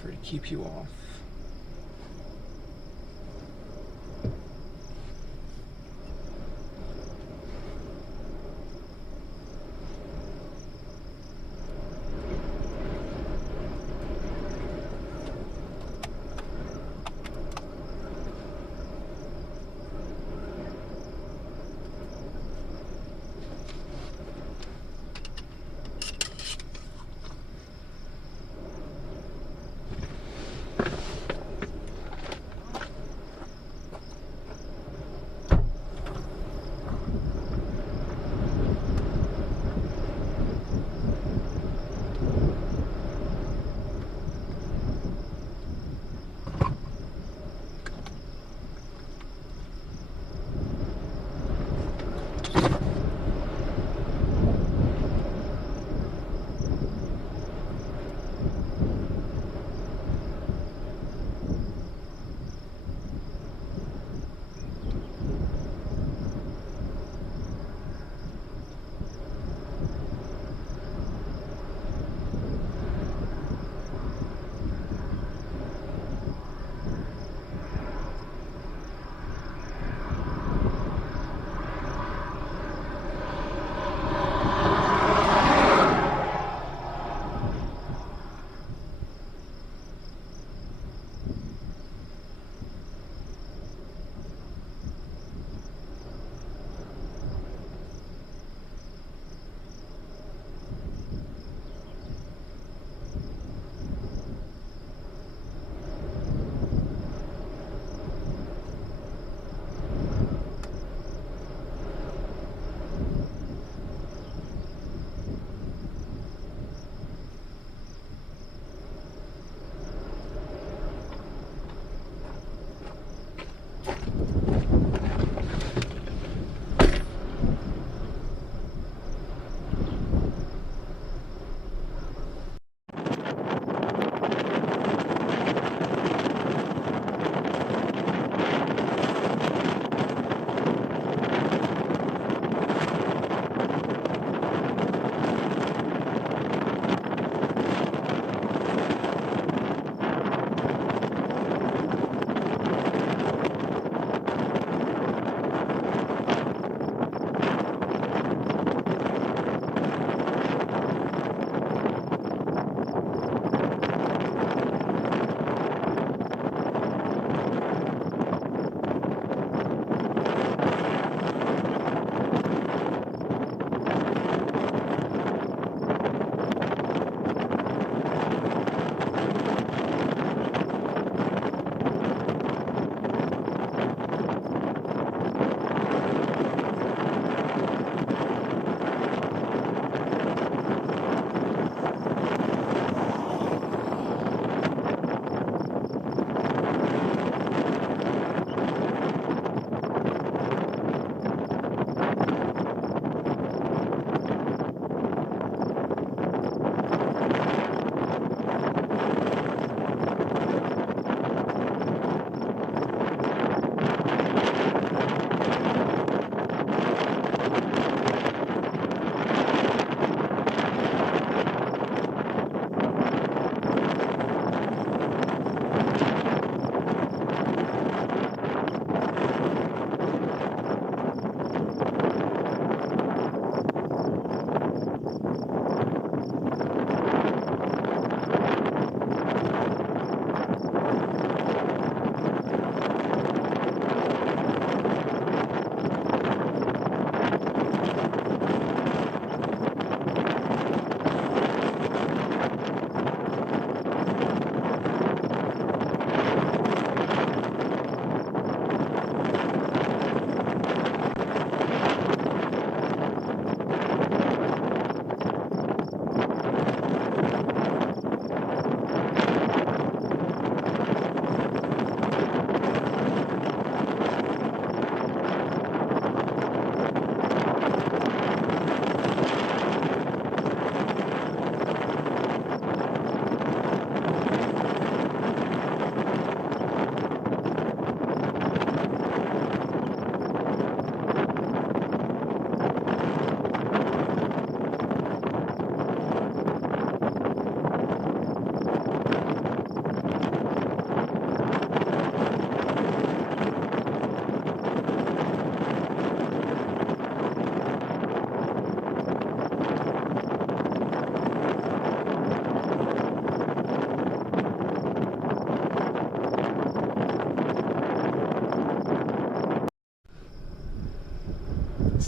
prefer to keep you off.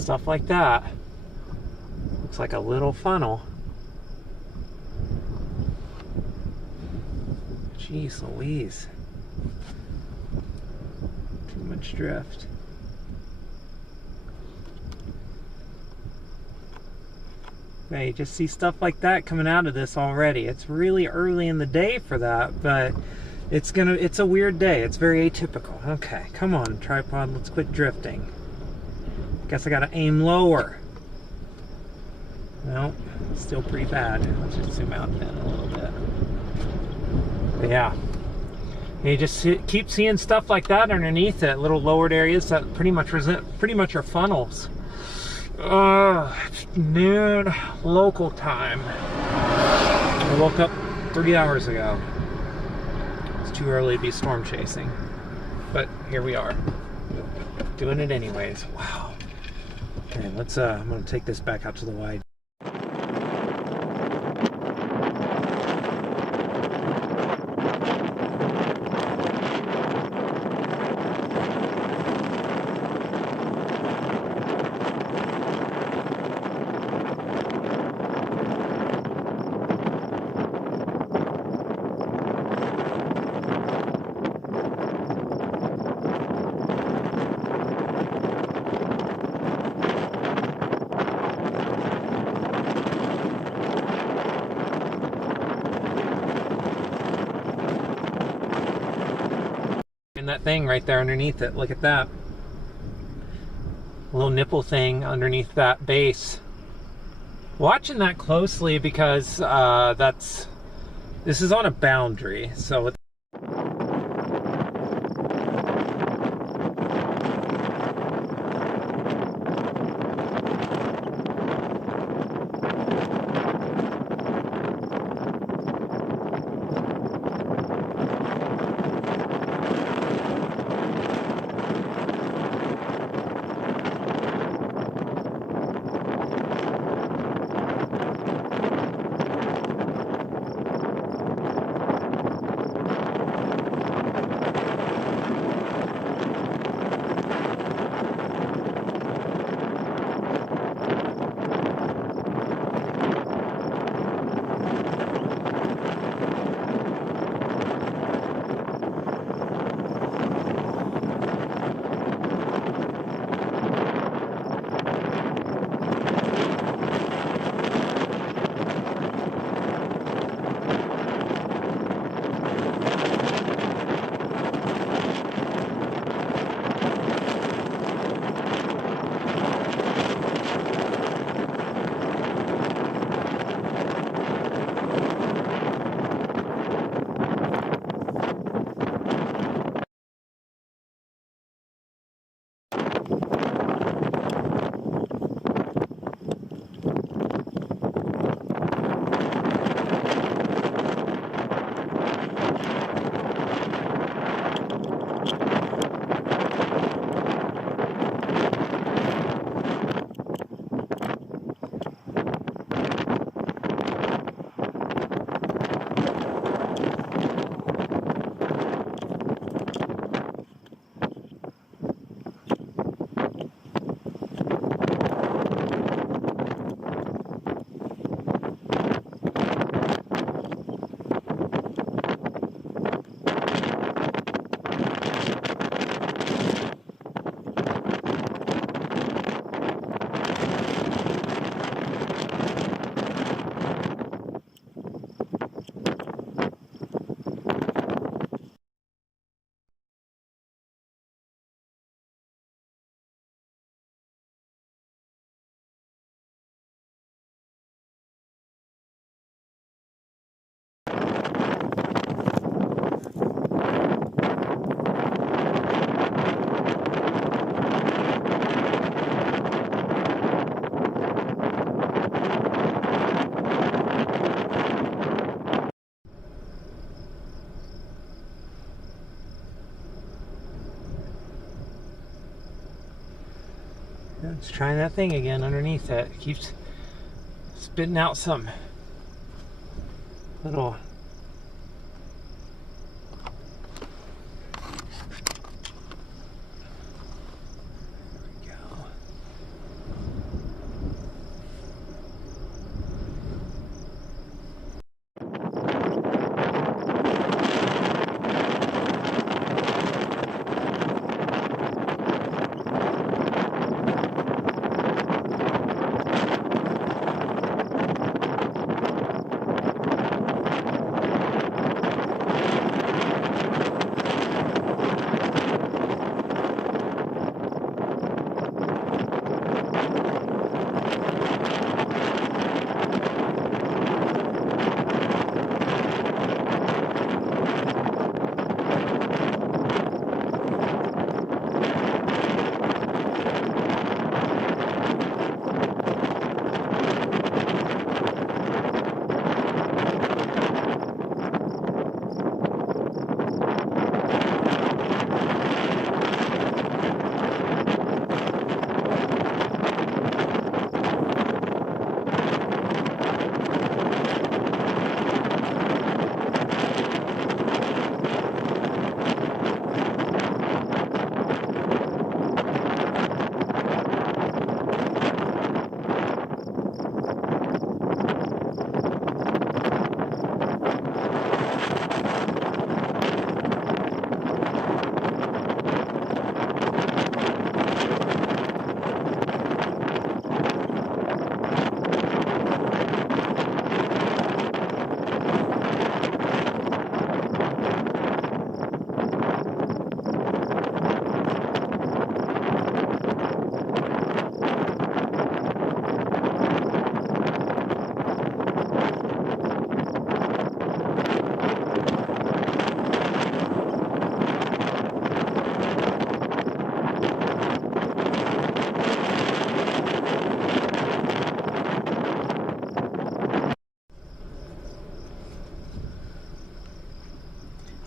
stuff like that. Looks like a little funnel. Jeez Louise. Too much drift. Okay, you just see stuff like that coming out of this already. It's really early in the day for that, but it's a weird day. It's very atypical. Okay, come on, tripod, let's quit drifting. Guess I gotta aim lower. Well, still pretty bad. Let's just zoom out then a little bit. But yeah, you just keep seeing stuff like that underneath it, little lowered areas that pretty much are funnels. It's noon local time. I woke up 3 hours ago. It's too early to be storm chasing, but here we are, doing it anyways. Wow. Okay, let's. I'm gonna take this back out to the wide. That thing right there underneath it, look at that little nipple thing underneath that base. Watching that closely because this is on a boundary, so let's try that thing again underneath it. It keeps spitting out some little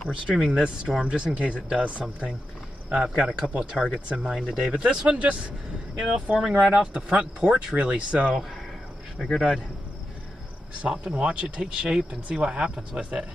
We're streaming this storm just in case it does something. I've got a couple of targets in mind today, but this one just, you know, forming right off the front porch really, so figured I'd stop and watch it take shape and see what happens with it.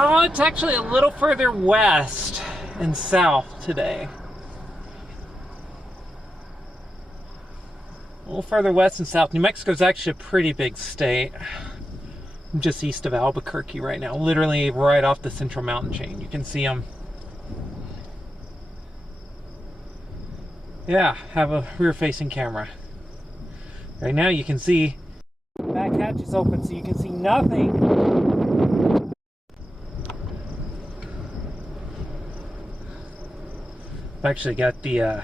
Oh, it's actually a little further west and south today. A little further west and south. New Mexico's actually a pretty big state. I'm just east of Albuquerque right now, literally right off the Central Mountain chain. You can see them. Yeah, have a rear-facing camera. Right now you can see the back hatch is open, so you can see nothing. I've actually got the on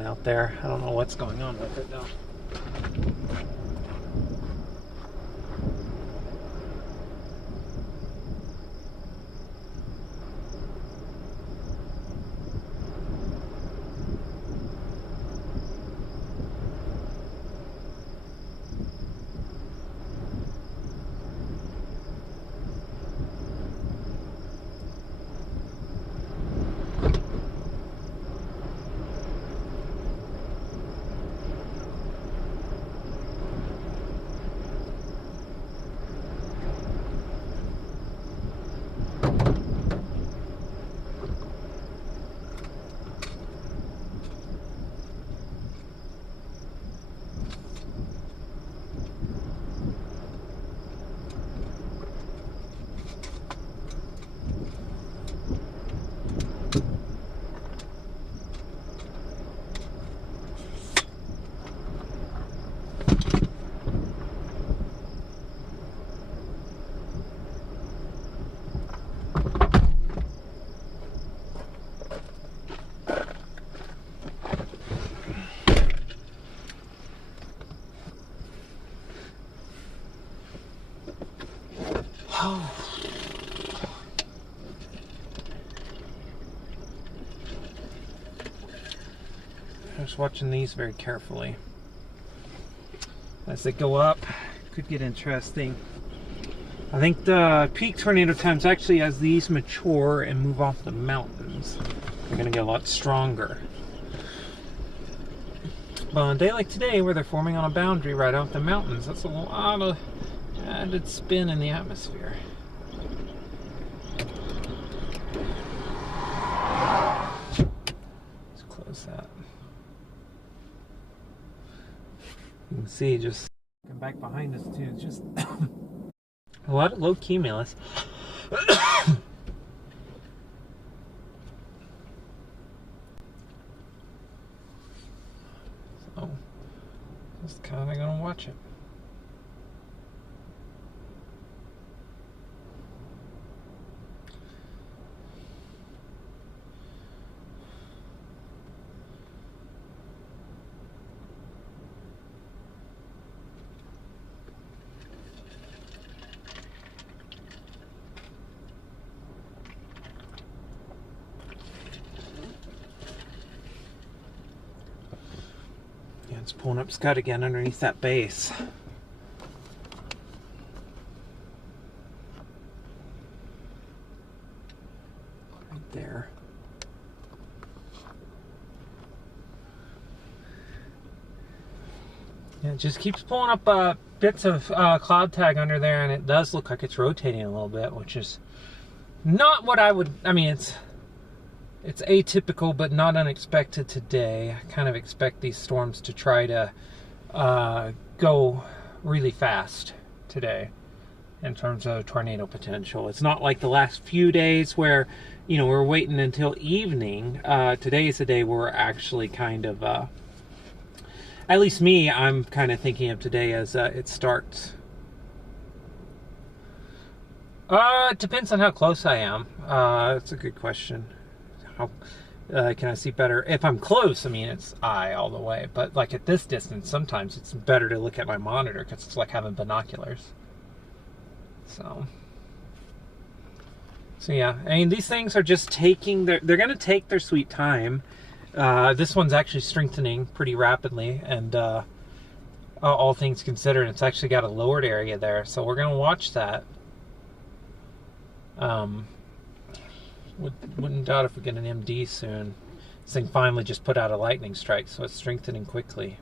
out there. I don't know what's going on with it though. Just watching these very carefully. As they go up, could get interesting. I think the peak tornado times actually, as these mature and move off the mountains, they're going to get a lot stronger. But on a day like today, where they're forming on a boundary right off the mountains, that's a lot of added spin in the atmosphere. Let's close that. You can see just back behind us too, just a lot of low cumulus. So just kind of gonna watch it. It's pulling up Scud again underneath that base. Right there. Yeah, it just keeps pulling up bits of cloud tag under there, and it does look like it's rotating a little bit, which is not what I would. I mean, it's atypical, but not unexpected today. I kind of expect these storms to try to go really fast today in terms of tornado potential. It's not like the last few days where, you know, we're waiting until evening. Today is the day where we're actually kind of, at least me, I'm kind of thinking of today as it starts. It depends on how close I am. That's a good question. How can I see better? If I'm close, I mean, it's eye all the way. But like at this distance, sometimes it's better to look at my monitor because it's like having binoculars. So yeah, I mean, these things are just taking they're going to take their sweet time. This one's actually strengthening pretty rapidly, and all things considered, it's actually got a lowered area there. So we're going to watch that. Wouldn't doubt if we get an MD soon. This thing finally just put out a lightning strike, so it's strengthening quickly.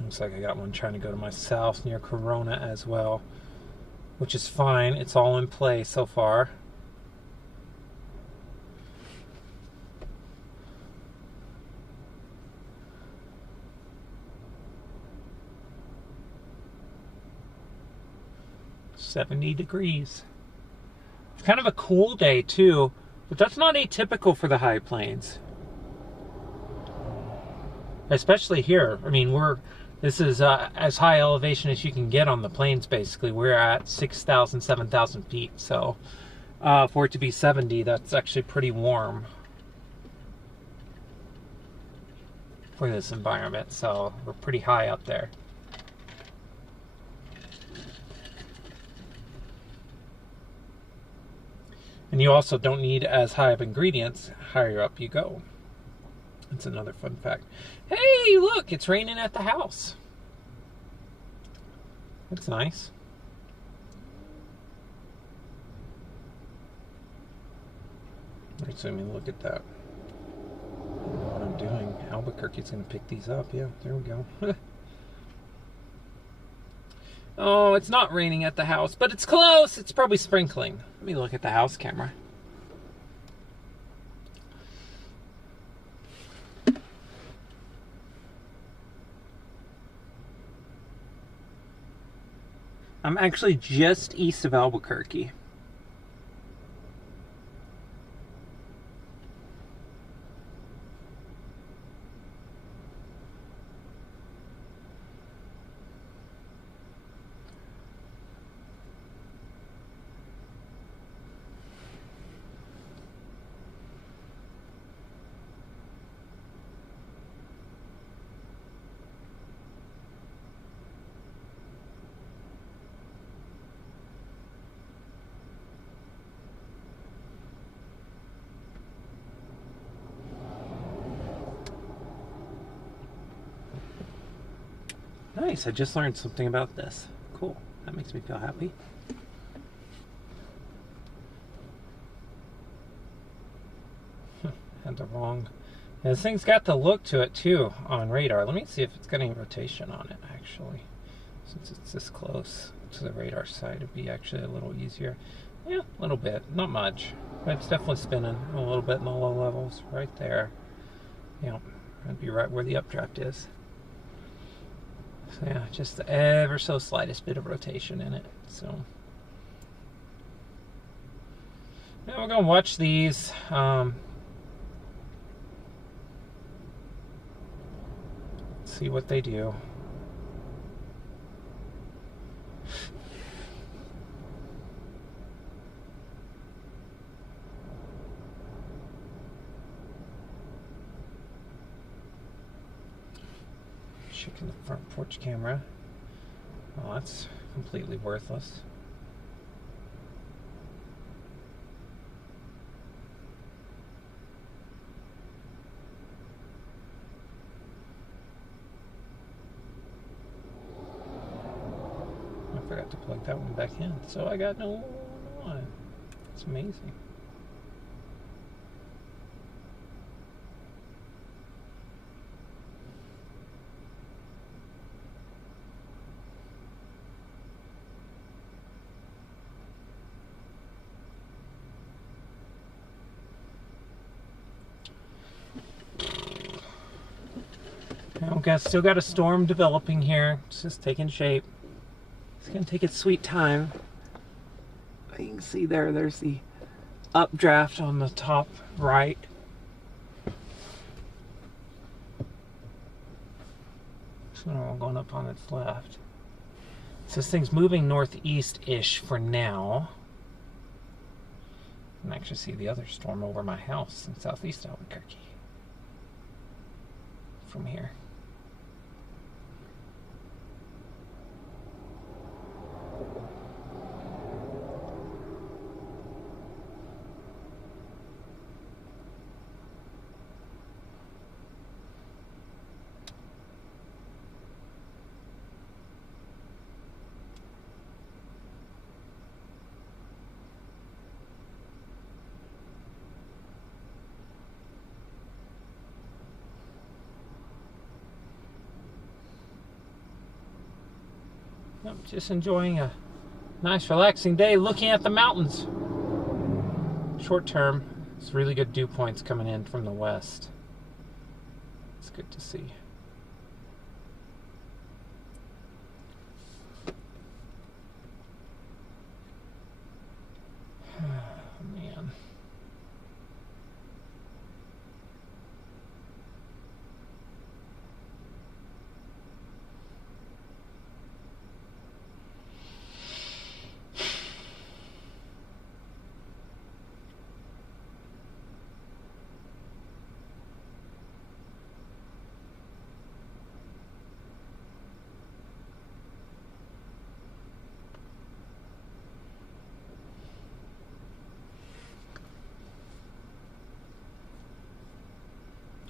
Looks like I got one trying to go to my south near Corona as well, which is fine. It's all in play so far. $70 degrees. It's kind of a cool day too, but that's not atypical for the high plains. Especially here. I mean, this is as high elevation as you can get on the plains, basically. We're at 6,000, 7,000 feet. So for it to be 70, that's actually pretty warm for this environment. So we're pretty high up there. And you also don't need as high of ingredients higher up you go. That's another fun fact. Hey, look, it's raining at the house. That's nice. Alright, so I mean, look at that. I don't know what I'm doing. Albuquerque's going to pick these up. Yeah, there we go. Oh, it's not raining at the house, but it's close. It's probably sprinkling. Let me look at the house camera. I'm actually just east of Albuquerque. Nice, I just learned something about this. Cool, that makes me feel happy. Had the wrong... Yeah, this thing's got the look to it too on radar. Let me see if it's got any rotation on it, actually. Since it's this close to the radar side, it'd be actually a little easier. Yeah, a little bit, not much. But it's definitely spinning a little bit in the low levels, right there. Yeah, that'd be right where the updraft is. So yeah, just the ever so slightest bit of rotation in it. So yeah, we're gonna watch these. See what they do. Checking the front porch camera. Oh, that's completely worthless. forgot to plug that one back in. So I got no one. It's amazing. Okay, still got a storm developing here. It's just taking shape. It's gonna take its sweet time. You can see there's the updraft on the top right. So we're going up on its left. So this thing's moving northeast-ish for now. You can actually see the other storm over my house in southeast Albuquerque from here. I'm just enjoying a nice relaxing day looking at the mountains. Short term, it's really good dew points coming in from the west. It's good to see. Man.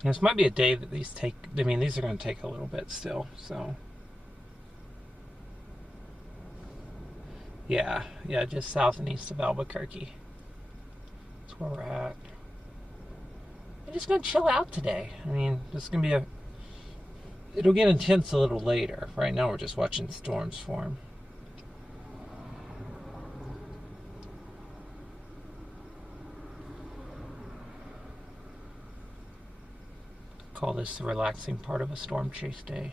This might be a day that these take, I mean, these are going to take a little bit still, so. Yeah, just south and east of Albuquerque. That's where we're at. I'm just going to chill out today. I mean, this is going to be it'll get intense a little later. Right now we're just watching storms form. Call this the relaxing part of a storm chase day.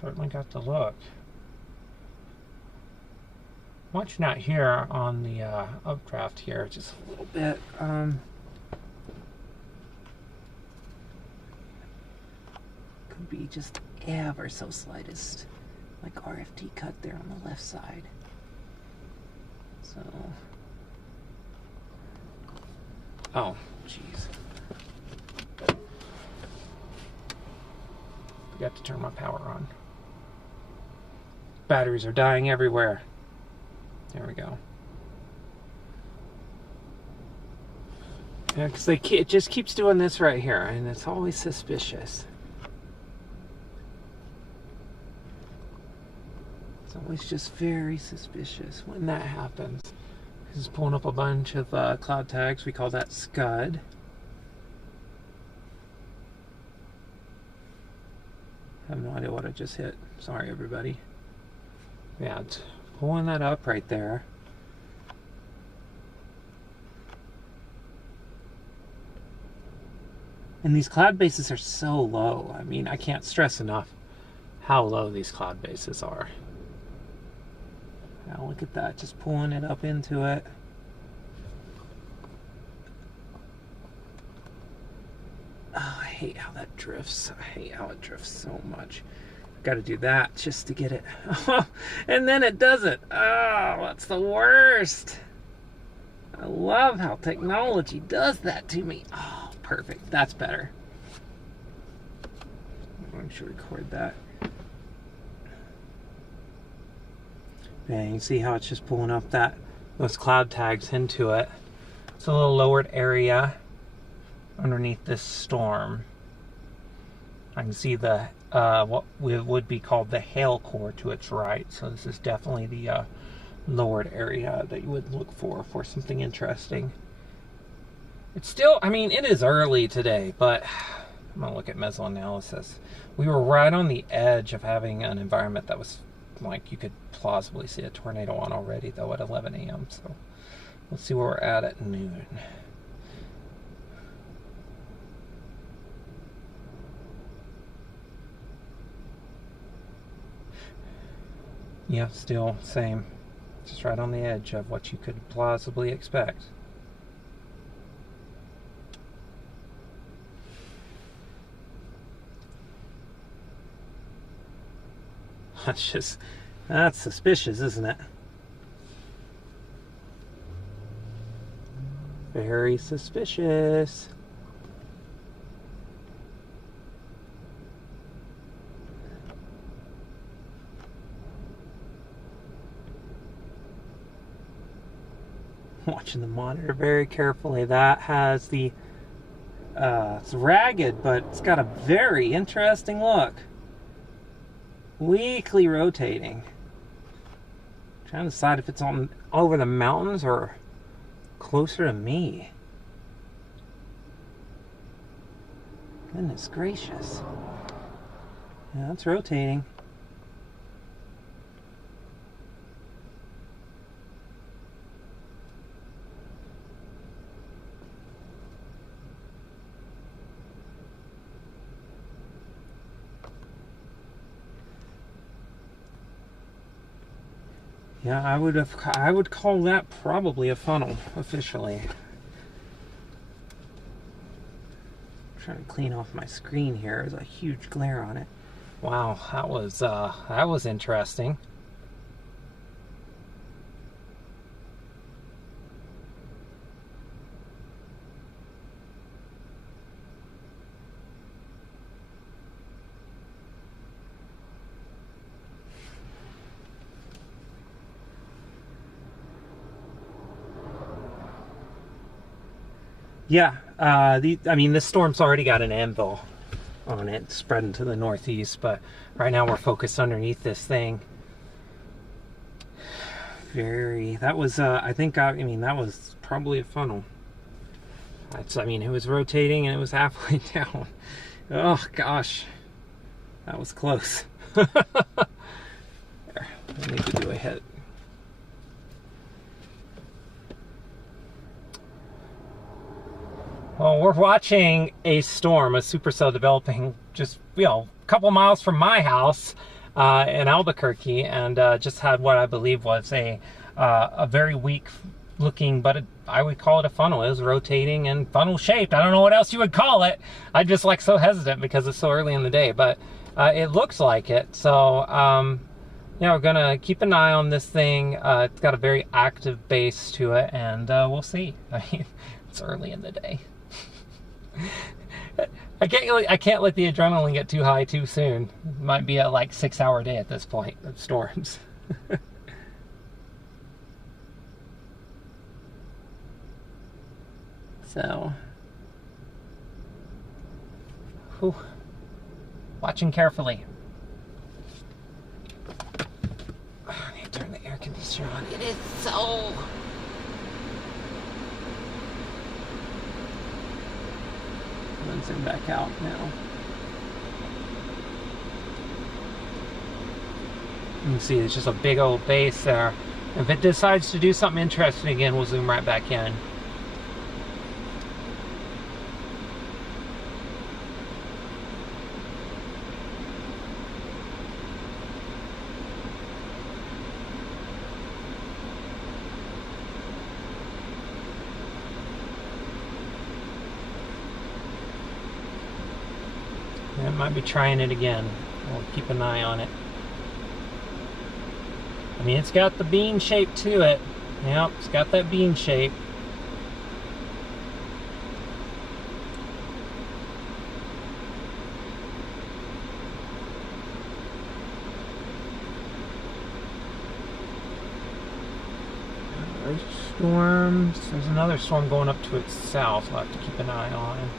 Certainly got the look. Watching out here on the updraft here just a little bit. Could be just ever so slightest, like RFT cut there on the left side. So, oh, jeez. Forgot to turn my power on. Batteries are dying everywhere. There we go. Yeah, because it just keeps doing this right here, and it's always suspicious. It's always just very suspicious when that happens. It's pulling up a bunch of cloud tags. We call that scud. I have no idea what I just hit. Sorry, everybody. Yeah, it's pulling that up right there. And these cloud bases are so low. I mean, I can't stress enough how low these cloud bases are. Now look at that, just pulling it up into it. Oh, I hate how that drifts. I hate how it drifts so much. Got to do that just to get it. And then it doesn't. Oh, that's the worst. I love how technology does that to me. Oh, perfect. That's better. I should record that. Yeah, you can see how it's just pulling up those cloud tags into it. It's a little lowered area underneath this storm. I can see the what would be called the hail core to its right. So this is definitely the lowered area that you would look for something interesting. It's still, I mean, it is early today, but I'm gonna look at mesoanalysis. We were right on the edge of having an environment that was like you could plausibly see a tornado on already, though, at 11 a.m. So let's see where we're at noon. Yeah, still same. Just right on the edge of what you could plausibly expect. That's suspicious, isn't it? Very suspicious. Watching the monitor very carefully. That has the it's ragged, but it's got a very interesting look. Weakly rotating. Trying to decide if it's on over the mountains or closer to me. Goodness gracious. Yeah, it's rotating. Yeah, I would call that probably a funnel officially. I'm trying to clean off my screen here. There's a huge glare on it. Wow, that was interesting. Yeah, I mean, this storm's already got an anvil on it, spreading to the northeast, but right now we're focused underneath this thing. That was, I mean, that was probably a funnel. I mean, it was rotating and it was halfway down. Oh, gosh. That was close. There, I need to do a hit. Well, we're watching a storm, a supercell developing just, a couple miles from my house in Albuquerque, and just had what I believe was a very weak looking, but I would call it a funnel. It was rotating and funnel shaped. I don't know what else you would call it. I'm just like so hesitant because it's so early in the day, but it looks like it. So, we're gonna keep an eye on this thing. It's got a very active base to it, and we'll see. I mean, it's early in the day. I can't let the adrenaline get too high too soon. It might be a like 6-hour day at this point of storms. So, whew, watching carefully. I need to turn the air conditioner on. It is so. Let's zoom back out now. You can see it's just a big old base there. If it decides to do something interesting again, we'll zoom right back in. It might be trying it again. we'll keep an eye on it. I mean, it's got the bean shape to it. Yep, it's got that bean shape. Storms. There's another storm going up to its south. We'll have to keep an eye on.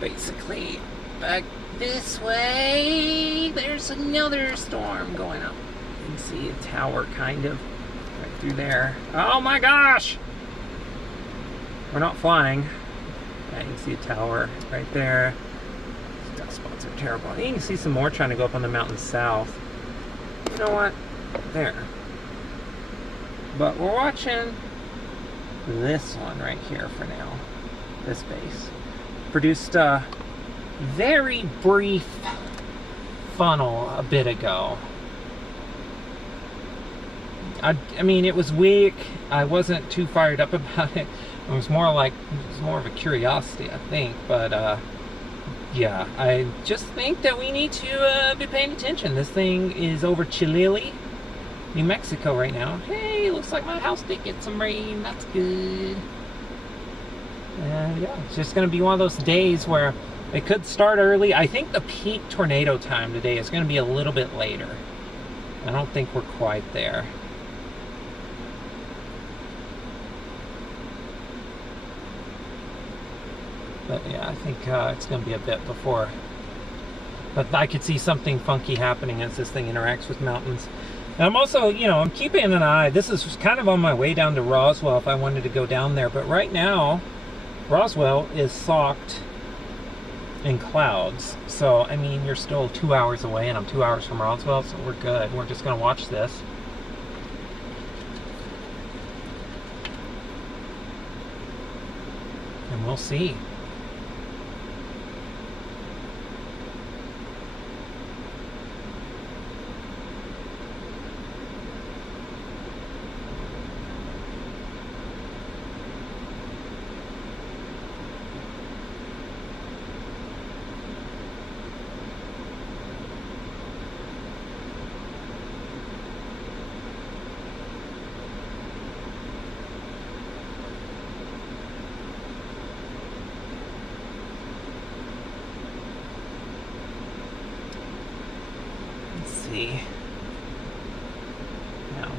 Basically, back this way, there's another storm going up. You can see a tower kind of right through there. Oh my gosh! We're not flying. Yeah, you can see a tower right there. These dust spots are terrible. You can see some more trying to go up on the mountain south. You know what? There. But we're watching this one right here for now. This base. Produced a very brief funnel a bit ago. I mean, it was weak. I wasn't too fired up about it. It was more of a curiosity, I think. But yeah, I just think that we need to be paying attention. This thing is over Chilili, New Mexico right now. Hey, looks like my house did get some rain. That's good. And yeah, it's just going to be one of those days where it could start early. I think the peak tornado time today is going to be a little bit later. I don't think we're quite there. But yeah, I think it's going to be a bit before. But I could see something funky happening as this thing interacts with mountains. And I'm also, you know, I'm keeping an eye. This is kind of on my way down to Roswell if I wanted to go down there. But right now, Roswell is socked in clouds. So, I mean, you're still 2 hours away, and I'm 2 hours from Roswell, so we're good. We're just going to watch this. And we'll see.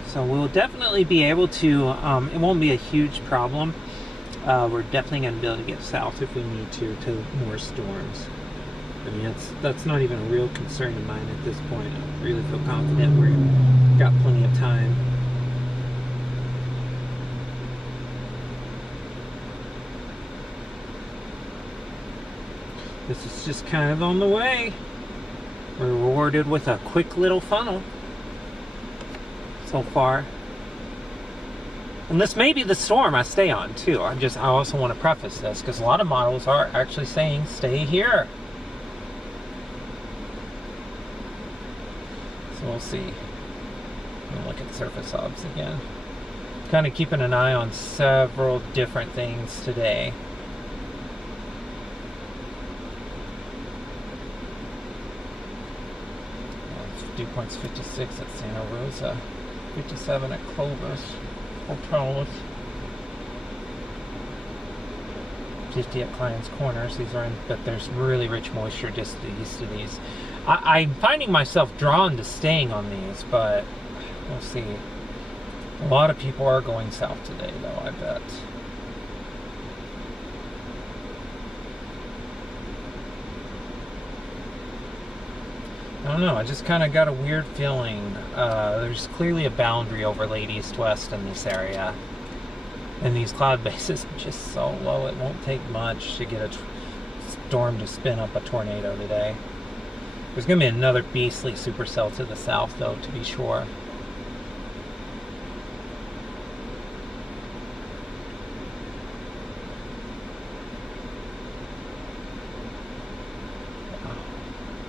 So we'll definitely be able to, it won't be a huge problem. We're definitely going to be able to get south if we need to more storms. I mean, that's not even a real concern of mine at this point. I really feel confident we've got plenty of time. This is just kind of on the way. We're rewarded with a quick little funnel so far. And this may be the storm I stay on too. I also want to preface this because a lot of models are actually saying stay here. So we'll see. We'll look at surface obs again. Kind of keeping an eye on several different things today. Dew point's 56 at Santa Rosa, 57 at Clovis, Portolas, 50 at Client's Corners. These are in, but there's really rich moisture just east of these. I'm finding myself drawn to staying on these, but we'll see. A lot of people are going south today, though, I bet. I don't know, I just kind of got a weird feeling. There's clearly a boundary over late east-west in this area. And these cloud bases are just so low, it won't take much to get a storm to spin up a tornado today. There's going to be another beastly supercell to the south, though, to be sure.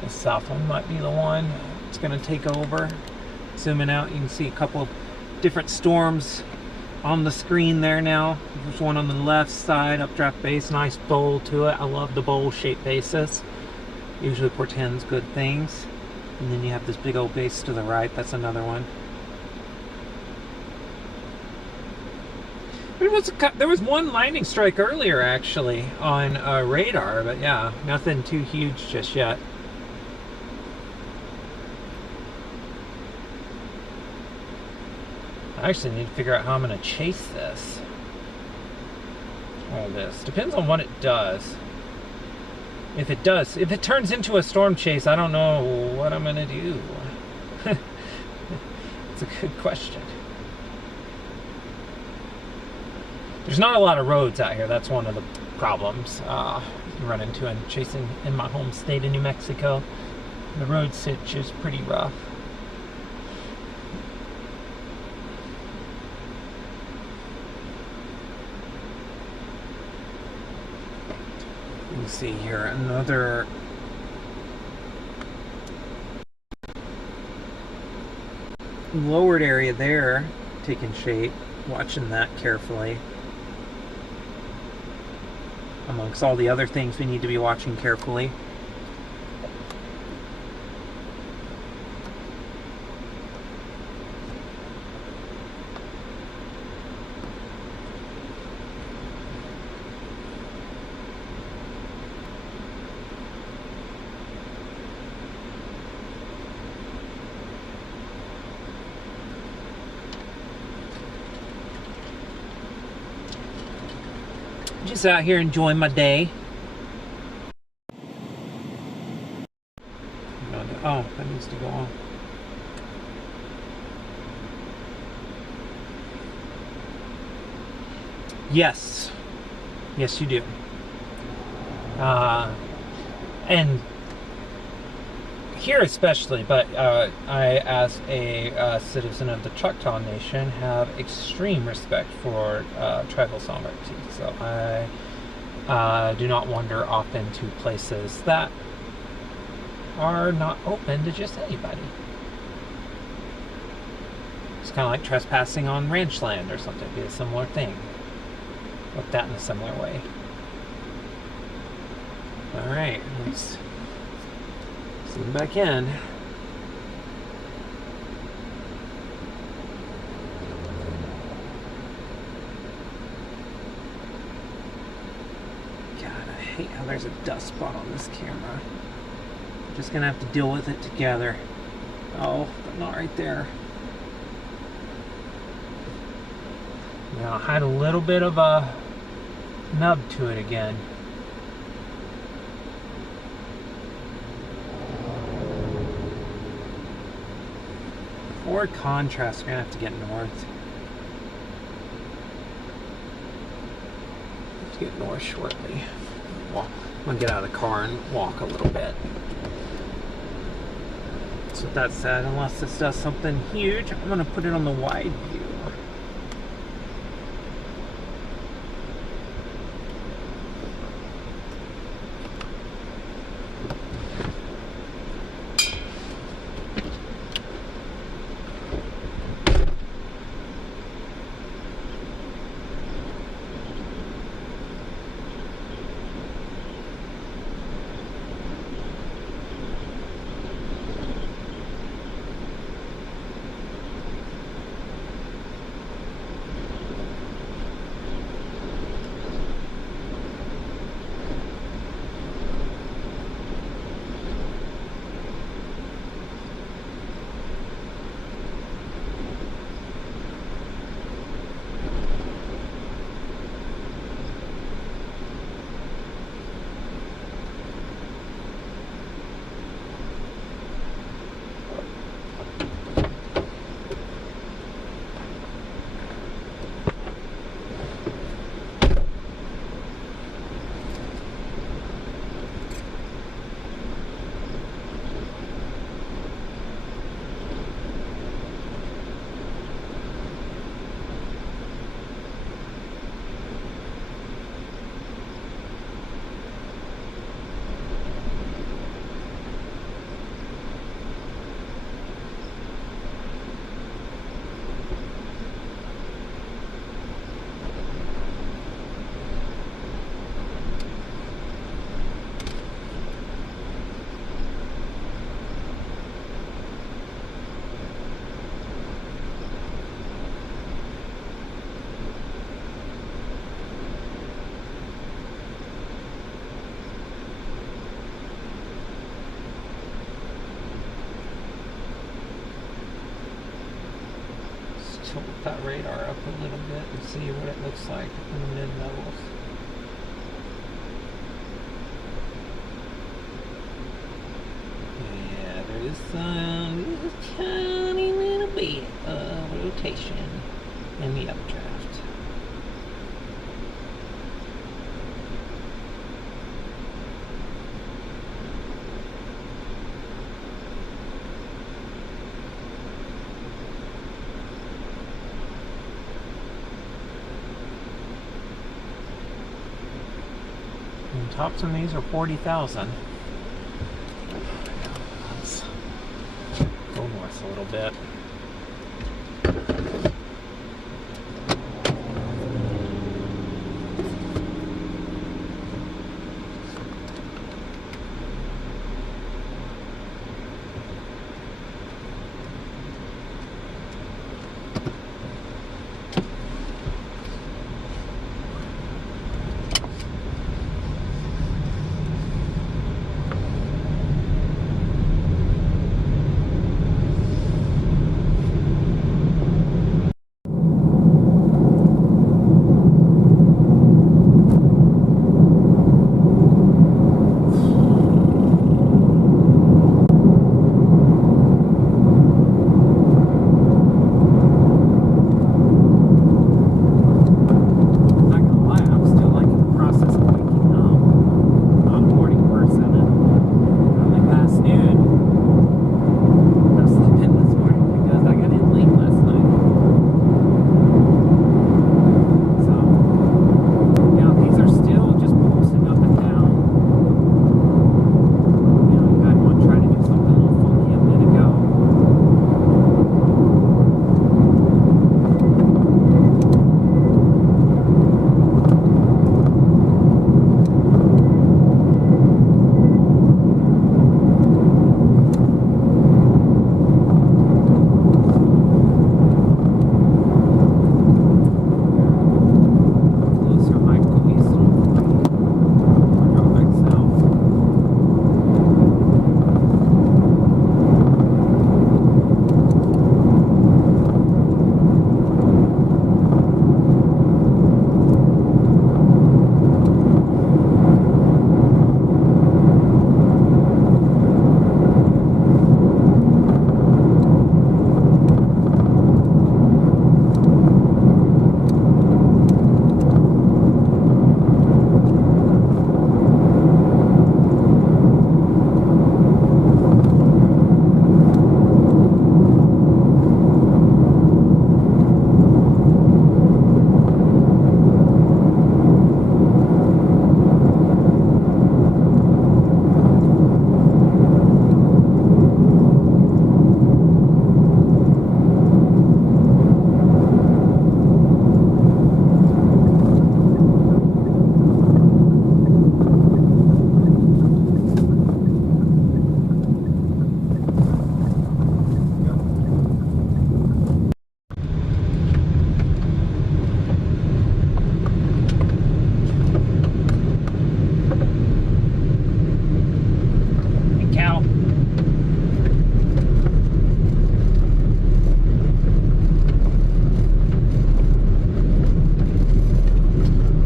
The south one might be the one. It's going to take over. Zooming out, you can see a couple of different storms on the screen there now. There's one on the left side, updraft base, nice bowl to it. I love the bowl-shaped bases. Usually portends good things. And then you have this big old base to the right. That's another one. There was one lightning strike earlier, actually, on radar. But yeah, nothing too huge just yet. I actually need to figure out how I'm going to chase this. All this. Depends on what it does. If it turns into a storm chase, I don't know what I'm going to do. It's a good question. There's not a lot of roads out here. That's one of the problems you run into in chasing in my home state of New Mexico. The road sitch is pretty rough. Let me see here, another lowered area there taking shape. Watching that carefully. Amongst all the other things we need to be watching carefully. Just out here enjoying my day. Oh, that needs to go on. Yes. Yes, you do. And here especially, but I, as a citizen of the Choctaw Nation, have extreme respect for tribal sovereignty. So I do not wander off into places that are not open to just anybody. It's kind of like trespassing on ranch land or something. It'd be a similar thing. Look that in a similar way. All right, let's zoom back in. God, I hate how there's a dust spot on this camera. I'm just gonna have to deal with it together. Oh, but not right there. Now, I had a little bit of a nub to it again. Forward contrast, we're gonna have to get north. Let's get north shortly. I'm gonna get out of the car and walk a little bit. So with that said, unless this does something huge, I'm gonna put it on the wide view. tilt that radar up a little bit and see what it looks like in the mid levels. Yeah, there is a tiny little bit of rotation in the updraft. And tops on these are 40,000. Let's go north a little bit.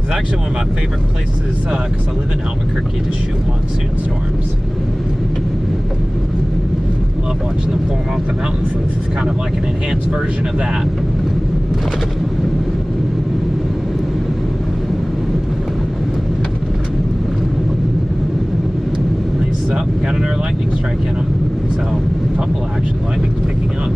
Actually one of my favorite places because I live in Albuquerque to shoot monsoon storms. Love watching them form off the mountains, so this is kind of like an enhanced version of that. Nice up, got another lightning strike in them, so a couple actually, lightning's picking up.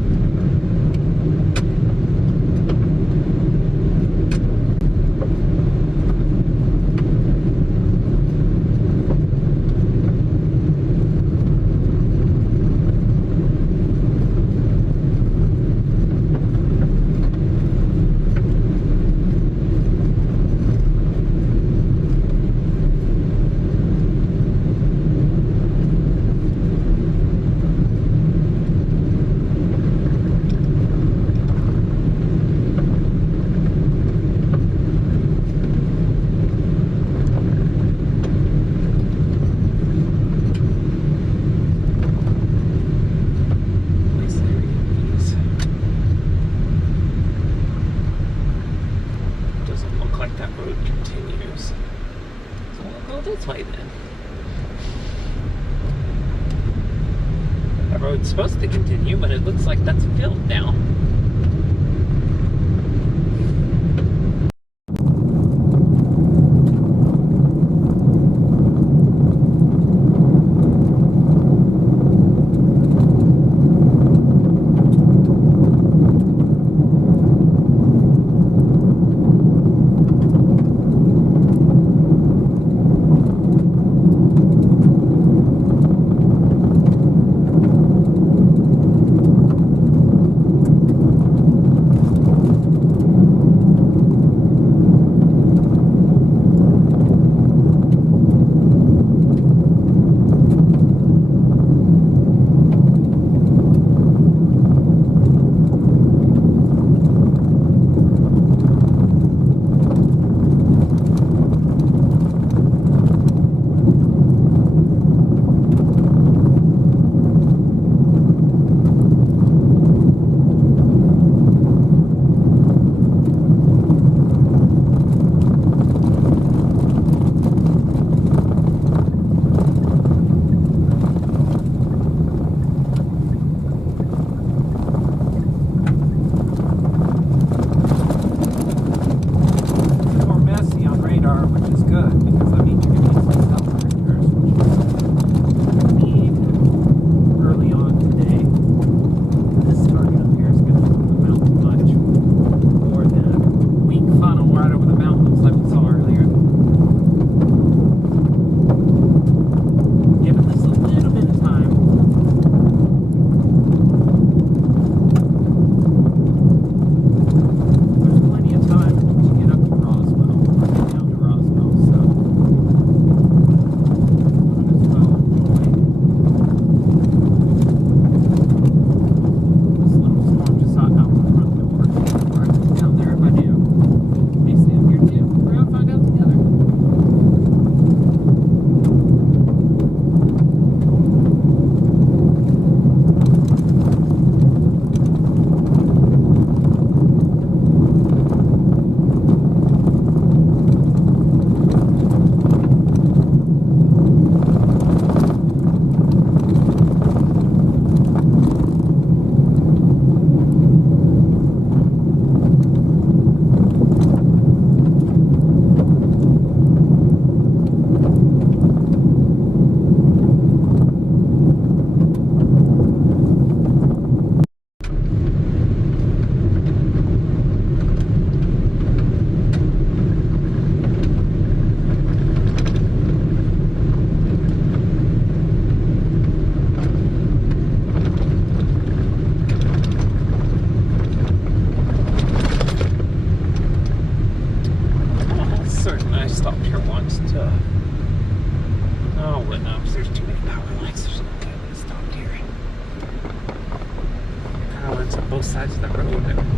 but it looks like that's filled now. Both sides of the road.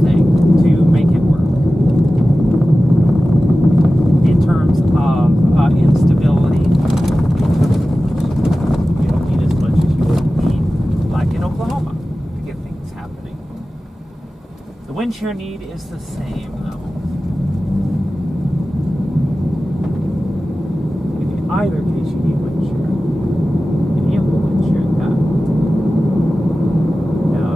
everything to make it work in terms of instability. You don't need as much as you would need, like in Oklahoma, to get things happening. The wind shear need is the same, though. In either case, you need wind shear. And ample wind shear at that. Now,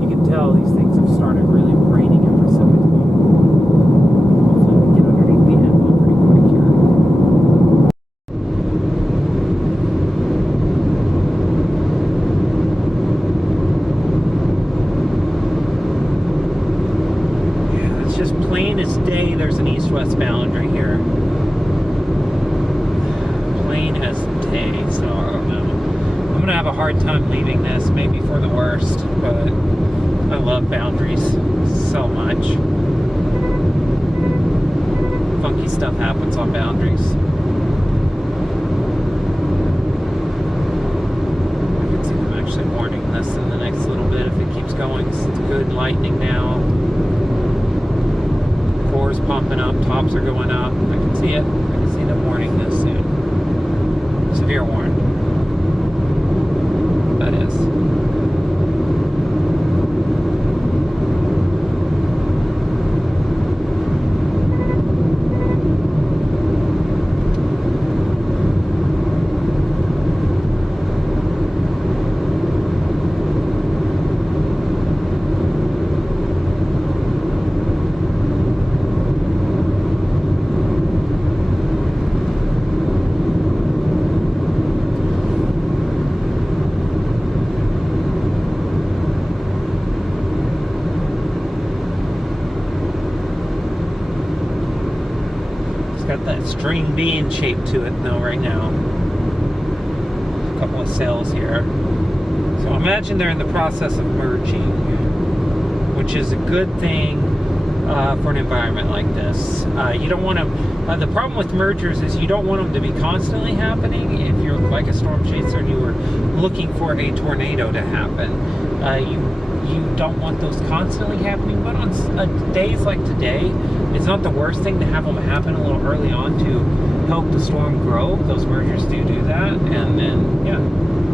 you can tell these things have started really raining and precipitating. Hopefully, we get underneath the anvil pretty quick here. Yeah, it's just plain as day. There's an east-west boundary here. Plain as day, so I don't know. I'm gonna have a hard time leaving this, maybe for the worst, but I love boundaries so much. Funky stuff happens on boundaries. I can see them actually warning this in the next little bit if it keeps going. It's good lightning now. Cores pumping up, tops are going up. I can see it. I can see them warning this soon. Severe warning. That is. Got that string bean shape to it though right now. A couple of cells here. So imagine they're in the process of merging, which is a good thing for an environment like this. You don't want to, the problem with mergers is you don't want them to be constantly happening. If you're like a storm chaser and you were looking for a tornado to happen, you don't want those constantly happening, but on days like today, it's not the worst thing to have them happen a little early on to help the storm grow. Those mergers do that, and then, yeah,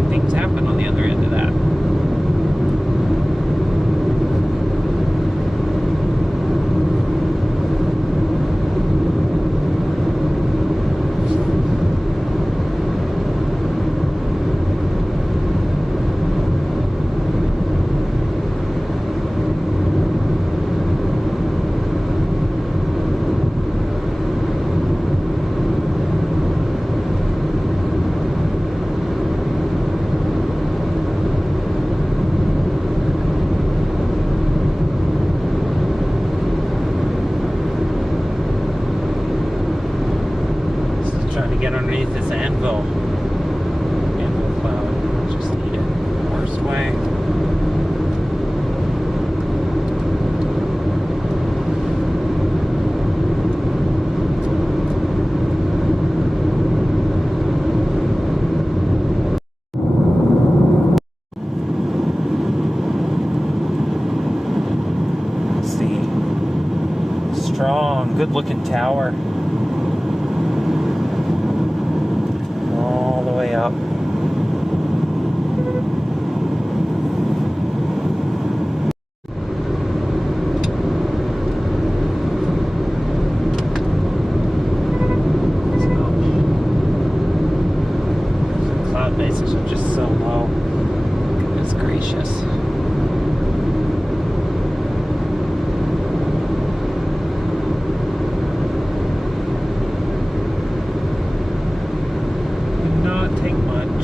things happen on the other end of that. Trying to get underneath this anvil cloud. Just need it the worst way. Let's see. Strong, good looking tower. All the way up. The cloud bases are just so low. It's gracious. Take much.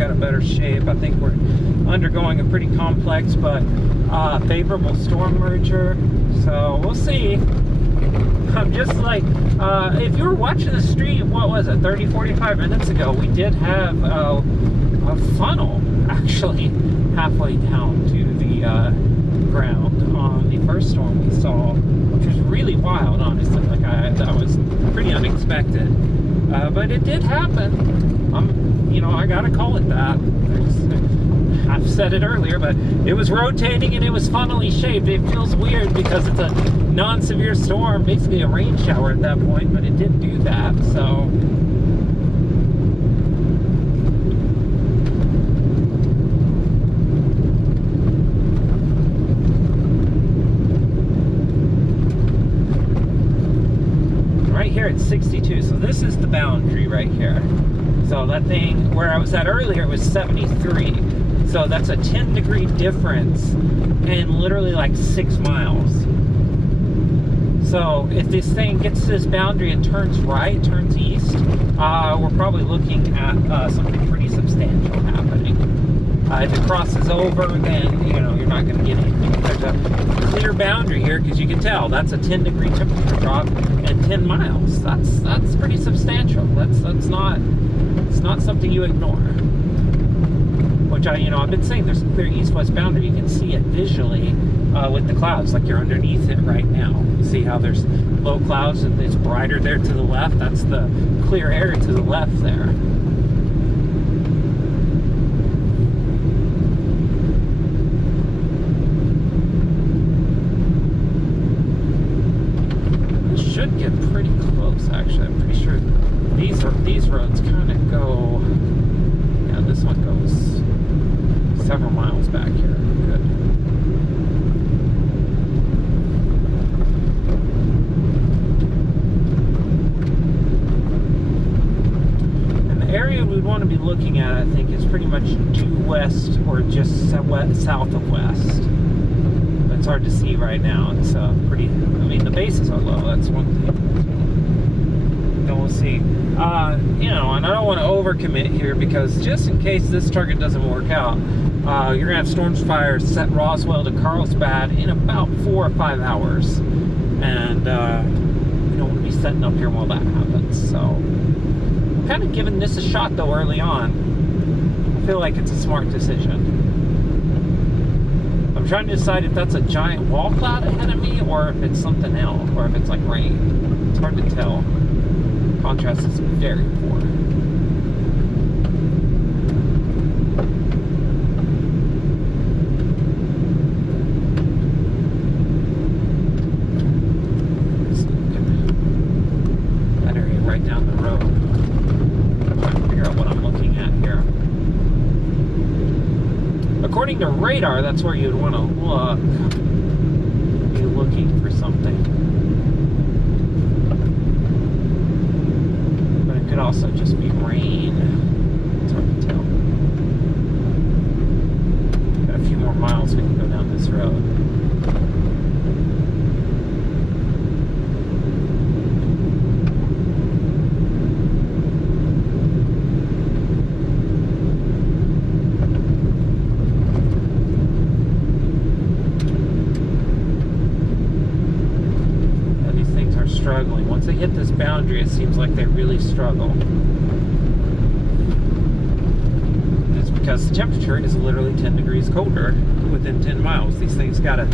got a better shape. I think we're undergoing a pretty complex but favorable storm merger. So we'll see. I'm just like, if you were watching the stream, what was it, 30, 45 minutes ago, we did have a funnel actually halfway down to the ground on the first storm we saw, which was really wild, honestly. Like, that was pretty unexpected. But it did happen. You know, I gotta call it that. I've said it earlier, but it was rotating and it was funnily shaped. It feels weird because it's a non-severe storm, basically a rain shower at that point, but it did do that, so. Right here it's 62, so this is the boundary right here. So that thing where I was at earlier was 73. So that's a 10-degree difference in literally like 6 miles. So if this thing gets to this boundary and turns right, turns east, we're probably looking at something pretty substantial happening. If it crosses over, then, you know, you're not going to get anything. There's a clear boundary here because you can tell that's a 10-degree temperature drop in 10 miles. That's pretty substantial. It's not something you ignore. Which I've been saying there's a clear east-west boundary. You can see it visually with the clouds, like you're underneath it right now. You see how there's low clouds and it's brighter there to the left. That's the clear air to the left there. It should get pretty close, actually. I'm pretty sure these roads kind of go. Yeah, this one goes several miles back here. Good. And the area we'd want to be looking at, I think, is pretty much due west or just south of west. But it's hard to see right now. It's pretty. I mean, the bases are low. That's one thing. Then we'll see. And I don't want to overcommit here because just in case this target doesn't work out, you're going to have storms fires set Roswell to Carlsbad in about 4 or 5 hours. And we don't want to be setting up here while that happens. So I'm kind of giving this a shot, though, early on. I feel like it's a smart decision. I'm trying to decide if that's a giant wall cloud ahead of me or if it's something else, or if it's like rain. It's hard to tell. Contrast is very poor. That area right down the road. I'm trying to figure out what I'm looking at here. According to radar, that's where you'd want to look. You're looking for something. Could also just be rain. It's hard to tell. Got a few more miles we can go down this road. Struggling. Once they hit this boundary, it seems like they really struggle. It's because the temperature is literally 10 degrees colder within 10 miles. These things got to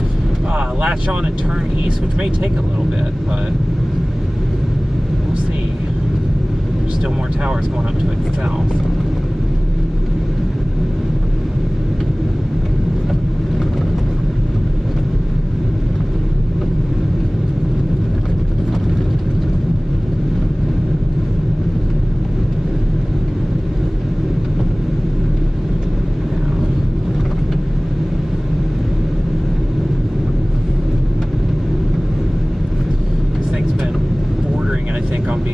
latch on and turn east, which may take a little bit, but we'll see. There's still more towers going up to its south.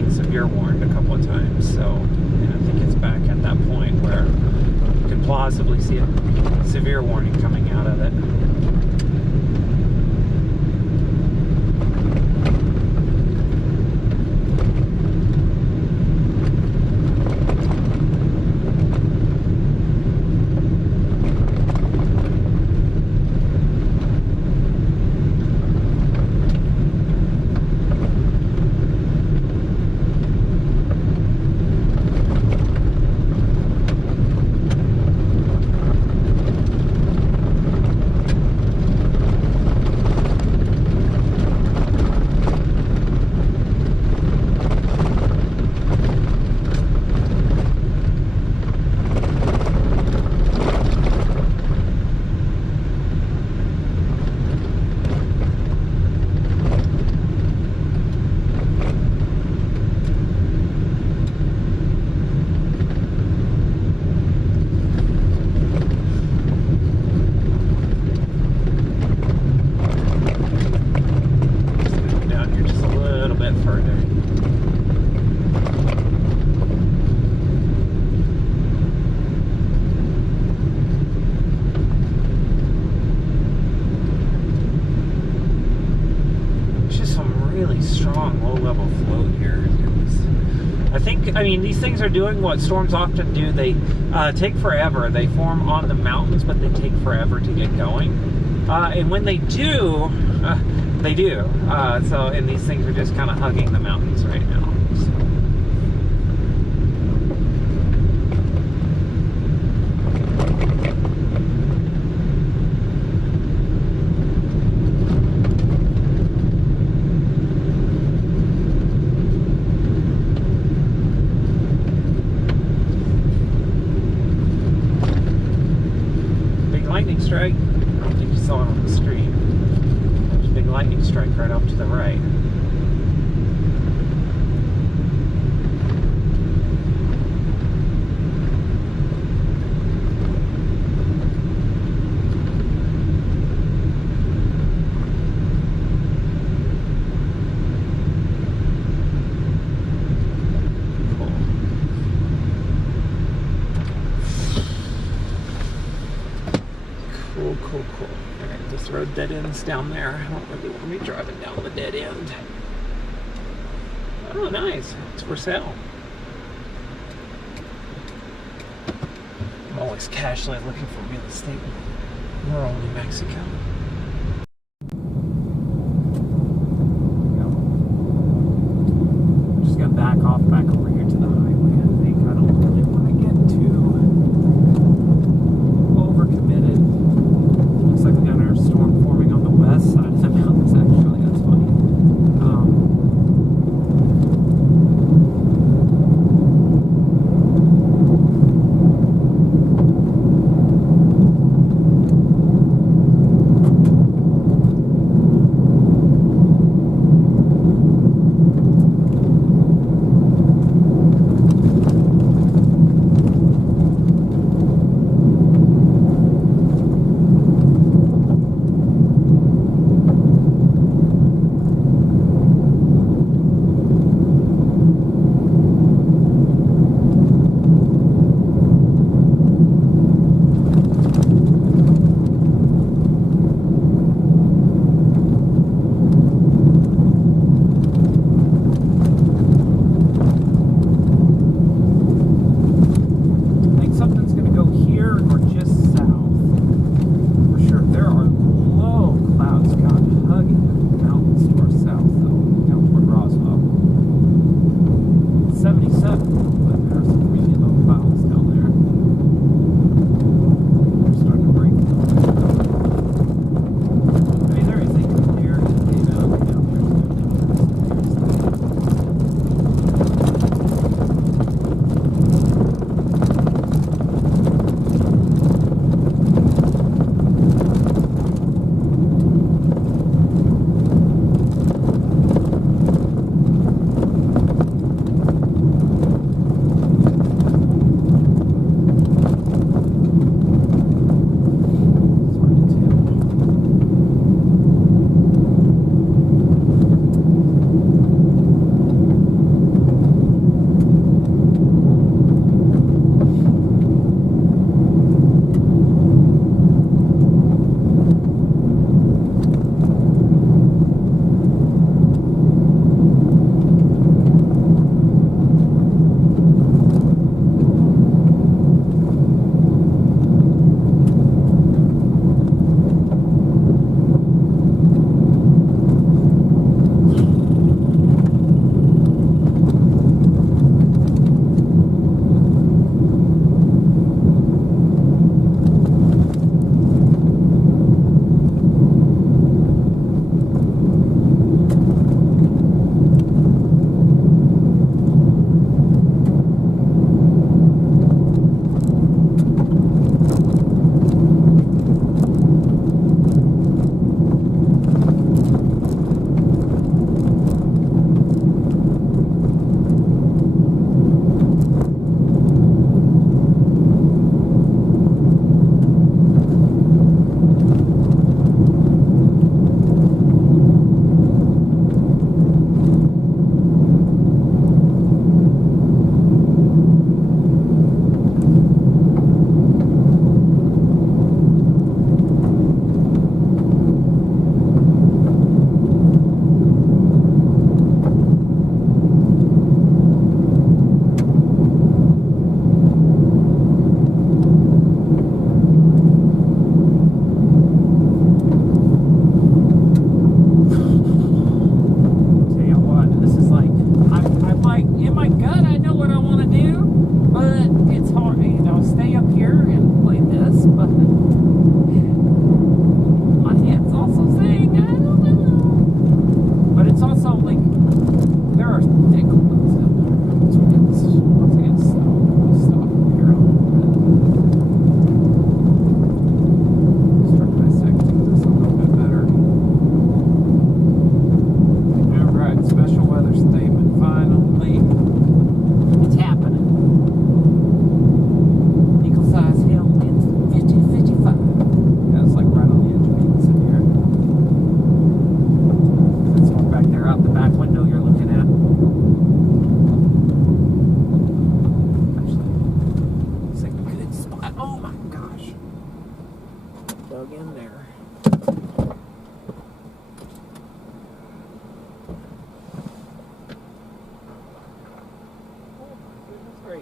Severe warned a couple of times, so I think it's back at that point where you could plausibly see a severe warning coming out of it. really strong low-level float here. I mean, these things are doing what storms often do. They take forever. They form on the mountains, but they take forever to get going. And when they do, they do. And these things are just kind of hugging the mountains right now. Strike. I don't think you saw it on the stream. There's a big lightning strike right off to the right. Cool. Alright, this road dead ends down there. I don't really want to be driving down the dead end. Oh, nice. It's for sale. I'm always casually looking for real estate in rural New Mexico. I'm just gonna back off back over here to the highway. I think I don't really want to get too overcommitted. Looks like we got another storm forming on the west side of the mountains, actually. That's funny.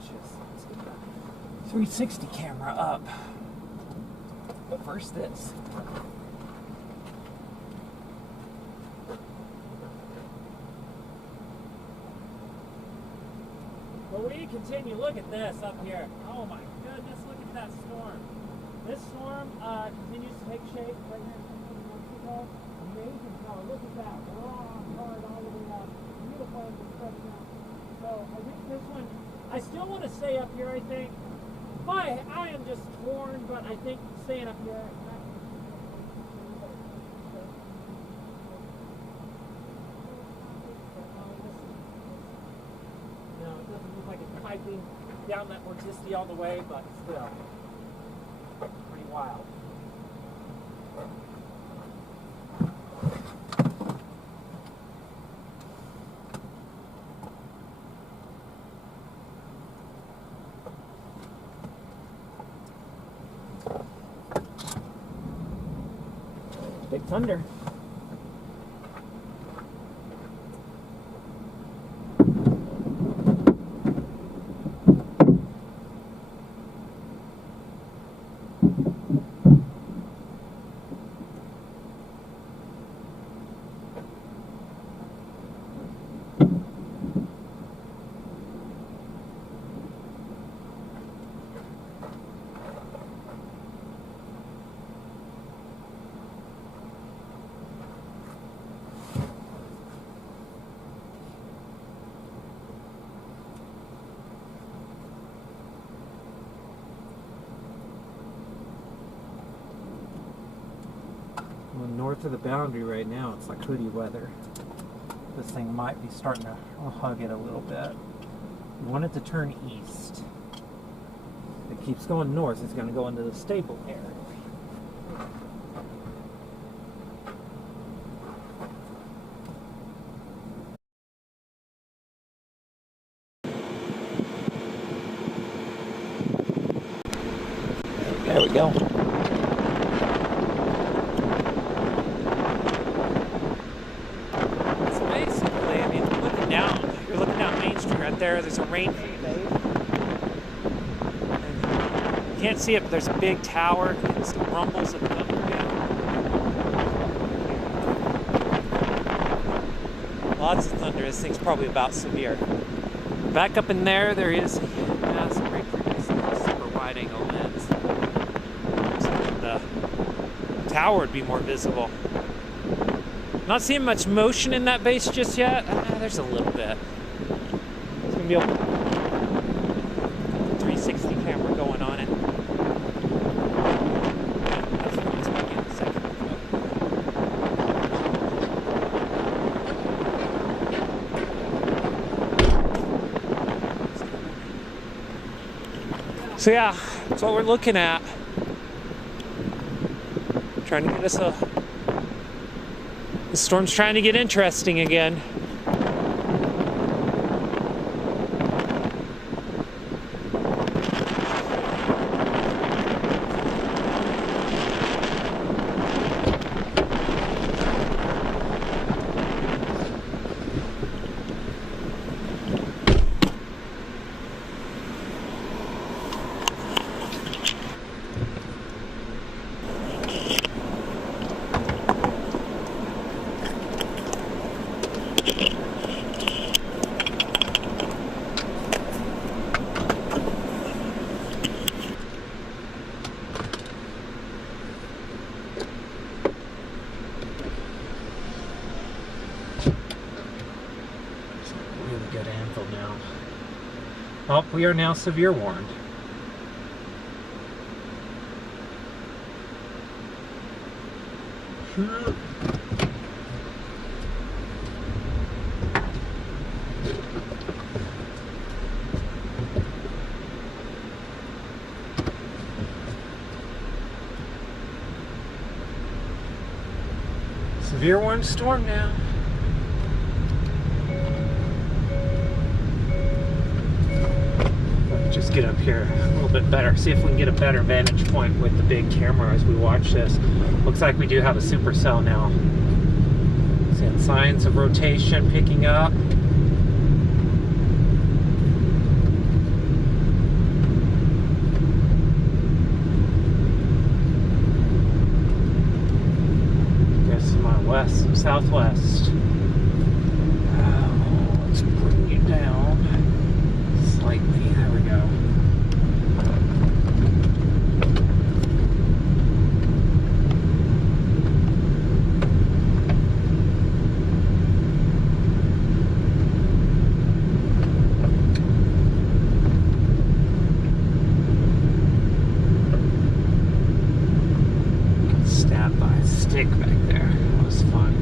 gracious. Let's get the 360 camera up. But first this. Well, we continue. Look at this up here. Oh my goodness, look at that storm. This storm continues to take shape right here in Mexico. Amazing power. Look at that. Raw, hard, all the way up. Beautiful and stretching out. So I think this one, I still want to stay up here, I think. I am just torn, but I think staying up here. Piping down that morticity all the way, but still pretty wild. Big thunder. North of the boundary right now, it's like hoodie weather. This thing might be starting to hug it a little bit. We want it to turn east. If it keeps going north, it's going to go into the stable area. There we go. There's a rain. You can't see it, but there's a big tower and some rumbles of thunder down. Lots of thunder. This thing's probably about severe. Back up in there, there is some great super wide angle lens. So the tower would be more visible. Not seeing much motion in that base just yet. There's a little bit. 360 camera going on it. That's what it's going to get in a second. So yeah, that's what we're looking at. Trying to get us the storm's trying to get interesting again. Good anvil now. Well, we are now severe warned. Severe warned storm now. Just get up here a little bit better, see if we can get a better vantage point with the big camera as we watch this. Looks like we do have a supercell now. Seeing signs of rotation picking up. west, southwest. Let's bring you down slightly. There we go. Back there. That was fun.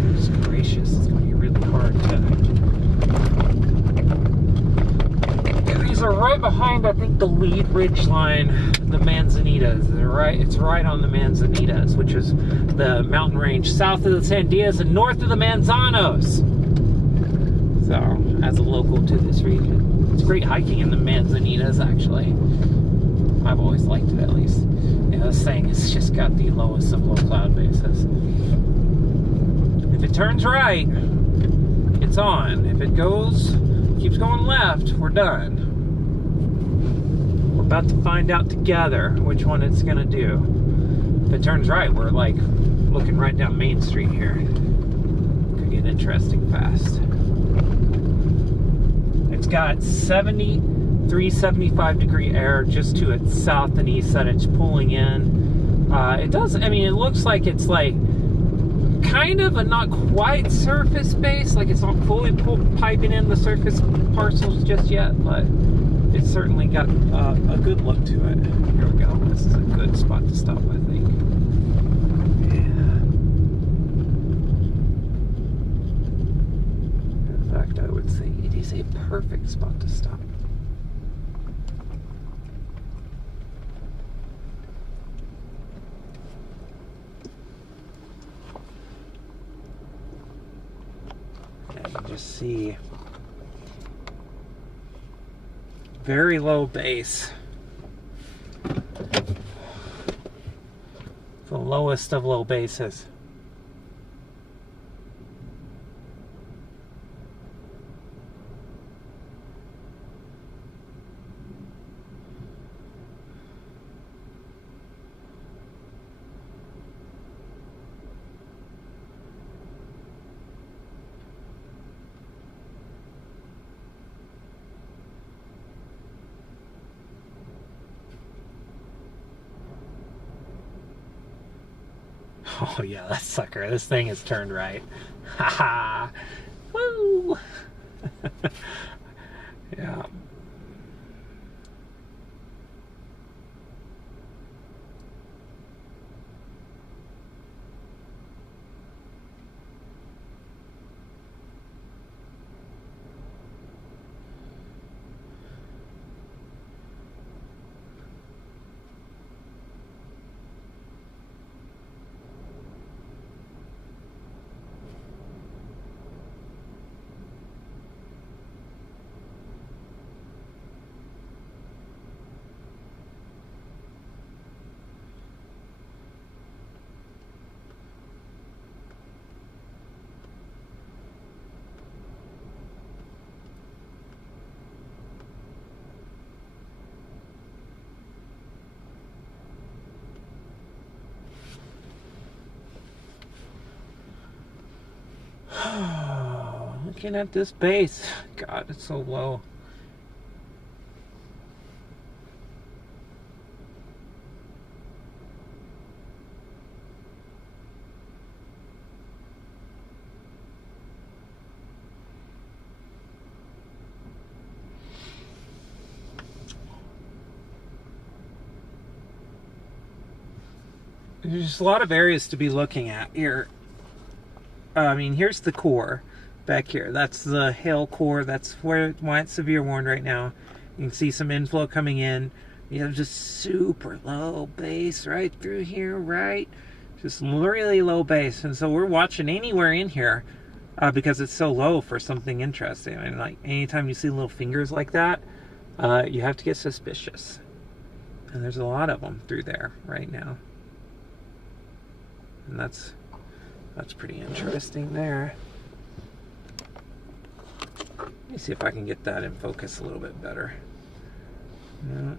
Goodness gracious, it's going to be really hard to... These are right behind, I think, the lead ridge line, the Manzanitas. It's right on the Manzanitas, which is the mountain range south of the Sandias and north of the Manzanos. So, as a local to this region, it's great hiking in the Manzanitas, actually. I've always liked it, at least. Yeah, this thing has just got the lowest of low cloud bases. If it turns right, it's on. If it keeps going left, we're done. We're about to find out together which one it's gonna do. If it turns right, we're like looking right down Main Street here. Could get interesting fast. It's got 75 degree air just to its south and east that it's pulling in. It does, I mean, it looks like it's like kind of a not quite surface base, like it's not fully piping in the surface parcels just yet, but it's certainly got a good look to it. Here we go. This is a good spot to stop, I think. Yeah. In fact, I would say it is a perfect spot to stop. Just see very low base, the lowest of low bases. Oh yeah, that sucker. This thing is turned right. Haha. Woo! Yeah. Looking at this base, God, it's so low. There's just a lot of areas to be looking at here. I mean, here's the core back here. That's the hail core. That's why it's severe warned right now. You can see some inflow coming in. You have just super low base right through here, right? Just really low base. And so we're watching anywhere in here because it's so low for something interesting. I mean, like anytime you see little fingers like that, you have to get suspicious. And there's a lot of them through there right now. And that's pretty interesting there. Let me see if I can get that in focus a little bit better. Yeah.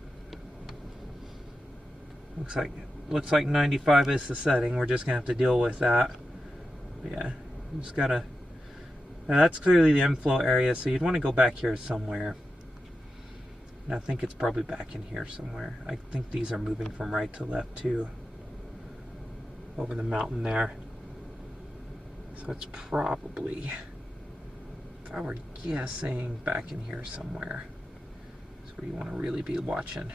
Looks like looks like 95 is the setting. We're just gonna have to deal with that. But yeah, you just gotta. Now that's clearly the inflow area, so you'd want to go back here somewhere. And I think it's probably back in here somewhere. I think these are moving from right to left too. Over the mountain there. So it's probably, if I were guessing, back in here somewhere. That's where you want to really be watching.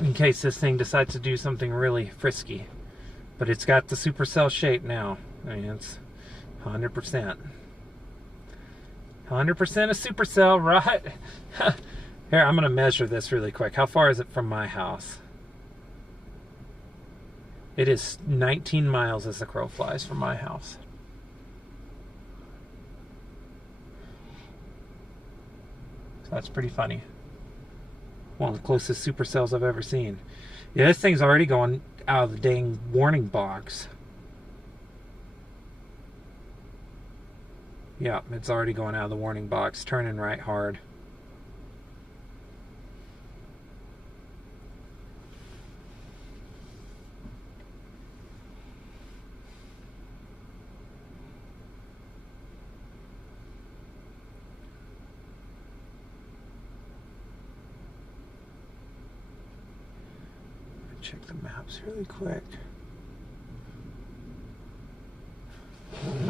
In case this thing decides to do something really frisky. But it's got the supercell shape now. I mean, it's 100%. 100% a supercell, right? Here, I'm going to measure this really quick. How far is it from my house? It is 19 miles as the crow flies from my house. So that's pretty funny. One of the closest supercells I've ever seen. Yeah, this thing's already going out of the dang warning box. Yeah, it's already going out of the warning box, turning right hard. Check the maps really quick.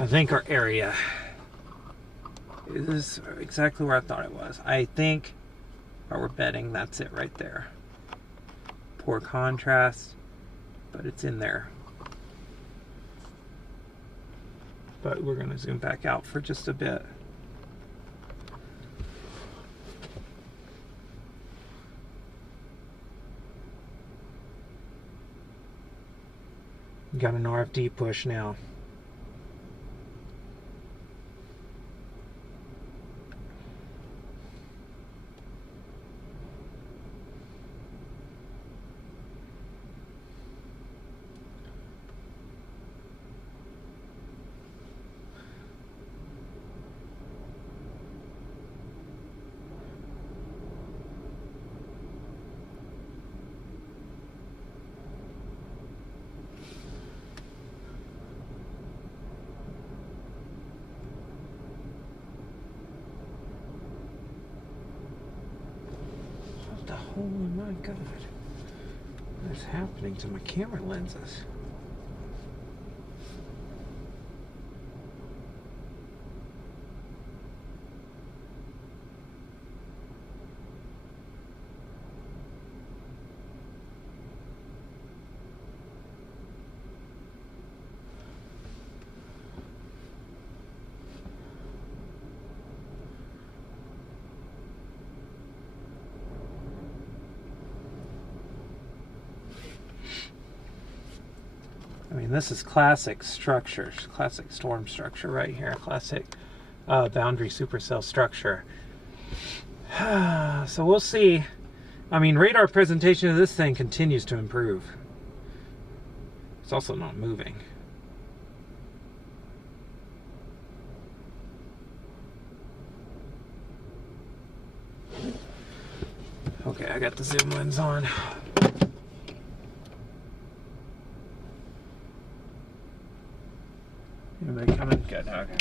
I think our area is exactly where I thought it was. I think, or we're betting, that's it right there. Poor contrast, but it's in there. But we're going to zoom back out for just a bit. Got an RFD push now. Oh my God, what's happening to my camera lenses? I mean, this is classic structure, classic storm structure right here, classic boundary supercell structure. So we'll see. I mean, radar presentation of this thing continues to improve. It's also not moving. Okay, I got the zoom lens on. Anybody coming? Good. Okay.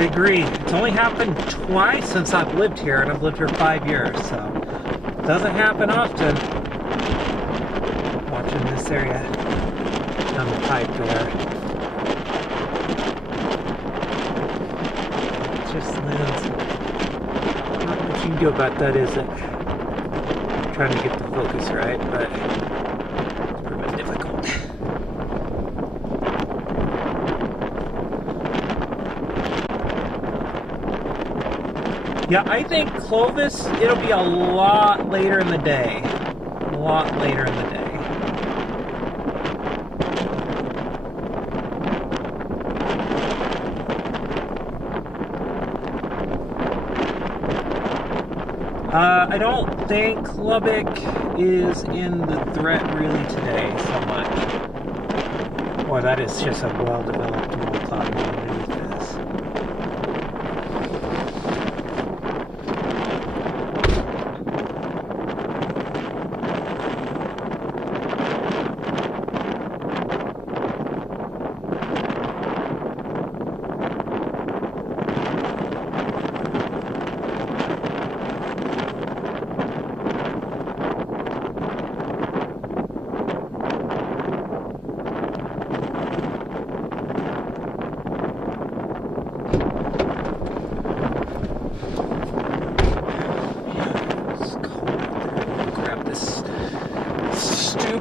I agree. It's only happened twice since I've lived here, and I've lived here 5 years, so it doesn't happen often. Watching this area down the pipe there. It just lands. Not much you can do about that, is it? I'm trying to get the focus right, but it's pretty difficult. Yeah, I think Clovis, it'll be a lot later in the day. A lot later in the day. I don't think Lubbock is in the threat really today so much. Boy, that is just a well-developed mountain underneath this.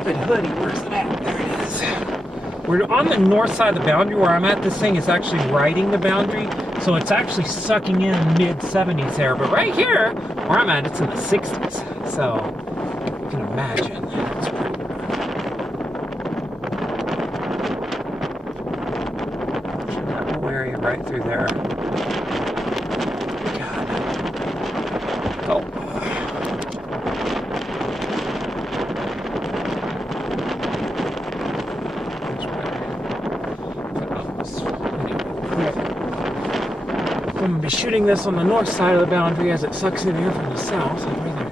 Hoodie, where's it at? There it is. We're on the north side of the boundary. Where I'm at, this thing is actually riding the boundary, so it's actually sucking in mid-70s there. But right here, where I'm at, it's in the 60s. So you can imagine. It's pretty good. That whole area right through there. God. Oh. I'm going to be shooting this on the north side of the boundary as it sucks in here from the south. Right there.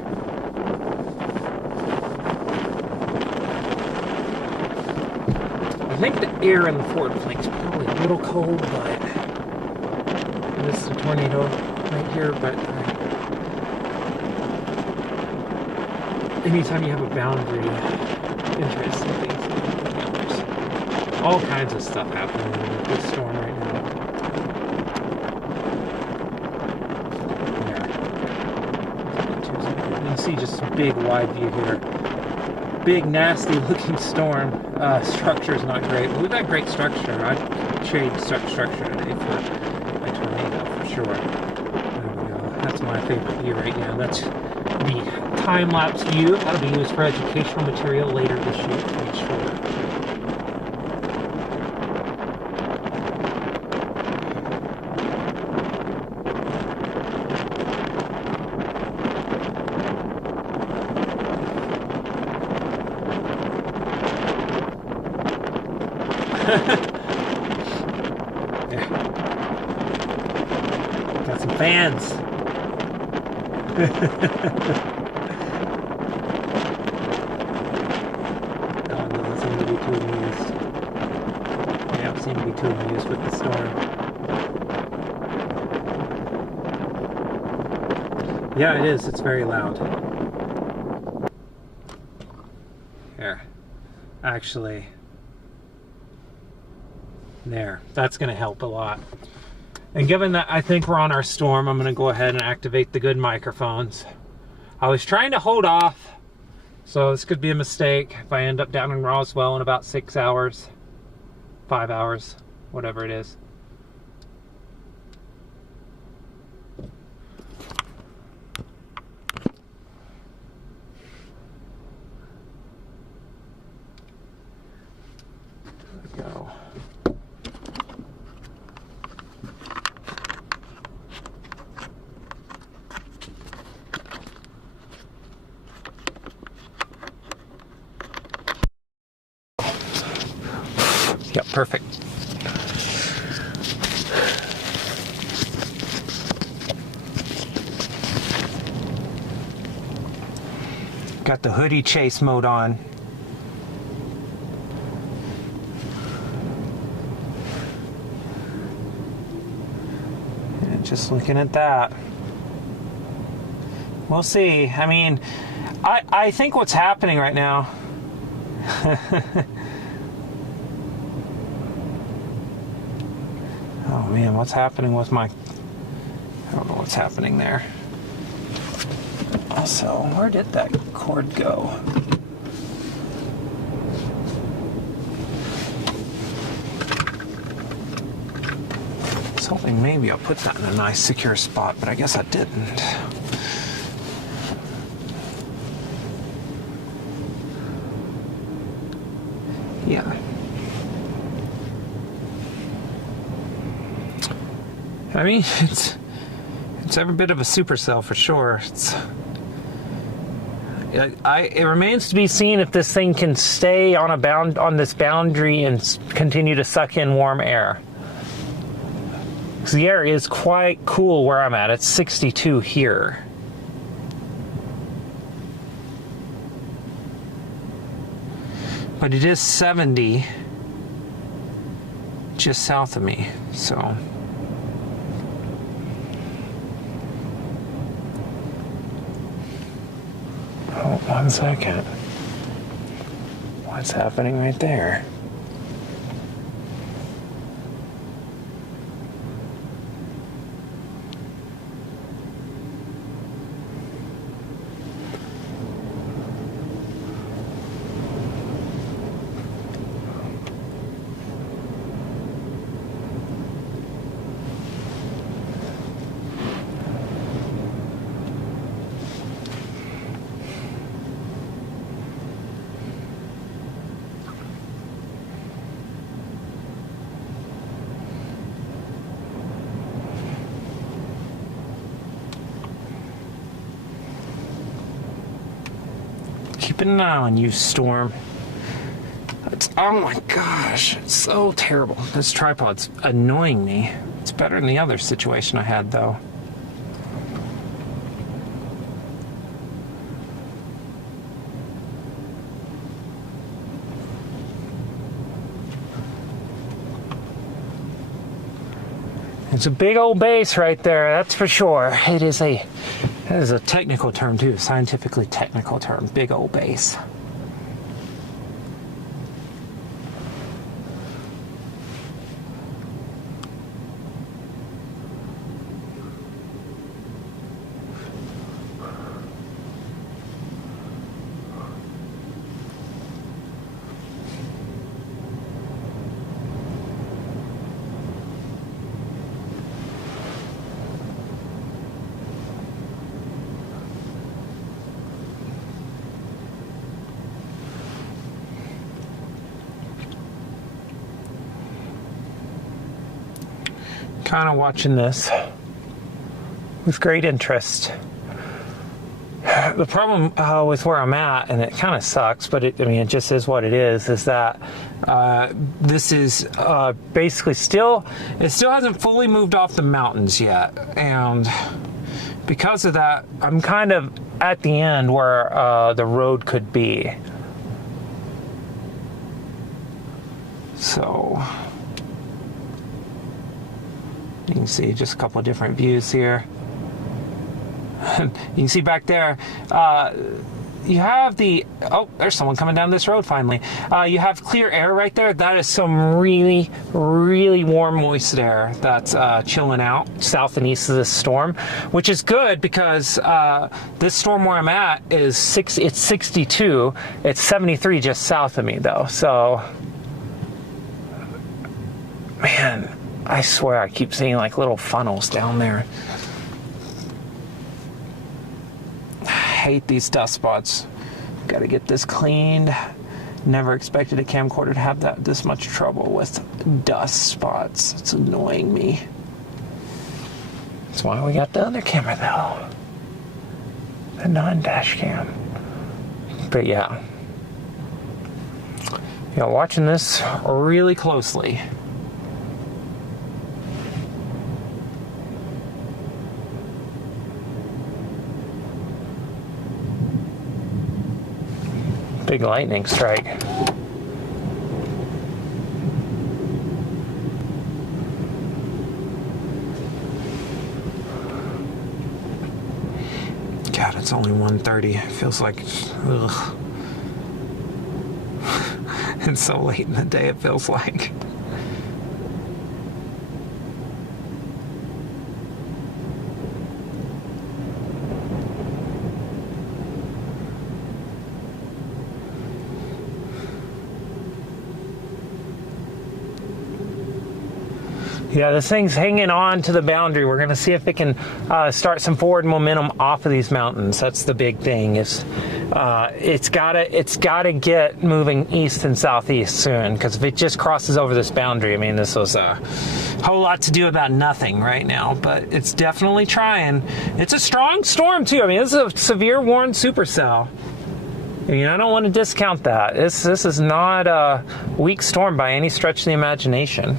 I think the air in the forward flank's probably a little cold, but this is a tornado right here. But anytime you have a boundary, interesting things. There's all kinds of stuff happening with this storm right now. See just a big wide view here. Big nasty looking storm. Structure is not great, but we've got great structure. I'd trade structure today for a tornado for sure. There we go. That's my favorite view right now. That's the time-lapse view. That'll be used for educational material later this year, to make sure. Yeah. Got some fans. Dog doesn't seem to be too amused. They don't seem to be too amused with the storm. Yeah, it is. It's very loud. Here. Actually. There, that's going to help a lot. And given that I think we're on our storm, I'm going to go ahead and activate the good microphones. I was trying to hold off, so this could be a mistake if I end up down in Roswell in about 6 hours, 5 hours, whatever it is. There we go. Yep, perfect. Got the hoodie chase mode on. Just looking at that. We'll see. I mean, I think what's happening right now. Oh man, what's happening with my... I don't know what's happening there. Also, where did that cord go? I was hoping maybe I'll put that in a nice secure spot, but I guess I didn't. Yeah. I mean, it's every bit of a supercell for sure. It remains to be seen if this thing can stay on this boundary and continue to suck in warm air. Because the air is quite cool where I'm at. It's 62 here. But it is 70 just south of me, so... Oh, 1 second. What's happening right there? Keeping an eye on you, Storm. Oh my gosh, it's so terrible. This tripod's annoying me. It's better than the other situation I had, though. It's a big old base right there, that's for sure. It is a... That is a technical term too, scientifically technical term, big old base. Kind of watching this with great interest. The problem with where I'm at, and it kind of sucks, but I mean, it just is what it is that this is basically it still hasn't fully moved off the mountains yet. And because of that, I'm kind of at the end where the road could be. So... You can see just a couple of different views here. You can see back there, you have the... Oh, there's someone coming down this road finally. You have clear air right there. That is some really, really warm, moist air that's chilling out south and east of this storm, which is good because this storm where I'm at is it's 62. It's 73 just south of me, though. So, man... I swear I keep seeing like little funnels down there. I hate these dust spots. Got to get this cleaned. Never expected a camcorder to have this much trouble with dust spots. It's annoying me. That's why we got the other camera though. The non-dash cam. But yeah. You know, watching this really closely. Big lightning strike. God, it's only 1:30. It feels like, ugh. It's so late in the day, it feels like. Yeah, this thing's hanging on to the boundary. We're going to see if it can start some forward momentum off of these mountains. That's the big thing. It's gotta get moving east and southeast soon, because if it just crosses over this boundary, I mean, this was a whole lot to do about nothing right now. But it's definitely trying. It's a strong storm too. I mean, this is a severe warned supercell. I mean, I don't want to discount that. This is not a weak storm by any stretch of the imagination.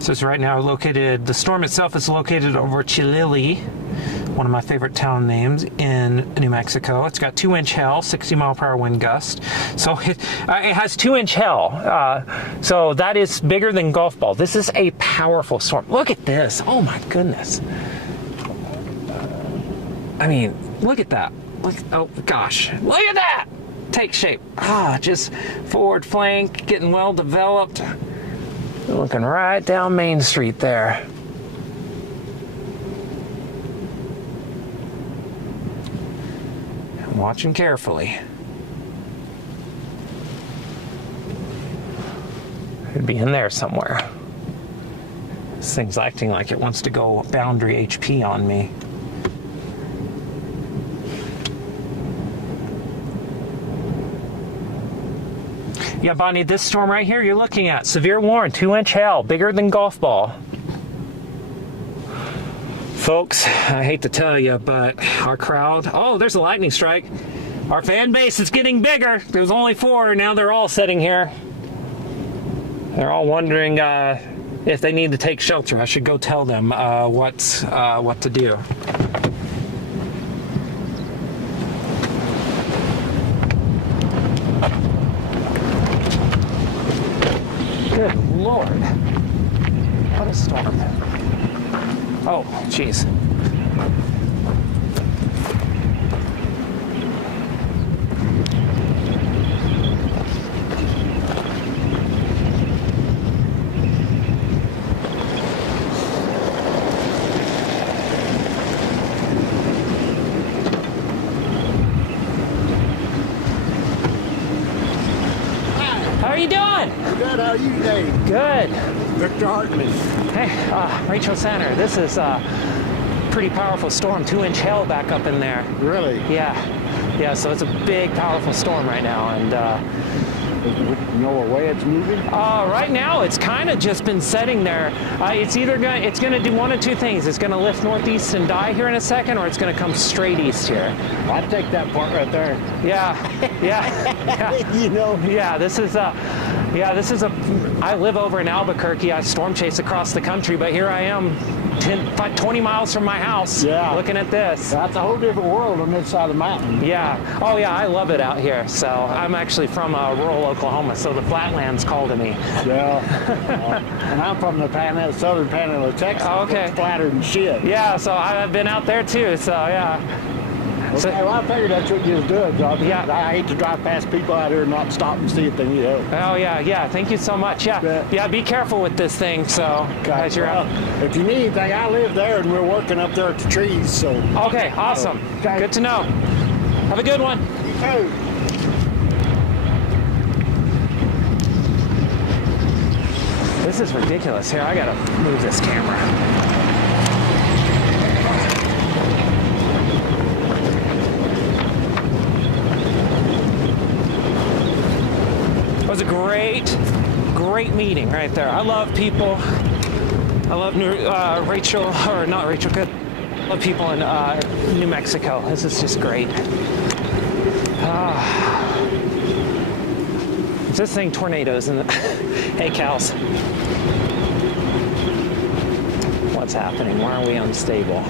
So it's right now located, the storm itself is located over Chilili, one of my favorite town names in New Mexico. It's got 2-inch hail, 60-mile-per-hour wind gust. So it has 2-inch hail. So that is bigger than golf ball. This is a powerful storm. Look at this. Oh my goodness. I mean, look at that. Look, oh gosh. Look at that. Take shape. Just forward flank, getting well developed. Looking right down Main Street there. I'm watching carefully. It'd be in there somewhere. This thing's acting like it wants to go boundary HP on me. Yeah, Bonnie, this storm right here you're looking at, severe warning, 2-inch hail, bigger than golf ball. Folks, I hate to tell you, but our crowd, oh, there's a lightning strike. Our fan base is getting bigger. There was only 4, now they're all sitting here. They're all wondering if they need to take shelter. I should go tell them what to do. Good Lord. What a storm. Oh, jeez. How are you doing? Good, how are you today? Good. Victor Hartman. Hey, Rachel Sander, this is a pretty powerful storm, 2-inch hail back up in there. Really? Yeah, so it's a big, powerful storm right now, and You know what way it's moving? right now it's kind of just been setting there. It's going to do one of two things. It's going to lift northeast and die here in a second, or it's going to come straight east here. I'd take that part right there. Yeah. You know? Yeah, this is I live over in Albuquerque. I storm chase across the country, but here I am 20 miles from my house, looking at this. That's a whole different world on this side of the mountain. Yeah. Oh, yeah, I love it out here. So I'm actually from rural Oklahoma, so the flatlands call to me. Yeah. And I'm from the southern panhandle of Texas. Oh, okay. It's flatter than shit. Yeah, so I've been out there too, so yeah. Okay, well, I figured that's what you was doing, John. Yeah. I hate to drive past people out here and not stop and see if they need help. Oh, yeah, thank you so much. Yeah, be careful with this thing, so as you're out. If you need anything, I live there and we're working up there at the trees, so. Okay, awesome. Okay. Good to know. Have a good one. You too. This is ridiculous. Here, I gotta move this camera. It was a great meeting right there. I love people. I love Rachel, or not Rachel, good. I love people in New Mexico. This is just great. Is this thing tornadoes in the... Hey, cows. What's happening? Why are we unstable?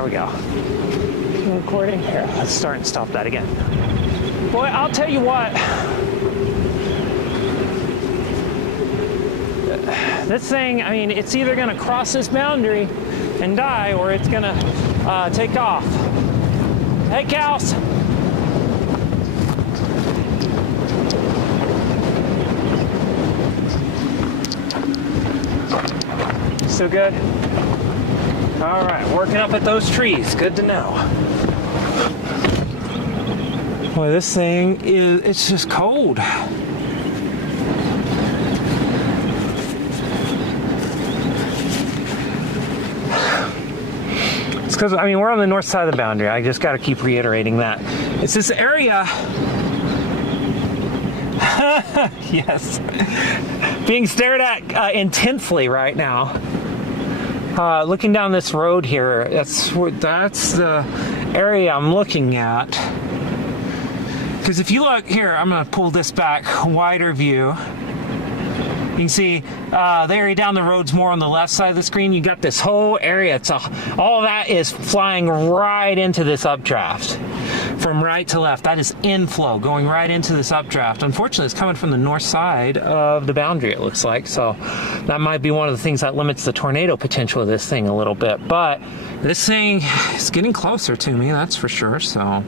There we go. Recording here. Let's start and stop that again. Boy, I'll tell you what. This thing, I mean, it's either gonna cross this boundary and die, or it's gonna take off. Hey, cows. So good. All right, working up at those trees. Good to know. Boy, this thing is, it's just cold. It's because, I mean, we're on the north side of the boundary. I just got to keep reiterating that. It's this area. Yes. Being stared at intensely right now. Looking down this road here, that's the area I'm looking at. Because if you look here, I'm going to pull this back, wider view. You can see the area down the road's more on the left side of the screen. You got this whole area. All of that is flying right into this updraft. From right to left, that is inflow going right into this updraft. Unfortunately, it's coming from the north side of the boundary, it looks like. So that might be one of the things that limits the tornado potential of this thing a little bit. But this thing is getting closer to me, that's for sure. So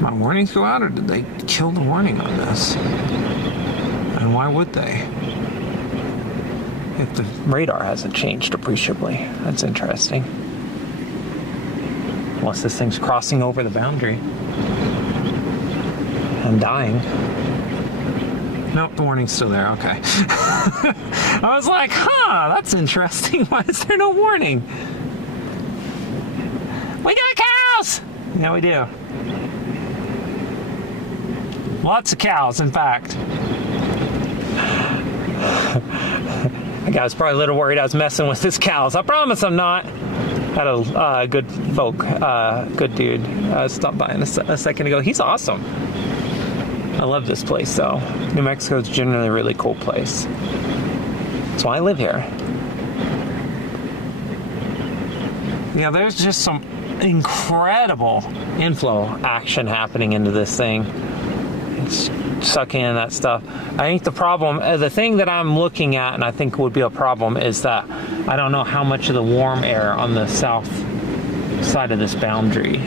my warnings go out, or did they kill the warning on this? And why would they? If the radar hasn't changed appreciably. That's interesting. Unless this thing's crossing over the boundary and dying. Nope, the warning's still there. Okay. I was like, huh, that's interesting. Why is there no warning? We got cows! Yeah, we do. Lots of cows, in fact. I was probably a little worried I was messing with his cows. I promise I'm not. Had a good dude stop by a second ago. He's awesome. I love this place, though. New Mexico's generally a really cool place. That's why I live here. Yeah, there's just some incredible inflow action happening into this thing. It's sucking in that stuff. I think the thing that I'm looking at, and I think would be a problem, is that I don't know how much of the warm air on the south side of this boundary.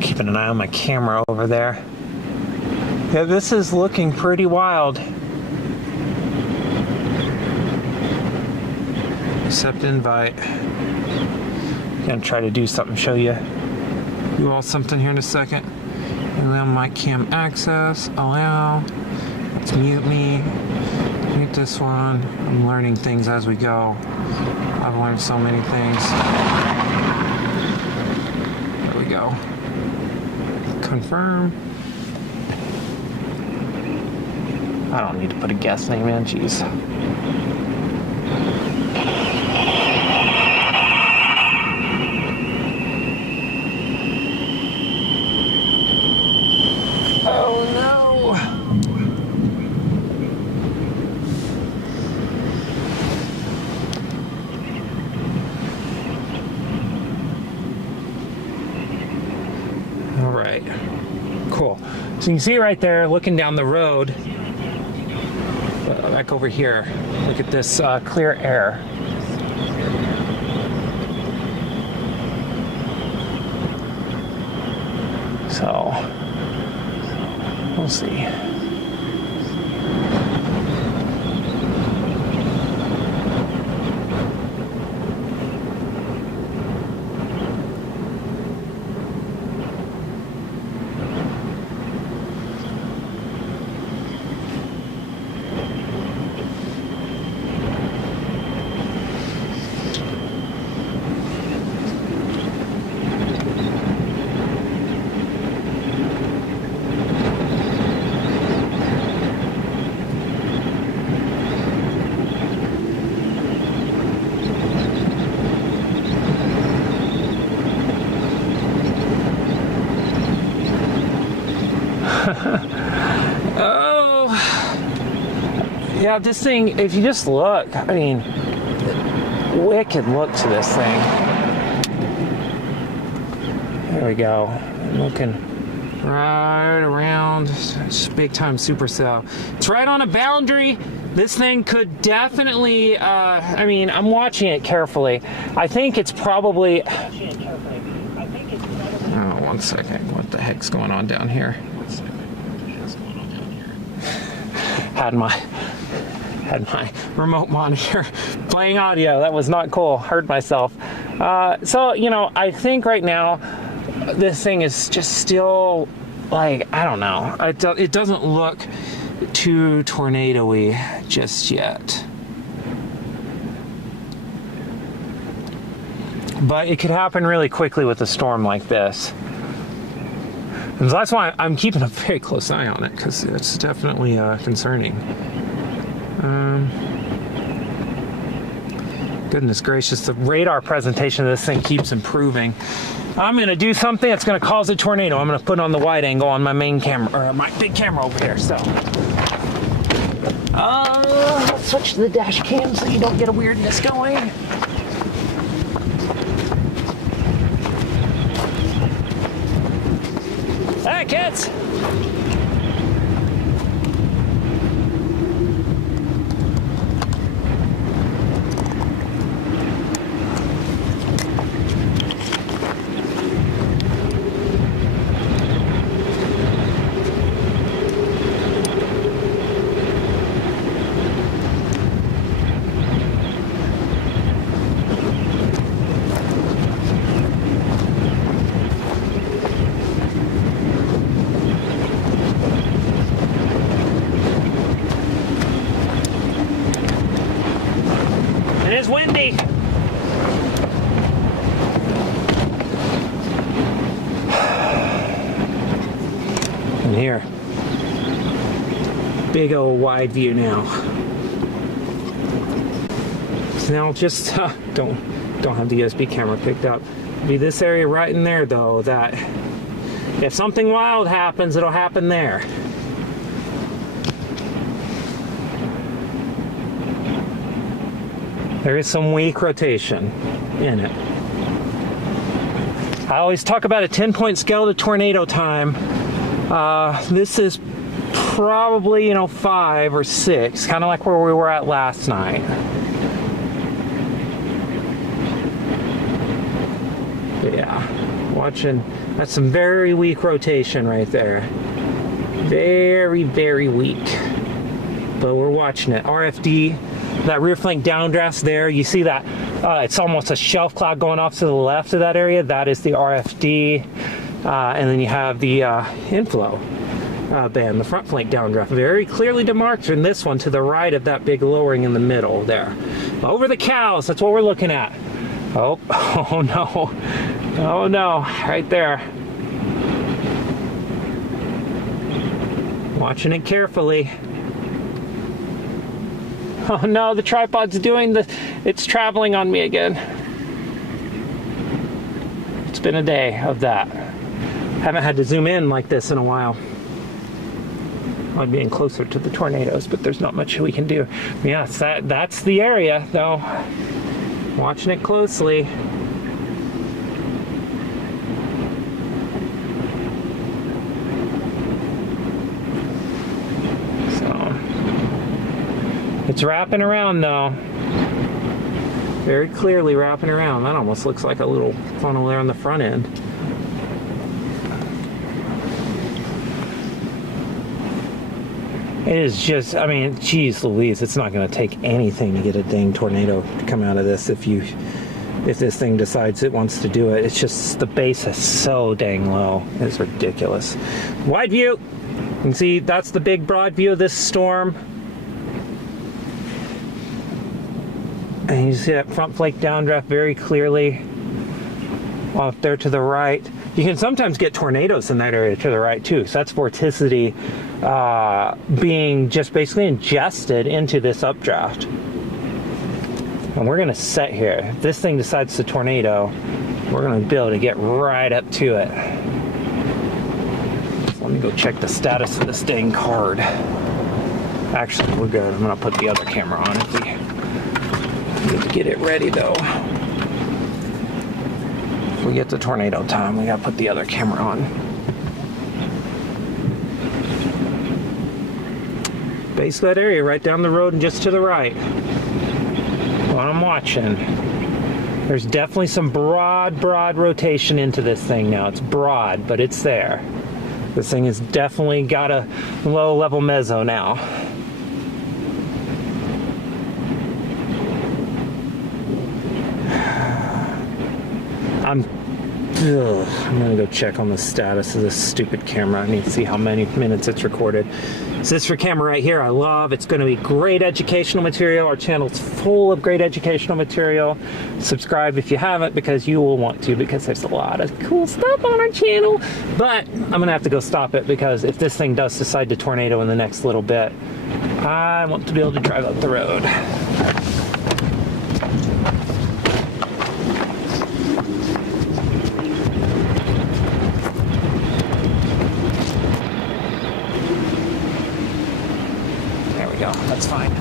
Keeping an eye on my camera over there. Yeah, this is looking pretty wild. Accept invite. Gonna try to do something, show you all something here in a second. Allow mic cam access, allow. Let's mute me. Mute this one. I'm learning things as we go. I've learned so many things. There we go. Confirm. I don't need to put a guest name in, jeez. Oh no! All right, cool. So you can see right there, looking down the road, back over here, look at this clear air. So, we'll see. Oh, yeah, this thing, if you just look, I mean, wicked look to this thing. There we go. I'm looking right around. It's big time supercell. It's right on a boundary. This thing could definitely, I mean, I'm watching it carefully. I think it's probably, oh, one second. What the heck's going on down here? Had my remote monitor playing audio. That was not cool. Heard myself. So, you know, I think right now this thing is just still, like, I don't know. It doesn't look too tornado-y just yet. But it could happen really quickly with a storm like this. And that's why I'm keeping a very close eye on it, because it's definitely concerning. Goodness gracious, the radar presentation of this thing keeps improving. I'm going to do something that's going to cause a tornado. I'm going to put on the wide angle on my main camera, or my big camera over here. So, let's switch to the dash cam so you don't get a weirdness going. Hi, kids. It is windy. And here, big old wide view now. So now just don't have the USB camera picked up. Be this area right in there though, that if something wild happens, it'll happen there. There is some weak rotation in it. I always talk about a 10-point scale to tornado time. This is probably, you know, 5 or 6, kind of like where we were at last night. But yeah, watching, that's some very weak rotation right there. Very, very weak. But we're watching it. RFD. That rear flank downdraft there, you see that it's almost a shelf cloud going off to the left of that area. That is the RFD. And then you have the inflow band, the front flank downdraft, very clearly demarked in this one to the right of that big lowering in the middle there. Over the cows, that's what we're looking at. Oh no. Oh no, right there. Watching it carefully. Oh no, the tripod's it's traveling on me again. It's been a day of that. Haven't had to zoom in like this in a while. I'm being closer to the tornadoes, but there's not much we can do. Yes, that's the area though. Watching it closely. It's wrapping around though. Very clearly wrapping around. That almost looks like a little funnel there on the front end. It is just, I mean, geez Louise, it's not going to take anything to get a dang tornado to come out of this if this thing decides it wants to do it. It's just, the base is so dang low. It's ridiculous. Wide view. You can see that's the big broad view of this storm. And you see that front flake downdraft very clearly off there to the right. You can sometimes get tornadoes in that area to the right too. So that's vorticity being just basically ingested into this updraft. And we're going to set here. If this thing decides to tornado, we're going to be able to get right up to it. So let me go check the status of this dang card. Actually, we're good. I'm gonna put the other camera on if we need to get it ready though. If we get to tornado time, we gotta put the other camera on. Base of that area right down the road and just to the right. What I'm watching. There's definitely some broad rotation into this thing now. It's broad, but it's there. This thing has definitely got a low level mezzo now. I'm gonna go check on the status of this stupid camera. I need to see how many minutes it's recorded. So this for camera right here, I love. It's gonna be great educational material. Our channel's full of great educational material. Subscribe if you haven't, because you will want to, because there's a lot of cool stuff on our channel. But I'm gonna have to go stop it, because if this thing does decide to tornado in the next little bit, I want to be able to drive up the road. That's fine.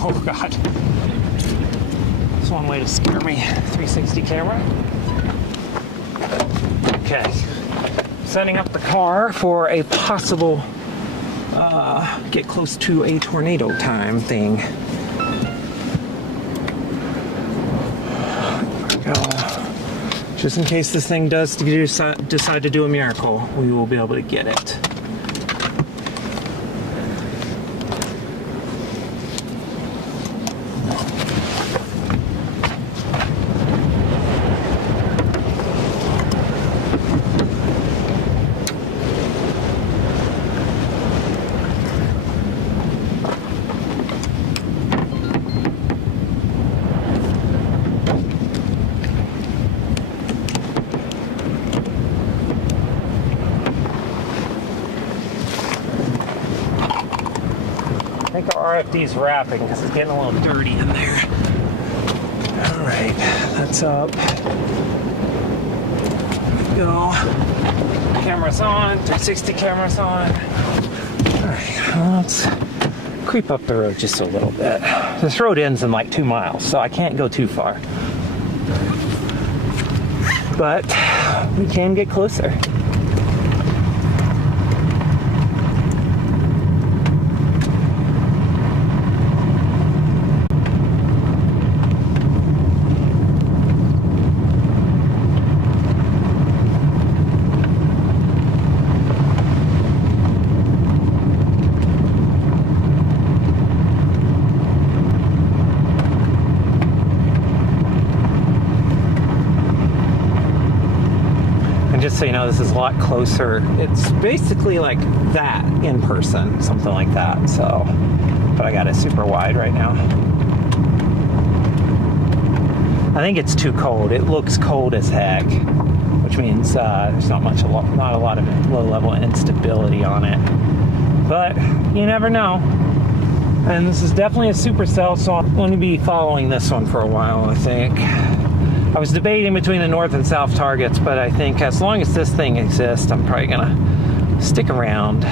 Oh God, that's one way to scare me. 360 camera. Okay, setting up the car for a possible get close to a tornado time thing. Just in case this thing does decide to do a miracle, we will be able to get it. I think our RFD's wrapping because it's getting a little dirty in there. All right, that's up. Go. Camera's on. 360 camera's on. All right, let's creep up the road just a little bit. This road ends in like 2 miles, so I can't go too far. But we can get closer. Just so you know, this is a lot closer. It's basically like that in person, something like that. So, but I got it super wide right now. I think it's too cold. It looks cold as heck, which means there's not a lot of low-level instability on it. But you never know. And this is definitely a supercell, so I'm going to be following this one for a while, I think. I was debating between the north and south targets, but I think as long as this thing exists, I'm probably gonna stick around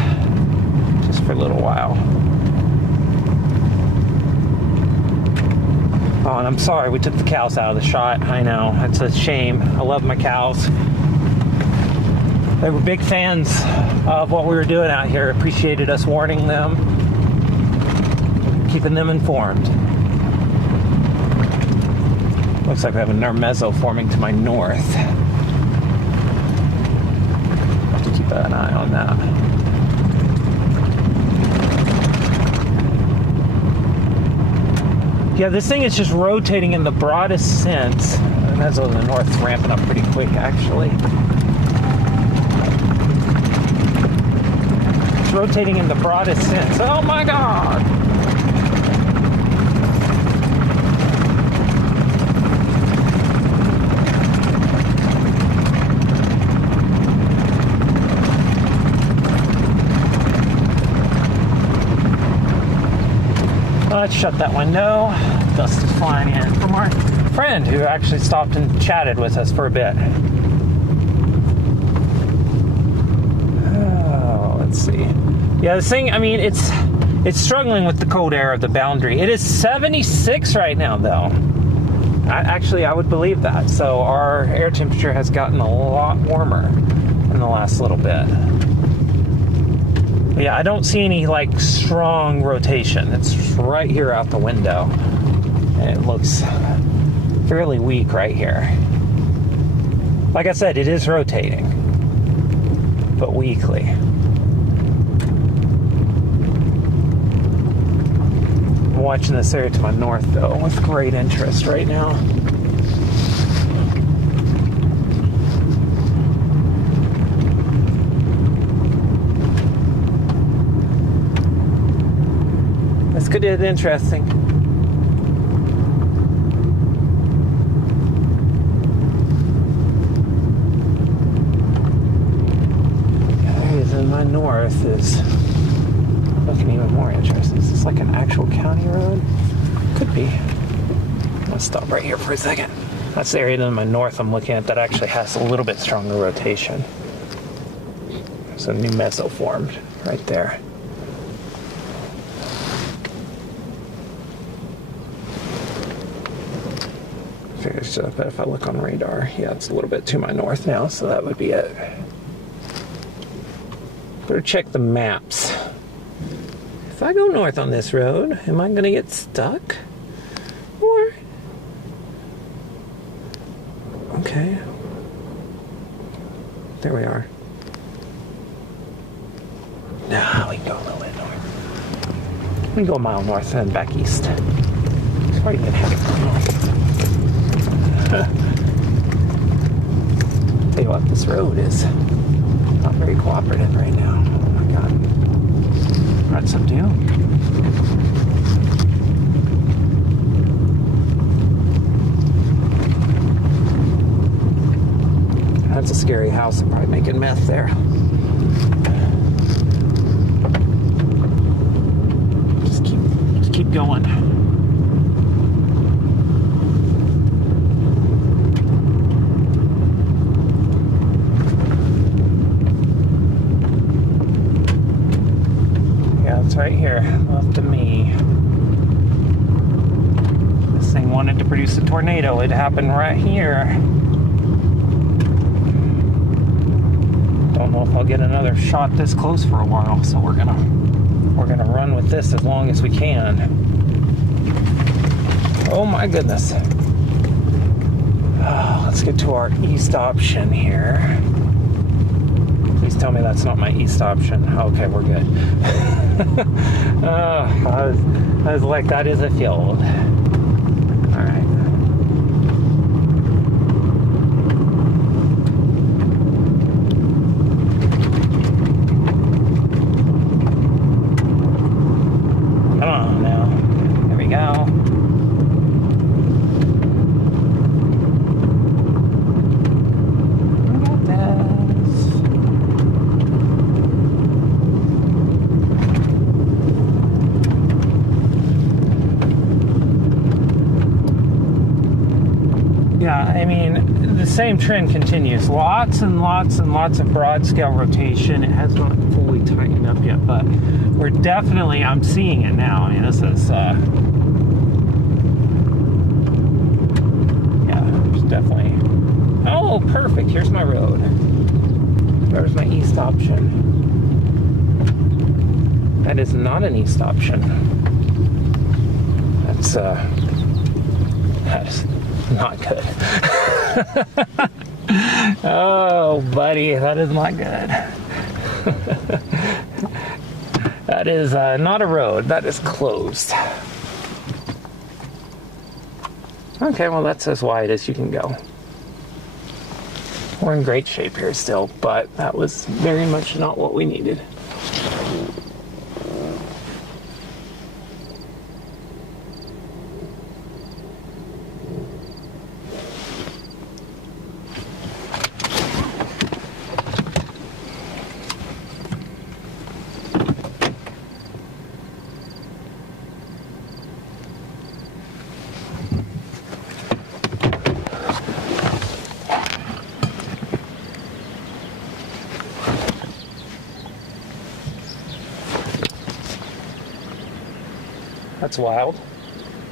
just for a little while. Oh, and I'm sorry we took the cows out of the shot. I know, it's a shame. I love my cows. They were big fans of what we were doing out here, appreciated us warning them, keeping them informed. Looks like we have a mezzo forming to my north. Have to keep an eye on that. Yeah, this thing is just rotating in the broadest sense. And that's on the north, it's ramping up pretty quick, actually. It's rotating in the broadest sense. Oh my God! Let's shut that window. Dust is flying in from our friend who actually stopped and chatted with us for a bit. Oh, let's see. Yeah, this thing, I mean, it's struggling with the cold air of the boundary. It is 76 right now, though. I would believe that. So our air temperature has gotten a lot warmer in the last little bit. Yeah, I don't see any like strong rotation. It's right here out the window. And it looks fairly weak right here. Like I said, it is rotating, but weakly. I'm watching this area to my north though with great interest right now. This could get interesting. Areas in my north is looking even more interesting. Is this like an actual county road? Could be. I'll stop right here for a second. That's the area in my north I'm looking at that actually has a little bit stronger rotation. There's a new meso formed right there. But if I look on radar, yeah, it's a little bit to my north now, so that would be it. Better check the maps. If I go north on this road, am I going to get stuck? Or... okay. There we are. Nah, we can go a little bit north. We can go a mile north and then back east. It's probably been heavy going on. Tell you what, this road is not very cooperative right now. Oh my God. What's up, dude? That's a scary house. They're probably making meth there. Just keep going. Right here, left of me. This thing wanted to produce a tornado. It happened right here. Don't know if I'll get another shot this close for a while, so we're gonna run with this as long as we can. Oh my goodness. Let's get to our east option here. Please tell me that's not my east option. Okay, we're good. I was like, that is a field. Alright. Come on now. There we go. Yeah, I mean, the same trend continues. Lots and lots and lots of broad scale rotation. It has not fully tightened up yet, but we're definitely, I'm seeing it now. I mean, this is, yeah, there's definitely, oh, perfect. Here's my road. There's my east option. That is not an east option. That's not good. Oh, buddy, that is not good. That is not a road. That is closed. Okay, well that's as wide as you can go. We're in great shape here still, but that was very much not what we needed. That's wild.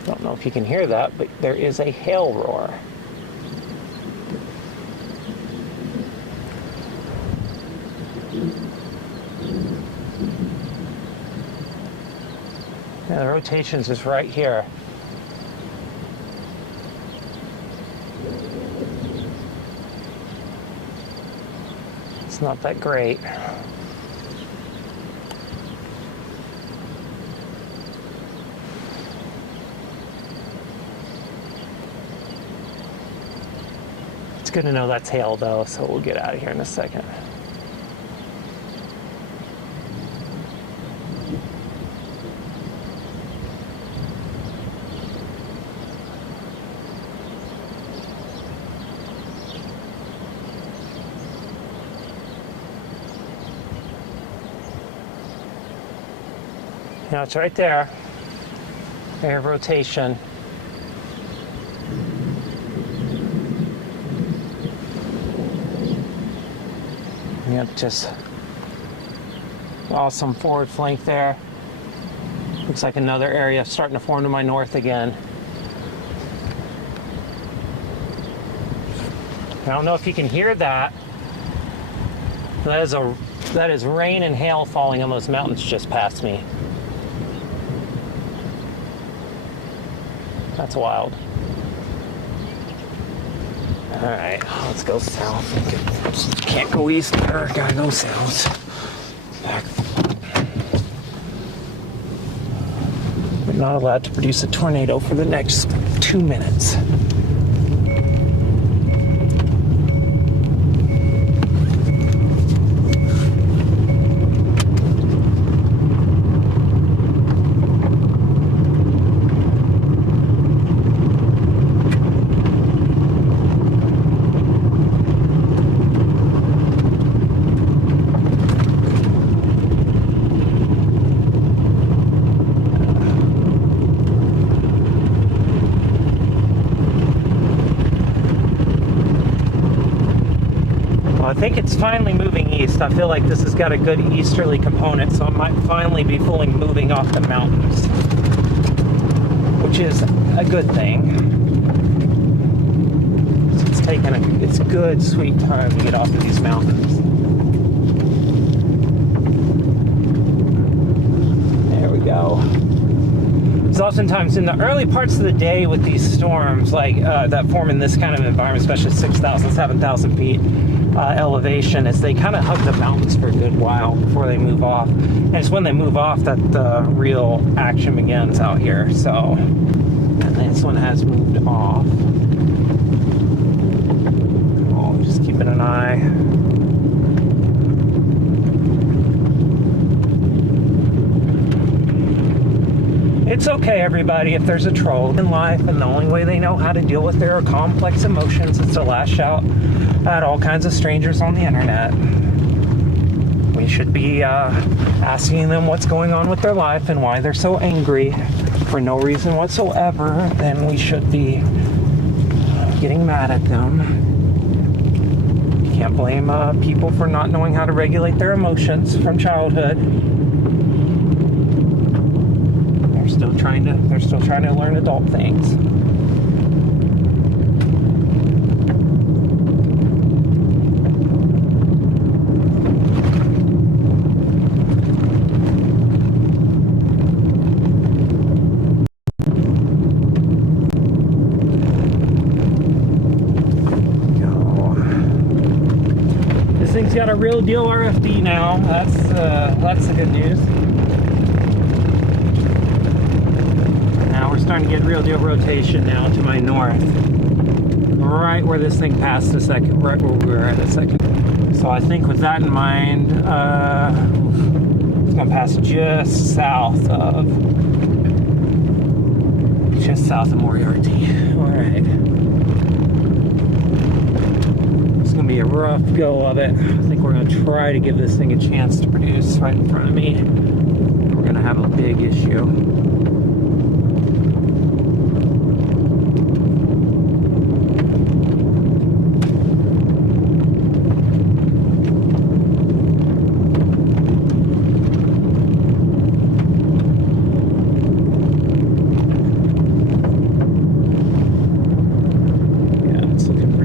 Don't know if you can hear that, but there is a hail roar. Yeah, the rotations is right here. It's not that great. It's good to know that's hail though, so we'll get out of here in a second. Now it's right there. Area of rotation. Yep, just awesome forward flank there. Looks like another area starting to form to my north again. I don't know if you can hear that. That is rain and hail falling on those mountains just past me. That's wild. All right, let's go south. Can't go east there, gotta go south. Back. We're not allowed to produce a tornado for the next 2 minutes. I think it's finally moving east. I feel like this has got a good easterly component, so it might finally be fully moving off the mountains, which is a good thing. It's taken it's a good, sweet time to get off of these mountains. There we go. Because oftentimes in the early parts of the day with these storms, like that form in this kind of environment, especially 6,000, 7,000 feet, elevation, is they kind of hug the mountains for a good while before they move off. And it's when they move off that the real action begins out here. So, and this one has moved off. Oh, just keeping an eye. It's okay, everybody, if there's a troll in life and the only way they know how to deal with their complex emotions is to lash out at all kinds of strangers on the internet. We should be asking them what's going on with their life and why they're so angry for no reason whatsoever. Then we should be getting mad at them. Can't blame people for not knowing how to regulate their emotions from childhood. They're still trying to learn adult things. Thing's got a real deal RFD now. That's the good news. Now we're starting to get real deal rotation now to my north. Right where this thing passed a second, right where we were at a second. So I think with that in mind, it's gonna pass just south of Moriarty. All right. It's gonna be a rough go of it. I think we're gonna try to give this thing a chance to produce right in front of me. We're gonna have a big issue.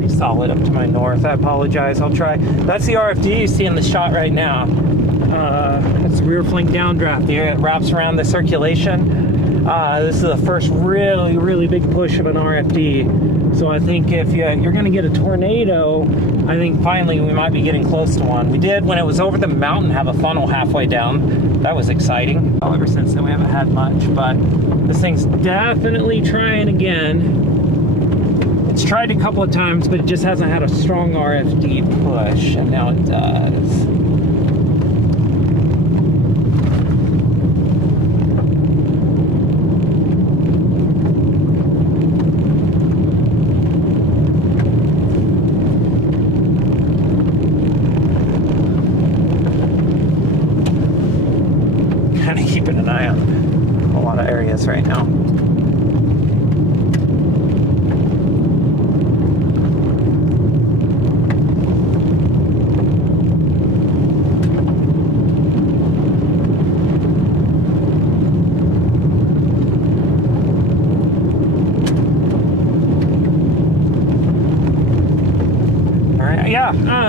Solid up to my north. I apologize. I'll try. That's the RFD you see in the shot right now. It's the rear flank downdraft. Here it wraps around the circulation. This is the first really big push of an RFD. So I think if you're going to get a tornado, I think finally we might be getting close to one. We did, when it was over the mountain, have a funnel halfway down. That was exciting. Ever since then we haven't had much, but this thing's definitely trying again. It's tried a couple of times, but it just hasn't had a strong RFD push, and now it does. Kind of keeping an eye on a lot of areas right now.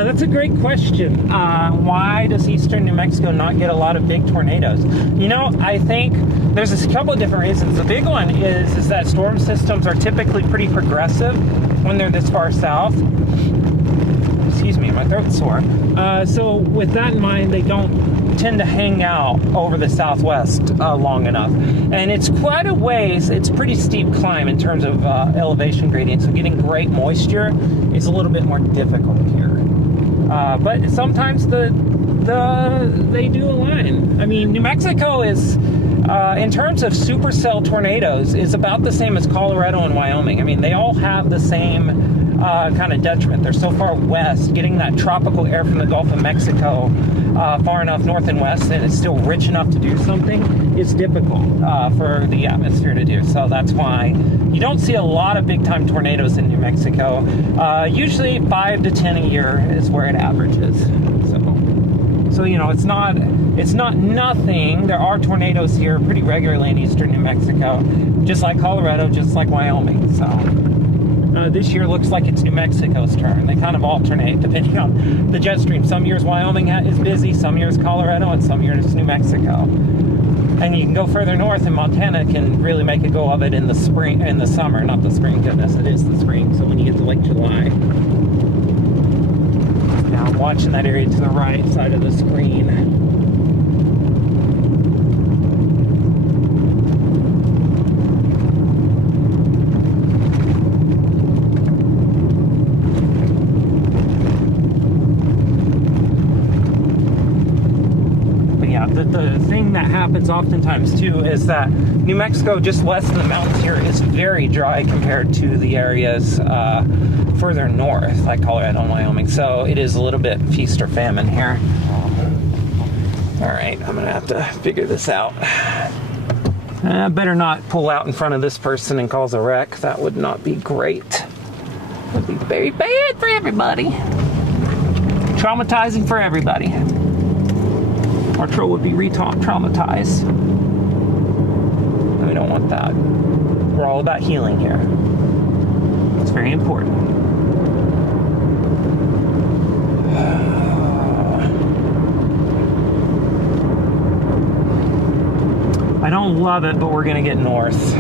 That's a great question. Why does eastern New Mexico not get a lot of big tornadoes? You know, I think there's a couple of different reasons. The big one is that storm systems are typically pretty progressive when they're this far south. Excuse me, my throat's sore. So with that in mind, they don't tend to hang out over the southwest long enough. And it's quite a ways. It's a pretty steep climb in terms of elevation gradient. So getting great moisture is a little bit more difficult here. But sometimes they do align. I mean, New Mexico is, in terms of supercell tornadoes, is about the same as Colorado and Wyoming. I mean, they all have the same kind of detriment. They're so far west, getting that tropical air from the Gulf of Mexico far enough north and west, and it's still rich enough to do something, is difficult for the atmosphere to do. So that's why you don't see a lot of big-time tornadoes in New Mexico. Usually 5 to 10 a year is where it averages. So you know, it's not nothing. There are tornadoes here pretty regularly in eastern New Mexico, just like Colorado, just like Wyoming. So this year looks like it's New Mexico's turn. They kind of alternate depending on the jet stream. Some years Wyoming is busy, some years Colorado, and some years New Mexico. And you can go further north, and Montana can really make a go of it in the spring, in the summer, not the spring. Goodness, it is the spring. So when you get to like July. Now I'm watching that area to the right side of the screen. The thing that happens oftentimes too is that New Mexico, just west of the mountains here, is very dry compared to the areas further north, like Colorado and Wyoming. So it is a little bit feast or famine here. All right, I'm gonna have to figure this out. I better not pull out in front of this person and cause a wreck. That would not be great. It would be very bad for everybody. Traumatizing for everybody. Our troll would be traumatized. And we don't want that. We're all about healing here. It's very important. I don't love it, but we're gonna get north.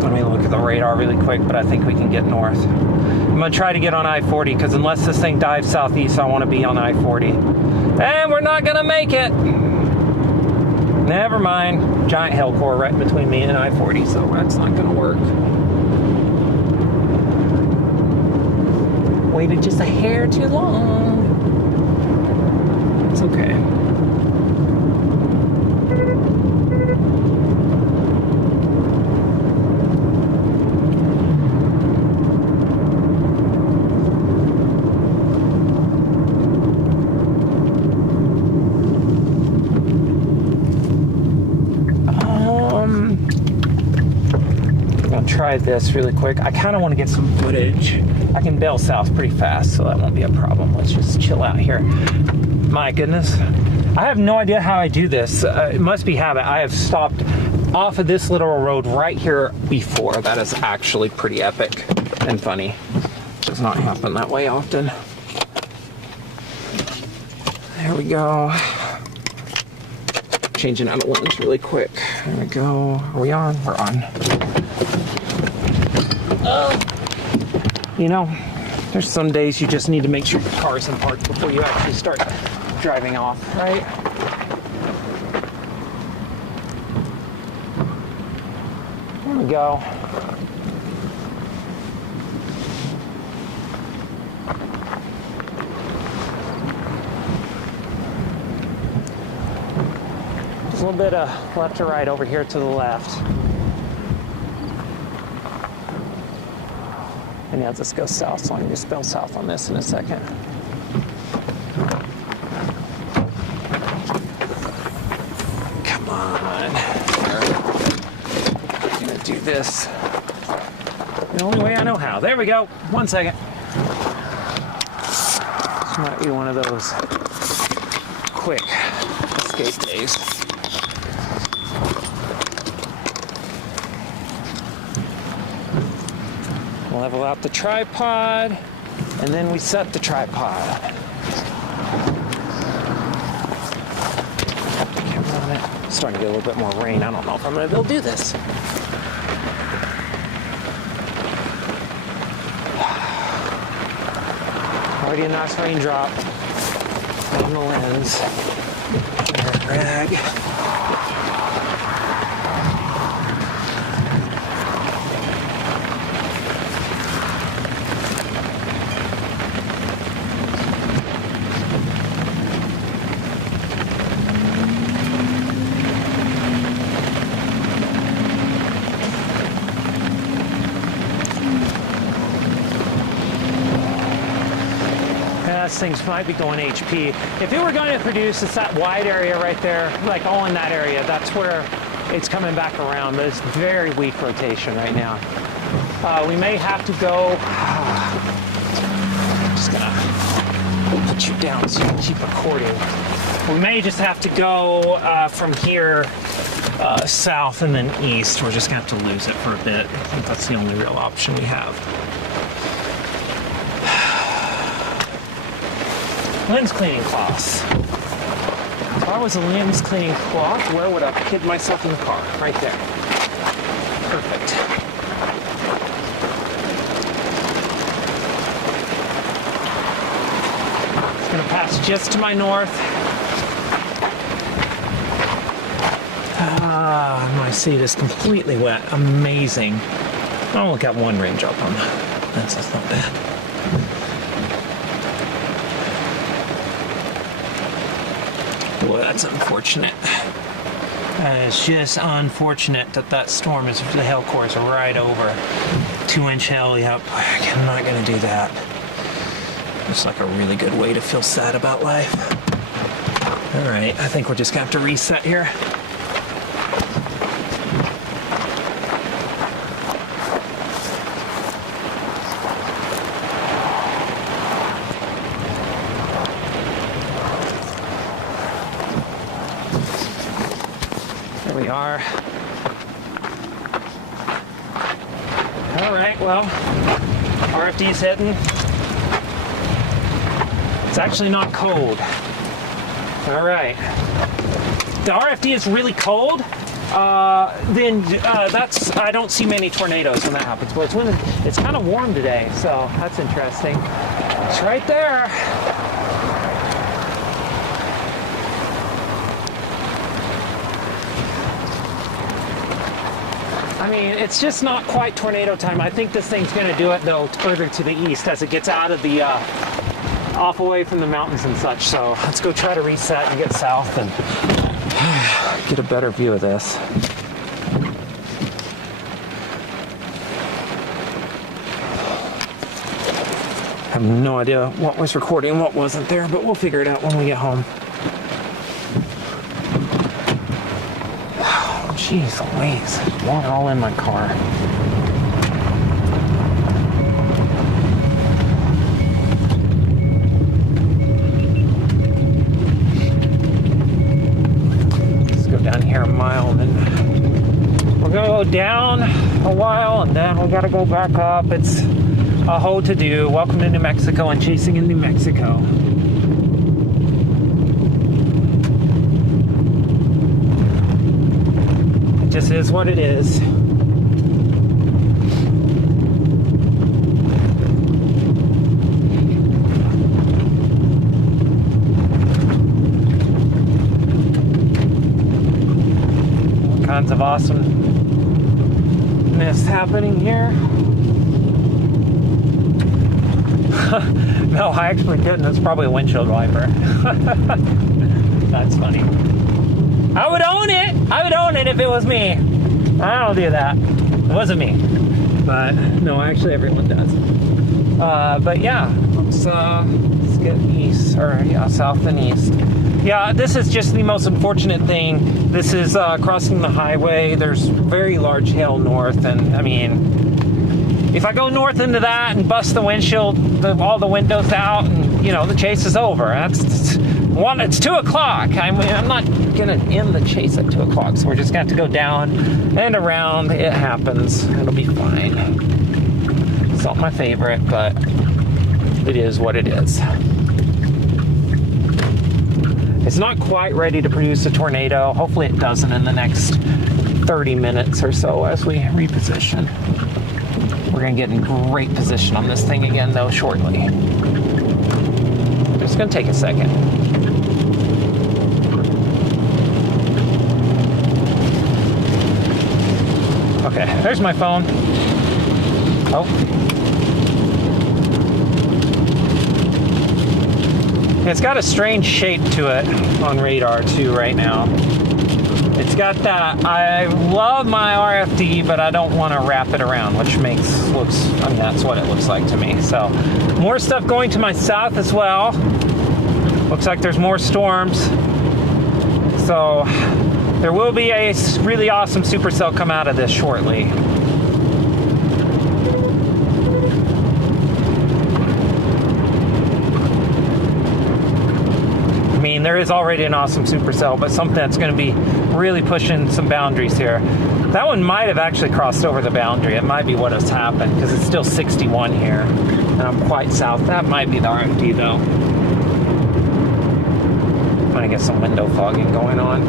Let me look at the radar really quick, but I think we can get north. I'm gonna try to get on I-40, because unless this thing dives southeast, I want to be on I-40. And we're not gonna make it. Never mind. giant hail core right between me and I-40, so that's not going to work. Waited just a hair too long. It's okay. Try this really quick. I kind of want to get some footage. I can bail south pretty fast, so that won't be a problem. Let's just chill out here. My goodness. I have no idea how I do this. It must be habit. I have stopped off of this little road right here before. That is actually pretty epic and funny. Does not happen that way often. There we go. Changing out of lens really quick. There we go. Are we on? We're on. You know, there's some days you just need to make sure your car is in park before you actually start driving off, right? There we go. There's a little bit of left to right over here to the left. And yeah, let's go south, so I'm going to spell south on this in a second. Come on. I'm going to do this the only way I know how. There we go. 1 second. This might be one of those quick escape days. Level out the tripod, and then we set the tripod. Camera on it. It's starting to get a little bit more rain. I don't know if I'm going to be able to do this. Already a nice raindrop on the lens. Rag. Things might be going HP. If it were going to produce, it's that wide area right there, like all in that area. That's where it's coming back around, but it's very weak rotation right now. We may have to go, I'm just gonna put you down so you can keep recording. We may just have to go from here south and then east. We're just gonna have to lose it for a bit. I think that's the only real option we have. Lens cleaning cloths. If I was a lens cleaning cloth, where would I hid myself in the car? Right there. Perfect. It's going to pass just to my north. My seat is completely wet. Amazing. Oh, look, got one raindrop on that. That's not bad. Boy, that's unfortunate. It's just unfortunate that that storm is, the hail core is right over. 2-inch hail, yep. I'm not gonna do that. It's like a really good way to feel sad about life. All right, I think we're just gonna have to reset here. There we are. All right, well, RFD's hitting. It's actually not cold. All right. The RFD is really cold, then that's, I don't see many tornadoes when that happens. But it's kind of warm today, so that's interesting. It's right there. mean, it's just not quite tornado time. I think this thing's going to do it, though, further to the east as it gets out of the, off away from the mountains and such. So let's go try to reset and get south and get a better view of this. I have no idea what was recording and what wasn't there, but we'll figure it out when we get home. Jeez Louise, water all in my car. Let's go down here a mile, and then we're gonna go down a while, and then we gotta go back up. It's a whole to-do. Welcome to New Mexico and chasing in New Mexico. Just is what it is. All kinds of awesomeness happening here. No, I actually didn't. It's probably a windshield wiper. That's funny. I would own it. I would own it if it was me. I don't do that. It wasn't me. But no, actually everyone does. But yeah, let's get east, or yeah, south and east. Yeah, this is just the most unfortunate thing. This is crossing the highway. There's very large hail north, and I mean, if I go north into that and bust the windshield, all the windows out, and you know, the chase is over. It's 2 o'clock. I mean, I'm not gonna end the chase at 2 o'clock, so we're just gonna have to go down and around. It happens. It'll be fine. It's not my favorite, but it is what it is. It's not quite ready to produce a tornado. Hopefully it doesn't in the next 30 minutes or so as we reposition. We're gonna get in great position on this thing again, though, shortly. It's gonna take a second. Okay, there's my phone. Oh. It's got a strange shape to it on radar too right now. It's got that, I love my RFD, but I don't want to wrap it around, which I mean, that's what it looks like to me. So, more stuff going to my south as well. Looks like there's more storms. So, there will be a really awesome supercell come out of this shortly. I mean, there is already an awesome supercell, but something that's going to be really pushing some boundaries here. That one might have actually crossed over the boundary. It might be what has happened, because it's still 61 here, and I'm quite south. That might be the RFD, though. I'm going to get some window fogging going on.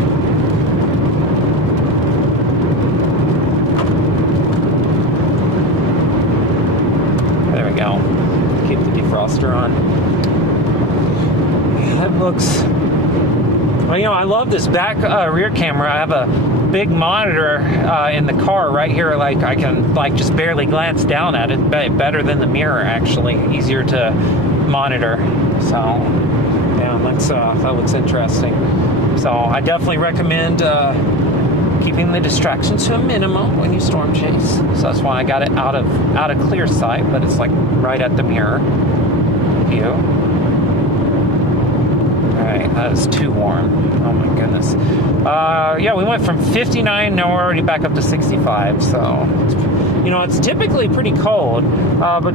There we go. Keep the defroster on. That looks... Well, you know, I love this back rear camera. I have a big monitor in the car right here. Like, I can, like, just barely glance down at it. Better than the mirror, actually. Easier to monitor. So, yeah, that looks interesting. So, I definitely recommend keeping the distractions to a minimum when you storm chase. So that's why I got it out of clear sight, but it's like right at the mirror view. Alright, that is too warm. Oh my goodness. Yeah, we went from 59, now we're already back up to 65, so you know, it's typically pretty cold, but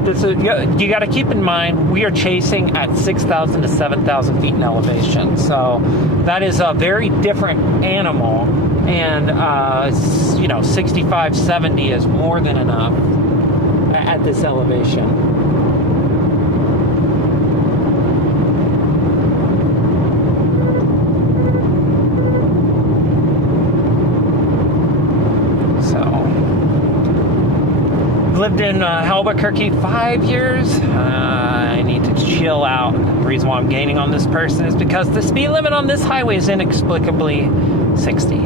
you got to keep in mind we are chasing at 6,000 to 7,000 feet in elevation, so that is a very different animal, and you know, 65, 70 is more than enough at this elevation. Lived in Albuquerque 5 years. I need to chill out. The reason why I'm gaining on this person is because the speed limit on this highway is inexplicably 60.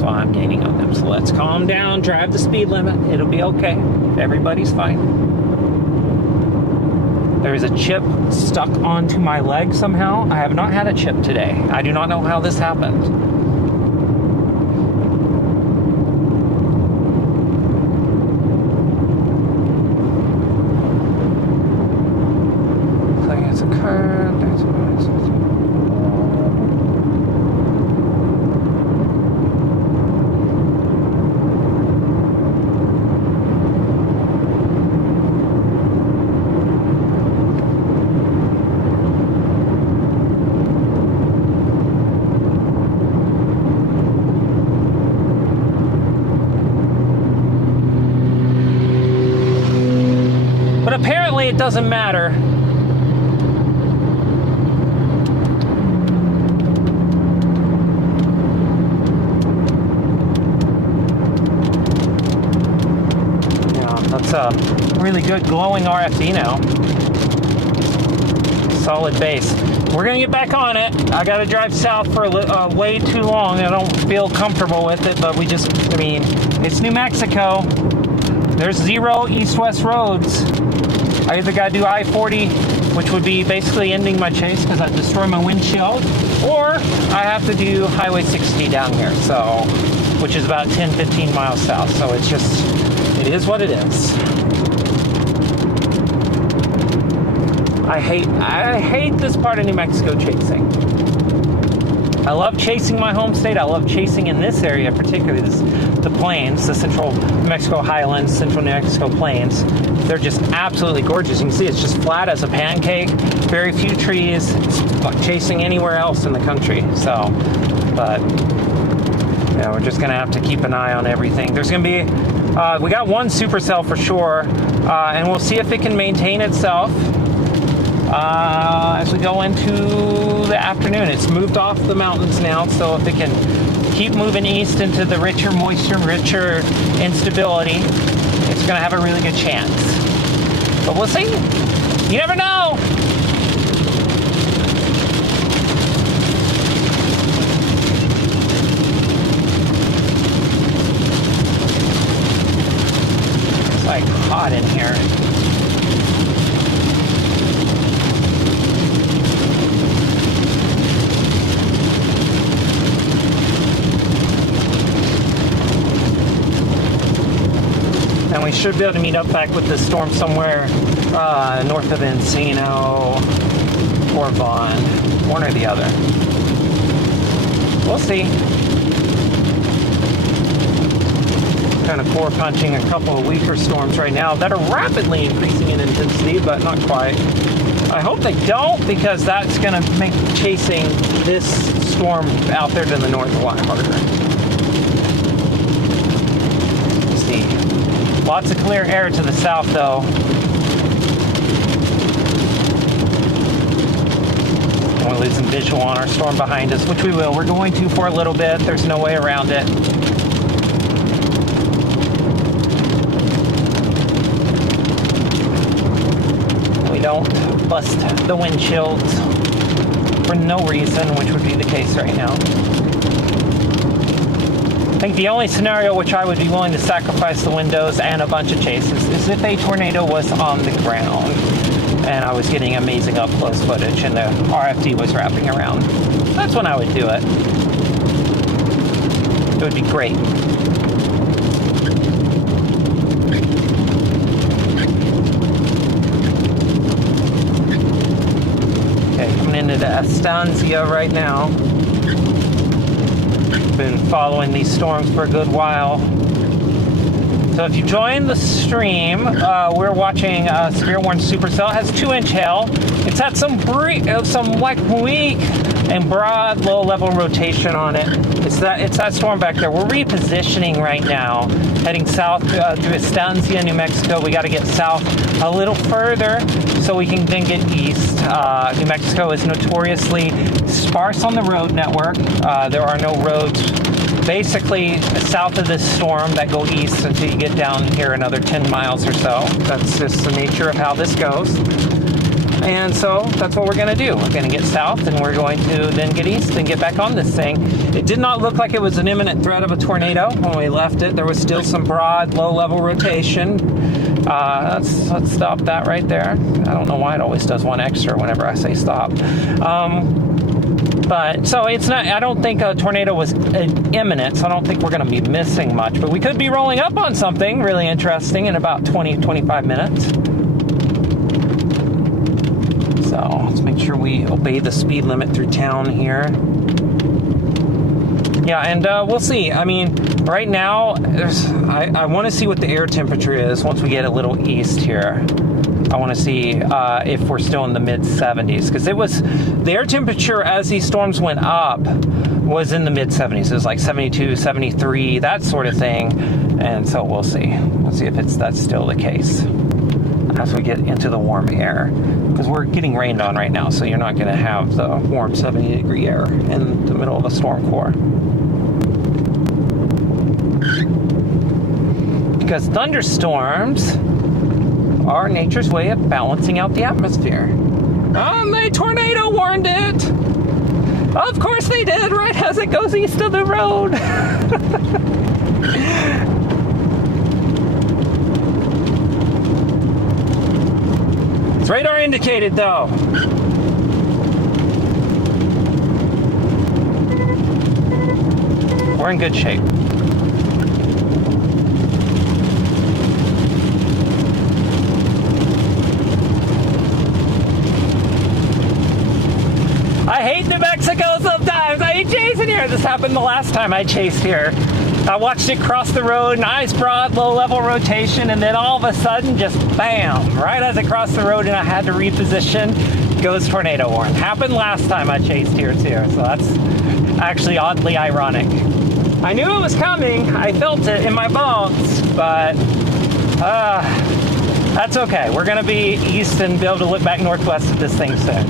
that's why I'm gaining on them. So let's calm down, drive the speed limit. It'll be okay. Everybody's fine. There is a chip stuck onto my leg somehow. I have not had a chip today. I do not know how this happened. Looks like it's a curve. But apparently it doesn't matter. Yeah, that's a really good glowing RFD now. Solid base. We're gonna get back on it. I gotta drive south for way too long. I don't feel comfortable with it, but I mean, it's New Mexico. There's 0 east-west roads. I either got to do I-40, which would be basically ending my chase because I've destroyed my windshield, or I have to do Highway 60 down here, so, which is about 10, 15 miles south. So it is what it is. I hate this part of New Mexico chasing. I love chasing my home state. I love chasing in this area, particularly the plains, the central New Mexico highlands, central New Mexico plains. They're just absolutely gorgeous. You can see it's just flat as a pancake. Very few trees. It's like chasing anywhere else in the country. So, but yeah, we're just gonna have to keep an eye on everything. There's gonna be, we got one supercell for sure, and we'll see if it can maintain itself. As we go into the afternoon. It's moved off the mountains now, so if it can keep moving east into the richer moisture, richer instability, it's going to have a really good chance. But we'll see. You never know. It's like hot in here. And we should be able to meet up back with this storm somewhere north of Encino or Vaughn, one or the other. We'll see. Kind of core punching a couple of weaker storms right now that are rapidly increasing in intensity, but not quite. I hope they don't, because that's going to make chasing this storm out there to the north a lot harder. Let's see. Lots of clear air to the south, though. And we're losing visual on our storm behind us, which we will. We're going to for a little bit. There's no way around it. We don't bust the windshields for no reason, which would be the case right now. I think the only scenario which I would be willing to sacrifice the windows and a bunch of chases is if a tornado was on the ground and I was getting amazing up-close footage and the RFD was wrapping around. That's when I would do it. It would be great. Okay, coming into the Estancia right now. Been following these storms for a good while. So if you join the stream, we're watching severe warning supercell. It has 2-inch hail. It's had some like weak and broad low-level rotation on it. It's that storm back there. We're repositioning right now, heading south through Estancia, New Mexico. We got to get south a little further so we can then get east. New Mexico is notoriously sparse on the road network. There are no roads basically south of this storm that go east until you get down here another 10 miles or so. That's just the nature of how this goes. And so that's what we're going to do. We're going to get south, and we're going to then get east and get back on this thing. It did not look like it was an imminent threat of a tornado when we left it. There was still some broad, low-level rotation. Let's stop that right there. I don't know why it always does one extra whenever I say stop. But so it's not, I don't think a tornado was imminent, so I don't think we're going to be missing much. But we could be rolling up on something really interesting in about 20-25 minutes. So let's make sure we obey the speed limit through town here. Yeah, and we'll see. I mean, right now, I want to see what the air temperature is once we get a little east here. I want to see if we're still in the mid-70s, because the air temperature as these storms went up was in the mid-70s. It was like 72, 73, that sort of thing. And so we'll see. We'll see if that's still the case as we get into the warm air, because we're getting rained on right now, so you're not going to have the warm 70-degree air in the middle of a storm core. Because thunderstorms are nature's way of balancing out the atmosphere. And the tornado warned it! Of course they did, right as it goes east of the road! It's radar indicated, though. We're in good shape. I hate New Mexico sometimes. I hate chasing here. This happened the last time I chased here. I watched it cross the road, nice broad low-level rotation, and then all of a sudden, just bam, right as it crossed the road and I had to reposition, goes tornado warning. Happened last time I chased here too, so that's actually oddly ironic. I knew it was coming. I felt it in my bones, but that's okay. We're gonna be east and be able to look back northwest of this thing soon.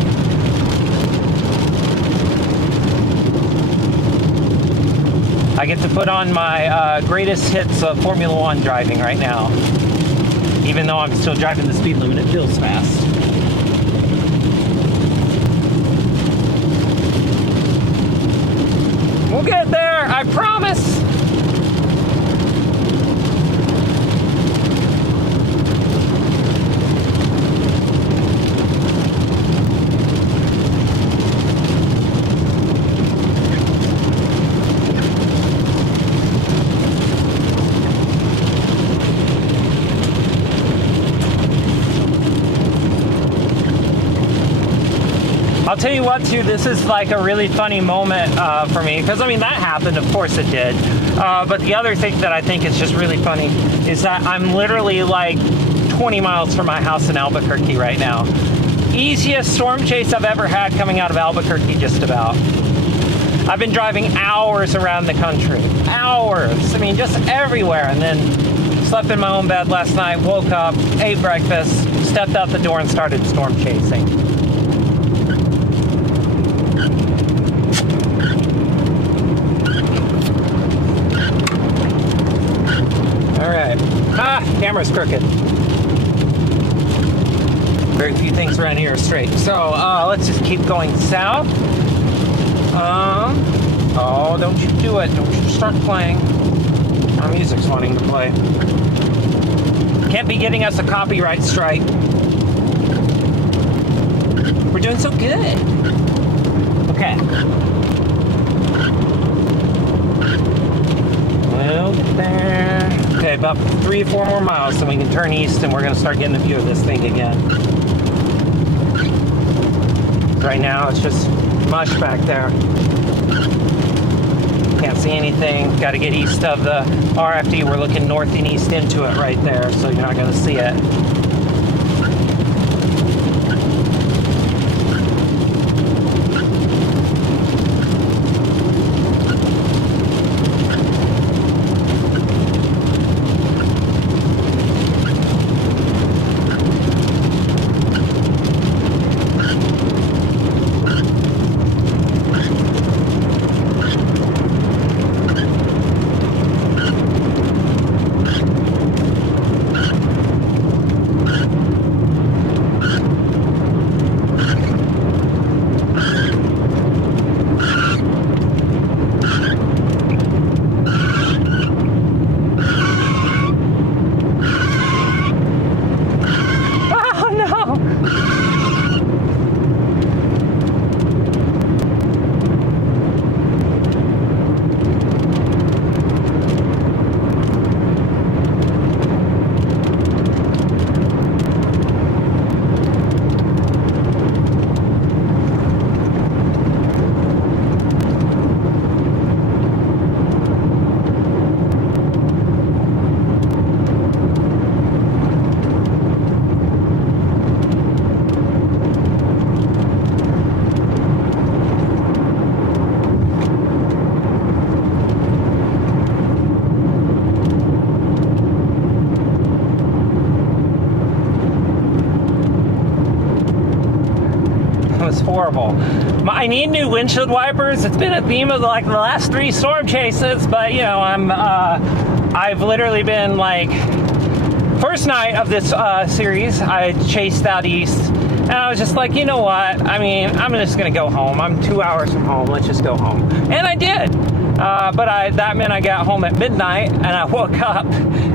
I get to put on my greatest hits of Formula One driving right now. Even though I'm still driving the speed limit, it feels fast. We'll get there, I promise. I'll tell you what, too, this is like a really funny moment for me, because, I mean, that happened, of course it did, but the other thing that I think is just really funny is that I'm literally like 20 miles from my house in Albuquerque right now. Easiest storm chase I've ever had coming out of Albuquerque, just about. I've been driving hours around the country, hours, I mean, just everywhere, and then slept in my own bed last night, woke up, ate breakfast, stepped out the door and started storm chasing. Camera's crooked. Very few things around here are straight. So let's just keep going south. Oh, don't you do it. Don't you start playing. My music's wanting to play. Can't be getting us a copyright strike. We're doing so good. Okay. We'll get there. Okay, about 3 or 4 more miles, so we can turn east, and we're going to start getting a view of this thing again. Right now, it's just mush back there. Can't see anything. Got to get east of the RFD. We're looking north and east into it right there, so you're not going to see it. was horrible. I need new windshield wipers. It's been a theme of like the last 3 storm chases, but you know, I've literally been like, first night of this series, I chased out east, and I was just like, you know what? I mean, I'm just gonna go home. I'm 2 hours from home. Let's just go home, and I did. But that meant I got home at midnight, and I woke up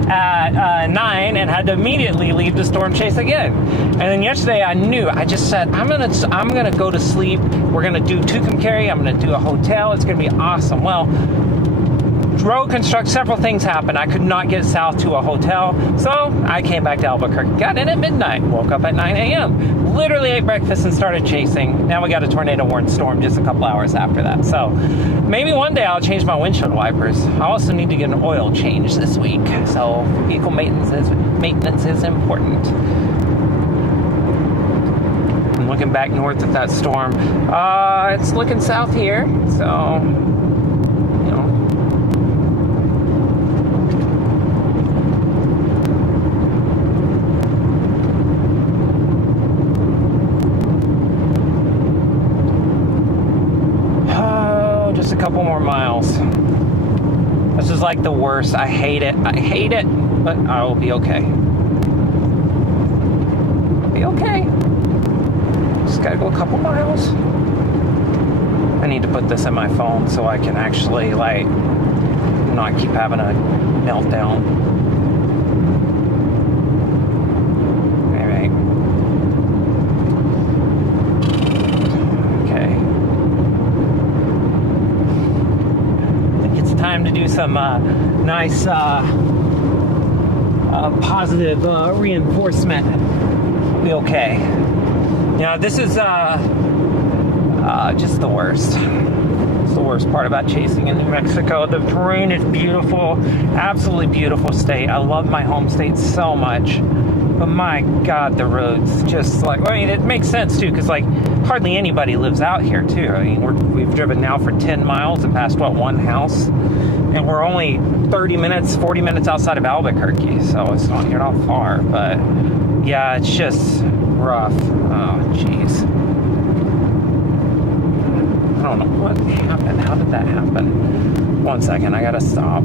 at 9 and had to immediately leave the storm chase again. And then yesterday I knew, I just said, I'm gonna go to sleep. We're gonna do Tucumcari. I'm gonna do a hotel. It's gonna be awesome. Well, road construction, several things happened. I could not get south to a hotel, so I came back to Albuquerque. Got in at midnight, woke up at 9 a.m. Literally ate breakfast and started chasing. Now we got a tornado warned storm just a couple hours after that. So maybe one day I'll change my windshield wipers. I also need to get an oil change this week. So vehicle maintenance is important. I'm looking back north at that storm. It's looking south here, so you know. Just a couple more miles. This is like the worst. I hate it. I hate it, but I will be okay. I'll be okay. Just gotta go a couple miles. I need to put this in my phone so I can actually like not keep having a meltdown. Alright. Okay. Time to do some nice positive reinforcement. Be okay. Now this is just the worst. It's the worst part about chasing in New Mexico. The terrain is beautiful, absolutely beautiful state. I love my home state so much, but my God, the roads just like, I mean, it makes sense too, because like hardly anybody lives out here too. I mean, we've driven now for 10 miles and passed one house, and we're only 40 minutes outside of Albuquerque, so it's not, you're not far, but yeah, it's just rough. Oh, jeez. I don't know what happened. How did that happen? 1 second, I gotta stop.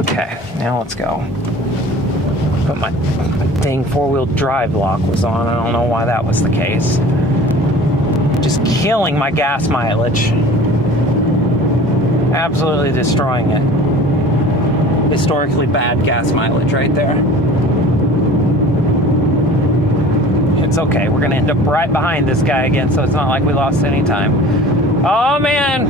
Okay, now let's go. But my dang four-wheel drive lock was on. I don't know why that was the case. Just killing my gas mileage. Absolutely destroying it. Historically bad gas mileage right there. It's okay. We're going to end up right behind this guy again, so it's not like we lost any time. Oh, man.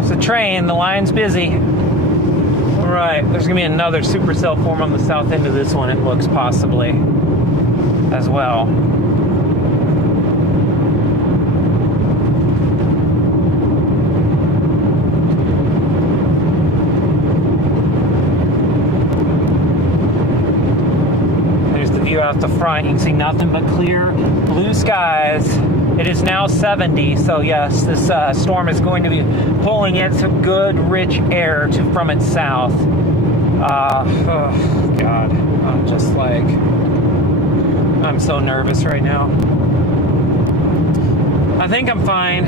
It's a train. The line's busy. All right. There's going to be another supercell form on the south end of this one, it looks, possibly, as well. Out the front, you can see nothing but clear blue skies. It is now 70, so yes, this storm is going to be pulling in some good rich air from its south. Oh God, I'm just like, I'm so nervous right now. I think I'm fine.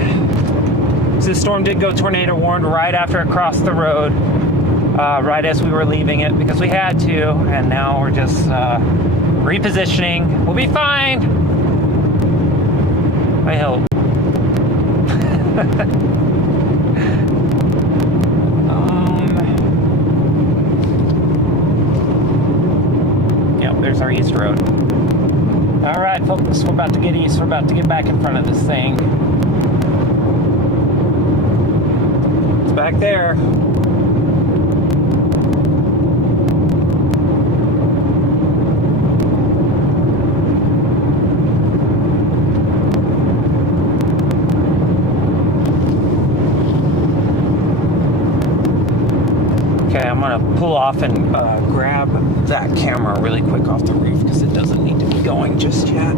This storm did go tornado warned right after it crossed the road, right as we were leaving it, because we had to, and now we're just repositioning. We'll be fine. I hope. Yep, there's our east road. All right, folks, we're about to get east. We're about to get back in front of this thing. It's back there. Okay, I'm gonna pull off and grab that camera really quick off the roof because it doesn't need to be going just yet.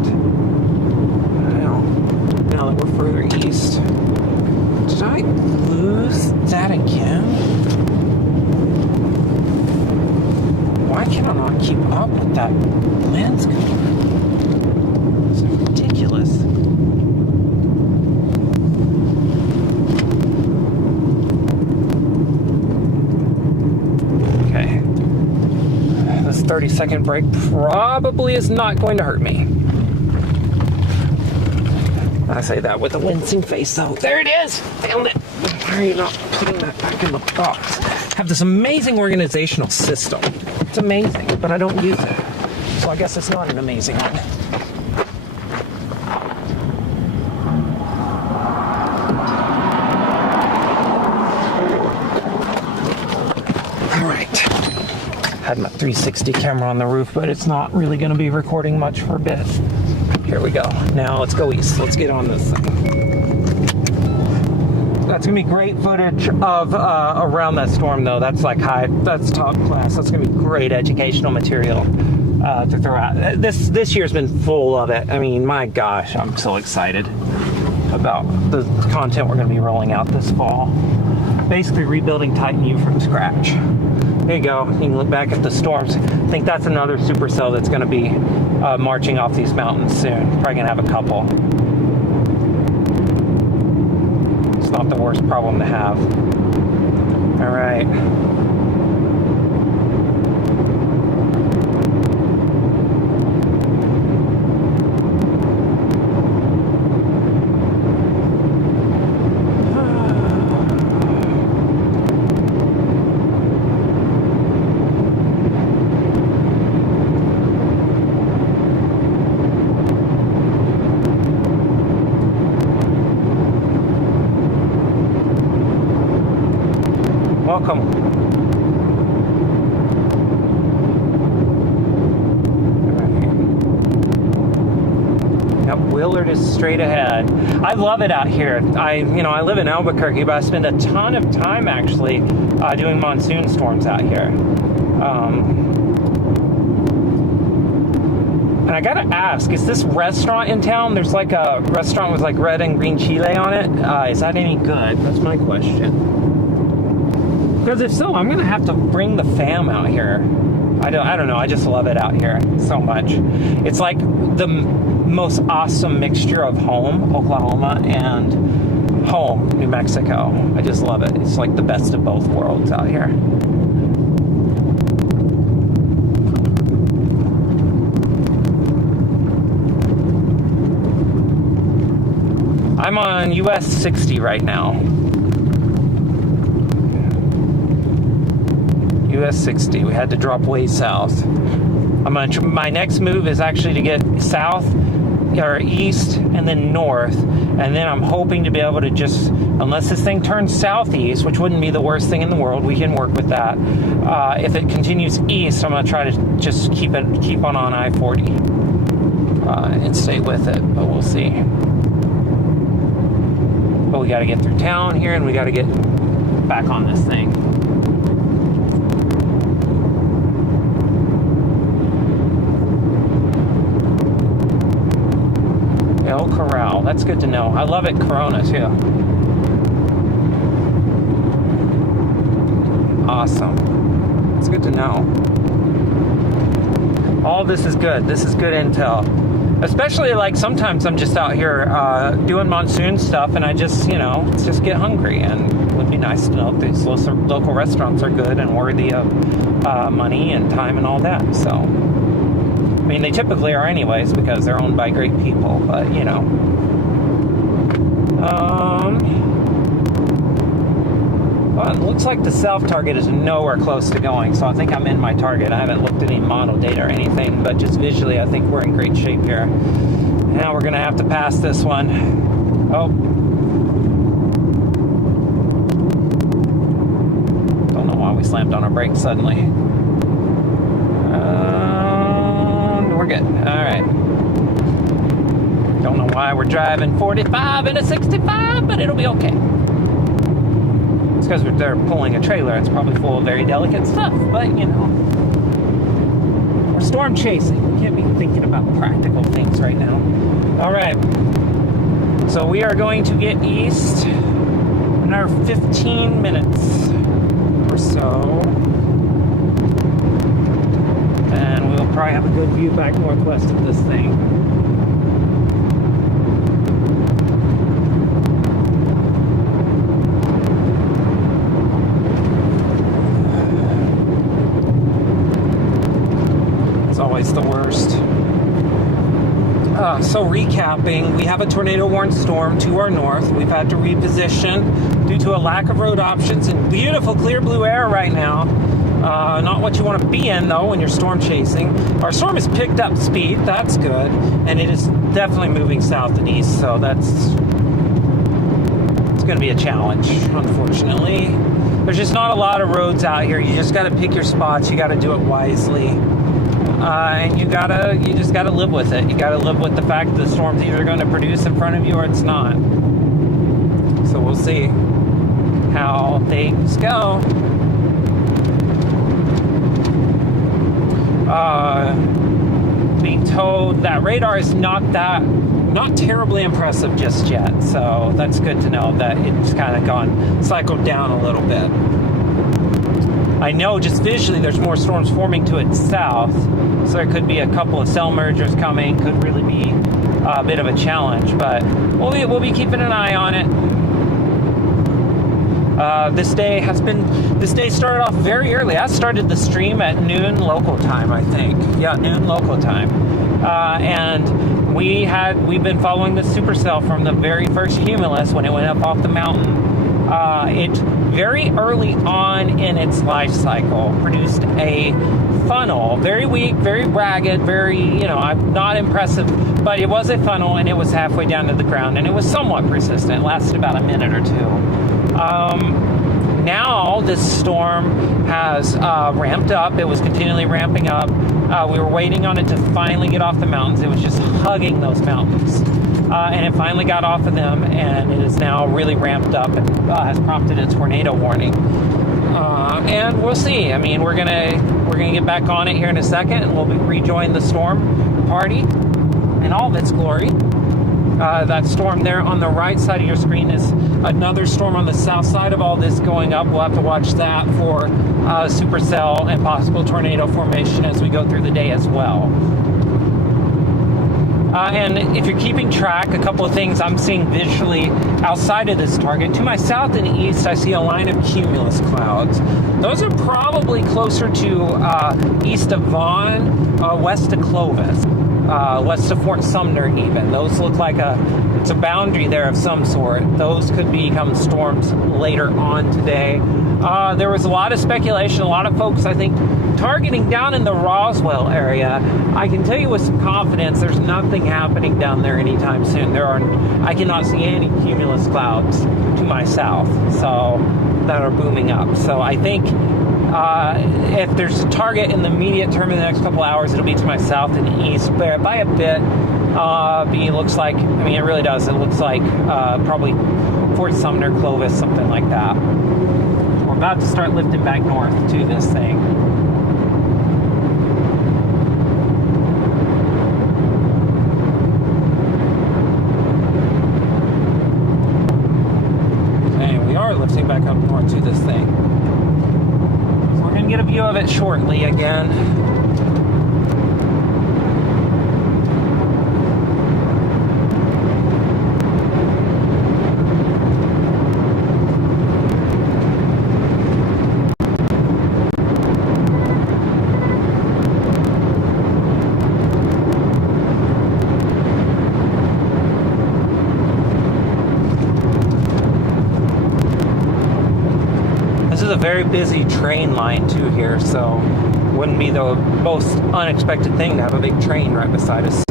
Now that we're further east. Did I lose that again? that lens going. It's ridiculous. Okay. This 30-second break probably is not going to hurt me. I say that with a wincing face, though. There it is! Found it! Why are you not putting that back in the box? I have this amazing organizational system. It's amazing, but I don't use it. So I guess it's not an amazing one. All right. Had my 360 camera on the roof, but it's not really going to be recording much for a bit. Here we go. Now let's go east. Let's get on this thing. That's gonna be great footage of around that storm, though. That's like that's top class. That's gonna be great educational material to throw out. This year's been full of it. I mean, my gosh, I'm so excited about the content we're gonna be rolling out this fall. Basically rebuilding Titan U from scratch. There you go. You can look back at the storms. I think that's another supercell that's going to be marching off these mountains soon. Probably going to have a couple. It's not the worst problem to have. All right. Welcome. Yep, Willard is straight ahead. I love it out here. I live in Albuquerque, but I spend a ton of time actually doing monsoon storms out here. And I gotta ask, is this restaurant in town? There's like a restaurant with like red and green chile on it. Is that any good? That's my question. Because if so, I'm gonna have to bring the fam out here. I don't know. I just love it out here so much. It's like the most awesome mixture of home, Oklahoma, and home, New Mexico. I just love it. It's like the best of both worlds out here. I'm on US 60 right now. US 60. We had to drop way south. My next move is actually to get south or east and then north, and then I'm hoping to be able to just, unless this thing turns southeast, which wouldn't be the worst thing in the world, we can work with that. If it continues east, I'm going to try to just keep on I-40 and stay with it, but we'll see. But we got to get through town here, and we got to get back on this thing. El Corral, that's good to know. I love it, Corona too. Awesome. It's good to know. All this is good. This is good intel. Especially like sometimes I'm just out here doing monsoon stuff, and I just, just get hungry, and it would be nice to know if these local restaurants are good and worthy of money and time and all that. So, I mean, they typically are anyways because they're owned by great people, but well, it looks like the south target is nowhere close to going, so I think I'm in my target. I haven't looked at any model data or anything, but just visually I think we're in great shape here. Now we're gonna have to pass this one. Oh. Don't know why we slammed on our brakes suddenly. We're good. All right. Don't know why we're driving 45 in a 65, but it'll be okay. It's because they're pulling a trailer. It's probably full of very delicate stuff, but we're storm chasing. We can't be thinking about practical things right now. All right. So we are going to get east in another 15 minutes or so. And we'll probably have a good view back northwest of this thing. It's always the worst. So recapping, we have a tornado-warned storm to our north. We've had to reposition due to a lack of road options and beautiful clear blue air right now. Not what you want to be in, though, when you're storm chasing. Our storm has picked up speed. That's good. And it is definitely moving south and east, so it's going to be a challenge, unfortunately. There's just not a lot of roads out here. You just got to pick your spots. You got to do it wisely. And you just gotta live with it. You gotta live with the fact that the storm's either going to produce in front of you or it's not. So we'll see how things go. Being told that radar is not terribly impressive just yet. So that's good to know that it's kind of cycled down a little bit. I know just visually there's more storms forming to its south, so there could be a couple of cell mergers coming, could really be a bit of a challenge, but we'll be keeping an eye on it. This day started off very early. I started the stream at noon local time, I think. Yeah, noon local time. And we've been following the supercell from the very first cumulus when it went up off the mountain. It very early on in its life cycle produced a funnel, very weak, very ragged, not impressive, but it was a funnel and it was halfway down to the ground and it was somewhat persistent. It lasted about a minute or two. Now this storm has ramped up. It was continually ramping up. We were waiting on it to finally get off the mountains. It was just hugging those mountains. And it finally got off of them, and it is now really ramped up and has prompted a tornado warning. And we'll see. I mean, we're gonna get back on it here in a second, and we'll rejoin the storm party in all of its glory. That storm there on the right side of your screen is another storm on the south side of all this going up. We'll have to watch that for supercell and possible tornado formation as we go through the day as well. And if you're keeping track, a couple of things I'm seeing visually outside of this target. To my south and east, I see a line of cumulus clouds. Those are probably closer to east of Vaughan, west of Clovis, west of Fort Sumner even. Those look like it's a boundary there of some sort. Those could become storms later on today. There was a lot of speculation, a lot of folks, I think, targeting down in the Roswell area. I can tell you with some confidence there's nothing happening down there anytime soon. I cannot see any cumulus clouds to my south that are booming up. So I think if there's a target in the immediate term in the next couple hours, it'll be to my south and east by a bit. It looks like, it really does. It looks like probably Fort Sumner, Clovis, something like that. We're about to start lifting back north to this thing. Lifting back up north to this thing. So we're going to get a view of it shortly again. A very busy train line too here, so wouldn't be the most unexpected thing to have a big train right beside us.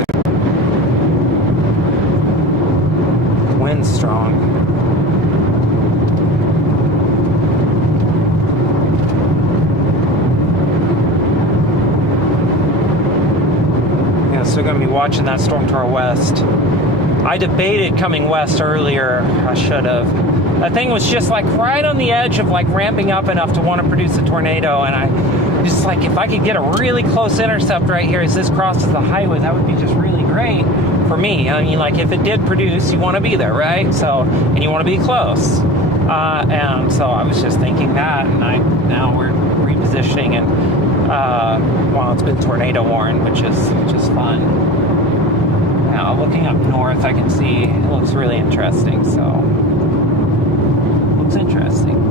Wind's strong. Yeah, still gonna be watching that storm to our west. I debated coming west earlier. I should have. That thing was just right on the edge of ramping up enough to want to produce a tornado, and I just if I could get a really close intercept right here as this crosses the highway, that would be just really great for me. If it did produce, you want to be there, right? So, and you want to be close. And so I was just thinking that, and now we're repositioning, and while it's been tornado warned, which is fun. Now, looking up north, I can see it looks really interesting. So, looks interesting.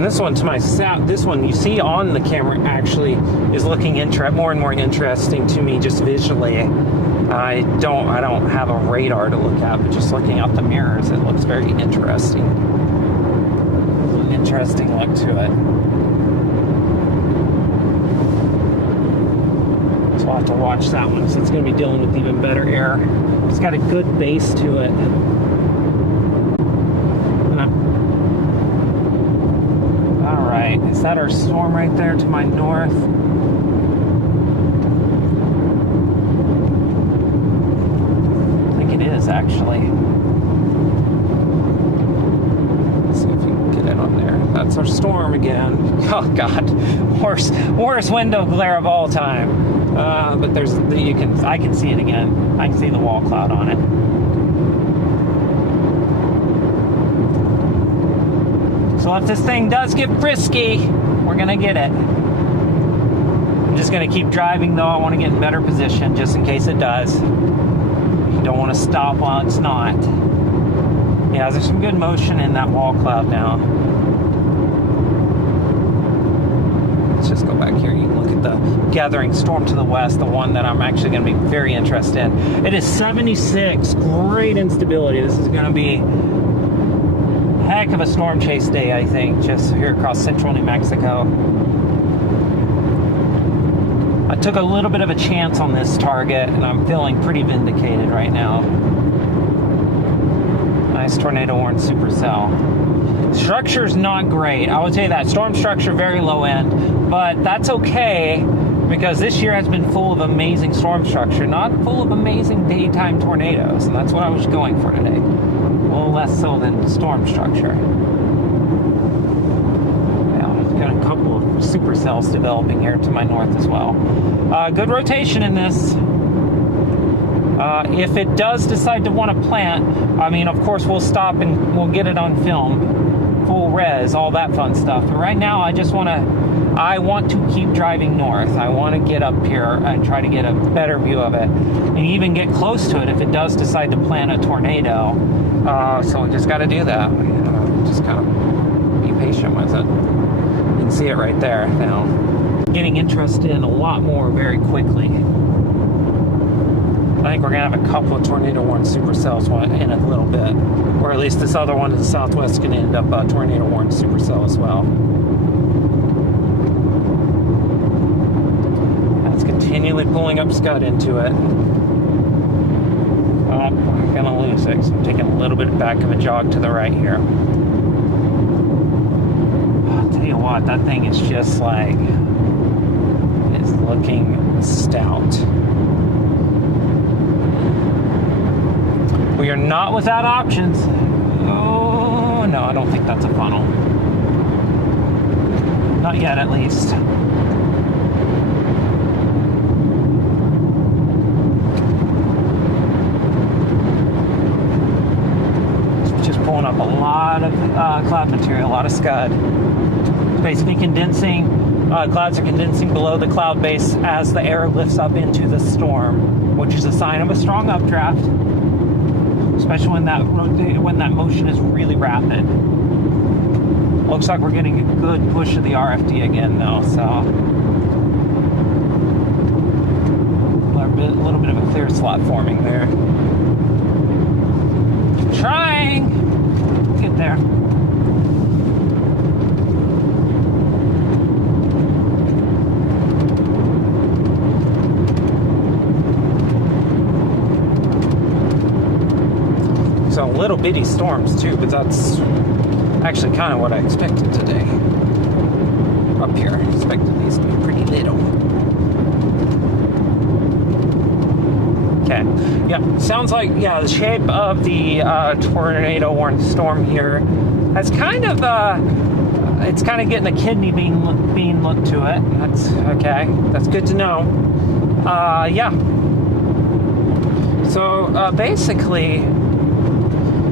This one to my south, this one you see on the camera actually is looking more and more interesting to me just visually. I don't have a radar to look at, but just looking out the mirrors, it looks very interesting. An interesting look to it. So I'll have to watch that one. So it's going to be dealing with even better air. It's got a good base to it. Is that our storm right there to my north? I think it is, actually. Let's see if we can get it on there. That's our storm again. Oh God, worst window glare of all time. But I can see it again. I can see the wall cloud on it. So if this thing does get frisky, we're going to get it. I'm just going to keep driving, though. I want to get in better position just in case it does. You don't want to stop while it's not. Yeah, there's some good motion in that wall cloud now. Let's just go back here. You can look at the gathering storm to the west, the one that I'm actually going to be very interested in. It is 76. Great instability. This is going to be heck of a storm chase day, I think, just here across central New Mexico. I took a little bit of a chance on this target, and I'm feeling pretty vindicated right now. Nice tornado warning supercell. Structure's not great. I would say that storm structure very low end, but that's okay because this year has been full of amazing storm structure, not full of amazing daytime tornadoes, and that's what I was going for today. A little less so than storm structure. Yeah, got a couple of supercells developing here to my north as well. Good rotation in this. If it does decide to want to plant, I mean, of course, we'll stop and we'll get it on film, full res, all that fun stuff. But right now, I want to keep driving north. I want to get up here and try to get a better view of it, and even get close to it if it does decide to plant a tornado. So we just got to do that. Just kind of be patient with it. You can see it right there now. Getting interested in a lot more very quickly. I think we're going to have a couple of tornado warned supercells in a little bit. Or at least this other one to the southwest is going to end up a tornado warned supercell as well. That's continually pulling up scud into it. Well, we're going to lose it. So I'm taking a little bit back of a jog to the right here. I'll tell you what, that thing is just like, it's looking stout. We are not without options. Oh, no, I don't think that's a funnel. Not yet, at least. Pulling up a lot of cloud material, a lot of scud. It's basically condensing. Clouds are condensing below the cloud base as the air lifts up into the storm, which is a sign of a strong updraft, especially when that motion is really rapid. Looks like we're getting a good push of the RFD again, though. So a little bit of a clear slot forming there. Trying. Get there. So little bitty storms too, but that's actually kind of what I expected today. Up here, I expected these to be pretty little. Okay, yeah, sounds like, yeah, the shape of the tornado warned storm here has kind of it's kind of getting a kidney bean look to it. That's okay. That's good to know. Yeah. So basically,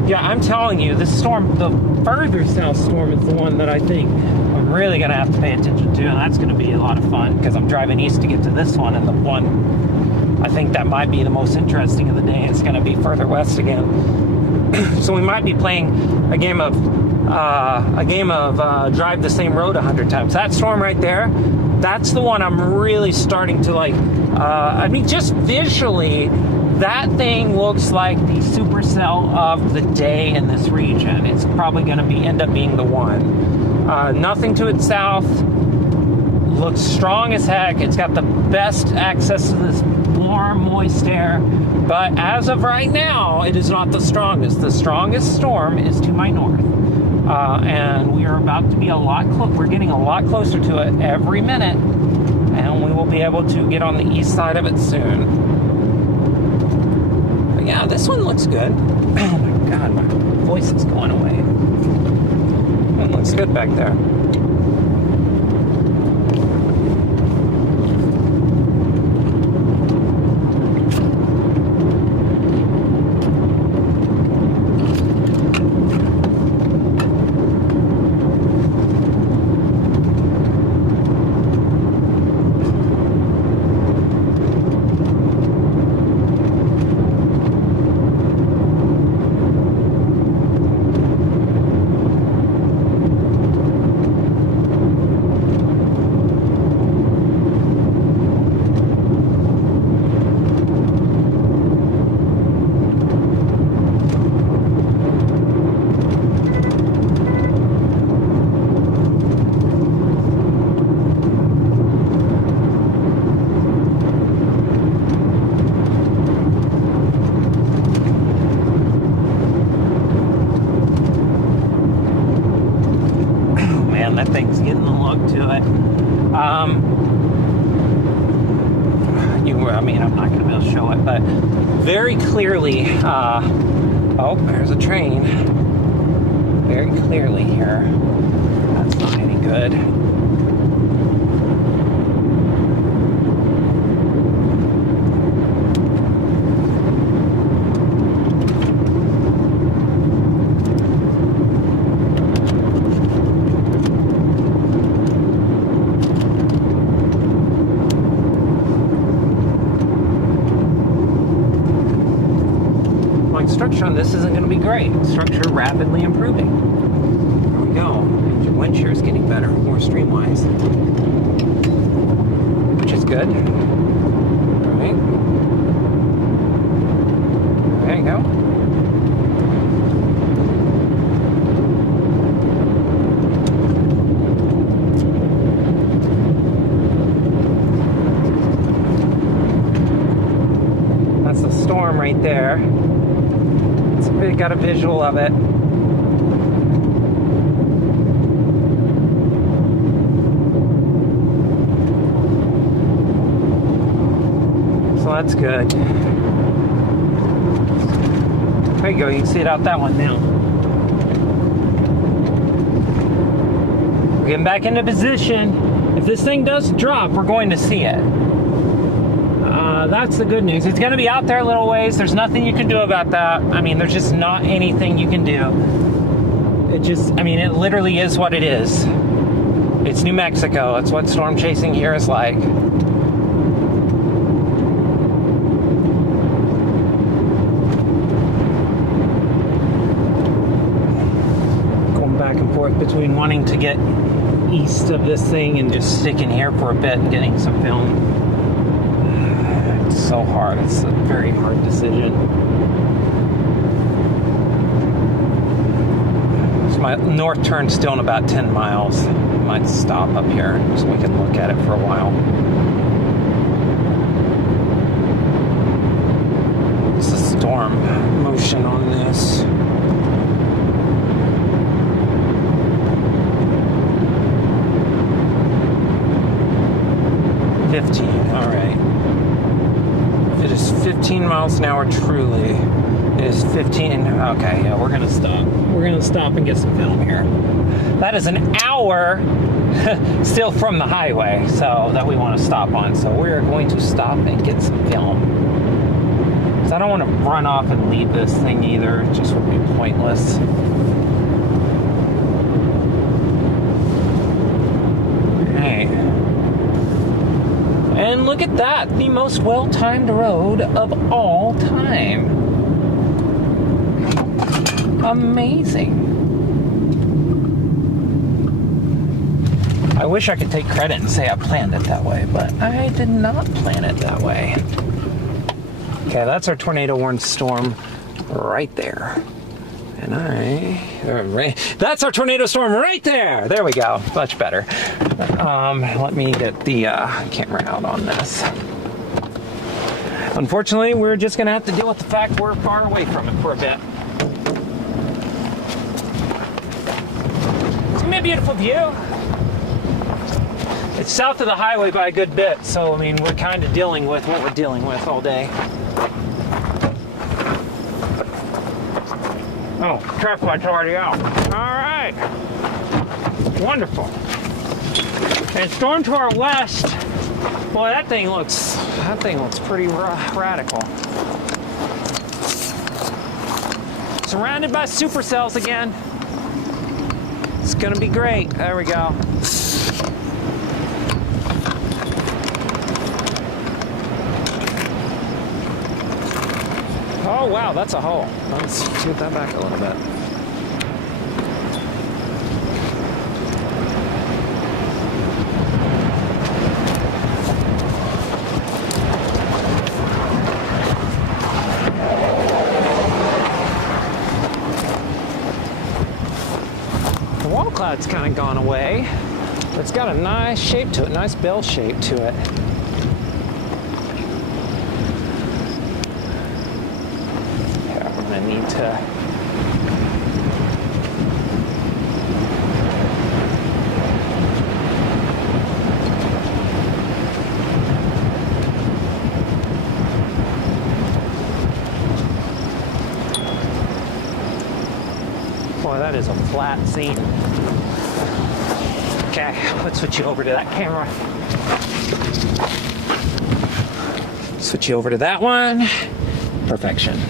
yeah, I'm telling you, this storm, the further south storm, is the one that I think I'm really going to have to pay attention to, and that's going to be a lot of fun because I'm driving east to get to this one, and the one I think that might be the most interesting of the day is going to be further west again. So we might be playing a game of drive the same road 100 times. That storm right there, that's the one I'm really starting to like. I mean, just visually, that thing looks like the supercell of the day in this region. It's probably going to end up being the one. Nothing to its south. Looks strong as heck. It's got the best access to this warm, moist air. But as of right now, it is not the strongest. The strongest storm is to my north. And we are about to be we're getting a lot closer to it every minute. And we will be able to get on the east side of it soon. But yeah, this one looks good. Oh my God, my voice is going away. It looks good back there. That thing's getting the look to it. I mean, I'm not going to be able to show it, but very clearly, oh, there's a train. Very clearly here. That's not any good. Structure on this isn't going to be great. Structure rapidly improving. There we go. Your wind shear is getting better, more streamlines, which is good. All right. There you go. That's the storm right there. We got a visual of it. So that's good. There you go, you can see it out that one now. We're getting back into position. If this thing does drop, we're going to see it. That's the good news. It's going to be out there a little ways. There's nothing you can do about that. I mean, there's just not anything you can do. It literally is what it is. It's New Mexico. That's what storm chasing here is like. Going back and forth between wanting to get east of this thing and just sticking here for a bit and getting some film. So hard. It's a very hard decision. So my north turn's still in about 10 miles. I might stop up here so we can look at it for a while. It's a storm motion on this. All right. It is 15 miles an hour truly. is 15. Okay, yeah, we're gonna stop. We're gonna stop and get some film here. That is an hour still from the highway, so that we want to stop on. So we're going to stop and get some film. Because I don't want to run off and leave this thing either. It just would be pointless. Alright. And look at that, the most well-timed road of all time. Amazing. I wish I could take credit and say I planned it that way, but I did not plan it that way. Okay, that's our tornado-warned storm right there. And that's our tornado storm right there. There we go, much better. Let me get the camera out on this. Unfortunately, we're just gonna have to deal with the fact we're far away from it for a bit. It's gonna be a beautiful view. It's south of the highway by a good bit, so I mean, we're kind of dealing with what we're dealing with all day. Oh, traffic light's already out. All right. Wonderful. And storm to our west. Boy, that thing looks pretty radical. Surrounded by supercells again. It's gonna be great. There we go. Oh wow, that's a hole. Let's scoot that back a little bit. The wall cloud's kind of gone away, but it's got a nice shape to it, nice bell shape to it. Need to boy, that is a flat scene. Okay, let's switch you over to that camera. Switch you over to that one. Perfection.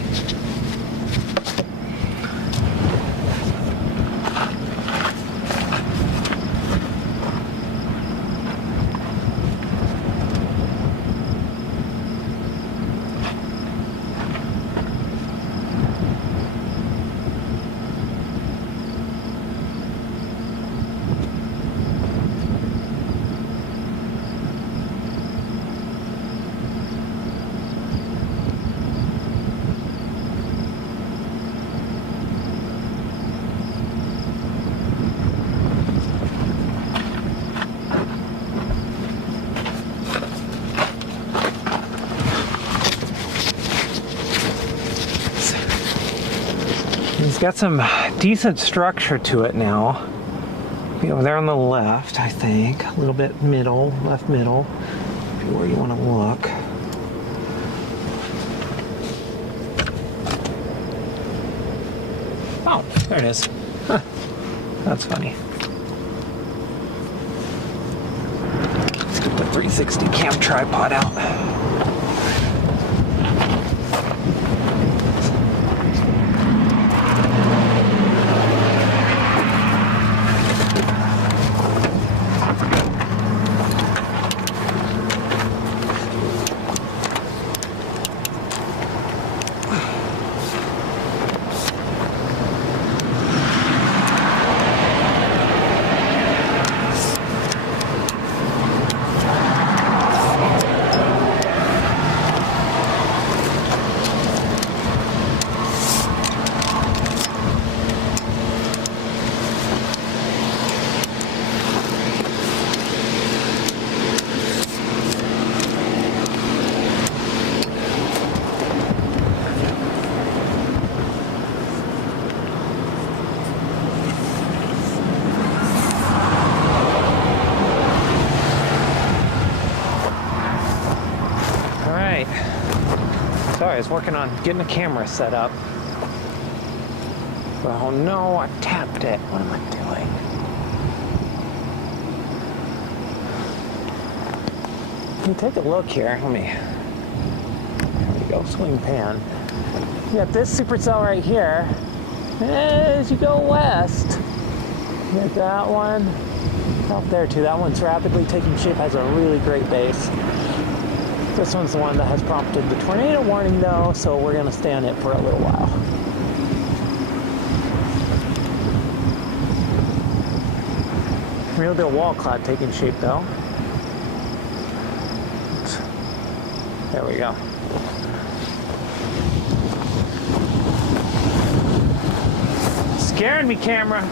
It's got some decent structure to it now. Be over there on the left, I think. A little bit middle, left middle. Where you want to look. Oh, there it is. Huh. That's funny. Let's get the 360 cam tripod out. was working on getting a camera set up. Oh no, I tapped it. What am I doing? Let me take a look here. There we go, swing pan. You got this supercell right here. As you go west, you got that one out there too. That one's rapidly taking shape, has a really great base. This one's the one that has prompted the tornado warning though, so we're gonna stay on it for a little while. Real deal wall cloud taking shape though. There we go. Scaring me, camera.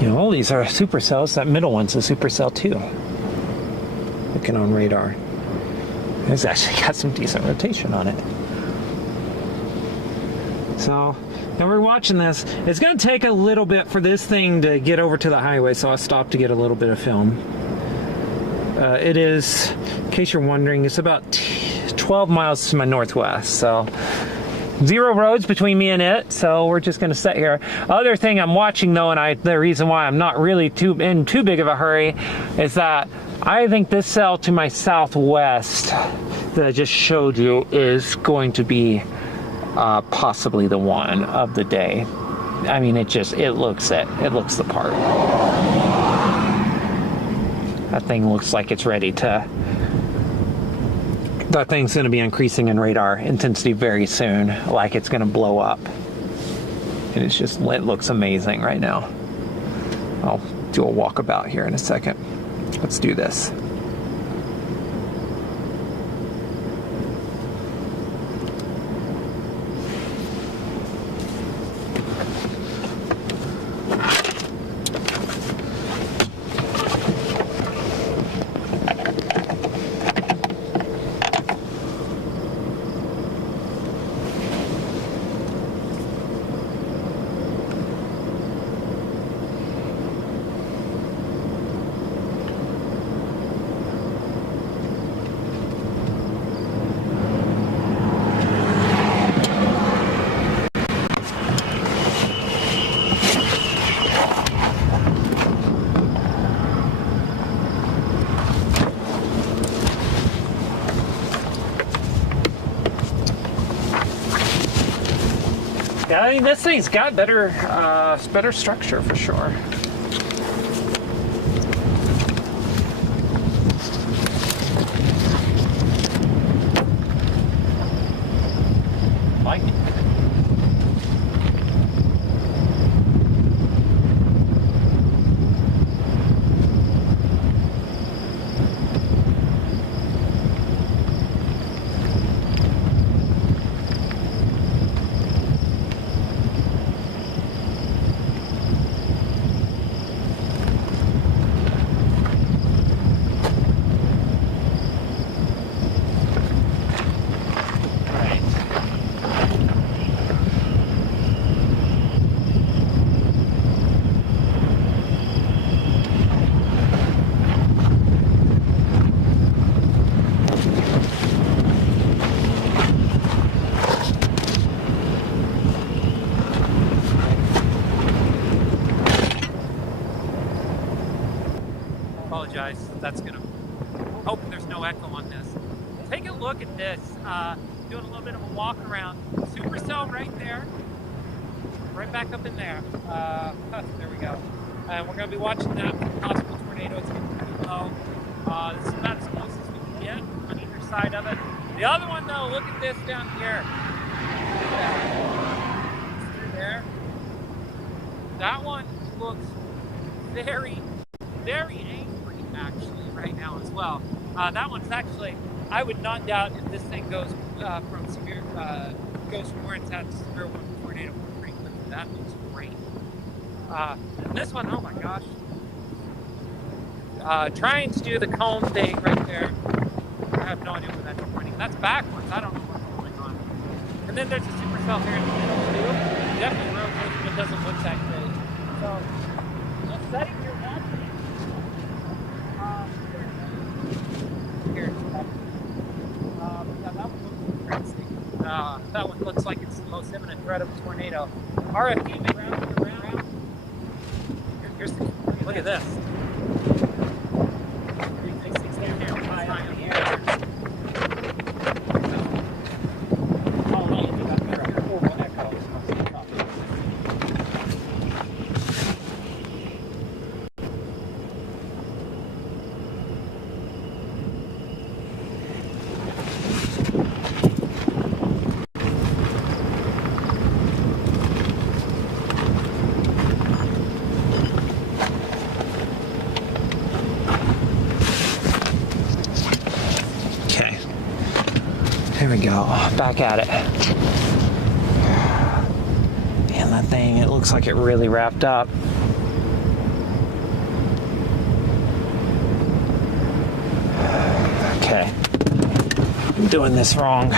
You know, all these are supercells. That middle one's a supercell too. Looking on radar. It's actually got some decent rotation on it. So, now we're watching this. It's going to take a little bit for this thing to get over to the highway, so I stopped to get a little bit of film. It is, in case you're wondering, it's about 12 miles to my northwest, so 0 roads between me and it, so we're just going to sit here. Other thing I'm watching though, and the reason why I'm not really in too big of a hurry, is that I think this cell to my southwest that I just showed you is going to be possibly the one of the day. I mean, it looks the part. That thing looks like it's ready to. That thing's going to be increasing in radar intensity very soon, like it's going to blow up. And it looks amazing right now. I'll do a walkabout here in a second. Let's do this. Yeah, I mean, this thing's got better structure for sure. Like it. That's gonna hope there's no echo on this. Take a look at this. Doing a little bit of a walk around. Supercell right there. Right back up in there. There we go. And we're gonna be watching that possible tornado. It's getting pretty low. This is about as close as we can get on either side of it. The other one though, look at this down here. Through there. That one looks very, very angry actually right now as well. That one's actually, I would not doubt if this thing goes from severe, goes from where it's at to severe one tornado pretty quickly. That looks great. And this one, oh my gosh, trying to do the cone thing right there. I have no idea where that's pointing. That's backwards. I don't know what's going on. And then there's a supercell here in the middle too. Definitely rotates, but it doesn't look that great. So just setting your battery. Here. Yeah, that one looks interesting. That one looks like it's the most imminent threat of a tornado. RFD may round and around. Here's the, look at this. These things stand here high up in the air. Oh, no, you got better. Horrible echo. There we go, back at it. Man, that thing, it looks like it really wrapped up. Okay, I'm doing this wrong.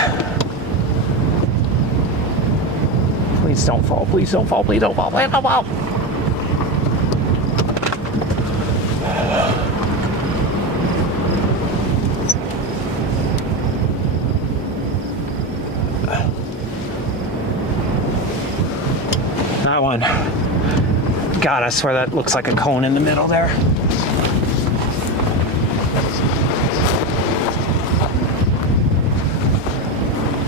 Please don't fall, please don't fall, please don't fall, please don't fall. That one got us where that looks like a cone in the middle there.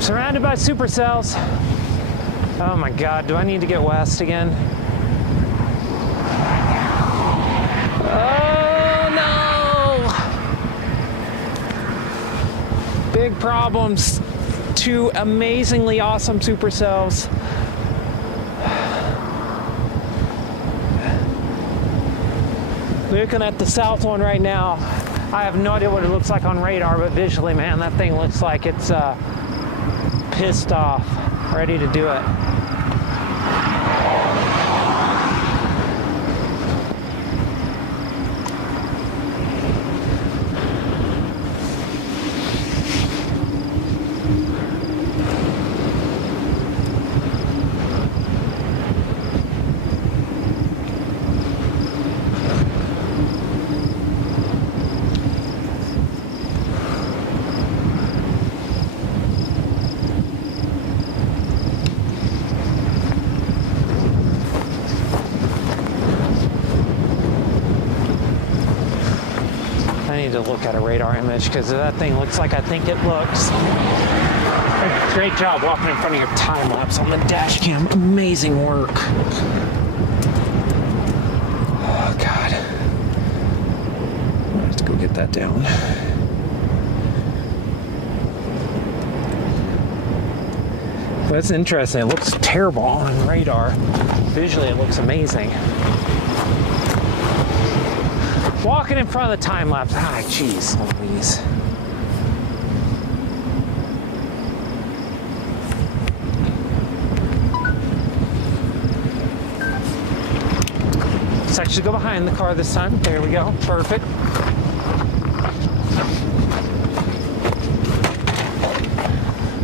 Surrounded by supercells. Oh my God, do I need to get west again? Oh no! Big problems. 2 amazingly awesome supercells. Looking at the south one right now. I have no idea what it looks like on radar, but visually, man, that thing looks like it's pissed off, ready to do it. I need to look at a radar image because that thing looks like I think it looks. Great job walking in front of your time lapse on the dash cam. Amazing work. Oh God. I have to go get that down. Well, that's interesting. It looks terrible on radar. Visually, it looks amazing. Walking in front of the time lapse. Ah, jeez, Louise. Let's actually go behind the car this time. There we go. Perfect.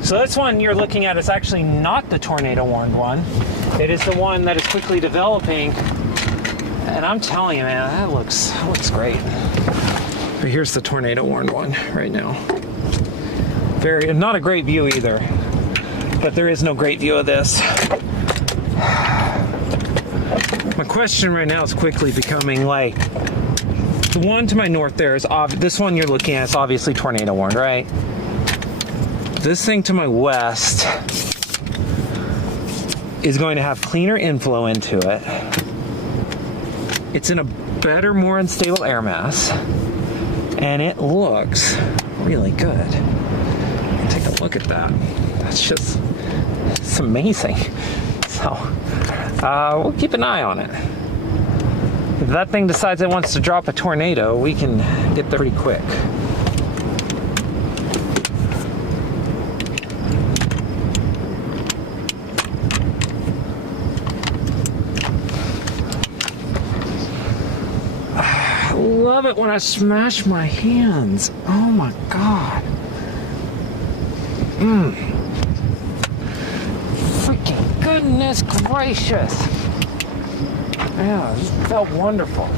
So this one you're looking at is actually not the tornado warned one. It is the one that is quickly developing. And I'm telling you, man, that looks great. But here's the tornado warned one right now. Not a great view either, but there is no great view of this. My question right now is quickly becoming like, the one to my north there is this one you're looking at is obviously tornado warned, right? This thing to my west is going to have cleaner inflow into it. It's in a better, more unstable air mass, and it looks really good. Take a look at that. It's amazing. So, we'll keep an eye on it. If that thing decides it wants to drop a tornado, we can get there pretty quick. love it when I smash my hands. Oh my God. Freaking goodness gracious. Yeah, this felt wonderful.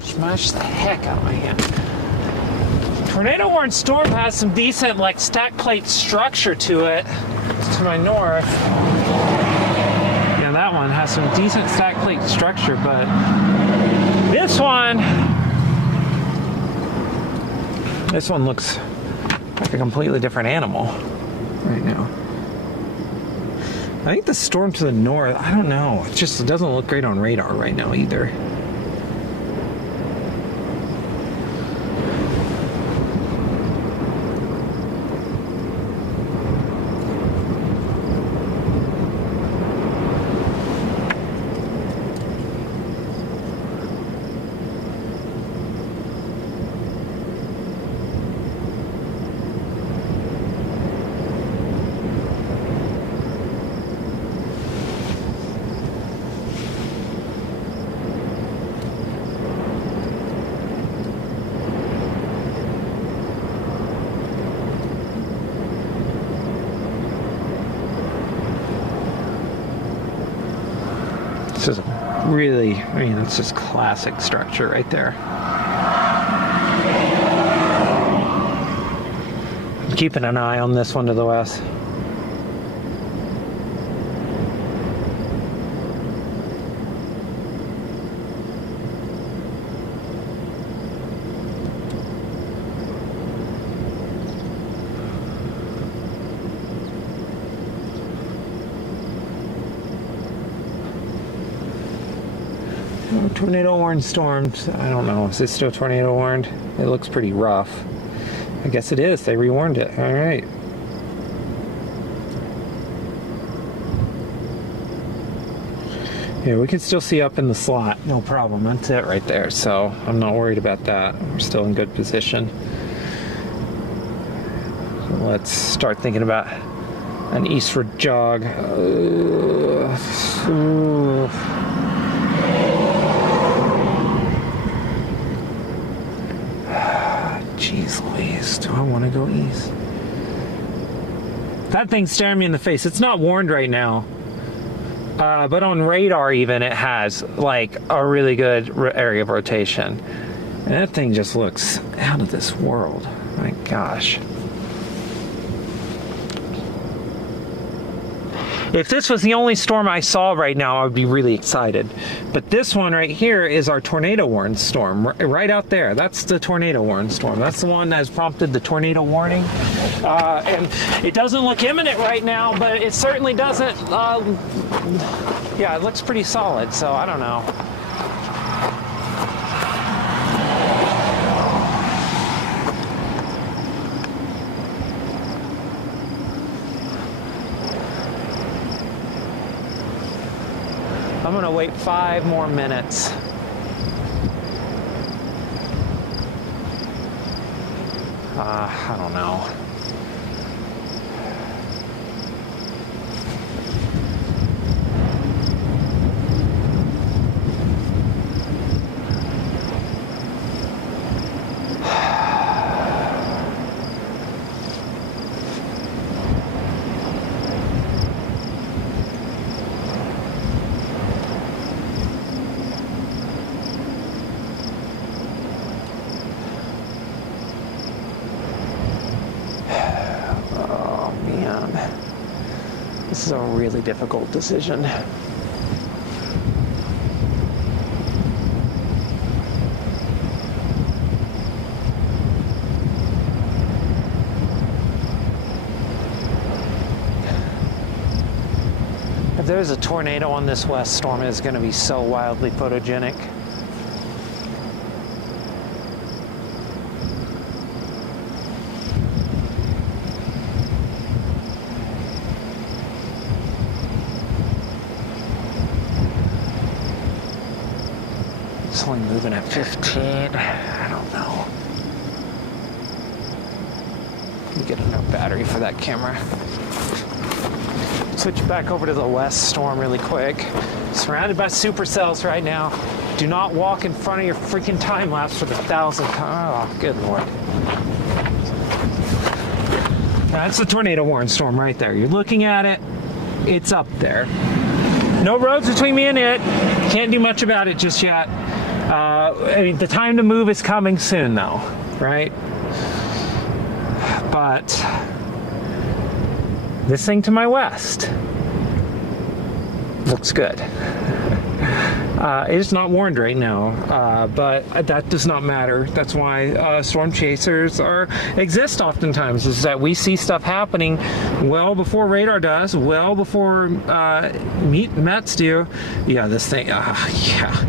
Smashed the heck out of my hand. Tornado warned storm has some decent like stack plate structure to it. It's to my north. Yeah, that one has some decent stack plate structure, but this one looks like a completely different animal right now. I think the storm to the north, I don't know. It doesn't look great on radar right now either. This is really, it's just classic structure right there. I'm keeping an eye on this one to the west. Tornado warned storms. I don't know. Is it still tornado warned? It looks pretty rough. I guess it is. They rewarned it. All right. Yeah, we can still see up in the slot. No problem. That's it right there. So I'm not worried about that. We're still in good position. So let's start thinking about an eastward jog. Jeez Louise, do I want to go east? That thing's staring me in the face. It's not warned right now. But on radar even, it has like a really good area of rotation. And that thing just looks out of this world. My gosh. If this was the only storm I saw right now, I would be really excited. But this one right here is our tornado warned storm, right out there. That's the tornado warned storm. That's the one that has prompted the tornado warning. And it doesn't look imminent right now, but it certainly doesn't, yeah, it looks pretty solid, so I don't know. I'm gonna wait 5 more minutes. I don't know. This is a really difficult decision. If there's a tornado on this west storm, it's going to be so wildly photogenic. It's only moving at 15. I don't know. Let me get a new battery for that camera. Switch back over to the west storm really quick. Surrounded by supercells right now. Do not walk in front of your freaking time lapse for the 1,000th time. Oh, good Lord. That's the tornado warning storm right there. You're looking at it. It's up there. No roads between me and it. Can't do much about it just yet. I mean, the time to move is coming soon, though, right? But this thing to my west looks good. It's not warned right now, but that does not matter. That's why storm chasers exist oftentimes, is that we see stuff happening well before radar does, well before METs do. Yeah, this thing, yeah.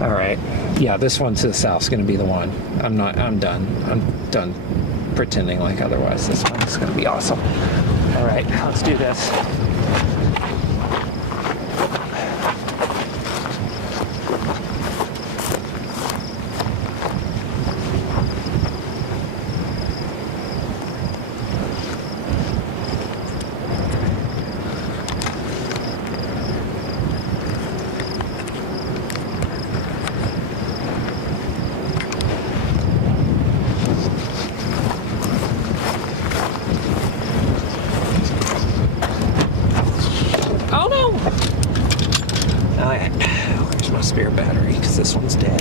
All right. Yeah, this one to the south is going to be the one. I'm done. I'm done pretending like otherwise. This one is going to be awesome. All right, let's do this. Where's my spare battery? Because this one's dead.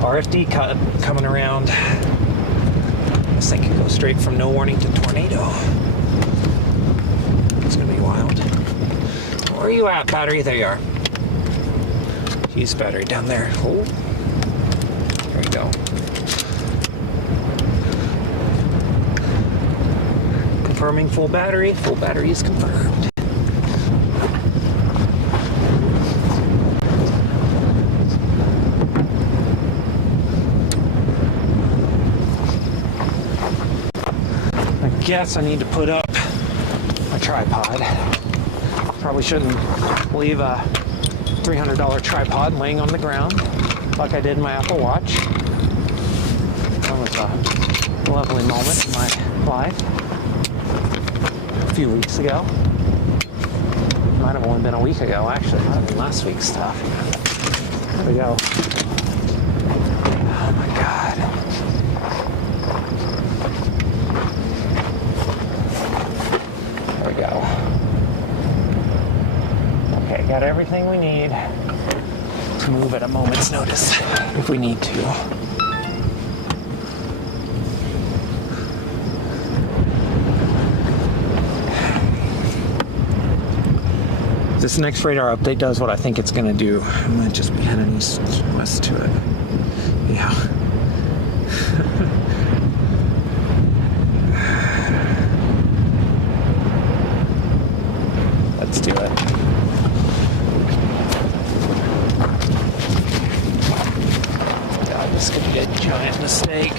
RFD cut coming around. This thing can go straight from no warning to tornado. It's gonna be wild. Where are you at, battery? There you are. Use battery down there. Oh, there we go. Confirming full battery. Full battery is confirmed. Guess I need to put up a tripod. Probably shouldn't leave a $300 tripod laying on the ground like I did in my Apple Watch. That was a lovely moment in my life a few weeks ago. Might have only been a week ago, actually. Might have been last week's stuff. There we go. Oh my God. Go. Okay, got everything we need to move at a moment's notice if we need to. This next radar update does what I think it's going to do. I might just be heading east-west to it. Yeah. Let's do it. God, this could be a giant mistake.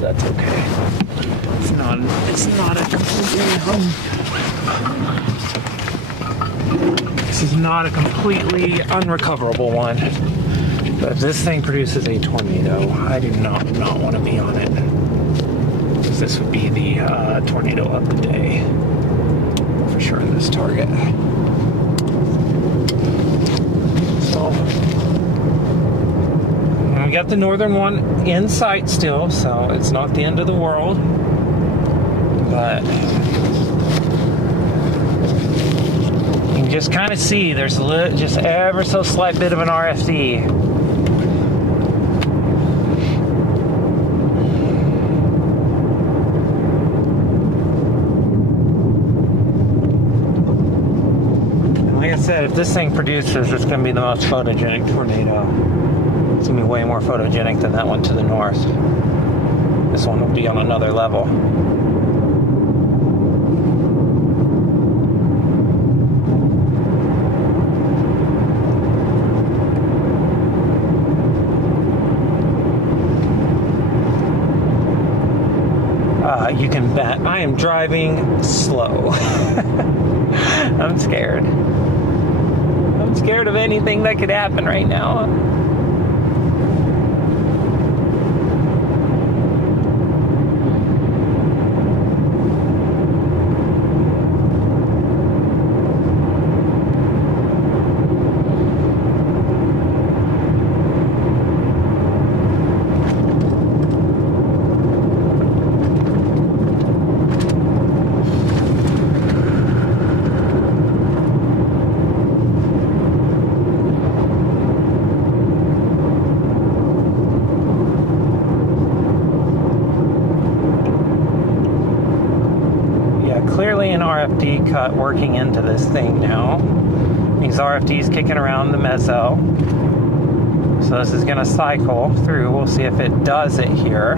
That's okay. It's not a completely this is not a completely unrecoverable one. But if this thing produces a tornado, I do not want to be on it. Because this would be the tornado of the day. For sure in this target. So we got the northern one in sight still, so it's not the end of the world. But you can just kind of see there's just ever so slight bit of an RFD. said, if this thing produces, it's going to be the most photogenic tornado. It's going to be way more photogenic than that one to the north. This one will be on another level. You can bet I am driving slow. I'm scared. I'm scared of anything that could happen right now. Clearly an RFD cut working into this thing now. These RFDs kicking around the mezzo. So this is going to cycle through. We'll see if it does it here.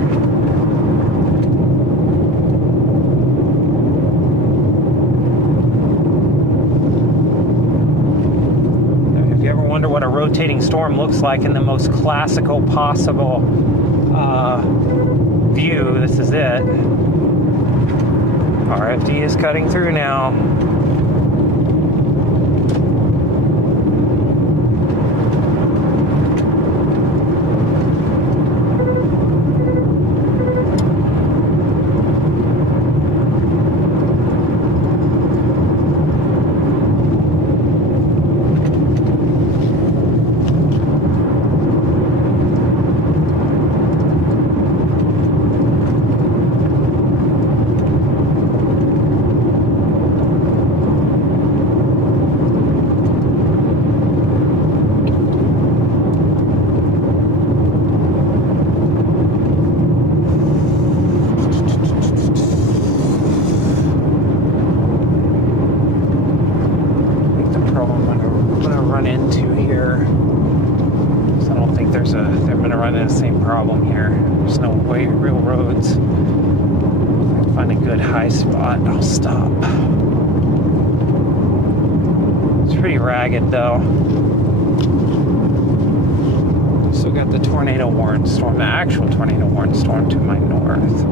If you ever wonder what a rotating storm looks like in the most classical possible view, this is it. RFD is cutting through now. Into here, so I don't think they're going to run into the same problem here. There's no real roads. If I can find a good high spot, I'll stop. It's pretty ragged though. Still got the tornado warning storm, the actual tornado warning storm to my north.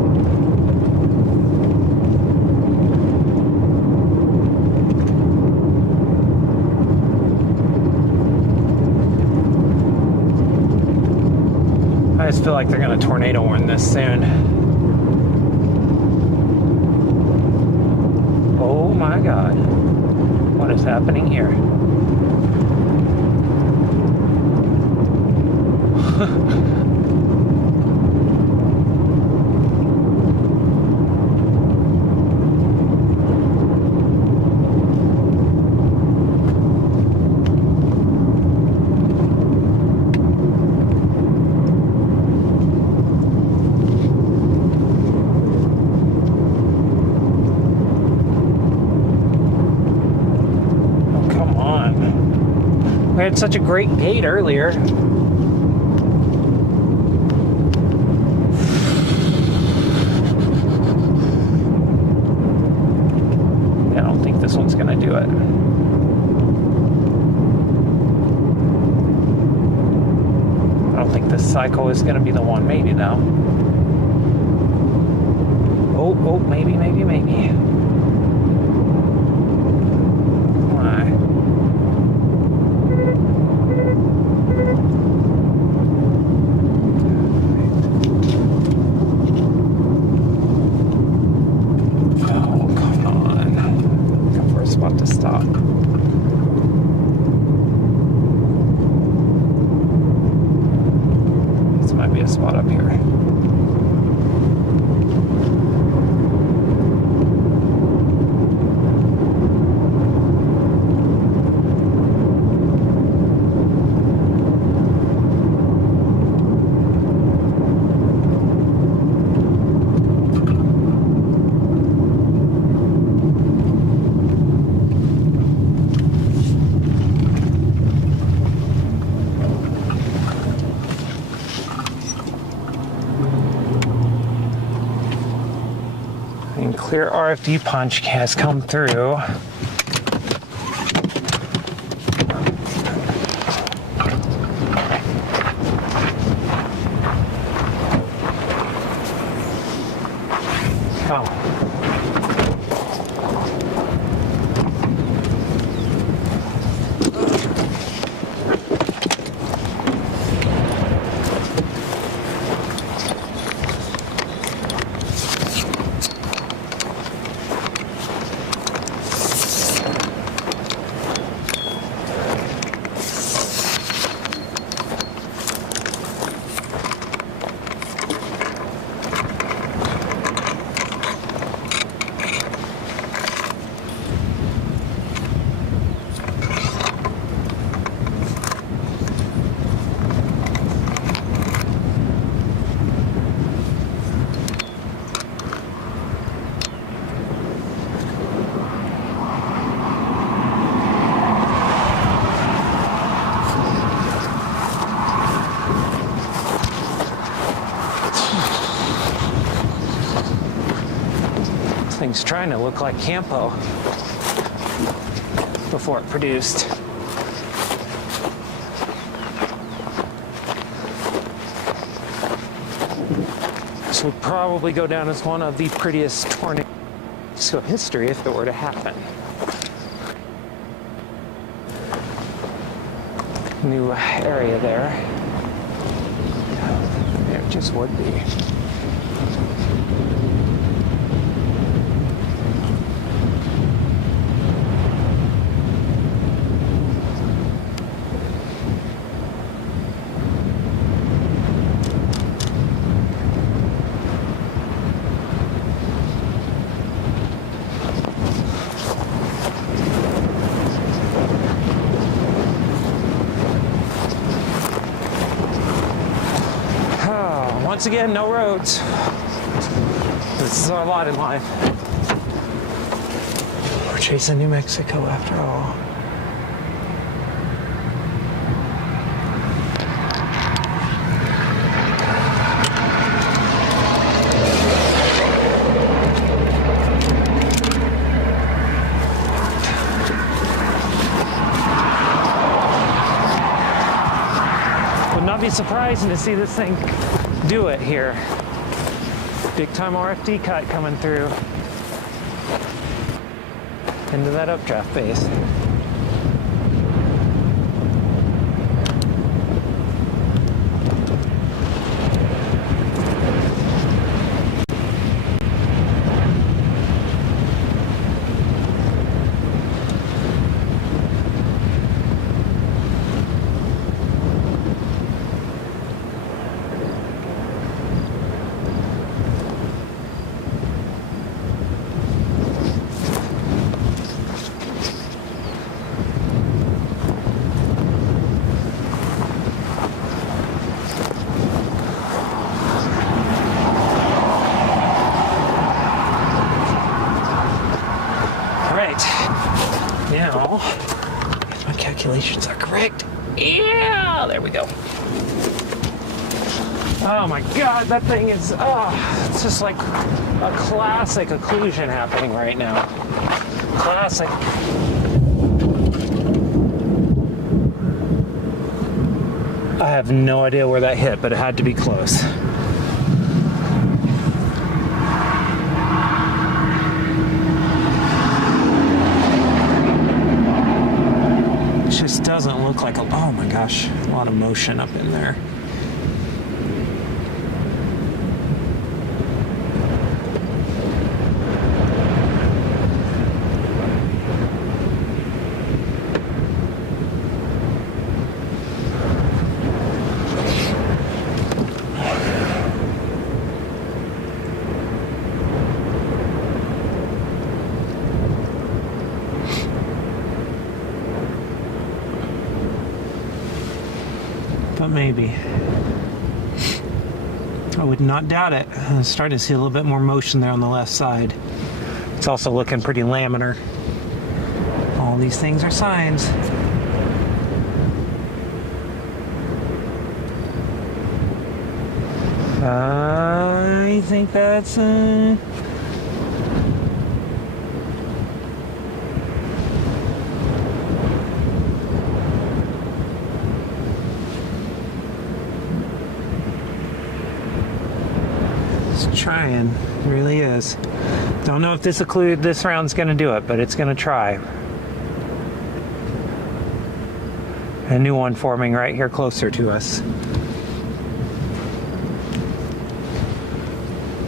I just feel like they're going to tornado warn this soon. Oh my God. What is happening here? We had such a great gate earlier. I don't think this one's gonna do it. I don't think this cycle is gonna be the one. Maybe though. Oh, maybe. To stop. This might be a spot up here. Clear RFD punch has come through. Oh. Thing's trying to look like Campo before it produced. This would probably go down as one of the prettiest tornadoes in history if it were to happen. New area there. It just would be. Once again, no roads. This is our lot in life. We're chasing New Mexico after all. Would not be surprising to see this thing do it here. Big time RFD cut coming through into that updraft base. Now, if my calculations are correct, yeah, there we go. Oh my God, that thing is, it's just like a classic occlusion happening right now. Classic. I have no idea where that hit, but it had to be close. Just doesn't look like oh my gosh, a lot of motion up in there. But maybe. I would not doubt it. I'm starting to see a little bit more motion there on the left side. It's also looking pretty laminar. All these things are signs. I think that's trying. It really is. Don't know if this round's going to do it, but it's going to try. A new one forming right here closer to us.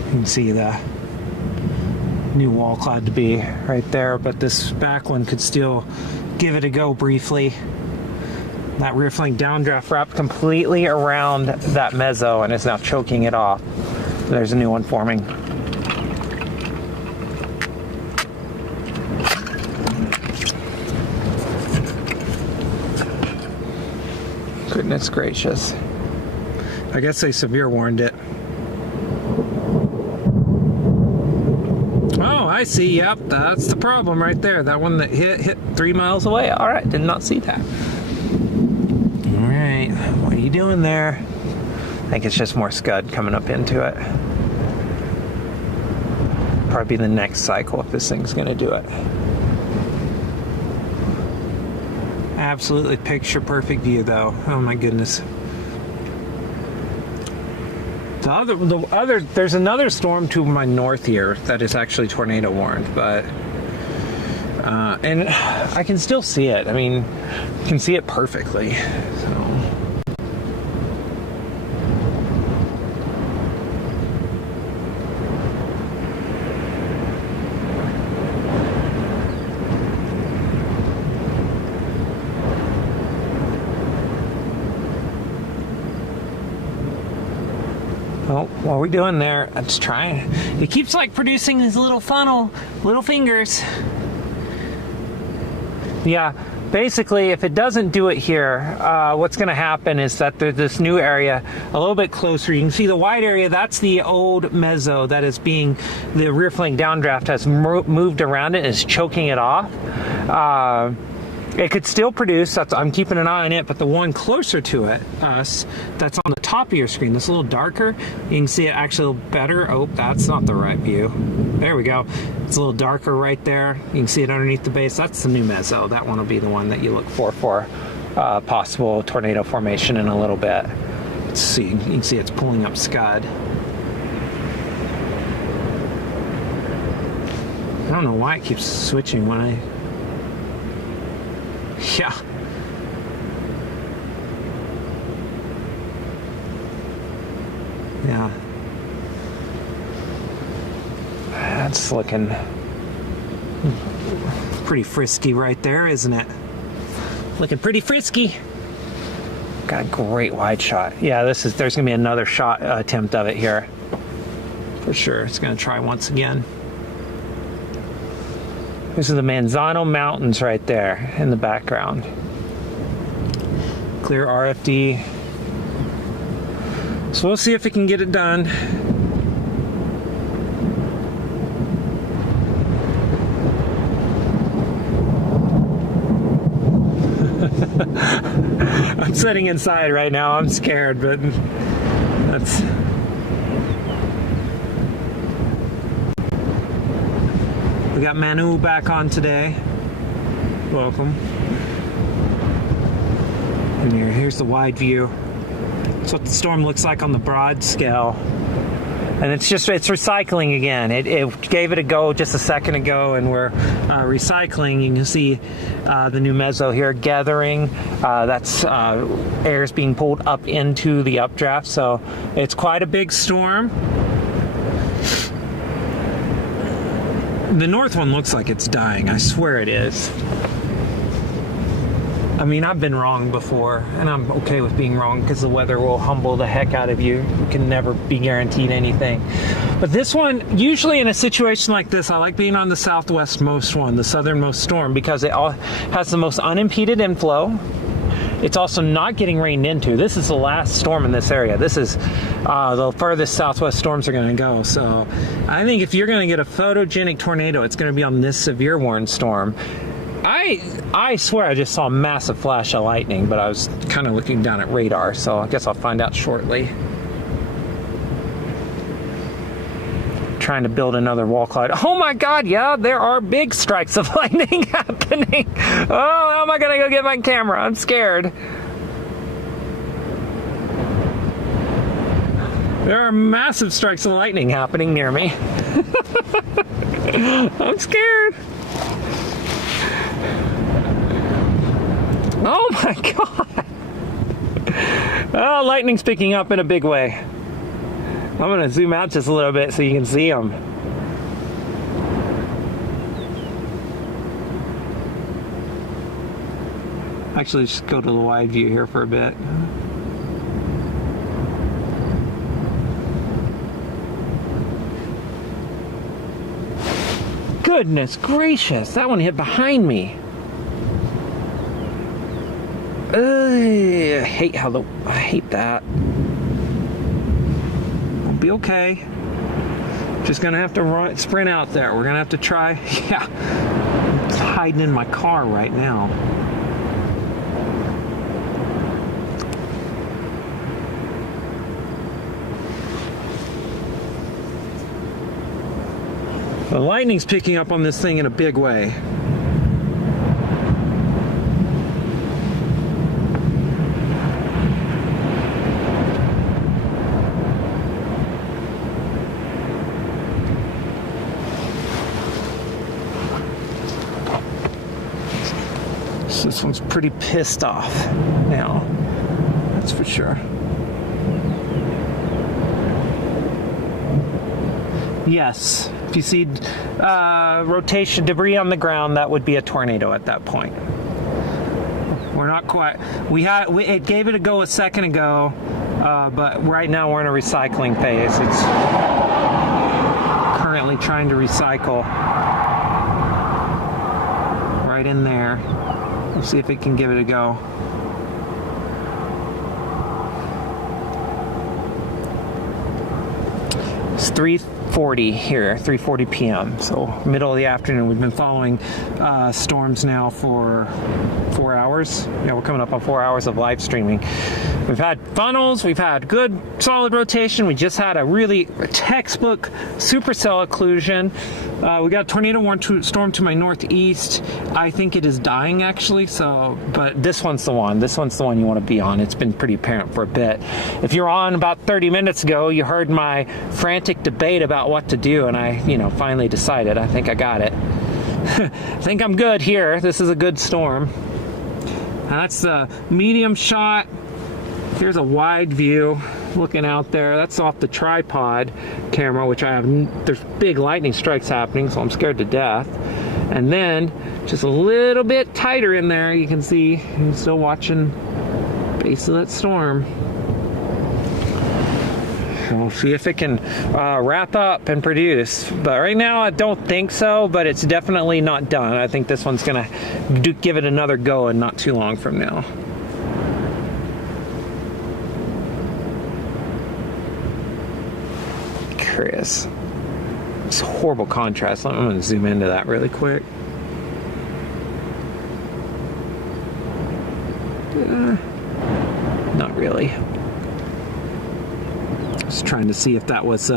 You can see the new wall cloud to be right there, but this back one could still give it a go briefly. That rear flank downdraft wrapped completely around that mezzo and is now choking it off. There's a new one forming. Goodness gracious. I guess they severe warned it. Oh, I see. Yep, that's the problem right there. That one that hit 3 miles away. All right, did not see that. All right, what are you doing there? I think it's just more scud coming up into it. Probably the next cycle if this thing's going to do it. Absolutely picture perfect view though. Oh my goodness. There's another storm to my north here that is actually tornado warned, but and I can still see it. I mean, you can see it perfectly. So. Oh, what are we doing there? I'm just trying. It keeps like producing this little funnel, little fingers. Yeah, basically if it doesn't do it here, what's going to happen is that there's this new area a little bit closer. You can see the wide area, that's the old mezzo that is being, the rear flank downdraft has moved around it and is choking it off. It could still produce, I'm keeping an eye on it, but the one closer to it, that's on the top of your screen, that's a little darker, you can see it actually a little better. Oh, that's not the right view. There we go. It's a little darker right there. You can see it underneath the base. That's the new mezzo. That one will be the one that you look for possible tornado formation in a little bit. Let's see, you can see it's pulling up scud. I don't know why it keeps switching when I... Yeah. Yeah. That's looking pretty frisky right there, isn't it? Looking pretty frisky. Got a great wide shot. Yeah, there's gonna be another shot attempt of it here. For sure. It's gonna try once again. This is the Manzano Mountains right there in the background. Clear RFD. So we'll see if it can get it done. I'm sitting inside right now. I'm scared, but that's... We got Manu back on today. Welcome. And here's the wide view. That's what the storm looks like on the broad scale. And it's recycling again. It gave it a go just a second ago, and we're recycling. You can see the new mezzo here gathering. That's air is being pulled up into the updraft, so it's quite a big storm. The north one looks like it's dying. I swear it is. I mean, I've been wrong before, and I'm okay with being wrong because the weather will humble the heck out of you. You can never be guaranteed anything. But this one, usually in a situation like this, I like being on the southwestmost one, the southernmost storm, because it all has the most unimpeded inflow. It's also not getting rained into. This is the last storm in this area. This is the furthest southwest storms are going to go. So I think if you're going to get a photogenic tornado, it's going to be on this severe warned storm. I swear I just saw a massive flash of lightning, but I was kind of looking down at radar, so I guess I'll find out shortly. Trying to build another wall cloud. Oh my god, yeah, there are big strikes of lightning happening. Oh, how am I gonna go get my camera? I'm scared. There are massive strikes of lightning happening near me. I'm scared. Oh my God. Oh, lightning's picking up in a big way. I'm gonna zoom out just a little bit so you can see them. Actually, just go to the wide view here for a bit. Goodness gracious, that one hit behind me. I hate that. We'll be okay. Just gonna have to sprint out there. We're gonna have to try. Yeah, it's hiding in my car right now. The lightning's picking up on this thing in a big way. This one's pretty pissed off now, that's for sure. Yes, if you see rotation debris on the ground, that would be a tornado at that point. We're not quite. It gave it a go a second ago, but right now we're in a recycling phase. It's currently trying to recycle right in there. We'll see if it can give it a go. It's 3:40 here, 3:40 p.m. So middle of the afternoon. We've been following storms now for 4 hours. Yeah, we're coming up on 4 hours of live streaming. We've had funnels, we've had good solid rotation. We just had a really textbook supercell occlusion. We got a tornado warning storm to my northeast. I think it is dying actually, but this one's the one. This one's the one you want to be on. It's been pretty apparent for a bit. If you're on about 30 minutes ago, you heard my frantic debate about what to do, and I, finally decided. I think I got it. I think I'm good here. This is a good storm. Now that's the medium shot. Here's a wide view looking out there. That's off the tripod camera, which I have. There's big lightning strikes happening, so I'm scared to death. And then just a little bit tighter in there, you can see I'm still watching base of that storm. We'll see if it can wrap up and produce. But right now, I don't think so, but it's definitely not done. I think this one's gonna give it another go and not too long from now. Curious. It's a horrible contrast. I'm gonna zoom into that really quick. Not really. Just trying to see if that was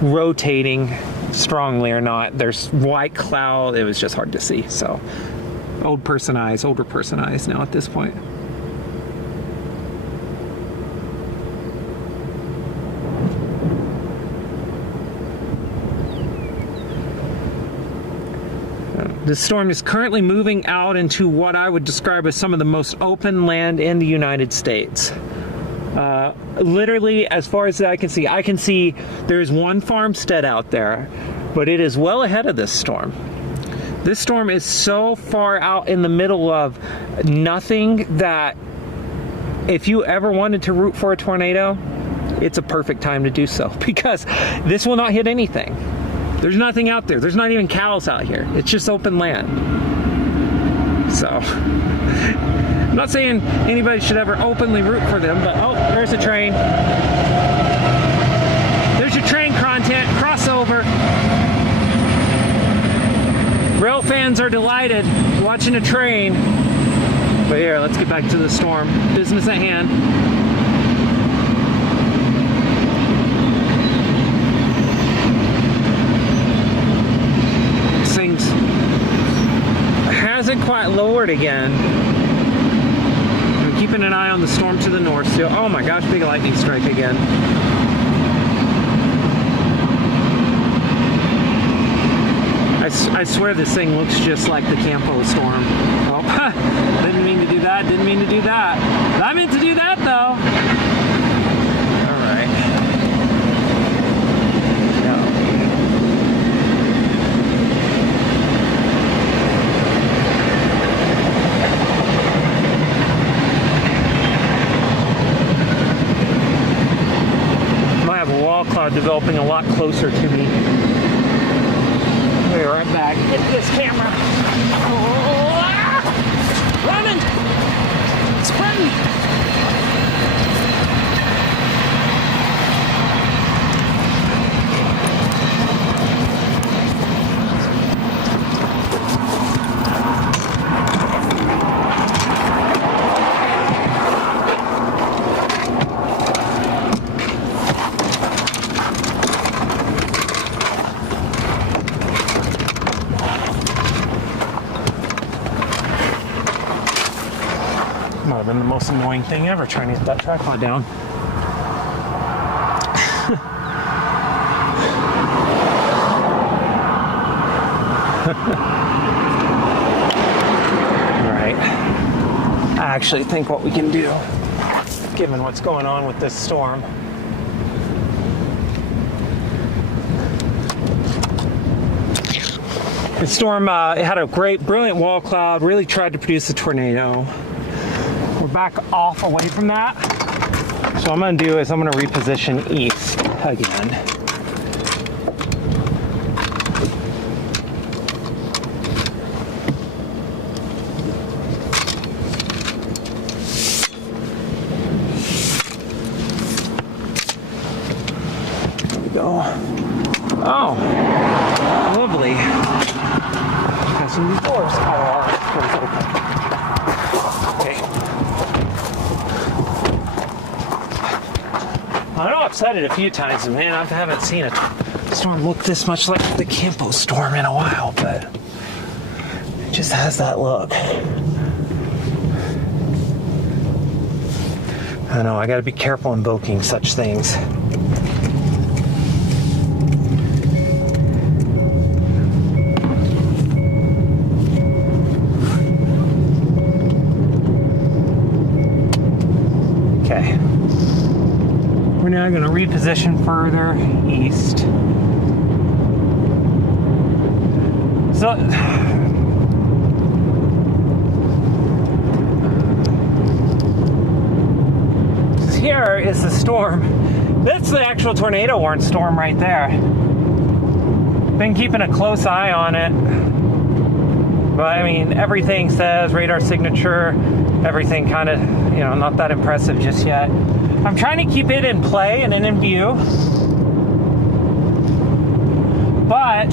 rotating strongly or not. There's white cloud. It was just hard to see. So older person eyes now at this point. The storm is currently moving out into what I would describe as some of the most open land in the United States. Literally, as far as I can see there's one farmstead out there, but it is well ahead of this storm. This storm is so far out in the middle of nothing that if you ever wanted to root for a tornado, it's a perfect time to do so, because this will not hit anything. There's nothing out there. There's not even cows out here. It's just open land. So, I'm not saying anybody should ever openly root for them, but oh, there's a train. There's your train content, crossover. Rail fans are delighted watching a train. But here, let's get back to the storm. Business at hand. This thing's hasn't quite lowered again. I'm keeping an eye on the storm to the north still. Oh my gosh, big lightning strike again. I swear this thing looks just like the Campo storm. Oh, didn't mean to do that. Didn't mean to do that. I meant to do that though. All right. Might have a wall cloud developing a lot closer to me. Be right back. Get this camera. Oh, running. Sprinting. Might have been the most annoying thing ever trying to get that tripod down. Alright. I actually think what we can do, given what's going on with this storm, the storm it had a brilliant wall cloud, really tried to produce a tornado. We're back off away from that. So what I'm going to do is I'm going to reposition east again. There we go. Oh, lovely. Got some new doors. Doors open. I know I've said it a few times, and man, I haven't seen a storm look this much like the Campo storm in a while, but it just has that look. I know, I gotta be careful invoking such things. Okay. We're now going to reposition further east. So, here is the storm. That's the actual tornado warning storm right there. Been keeping a close eye on it. But I mean, everything says radar signature, everything kind of, not that impressive just yet. I'm trying to keep it in play and in view. But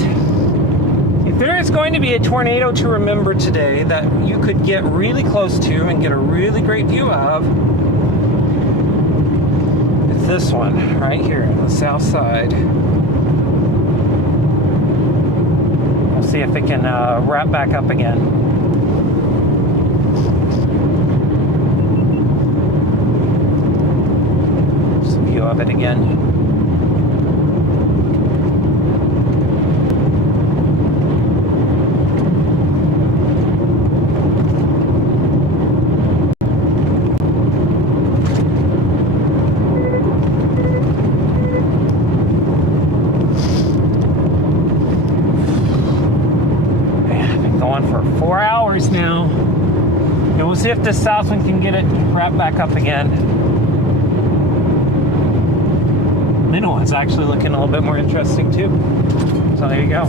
if there is going to be a tornado to remember today that you could get really close to and get a really great view of, it's this one right here on the south side. We'll see if it can wrap back up again. Of it again. I've been going for 4 hours now. And we'll see if this south one can get it wrapped back up again. Middle one's actually looking a little bit more interesting too. So there you go.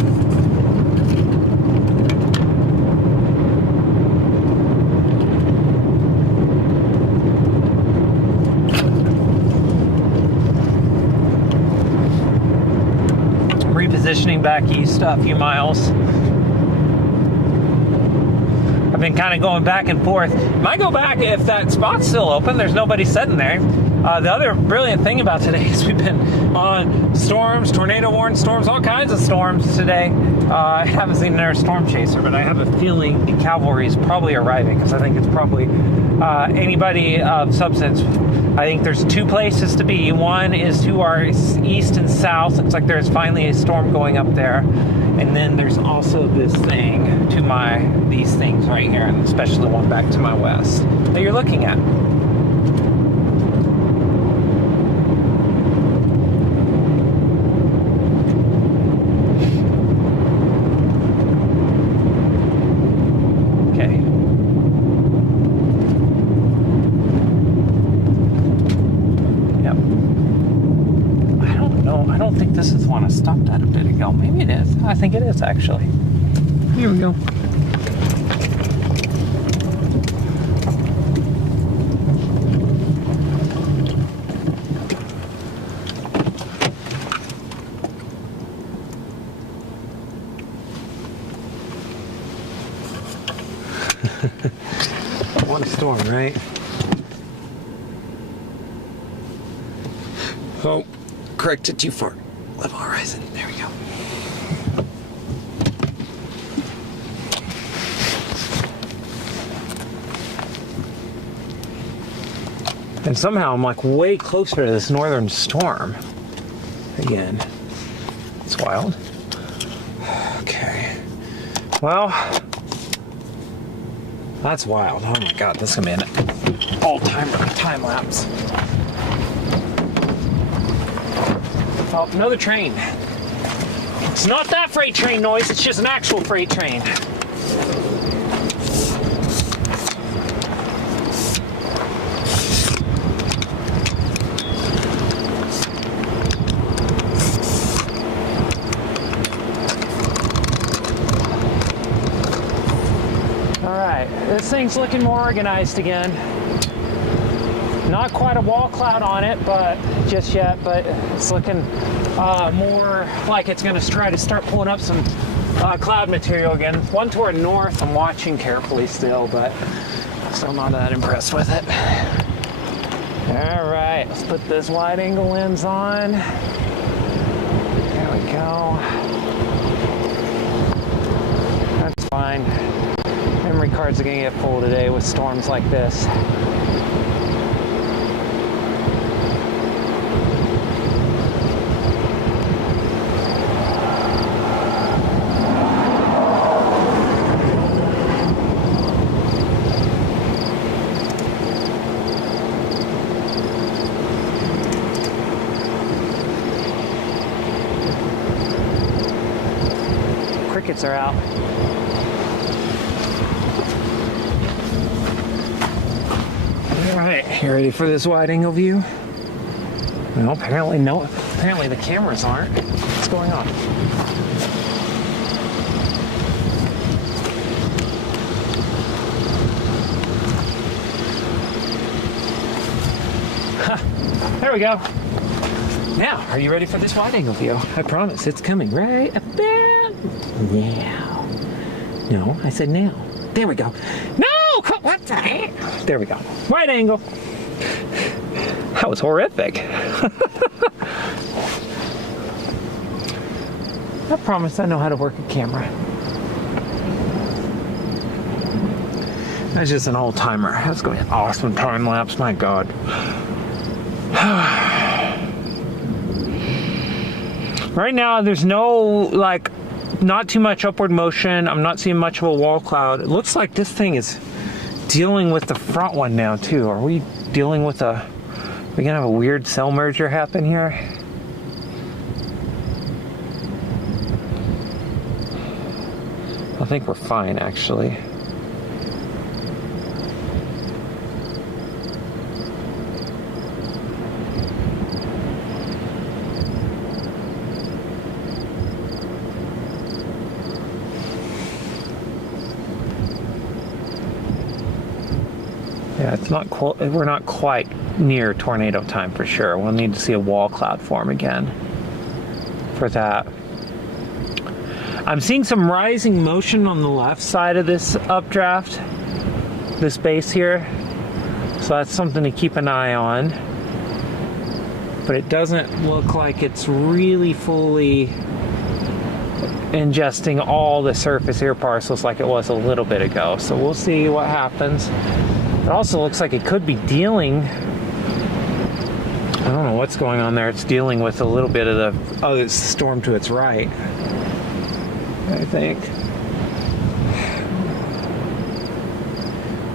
I'm repositioning back east a few miles. I've been kind of going back and forth. Might go back if that spot's still open. There's nobody sitting there. The other brilliant thing about today is we've been on storms, tornado warning storms, all kinds of storms today. I haven't seen another storm chaser, but I have a feeling the cavalry is probably arriving because I think it's probably anybody of substance. I think there's two places to be. One is to our east and south. Looks like there's finally a storm going up there. And then there's also this thing to these things right here, and especially the one back to my west that you're looking at. Okay. Yep. I don't know. I don't think this is one I stopped at a bit ago. Maybe it is. I think it is, actually. Here we go. What a storm, right? Oh, corrected too far. Level horizon. There we go. And somehow I'm like way closer to this northern storm. Again. It's wild. Okay. Well, that's wild. Oh my god, this is gonna be an all-timer time lapse. Oh, another train. It's not that freight train noise, it's just an actual freight train. Alright, this thing's looking more organized again. Not quite a wall cloud on it, but just yet, but it's looking more like it's going to try to start pulling up some cloud material again. One toward north, I'm watching carefully still, but still not that impressed with it. All right, let's put this wide angle lens on. There we go. That's fine. Memory cards are going to get full today with storms like this. Crickets are out. All right, you ready for this wide angle view? Well, apparently no. Apparently the cameras aren't. What's going on? Huh, there we go. Now, are you ready for this wide angle view? I promise, it's coming right up there. Now. No, I said now. There we go. No! What the heck? There we go. Wide angle. That was horrific. I promise I know how to work a camera. That's just an old timer. That's going to be an awesome time lapse, my god. Right now, there's no, not too much upward motion. I'm not seeing much of a wall cloud. It looks like this thing is dealing with the front one now, too. Are we dealing with we're gonna have a weird cell merger happen here? I think we're fine, actually. Yeah, it's not we're not quite near tornado time for sure. We'll need to see a wall cloud form again for that. I'm seeing some rising motion on the left side of this updraft, this base here. So that's something to keep an eye on. But it doesn't look like it's really fully ingesting all the surface air parcels like it was a little bit ago. So we'll see what happens. It also looks like it could be dealing, I don't know what's going on there. It's dealing with a little bit of the storm to its right. I think.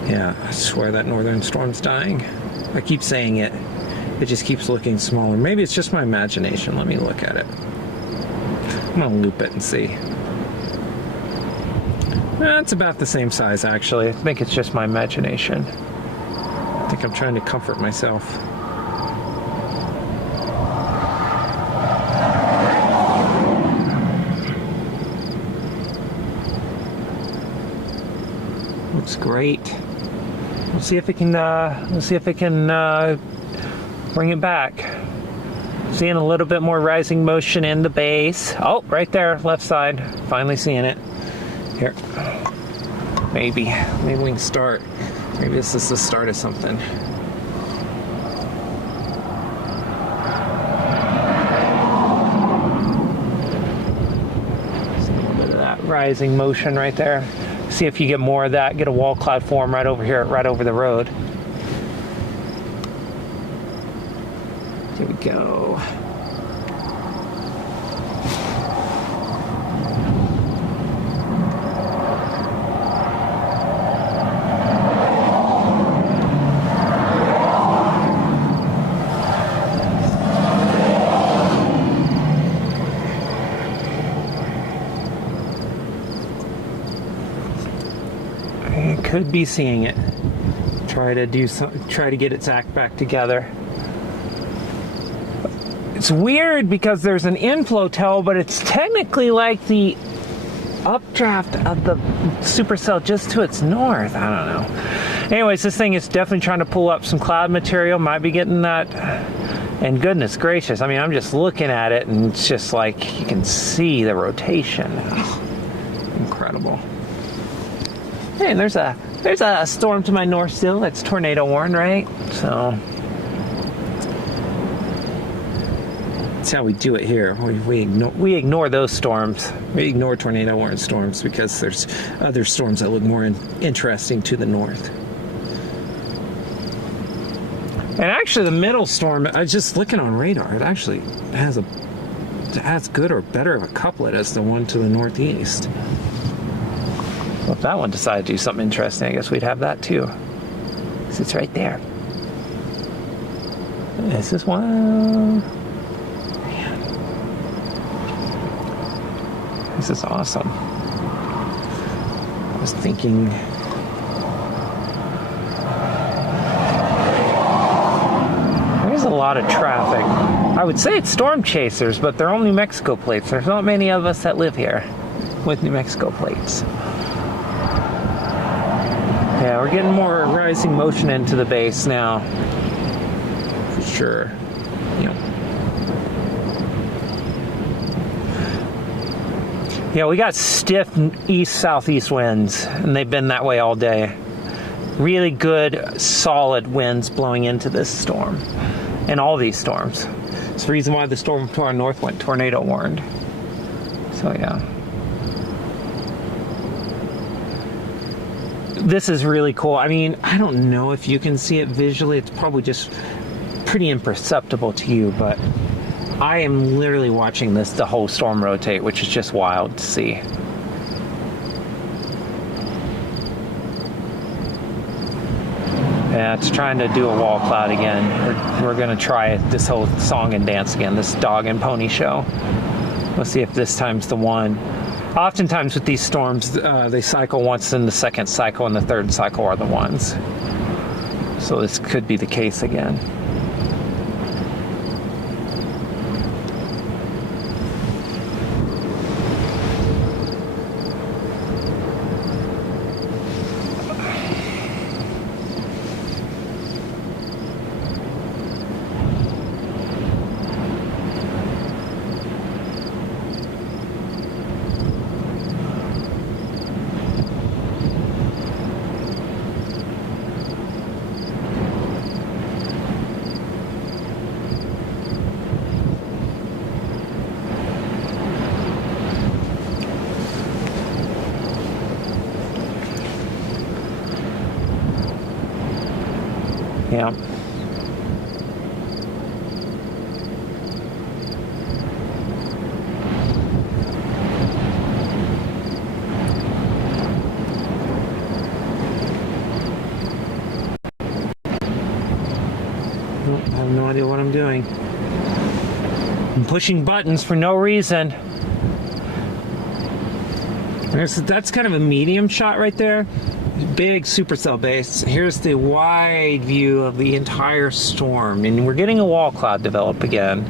Yeah, I swear that northern storm's dying. I keep saying it. It just keeps looking smaller. Maybe it's just my imagination. Let me look at it. I'm gonna loop it and see. It's about the same size, actually. I think it's just my imagination. I think I'm trying to comfort myself. Looks great. We'll see if it can. Bring it back. Seeing a little bit more rising motion in the base. Oh, right there, left side. Finally seeing it. Here. Maybe we can start. Maybe this is the start of something. See a little bit of that rising motion right there. See if you get more of that. Get a wall cloud form right over here, right over the road. Here we go. I could be seeing it. Try to get its act back together. It's weird because there's an inflow tail, but it's technically like the updraft of the supercell just to its north. I don't know. Anyways, this thing is definitely trying to pull up some cloud material. Might be getting that. And goodness gracious, I mean, I'm just looking at it and it's just like you can see the rotation. Incredible. Hey, and there's a storm to my north still. That's tornado warned, right? So that's how we do it here. We ignore those storms. We ignore tornado warned storms because there's other storms that look more interesting to the north. And actually, the middle storm, I was just looking on radar. It actually has as good or better of a couplet as the one to the northeast. Well, if that one decided to do something interesting, I guess we'd have that too. Because it's right there. This is one. Man. This is awesome. I was thinking. There's a lot of traffic. I would say it's storm chasers, but they're all New Mexico plates. There's not many of us that live here with New Mexico plates. Yeah, we're getting more rising motion into the base now. For sure. Yep. Yeah, we got stiff east-southeast winds, and they've been that way all day. Really good, solid winds blowing into this storm. And all these storms. It's the reason why the storm to our north went tornado warned. So, yeah. This is really cool. I mean, I don't know if you can see it visually. It's probably just pretty imperceptible to you, but I am literally watching the whole storm rotate, which is just wild to see. Yeah, it's trying to do a wall cloud again. We're going to try this whole song and dance again, this dog and pony show. Let's see if this time's the one. Oftentimes with these storms, they cycle once, and the second cycle and the third cycle are the ones. So this could be the case again. Yeah. I have no idea what I'm doing. I'm pushing buttons for no reason. That's kind of a medium shot right there. Big supercell base. Here's the wide view of the entire storm, and we're getting a wall cloud develop again.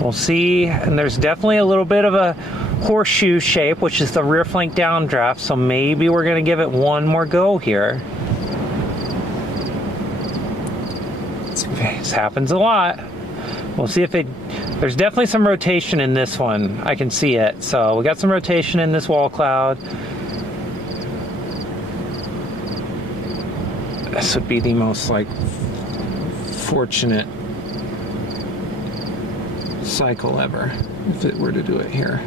We'll see, and there's definitely a little bit of a horseshoe shape, which is the rear flank downdraft, so maybe we're going to give it one more go here. This happens a lot. We'll see if it... There's definitely some rotation in this one. I can see it. So we got some rotation in this wall cloud. This would be the most like fortunate cycle ever if it were to do it here.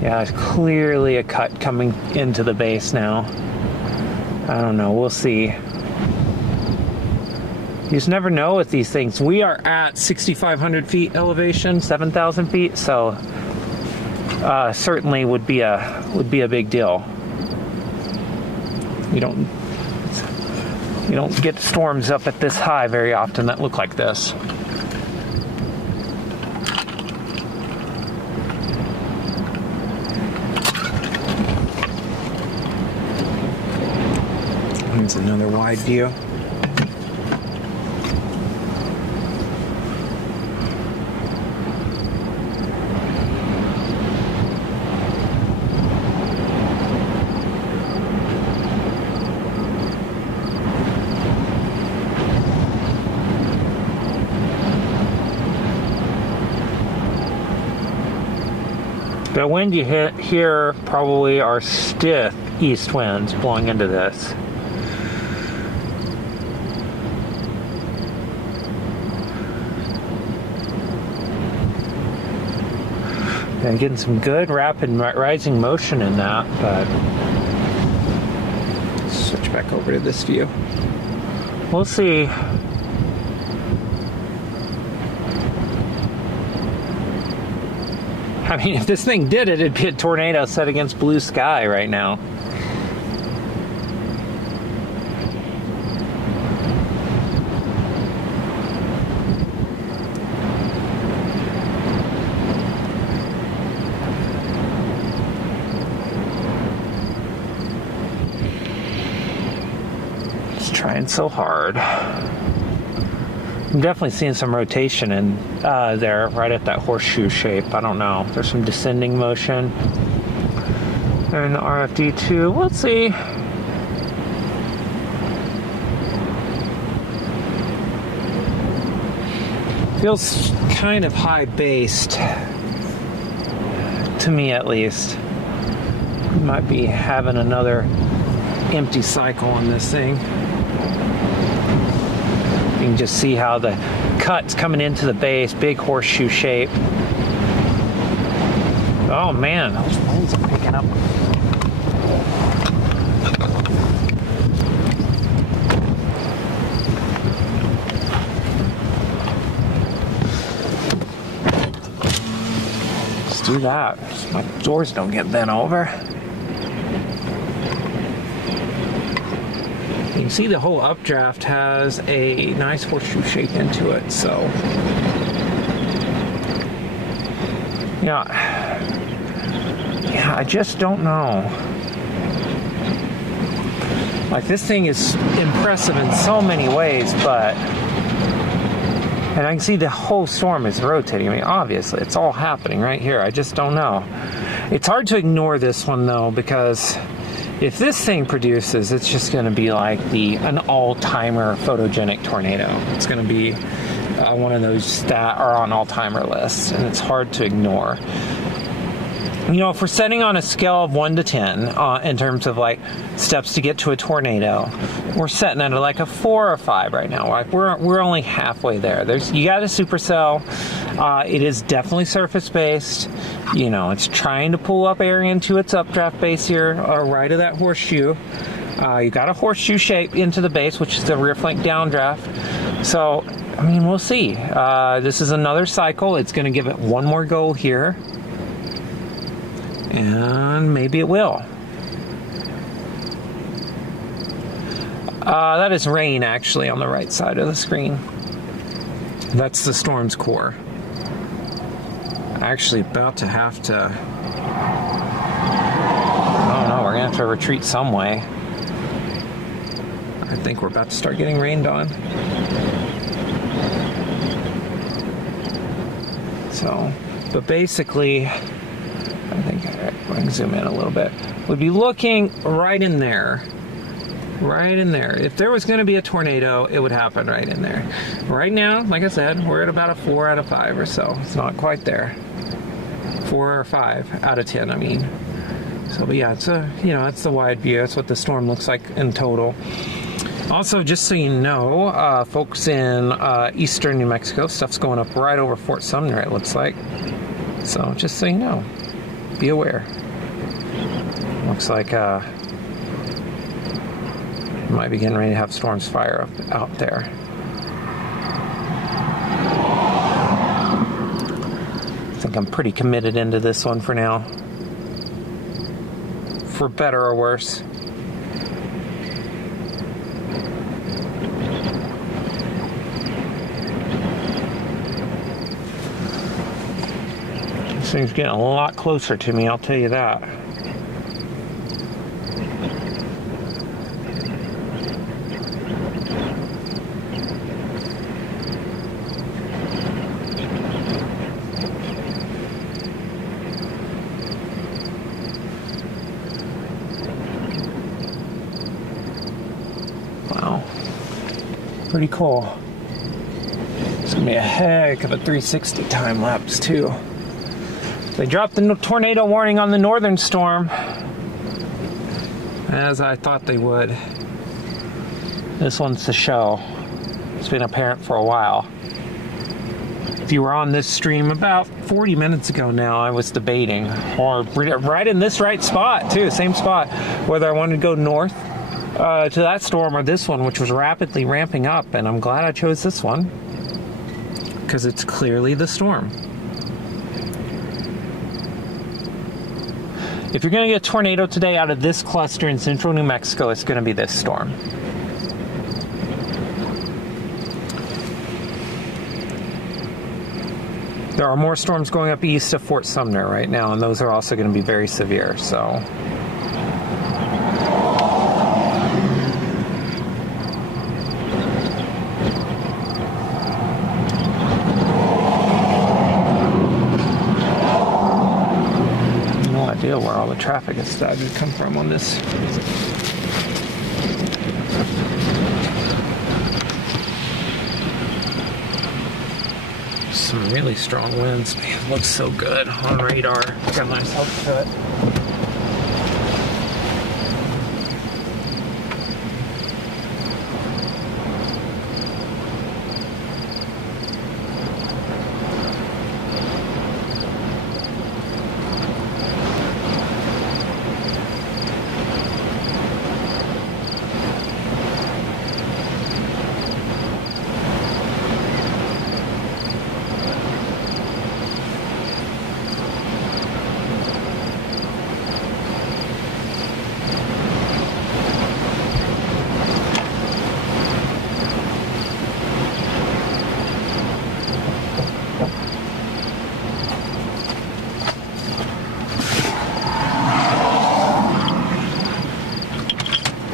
Yeah, it's clearly a cut coming into the base now. I don't know, we'll see. You just never know with these things. We are at 6,500 feet elevation, 7,000 feet, so certainly would be a big deal. You don't get storms up at this high very often that look like this. Here's another wide view. The wind you hit here probably are stiff east winds blowing into this. And getting some good rapid rising motion in that, but switch back over to this view. We'll see. I mean, if this thing did it, it'd be a tornado set against blue sky right now. Trying so hard. I'm definitely seeing some rotation in there, right at that horseshoe shape. I don't know. There's some descending motion. And the RFD2, let's see. Feels kind of high-based, to me at least. Might be having another empty cycle on this thing. You can just see how the cut's coming into the base, big horseshoe shape. Oh man, those winds are picking up. Let's do that so my doors don't get bent over. You can see the whole updraft has a nice horseshoe shape into it, so yeah, I just don't know. Like, this thing is impressive in so many ways, but, and I can see the whole storm is rotating. I mean, obviously, it's all happening right here. I just don't know. It's hard to ignore this one, though, because if this thing produces, it's just going to be like an all-timer photogenic tornado. It's going to be one of those that are on all-timer lists, and it's hard to ignore. You know, if we're setting on a scale of 1 to 10 in terms of like steps to get to a tornado, we're setting at like a 4 or 5 right now. Like we're only halfway there. You got a supercell. It is definitely surface based. You know, it's trying to pull up air into its updraft base here, right of that horseshoe. You got a horseshoe shape into the base, which is the rear flank downdraft. So, I mean, we'll see. This is another cycle. It's going to give it one more go here. And maybe it will. That is rain, actually, on the right side of the screen. That's the storm's core. Actually about to have to... I don't know, we're going to have to retreat some way. I think we're about to start getting rained on. So, but basically, I think I can zoom in a little bit. We'd be looking right in there. Right in there. If there was going to be a tornado, it would happen right in there. Right now, like I said, we're at about a 4 out of 5 or so. It's not quite there. 4 or 5 out of 10, I mean. So, but yeah, it's a, it's the wide view. That's what the storm looks like in total. Also, just so you know, folks in eastern New Mexico, stuff's going up right over Fort Sumner, it looks like. So, just so you know, be aware. Looks like might be getting ready to have storms fire up out there. I think I'm pretty committed into this one for now. For better or worse. This thing's getting a lot closer to me, I'll tell you that. Pretty cool. It's gonna be a heck of a 360 time lapse too. They dropped the tornado warning on the northern storm, as I thought they would. This one's the show. It's been apparent for a while. If you were on this stream about 40 minutes ago now, I was debating, or right in this right spot too, same spot, whether I wanted to go north to that storm or this one, which was rapidly ramping up, and I'm glad I chose this one because it's clearly the storm. If you're going to get a tornado today out of this cluster in central New Mexico, it's going to be this storm. There are more storms going up east of Fort Sumner right now, and those are also going to be very severe, so... where all the traffic is starting to come from on this. Some really strong winds. Man, it looks so good on radar. Got myself to it.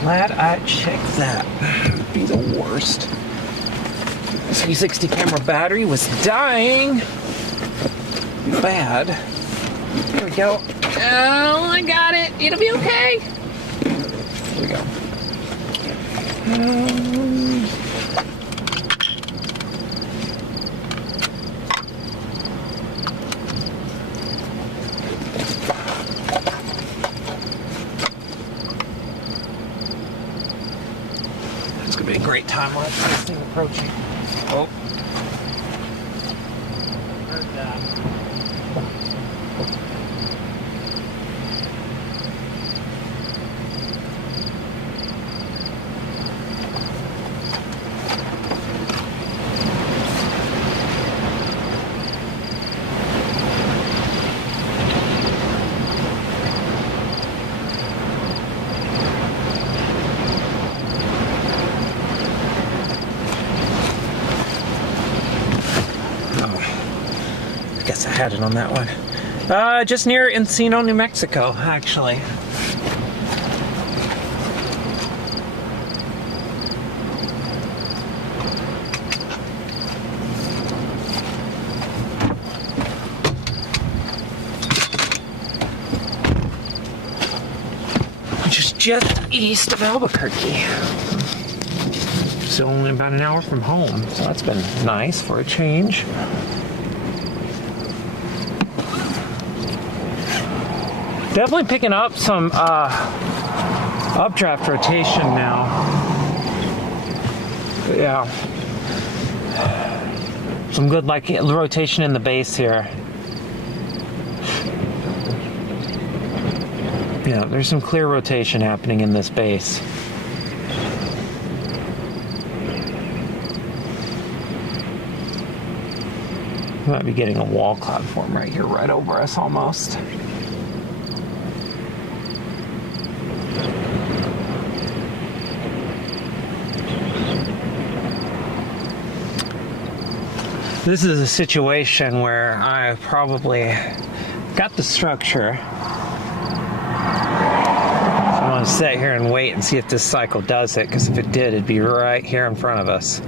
Glad I checked that. That would be the worst. This 360 camera battery was dying. Bad. There we go. Oh, I got it. It'll be okay. There we go. Be a great time lapse of this thing approaching. Oh. Heard that. headed on that one? Just near Encino, New Mexico, actually. Which is just east of Albuquerque. So only about an hour from home, so that's been nice for a change. Definitely picking up some updraft rotation now. But yeah, some good rotation in the base here. Yeah, there's some clear rotation happening in this base. We might be getting a wall cloud form right here, right over us almost. This is a situation where I probably got the structure. So I'm going to sit here and wait and see if this cycle does it, because if it did, it'd be right here in front of us.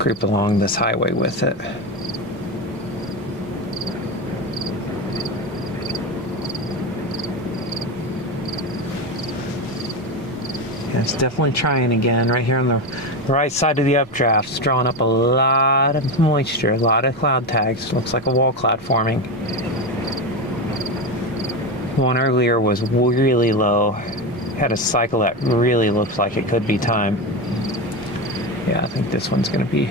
Creep along this highway with it. Yeah, it's definitely trying again right here on the right side of the updraft. It's drawing up a lot of moisture, a lot of cloud tags. Looks like a wall cloud forming. The one earlier was really low. Had a cycle that really looked like it could be time. Yeah, I think this one's gonna be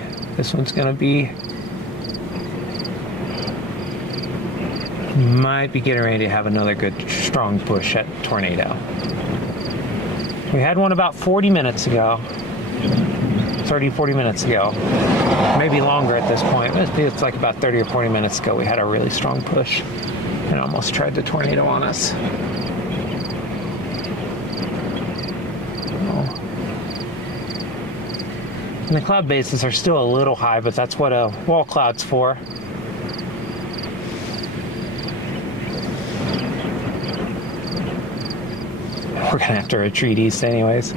might be getting ready to have another good strong push at tornado. We had one about 40 minutes ago. 40 minutes ago. Maybe longer at this point. It's like about 30 or 40 minutes ago we had a really strong push and almost tried to tornado on us. And the cloud bases are still a little high, but that's what a wall cloud's for. We're gonna have to retreat east anyways.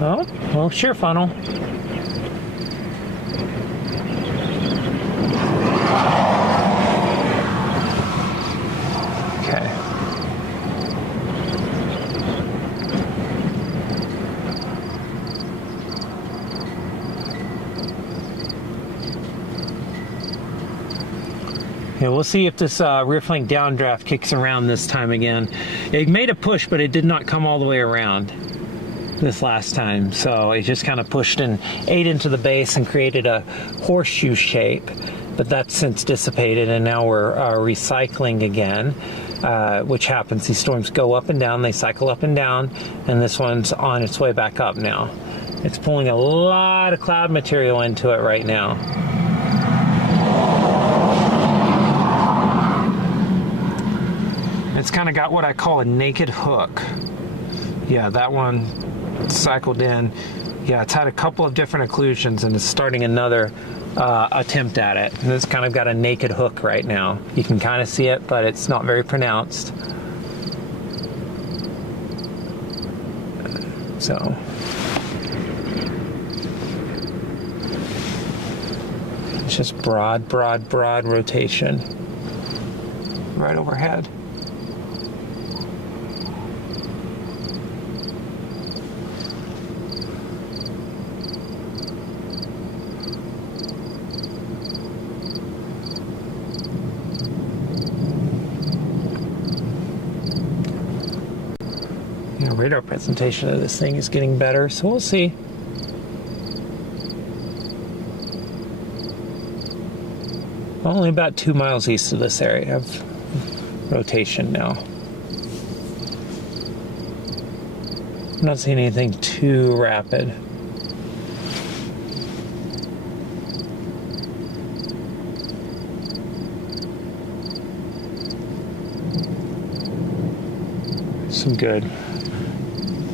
Oh, well, sure, funnel. Okay. Yeah, we'll see if this rear flank downdraft kicks around this time again. It made a push, but it did not come all the way around this last time. So it just kind of pushed and ate into the base and created a horseshoe shape. But that's since dissipated, and now we're recycling again, which happens. These storms go up and down, they cycle up and down, and this one's on its way back up now. It's pulling a lot of cloud material into it right now. It's kind of got what I call a naked hook. Yeah, that one cycled in. Yeah, it's had a couple of different occlusions and it's starting another attempt at it. And it's kind of got a naked hook right now. You can kind of see it, but it's not very pronounced. So it's just broad rotation right overhead. Radar presentation of this thing is getting better, so we'll see. Only about 2 miles east of this area of rotation now. I'm not seeing anything too rapid.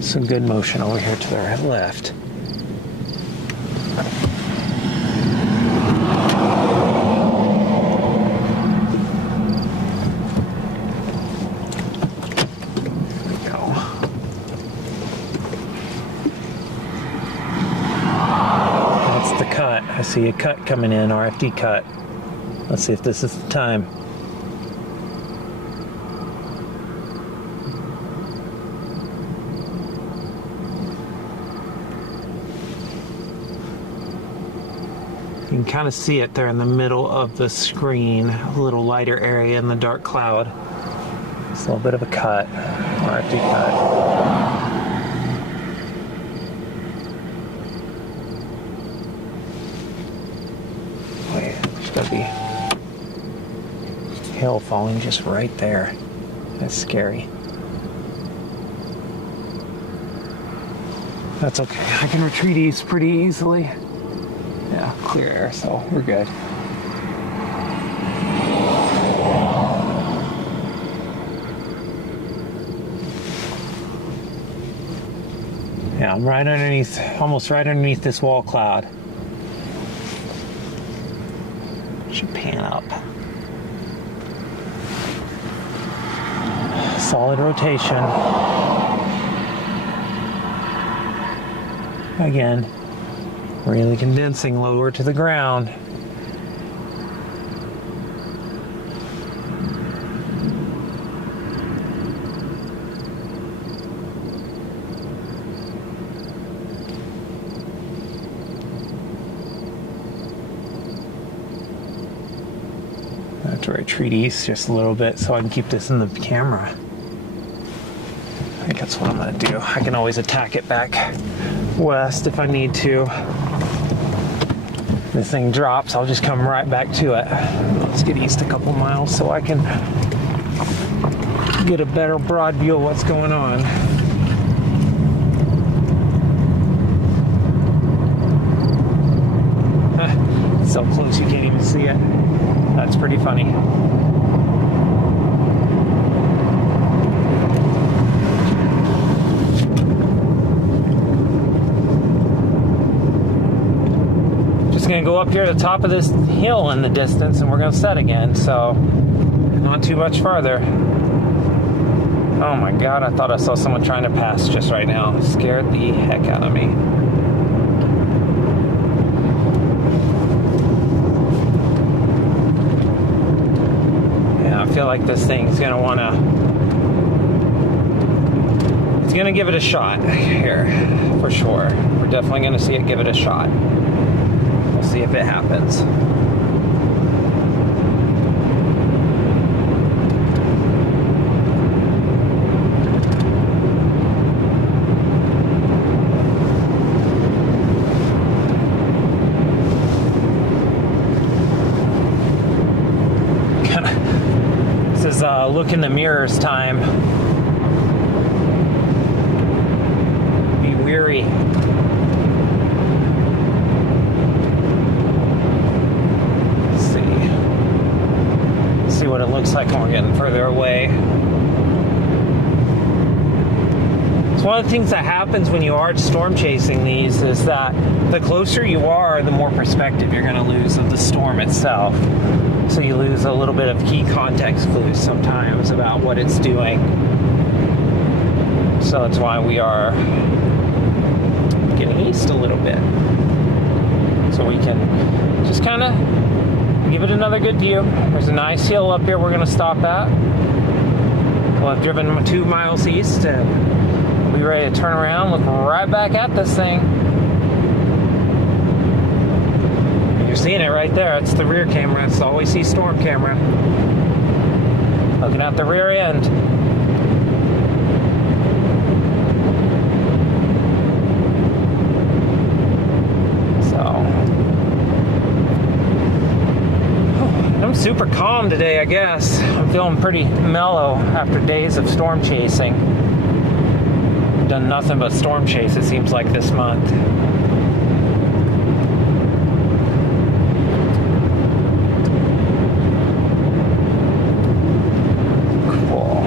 Some good motion over here to the left. see a cut coming in, RFD cut. Let's see if this is the time. You can kind of see it there in the middle of the screen, a little lighter area in the dark cloud. It's a little bit of a cut, RFD cut. Wait, there's gotta be hail falling just right there. That's scary. That's okay, I can retreat east pretty easily. Yeah, clear air, so we're good. Yeah, I'm right underneath, almost right underneath this wall cloud. Should pan up. Solid rotation. Again, really condensing lower to the ground. I have to retreat east just a little bit so I can keep this in the camera. I think that's what I'm gonna do. I can always attack it back west if I need to. This thing drops, I'll just come right back to it. Let's get east a couple miles so I can get a better broad view of what's going on. So close you can't even see it. That's pretty funny. Gonna go up here to the top of this hill in the distance and we're gonna set again, so not too much farther. Oh my god, I thought I saw someone trying to pass just right now. It scared the heck out of me. Yeah, I feel like this thing's gonna wanna, it's gonna give it a shot here for sure. We're definitely gonna see it give it a shot. See if it happens. This is look in the mirrors time. Be weary. See what it looks like when we're getting further away. It's one of the things that happens when you are storm chasing these is that the closer you are, the more perspective you're going to lose of the storm itself. So you lose a little bit of key context clues sometimes about what it's doing. So that's why we are getting east a little bit. So we can just kind of give it another good view. There's a nice hill up here we're going to stop at. We'll have driven 2 miles east and we'll be ready to turn around, look right back at this thing. You're seeing it right there. It's the rear camera. It's the Always See Storm camera. Looking at the rear end. I'm super calm today, I guess. I'm feeling pretty mellow after days of storm chasing. I've done nothing but storm chase, it seems like, this month. Cool.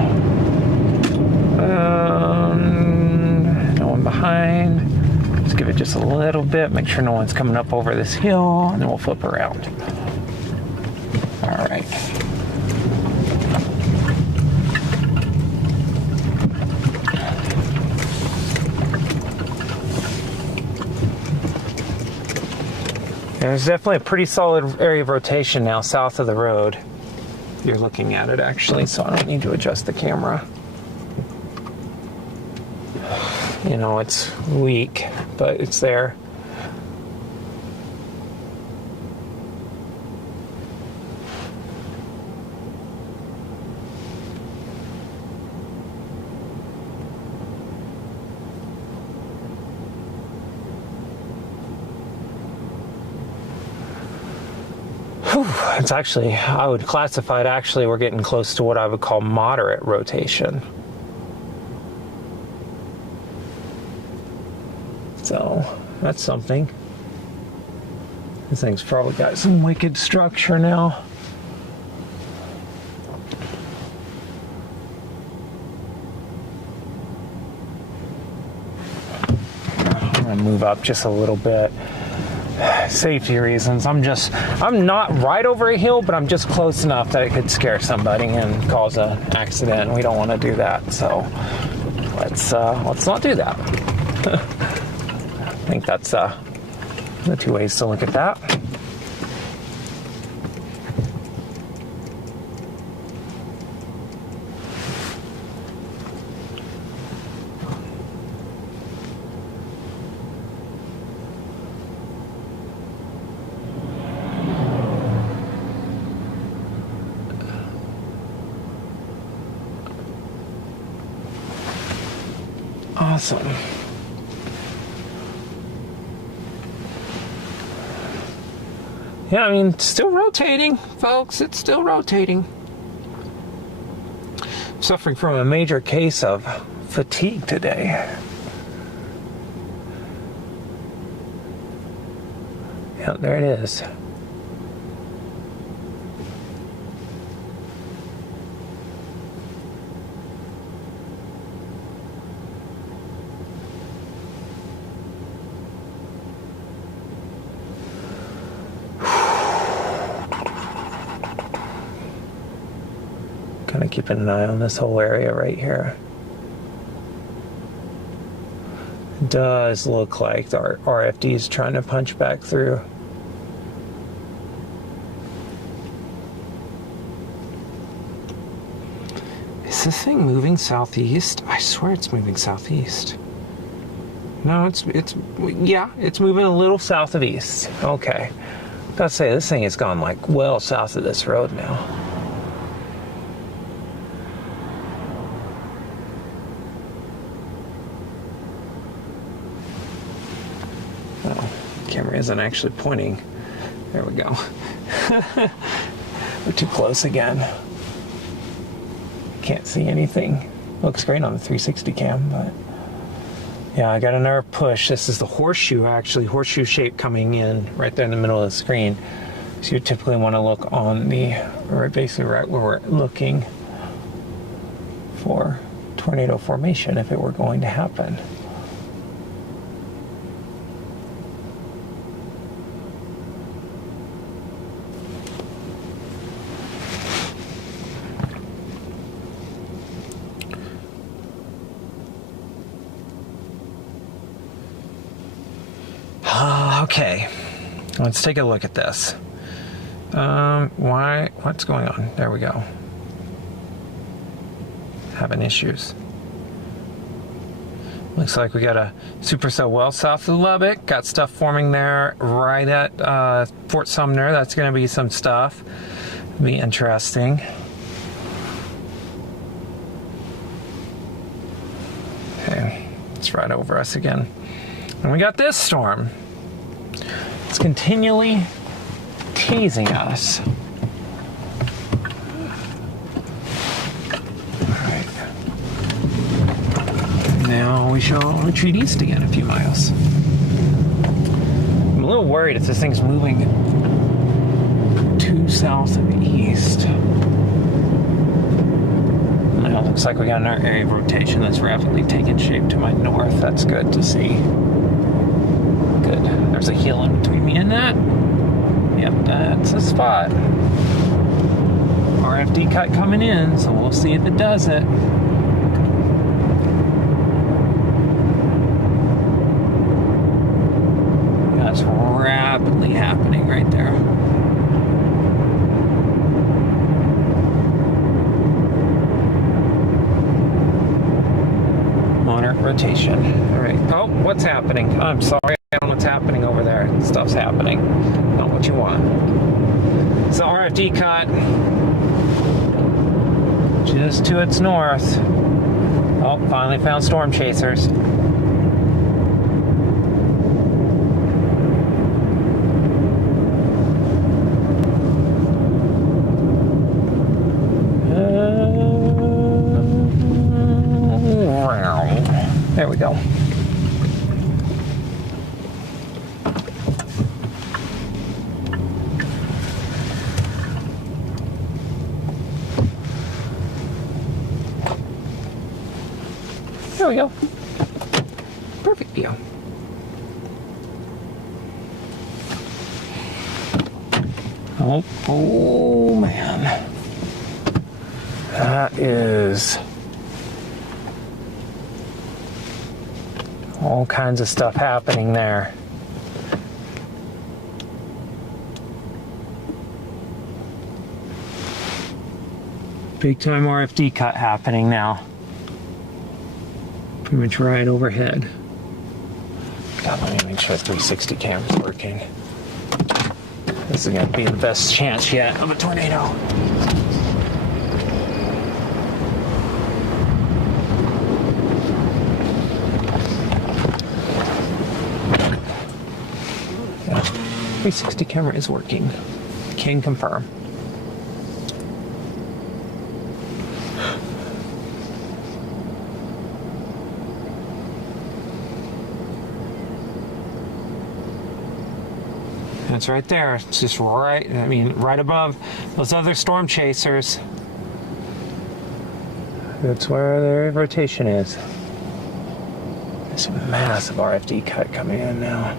No one behind. Let's give it just a little bit, make sure no one's coming up over this hill, and then we'll flip around. All right. There's definitely a pretty solid area of rotation now south of the road. You're looking at it actually, so I don't need to adjust the camera. You know, it's weak, but it's there. It's actually, I would classify it actually, we're getting close to what I would call moderate rotation. So, that's something. This thing's probably got some wicked structure now. I'm gonna move up just a little bit. Safety reasons. I'm not right over a hill, but I'm just close enough that it could scare somebody and cause an accident. We don't want to do that, so let's not do that. I think that's the two ways to look at that. Awesome. Yeah, I mean, it's still rotating, folks. It's still rotating. Suffering from a major case of fatigue today. Yeah, there it is. Kind of keeping an eye on this whole area right here. It does look like our RFD is trying to punch back through. Is this thing moving southeast? I swear it's moving southeast. No, it's moving a little south of east. Okay. I gotta say, this thing has gone like well south of this road now. Camera isn't actually pointing. There we go. We're too close again. Can't see anything. Looks great on the 360 cam, but yeah, I got another push. This is the horseshoe, actually, horseshoe shape coming in right there in the middle of the screen. So you typically want to look on the, or basically right where we're looking for tornado formation if it were going to happen. Okay, let's take a look at this. What's going on? There we go. Having issues. Looks like we got a supercell well south of Lubbock. Got stuff forming there right at Fort Sumner. That's going to be some stuff. Be interesting. Okay, it's right over us again. And we got this storm. It's continually teasing us. Alright. Now we shall retreat east again a few miles. I'm a little worried if this thing's moving too south and east. Now it looks like we got another area of rotation that's rapidly taking shape to my north. That's good to see. Good. There's a hill in between me and that. Yep, that's a spot. RFD cut coming in, so we'll see if it does it. That's rapidly happening. rotation. All right. Oh, what's happening? I'm sorry. I don't know what's happening over there. Stuff's happening. Not what you want. It's the RFD cut. Just to its north. Oh, finally found storm chasers. There we go. There we go. Perfect view. Oh man. That is all kinds of stuff happening there. Big time RFD cut happening now. Pretty much right overhead. God, let me make sure the 360 camera's working. This is going to be the best chance yet of a tornado. Yeah, 360 camera is working. Can confirm. It's right there. It's just right, I mean, right above those other storm chasers. That's where the rotation is. This massive RFD cut coming in now.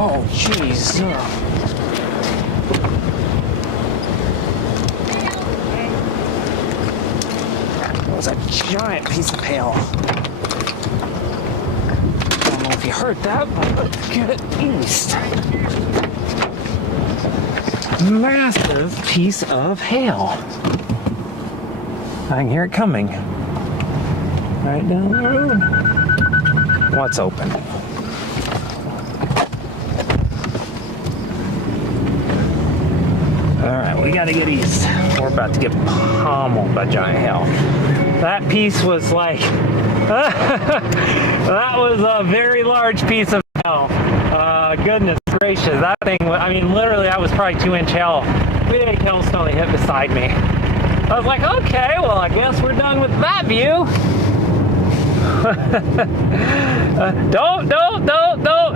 Oh, jeez. That was a giant piece of hail. I don't know if you heard that, but let's get it east. Massive piece of hail. I can hear it coming. Right down the road. What's open? Alright, we gotta get east. We're about to get pummeled by giant hail. That piece was like, that was a very large piece of hail. Goodness gracious, that thing, I mean, literally, that was probably 2-inch hail. Big hailstone that hit beside me. I was like, okay, well, I guess we're done with that view. Don't.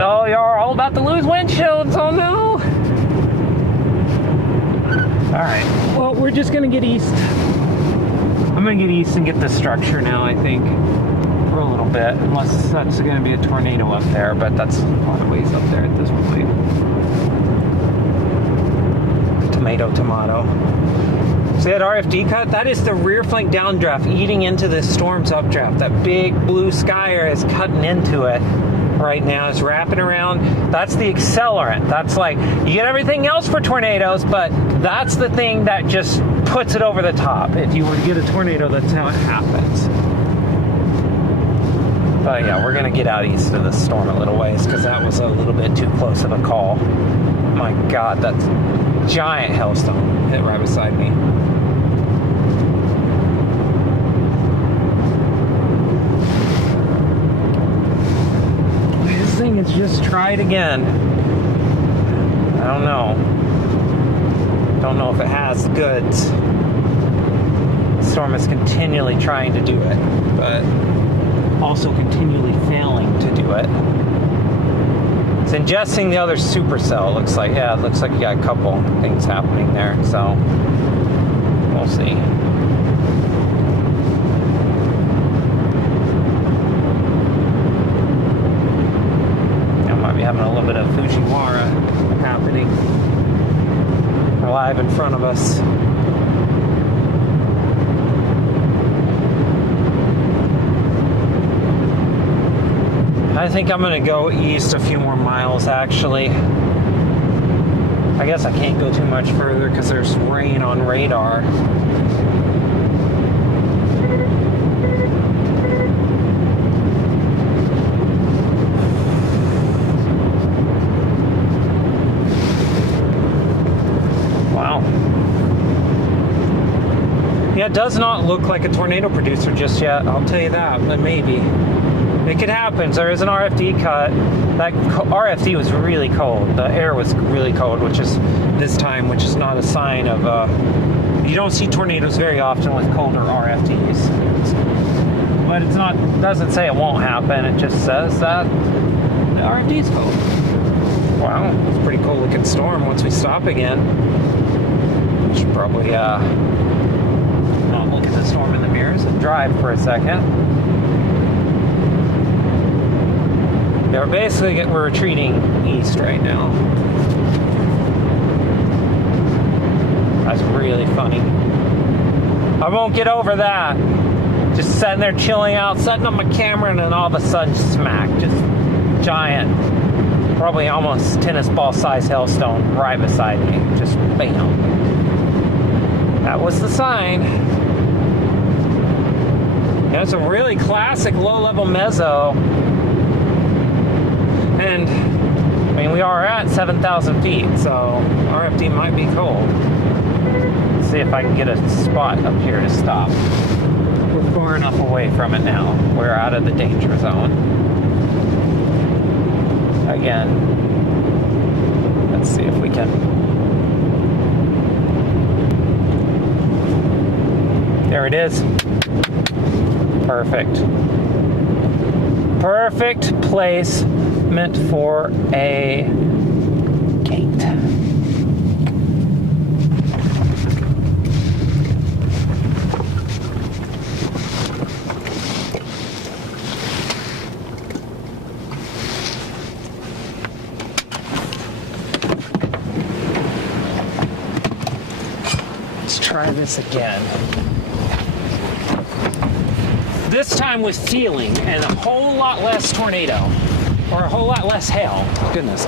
Oh, you're all about to lose windshields. Oh, no. All right, well, we're just gonna get east. I'm gonna get east and get this structure now, I think, for a little bit, unless that's gonna be a tornado up there, but that's a lot of ways up there at this point. Tomato. See that RFD cut? That is the rear flank downdraft eating into this storm's updraft. That big blue sky is cutting into it right now. It's wrapping around. That's the accelerant. That's like, you get everything else for tornadoes, but that's the thing that just puts it over the top. If you were to get a tornado, that's how it happens. But yeah, we're gonna get out east of the storm a little ways because that was a little bit too close of a call. My God, that's giant hailstone hit right beside me. This thing is just tried again. I don't know. Don't know if it has the goods. The storm is continually trying to do it, but also continually failing to do it. It's ingesting the other supercell, looks like. Yeah, it looks like you got a couple things happening there, so we'll see. I might be having a little bit of Fujiwara happening live in front of us. I think I'm going to go east a few more miles, actually. I guess I can't go too much further because there's rain on radar. Wow. Yeah, it does not look like a tornado producer just yet, I'll tell you that, but maybe. It could happen. There is an RFD cut. That RFD was really cold. The air was really cold, which is this time, which is not a sign of. You don't see tornadoes very often with colder RFDs. But it's not. Doesn't say it won't happen. It just says that the RFD is cold. Wow, it's a pretty cool looking storm. Once we stop again, we should probably not look at the storm in the mirrors and drive for a second. Yeah, we're retreating east right now. That's really funny. I won't get over that. Just sitting there chilling out, setting up my camera, and then all of a sudden, smack. Just giant, probably almost tennis ball size hailstone right beside me. Just bam. That was the sign. Yeah, it's a really classic low-level mezzo. And, I mean, we are at 7,000 feet, so RFD might be cold. Let's see if I can get a spot up here to stop. We're far enough away from it now. We're out of the danger zone. Again, let's see if we can. There it is. Perfect. Perfect place meant for a gate. Let's try this again. This time with feeling and a whole lot less tornado. Or a whole lot less hail. Goodness.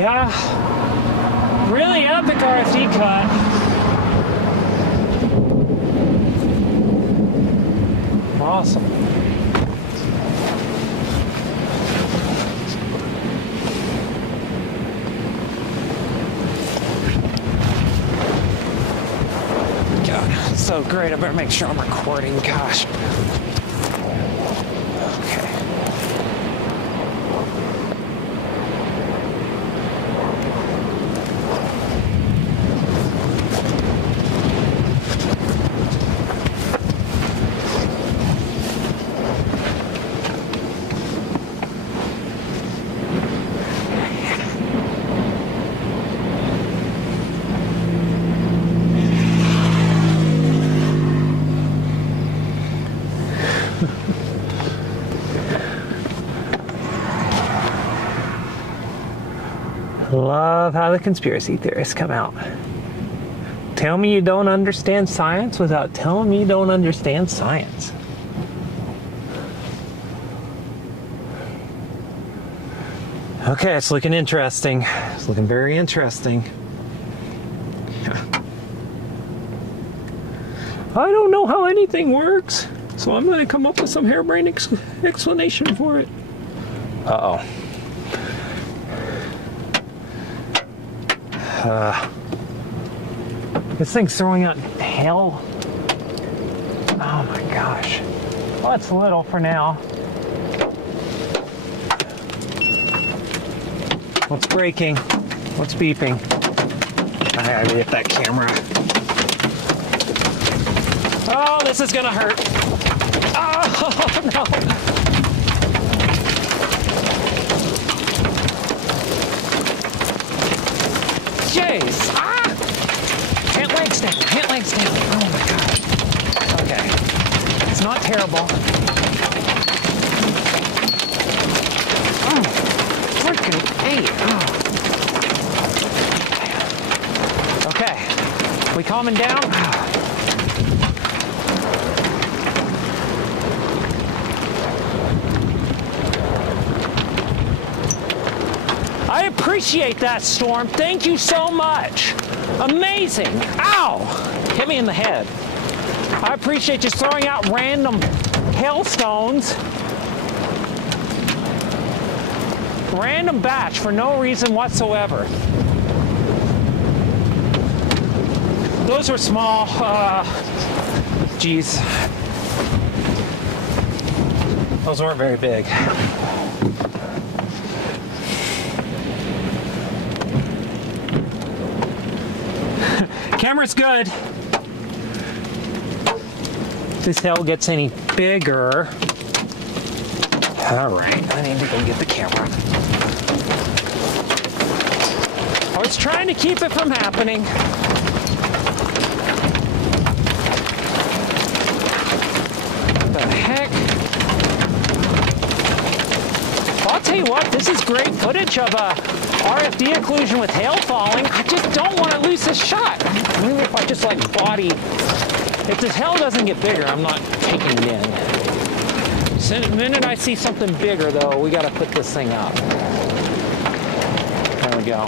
Yeah, really epic RFD cut. Awesome. God, it's so great. I better make sure I'm recording. Gosh. Okay. Love how the conspiracy theorists come out. Tell me you don't understand science without telling me you don't understand science. Okay, it's looking interesting. It's looking very interesting. I don't know how anything works, so I'm going to come up with some harebrained explanation for it. Uh-oh. This thing's throwing out hail. Oh my gosh. Well, it's little for now. What's breaking? What's beeping? I gotta get that camera. Oh, this is gonna hurt. Oh no. Jeez. Ah! Pant legs down. Pant legs down. Oh my gosh. Okay. It's not terrible. Oh, freaking eight. Oh. Okay. We calming down? I appreciate that, Storm. Thank you so much. Amazing. Ow! Hit me in the head. I appreciate just throwing out random hailstones. Random batch for no reason whatsoever. Those were small. Geez. Those weren't very big. Camera's good. If this hail gets any bigger. All right, I need to go get the camera. I was trying to keep it from happening. What the heck? Well, I'll tell you what, this is great footage of a RFD occlusion with hail falling. I just don't want to lose this shot. Maybe if I just like body, if this hail doesn't get bigger, I'm not taking it in. So the minute I see something bigger though, we got to put this thing up. There we go.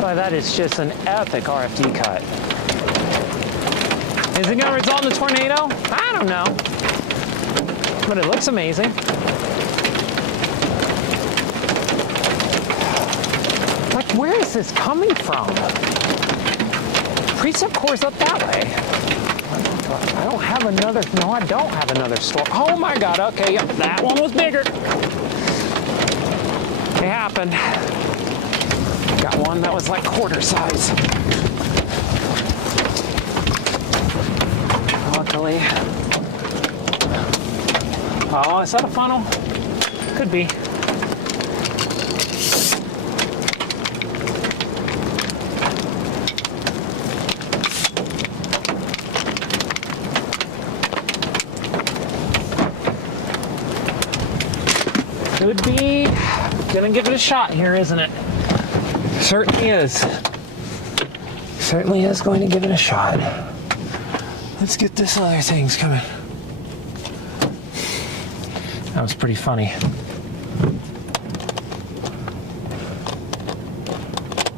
Boy, that is just an epic RFD cut. Is it going to result in a tornado? I don't know. But it looks amazing. Like, where is this coming from? Precip core's up that way. I don't have another, no, I don't have another storm. Oh my God, okay, yep, that one was bigger. It happened. Got one that was like quarter size. Luckily. Oh, is that a funnel? Could be. Could be. Gonna give it a shot here, isn't it? Certainly is. Certainly is going to give it a shot. Let's get this other thing's coming. That was pretty funny.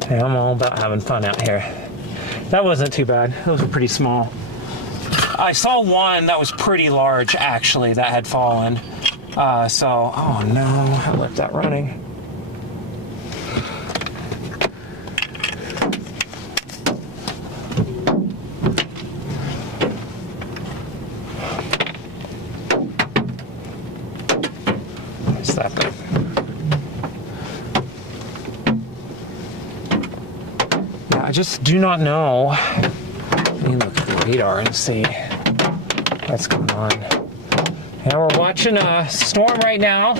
Hey, I'm all about having fun out here. That wasn't too bad. Those were pretty small. I saw one that was pretty large, actually, that had fallen. Oh no, I left that running. Slap it. Yeah, I just do not know. Let me look at the radar and see what's going on. Yeah, we're watching a storm right now,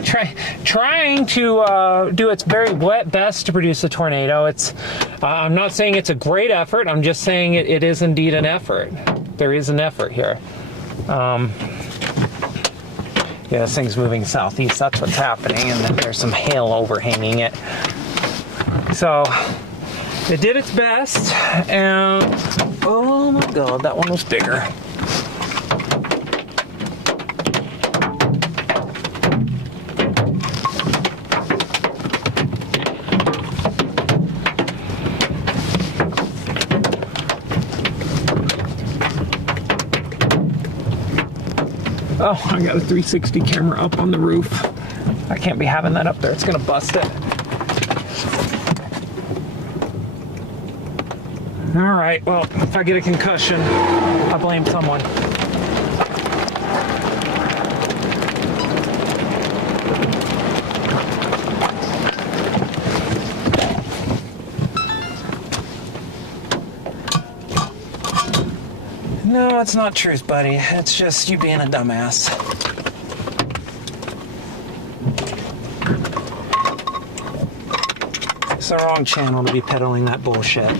trying to do its very best to produce a tornado. I'm not saying it's a great effort. I'm just saying it is indeed an effort. There is an effort here. Yeah, this thing's moving southeast. That's what's happening, and then there's some hail overhanging it. So it did its best, and oh my God, that one was bigger. Oh, I got a 360 camera up on the roof. I can't be having that up there. It's gonna bust it. All right, well, if I get a concussion, I blame someone. No, it's not truth, buddy. It's just you being a dumbass. It's the wrong channel to be peddling that bullshit.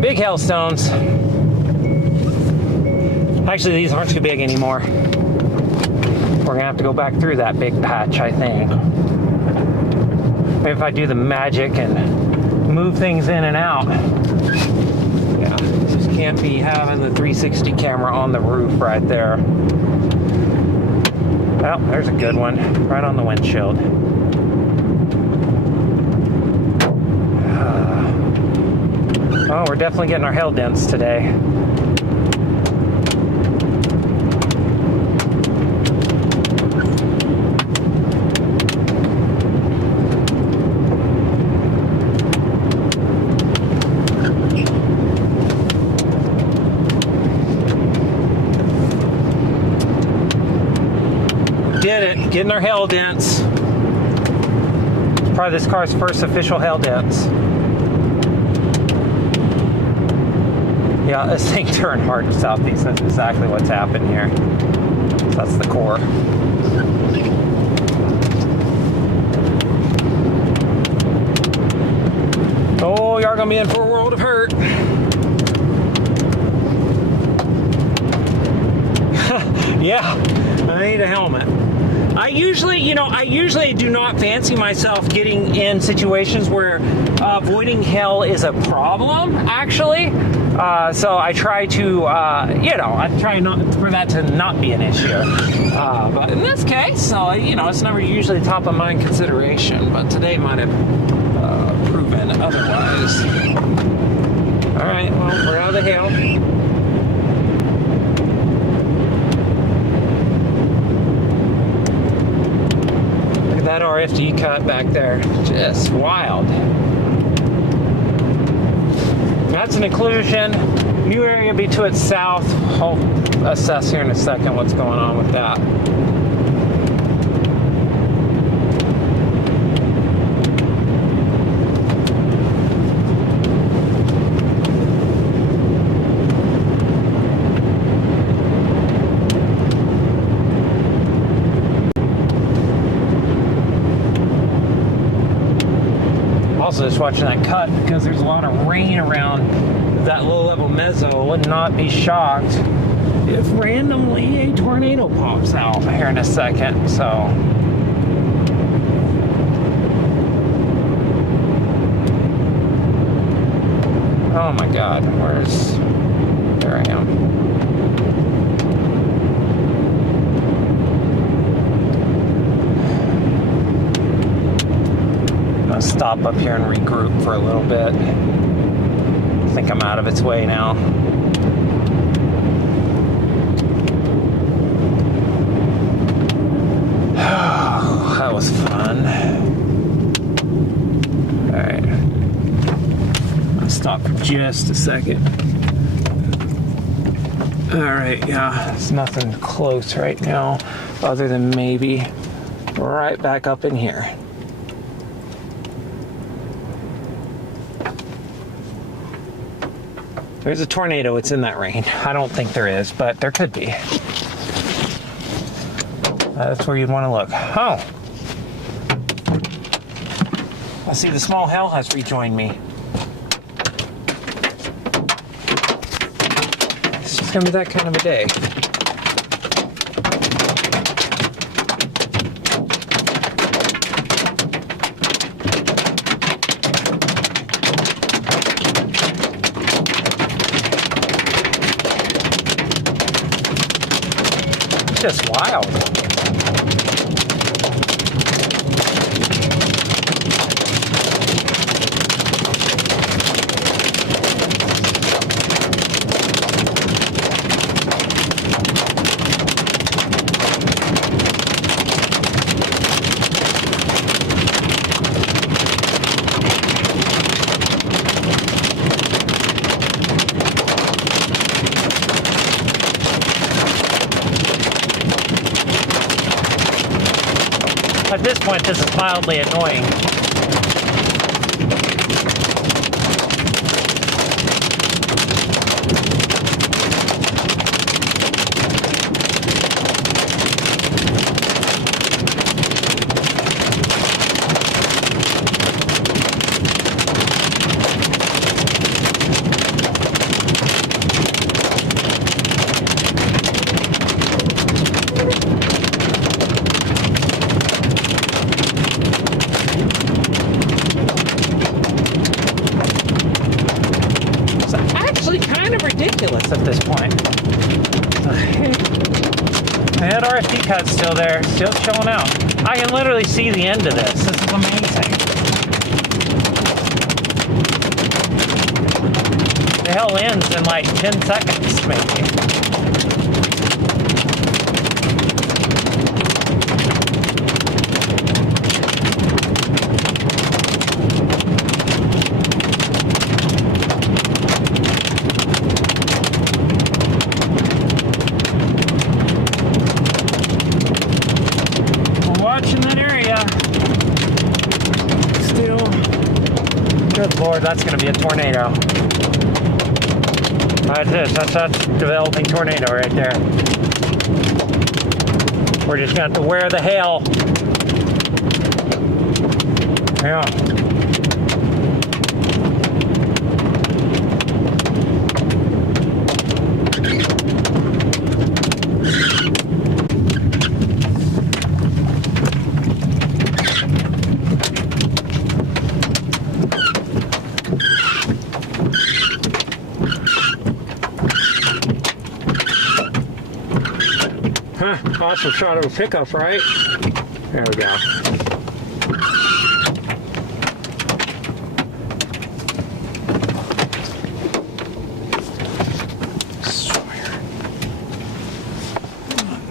Big hailstones. Actually, these aren't too big anymore. We're gonna have to go back through that big patch, I think. Maybe if I do the magic and move things in and out. Yeah, just can't be having the 360 camera on the roof right there. Well, there's a good one, right on the windshield. Oh, we're definitely getting our hail dents today. Did it, getting our hail dents. It's probably this car's first official hail dents. Yeah, this thing turned hard to southeast. That's exactly what's happened here. That's the core. Oh, you're gonna be in for a world of hurt. Yeah, I need a helmet. I usually do not fancy myself getting in situations where avoiding hail is a problem, actually. So I try to, I try not for that to not be an issue. But in this case, it's never usually top of mind consideration, but today might have proven otherwise. All right, well, we're out of the hail. That RFD cut back there, just wild. That's an occlusion. New area be to its south. I'll assess here in a second what's going on with that. Also just watching that cut because there's a lot of rain around that low level mezzo. Would not be shocked if randomly a tornado pops out here in a second, so. Oh my God, there I am. I'm gonna stop up here and regroup for a little bit. I think I'm out of its way now. That was fun. Alright. I'll stop for just a second. Alright, yeah, there's nothing close right now other than maybe right back up in here. There's a tornado, it's in that range. I don't think there is, but there could be. That's where you'd want to look. Oh! I see the small hell has rejoined me. It's just gonna be that kind of a day. It's just wild. At this point, this is mildly annoying. Ridiculous at this point. The head RFD cut's still there, still chilling out. I can literally see the end of this. This is amazing. The hell ends in like 10 seconds, maybe. Good Lord, that's going to be a tornado. That's a developing tornado right there. We're just going to have to wear the hail. Yeah. Awesome shot of a pickup, right? There we go. Swear.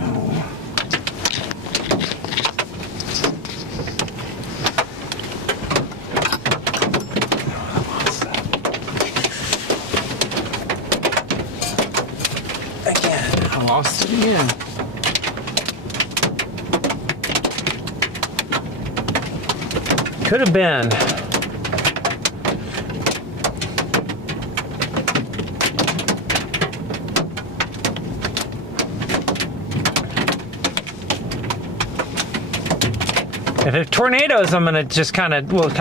Oh, no. Again, I lost it again. Could have been. If it tornadoes, I'm gonna just we'll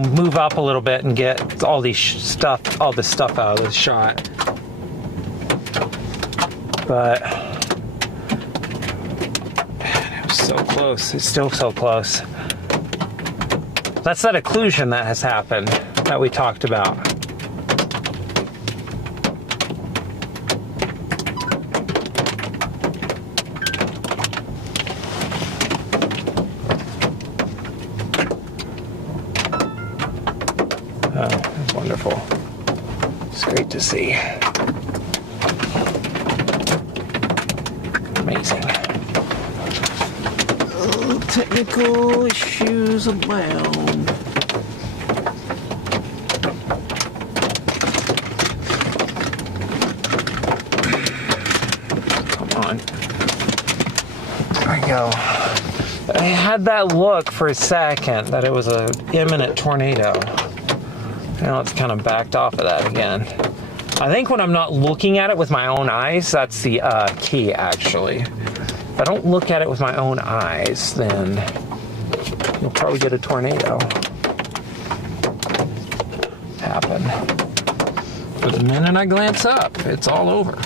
move up a little bit and get all this stuff out of the shot. But man, it was so close. It's still so close. That's that occlusion that has happened that we talked about. Oh, that's wonderful. It's great to see. Amazing. Oh, technical issues abound. Come on. There we go. I had that look for a second that it was an imminent tornado. Now it's kind of backed off of that again. I think when I'm not looking at it with my own eyes, that's the key, actually. If I don't look at it with my own eyes, then you'll probably get a tornado happen. But the minute I glance up, it's all over.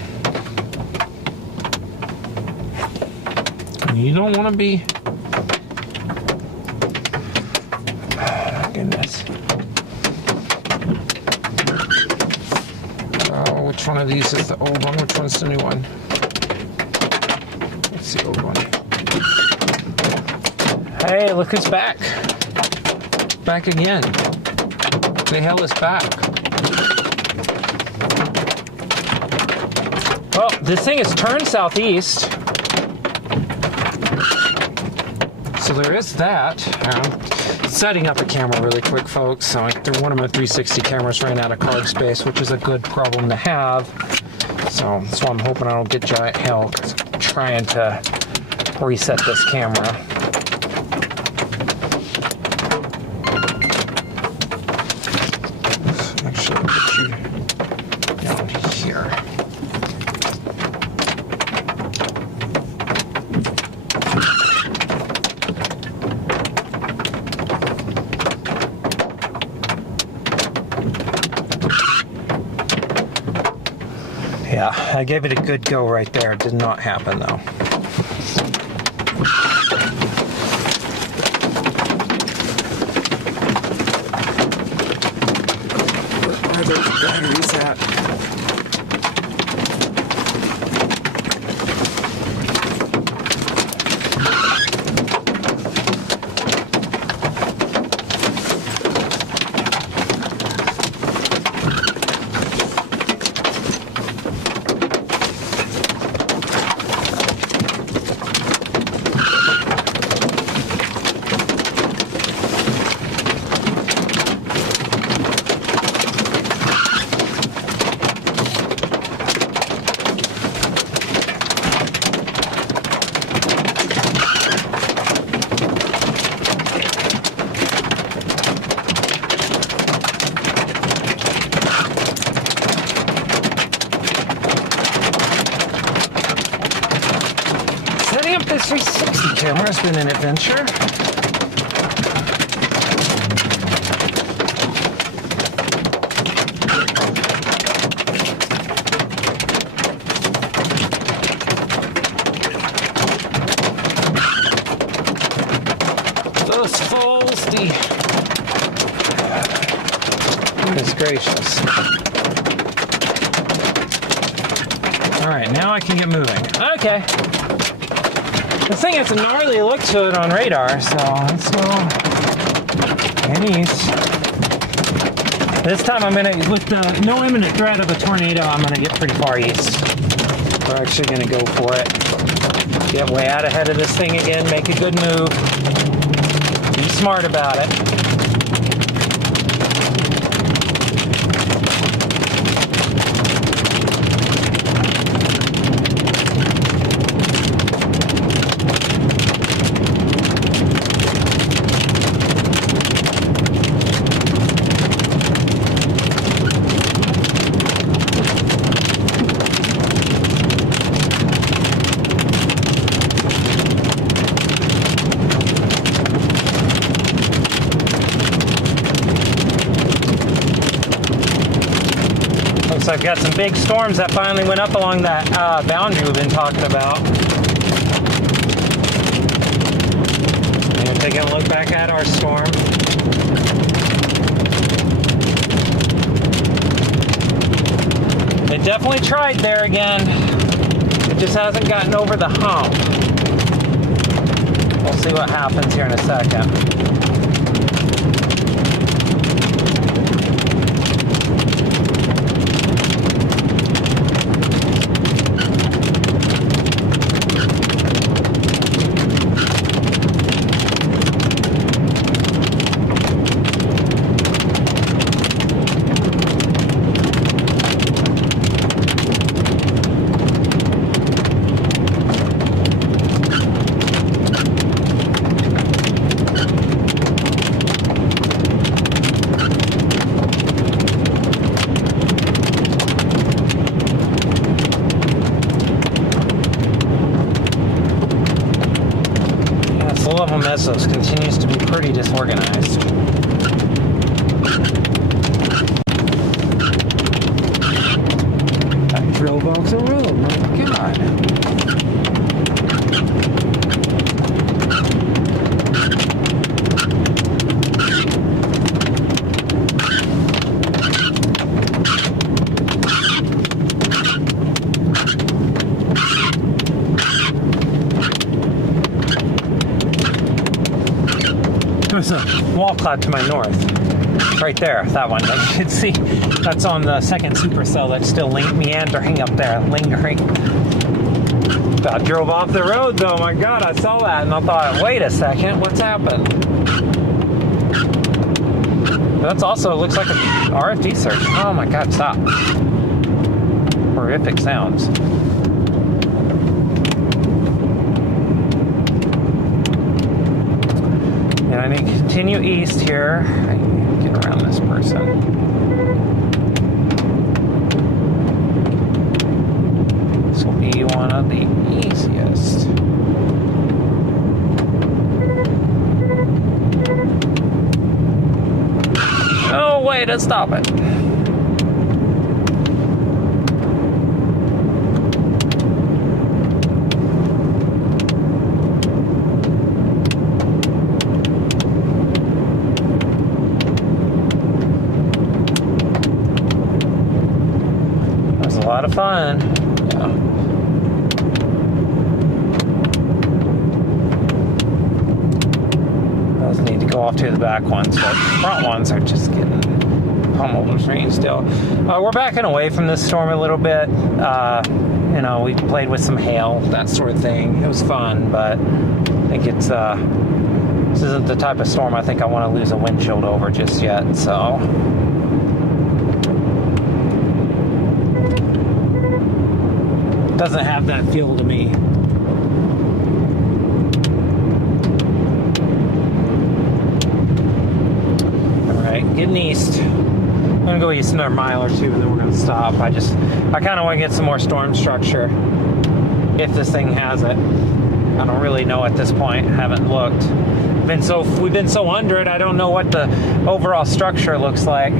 And you don't want to be... Oh, goodness. Which one of these is the old one? Which one's the new one? It's the old one. Hey, look who's back. Back again. The hell is back? Well, this thing is turned southeast. So there is that. Setting up a camera really quick, folks. So one of my 360 cameras ran out of card space, which is a good problem to have. So that's why I'm hoping I don't get giant hell, because I'm trying to reset this camera. Actually, I'll put you down here. Yeah, I gave it a good go right there. It did not happen though. Where are those batteries at? Setting up this 360 camera has been an adventure. Those falls, goodness gracious. All right, now I can get moving. Okay. This thing has a gnarly look to it on radar, so it's any ease. This time I'm gonna, with no imminent threat of a tornado, I'm gonna get pretty far east. We're actually gonna go for it. Get way out ahead of this thing again, make a good move. Be smart about it. got some big storms that finally went up along that boundary we've been talking about. And taking a look back at our storm. It definitely tried there again. It just hasn't gotten over the hump. We'll see what happens here in a second. Mesos continues to be pretty disorganized. I drove off the road, my God. There's a wall cloud to my north. Right there, that one. Like you can see, that's on the second supercell that's still meandering up there, lingering. I drove off the road though, my God, I saw that and I thought, wait a second, what's happened? That's also, looks like an RFD search. Oh my God, stop. Horrific sounds. And I need to continue east here. I need to get around this person. This will be one of the easiest. No way to stop it. A lot of fun. Yeah. Those need to go off to the back ones, but the front ones are just getting pummeled with rain still. We're backing away from this storm a little bit. You know, we played with some hail, that sort of thing. It was fun, but I think it's this isn't the type of storm I think I want to lose a windshield over just yet, so. Doesn't have that feel to me. Alright, getting east. I'm gonna go east another mile or two and then we're gonna stop. I kinda wanna get some more storm structure. If this thing has it. I don't really know at this point. Haven't looked. We've been so under it, I don't know what the overall structure looks like.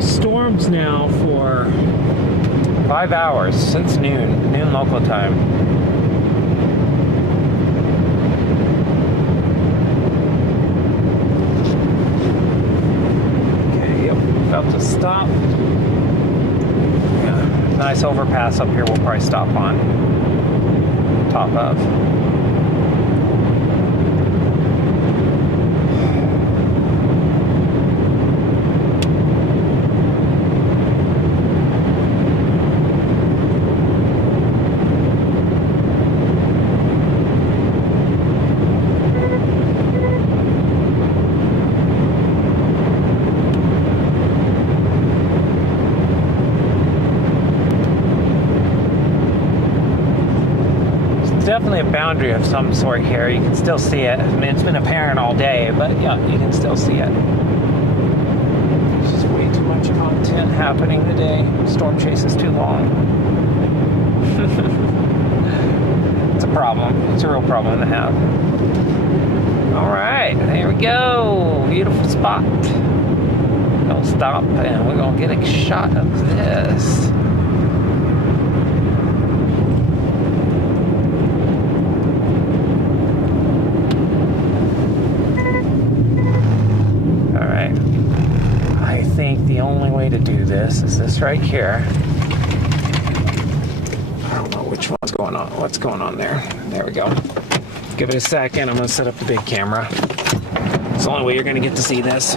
Storms now for 5 hours since noon local time. Okay, yep, about to stop. nice overpass up here we'll probably stop on top of. Definitely a boundary of some sort here. You can still see it. I mean, it's been apparent all day, but yeah, you can still see it. There's just way too much content happening today. Storm chase is too long. It's a problem. It's a real problem to have. All right, there we go. Beautiful spot. We'll stop and we're gonna get a shot of this. I think the only way to do this is this right here. I don't know which one's going on. What's going on there? There we go. Give it a second. I'm going to set up the big camera. It's the only way you're going to get to see this.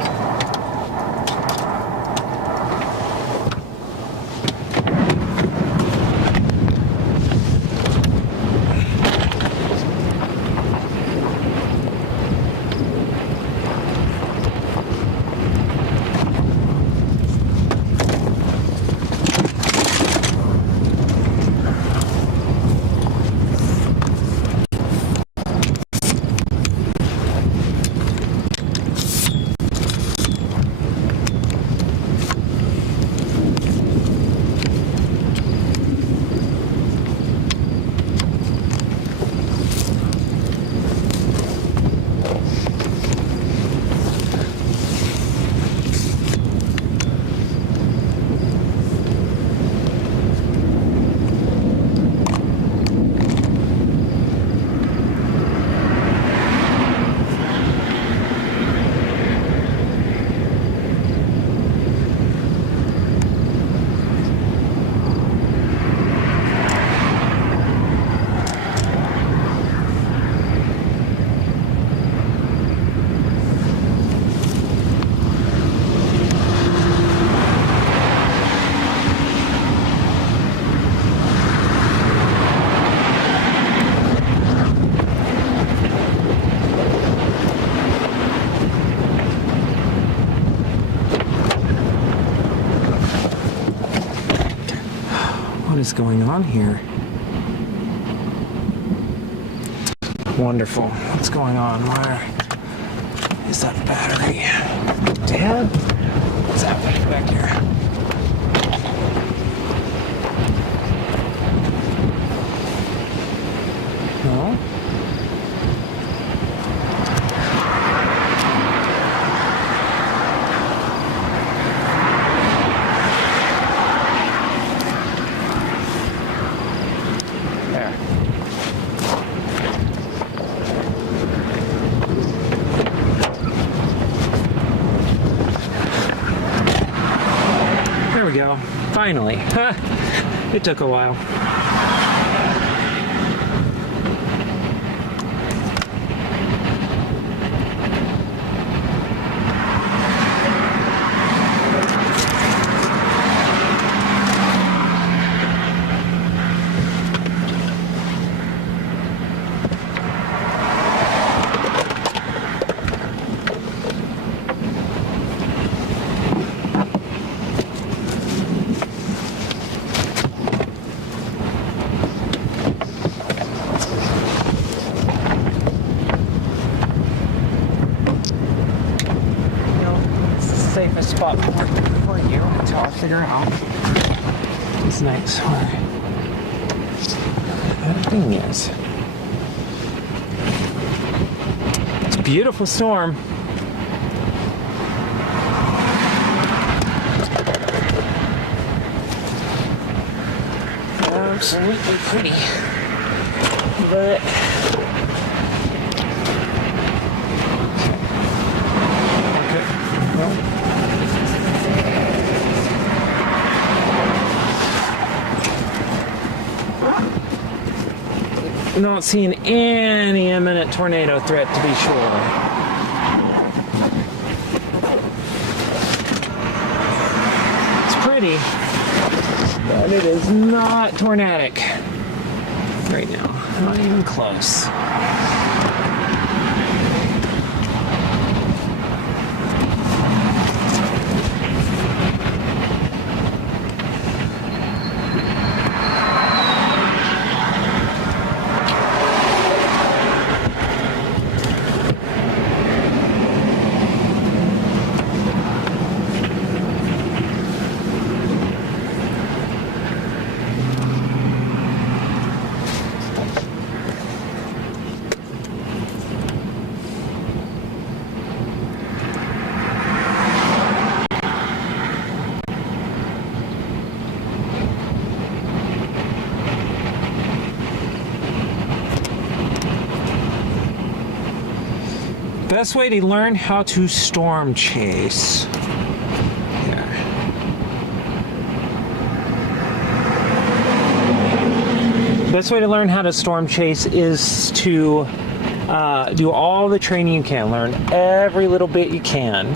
What is going on here? Wonderful. What's going on? Where is that battery? Dad? What's happening back here? No? There we go. Finally. It took a while. Safest spot for you until I figure out this next where that thing is. It's a beautiful storm. Absolutely pretty, but not seeing any imminent tornado threat, to be sure. It's pretty, but it is not tornadic right now. Not even close. Best way to learn how to storm chase. Best way to learn how to storm chase is to do all the training you can. Learn every little bit you can.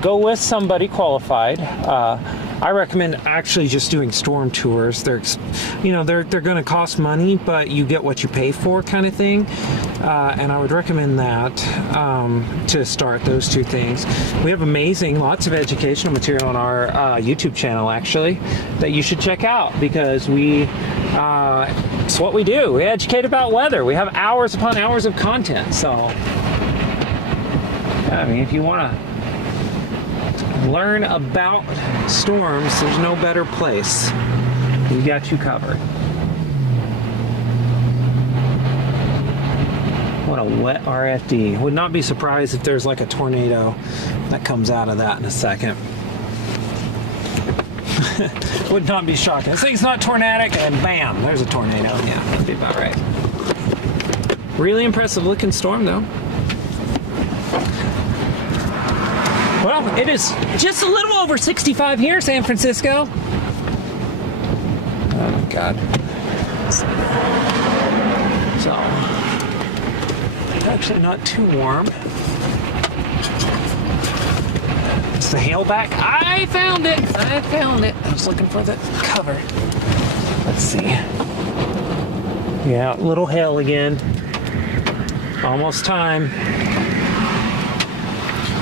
Go with somebody qualified. I recommend actually just doing storm tours. They're going to cost money, but you get what you pay for, kind of thing. And I would recommend that to start those two things. We have lots of educational material on our YouTube channel, actually, that you should check out, because it's what we do. We educate about weather. We have hours upon hours of content. So, I mean, if you want to learn about storms, there's no better place. We got you covered. What a wet RFD. Would not be surprised if there's like a tornado that comes out of that in a second. Would not be shocking. This thing's not tornadic, and bam, there's a tornado. Yeah, that'd be about right. Really impressive looking storm, though. Well, it is just a little over 65 here, San Francisco. Oh my God. So, actually not too warm. It's the hail back. I found it. I was looking for the cover. Let's see. Yeah, little hail again. Almost time.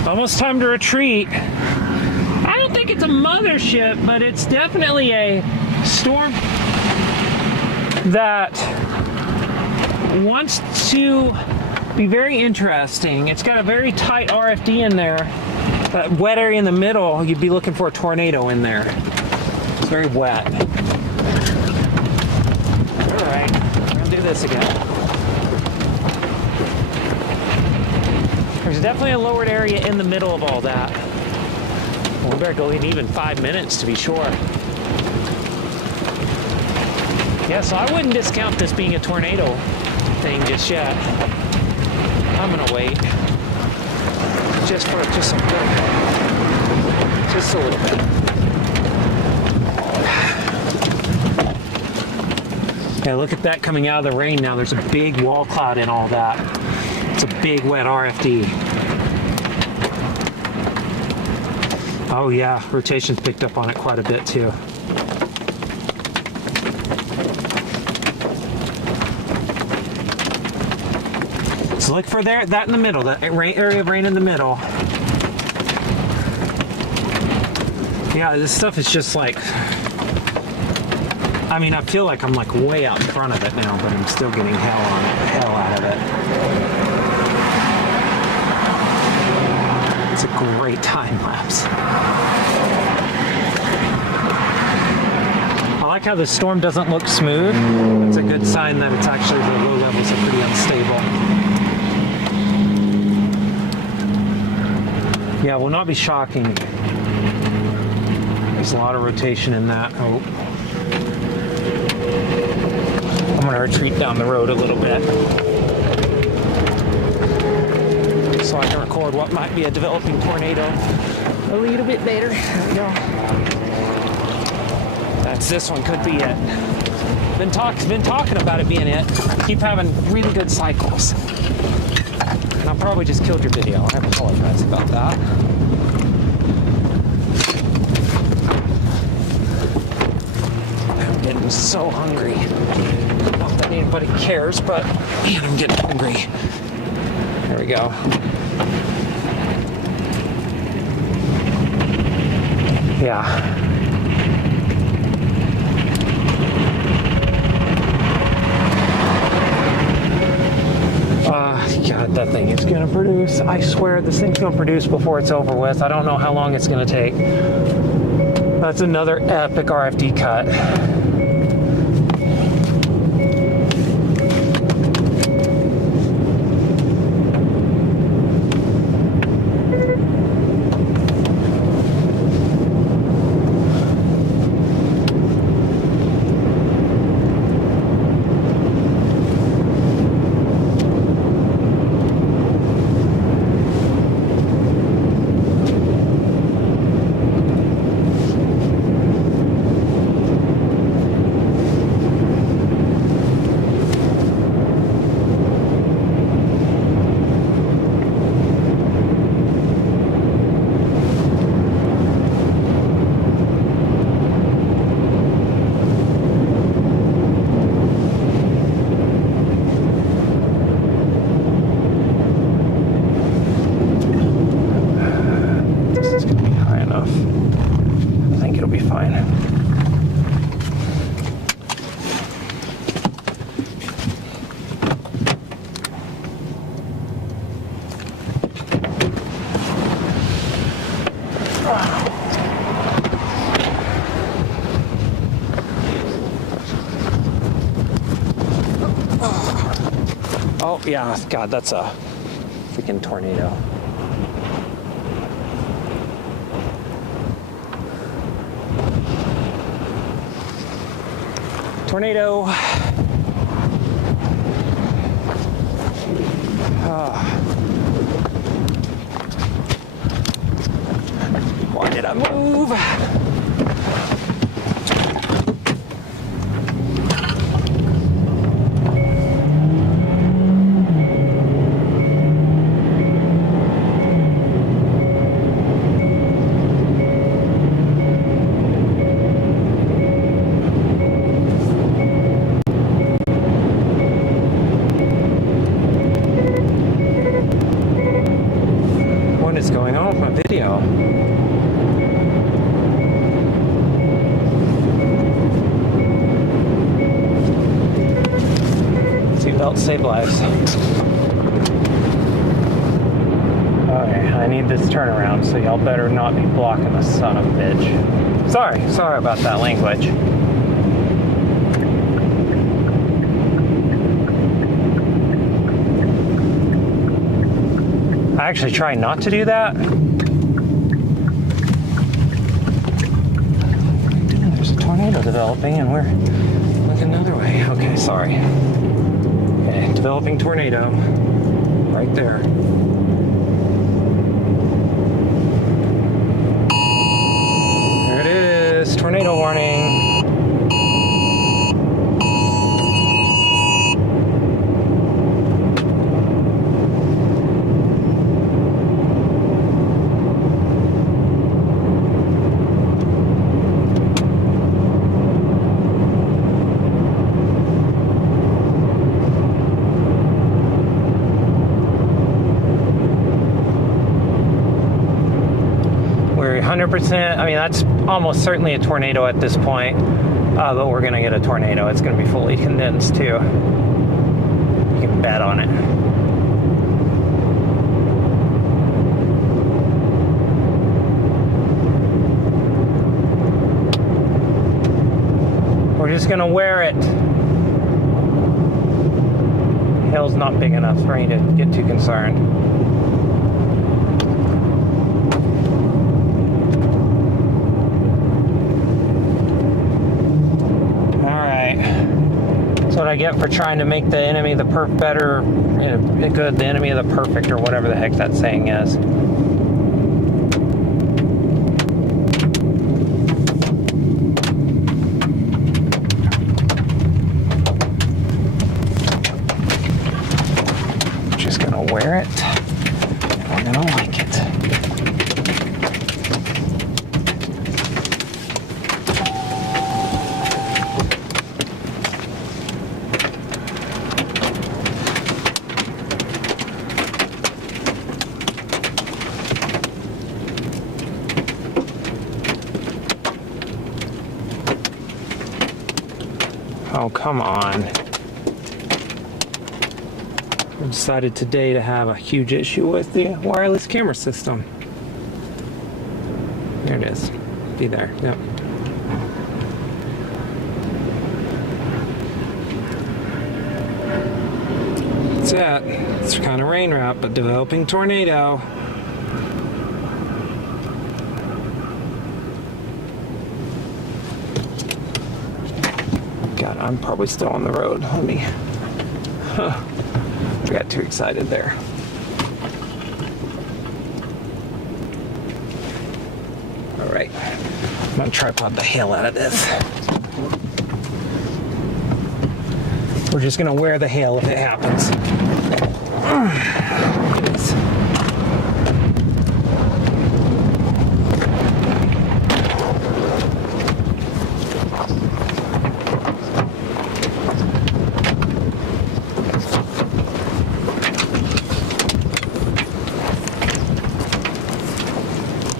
Almost time to retreat. I don't think it's a mothership, but it's definitely a storm that wants to be very interesting. It's got a very tight RFD in there. That wet area in the middle, you'd be looking for a tornado in there. It's very wet. All right, we're gonna do this again. There's definitely a lowered area in the middle of all that. Well, we better go in even 5 minutes to be sure. Yeah, so I wouldn't discount this being a tornado thing just yet. I'm gonna wait. Just a little bit. Yeah, look at that coming out of the rain now. There's a big wall cloud in all that. It's a big wet RFD. Oh yeah, rotation's picked up on it quite a bit too. So look for that in the middle, that area of rain in the middle. Yeah, this stuff is just like, I mean, I feel like I'm like way out in front of it now, but I'm still getting hell out of it. It's a great time lapse. I like how the storm doesn't look smooth. It's a good sign that it's actually, the low levels are pretty unstable. Yeah, will not be shocking. There's a lot of rotation in that. Oh. I'm going to retreat down the road a little bit so I can record what might be a developing tornado a little bit later. There we go. This one could be it. Been talking about it being it. Keep having really good cycles. And I probably just killed your video. I apologize about that. I'm getting so hungry. Not that anybody cares, but man, I'm getting hungry. There we go. Yeah. God, that thing is gonna produce. I swear this thing's gonna produce before it's over with. I don't know how long it's gonna take. That's another epic RFD cut. Oh, yeah, God, that's a freaking tornado. Tornado. Why did I move? What is going on with my video? Seatbelt save lives. Okay, I need this turnaround, so y'all better not be blocking the son of a bitch. Sorry about that language. I actually try not to do that. There's a tornado developing and we're looking another way. Okay, sorry. Okay, developing tornado right there. There it is, tornado warning. We're 100%, I mean, that's almost certainly a tornado at this point, but we're gonna get a tornado. It's gonna be fully condensed too. You can bet on it. We're just gonna wear it. Hill's not big enough for me to get too concerned. That's what I get for trying to make the enemy of the better, good, the enemy of the perfect, or whatever the heck that saying is. wear it. We're gonna like it. Oh, come on. I decided today to have a huge issue with the wireless camera system. There it is. Be there. Yep. That's it. It's kind of rain wrap, but developing tornado. God, I'm probably still on the road. Let me. I got too excited there. All right, I'm gonna tripod the hell out of this. We're just gonna wear the hail if it happens. Goodness.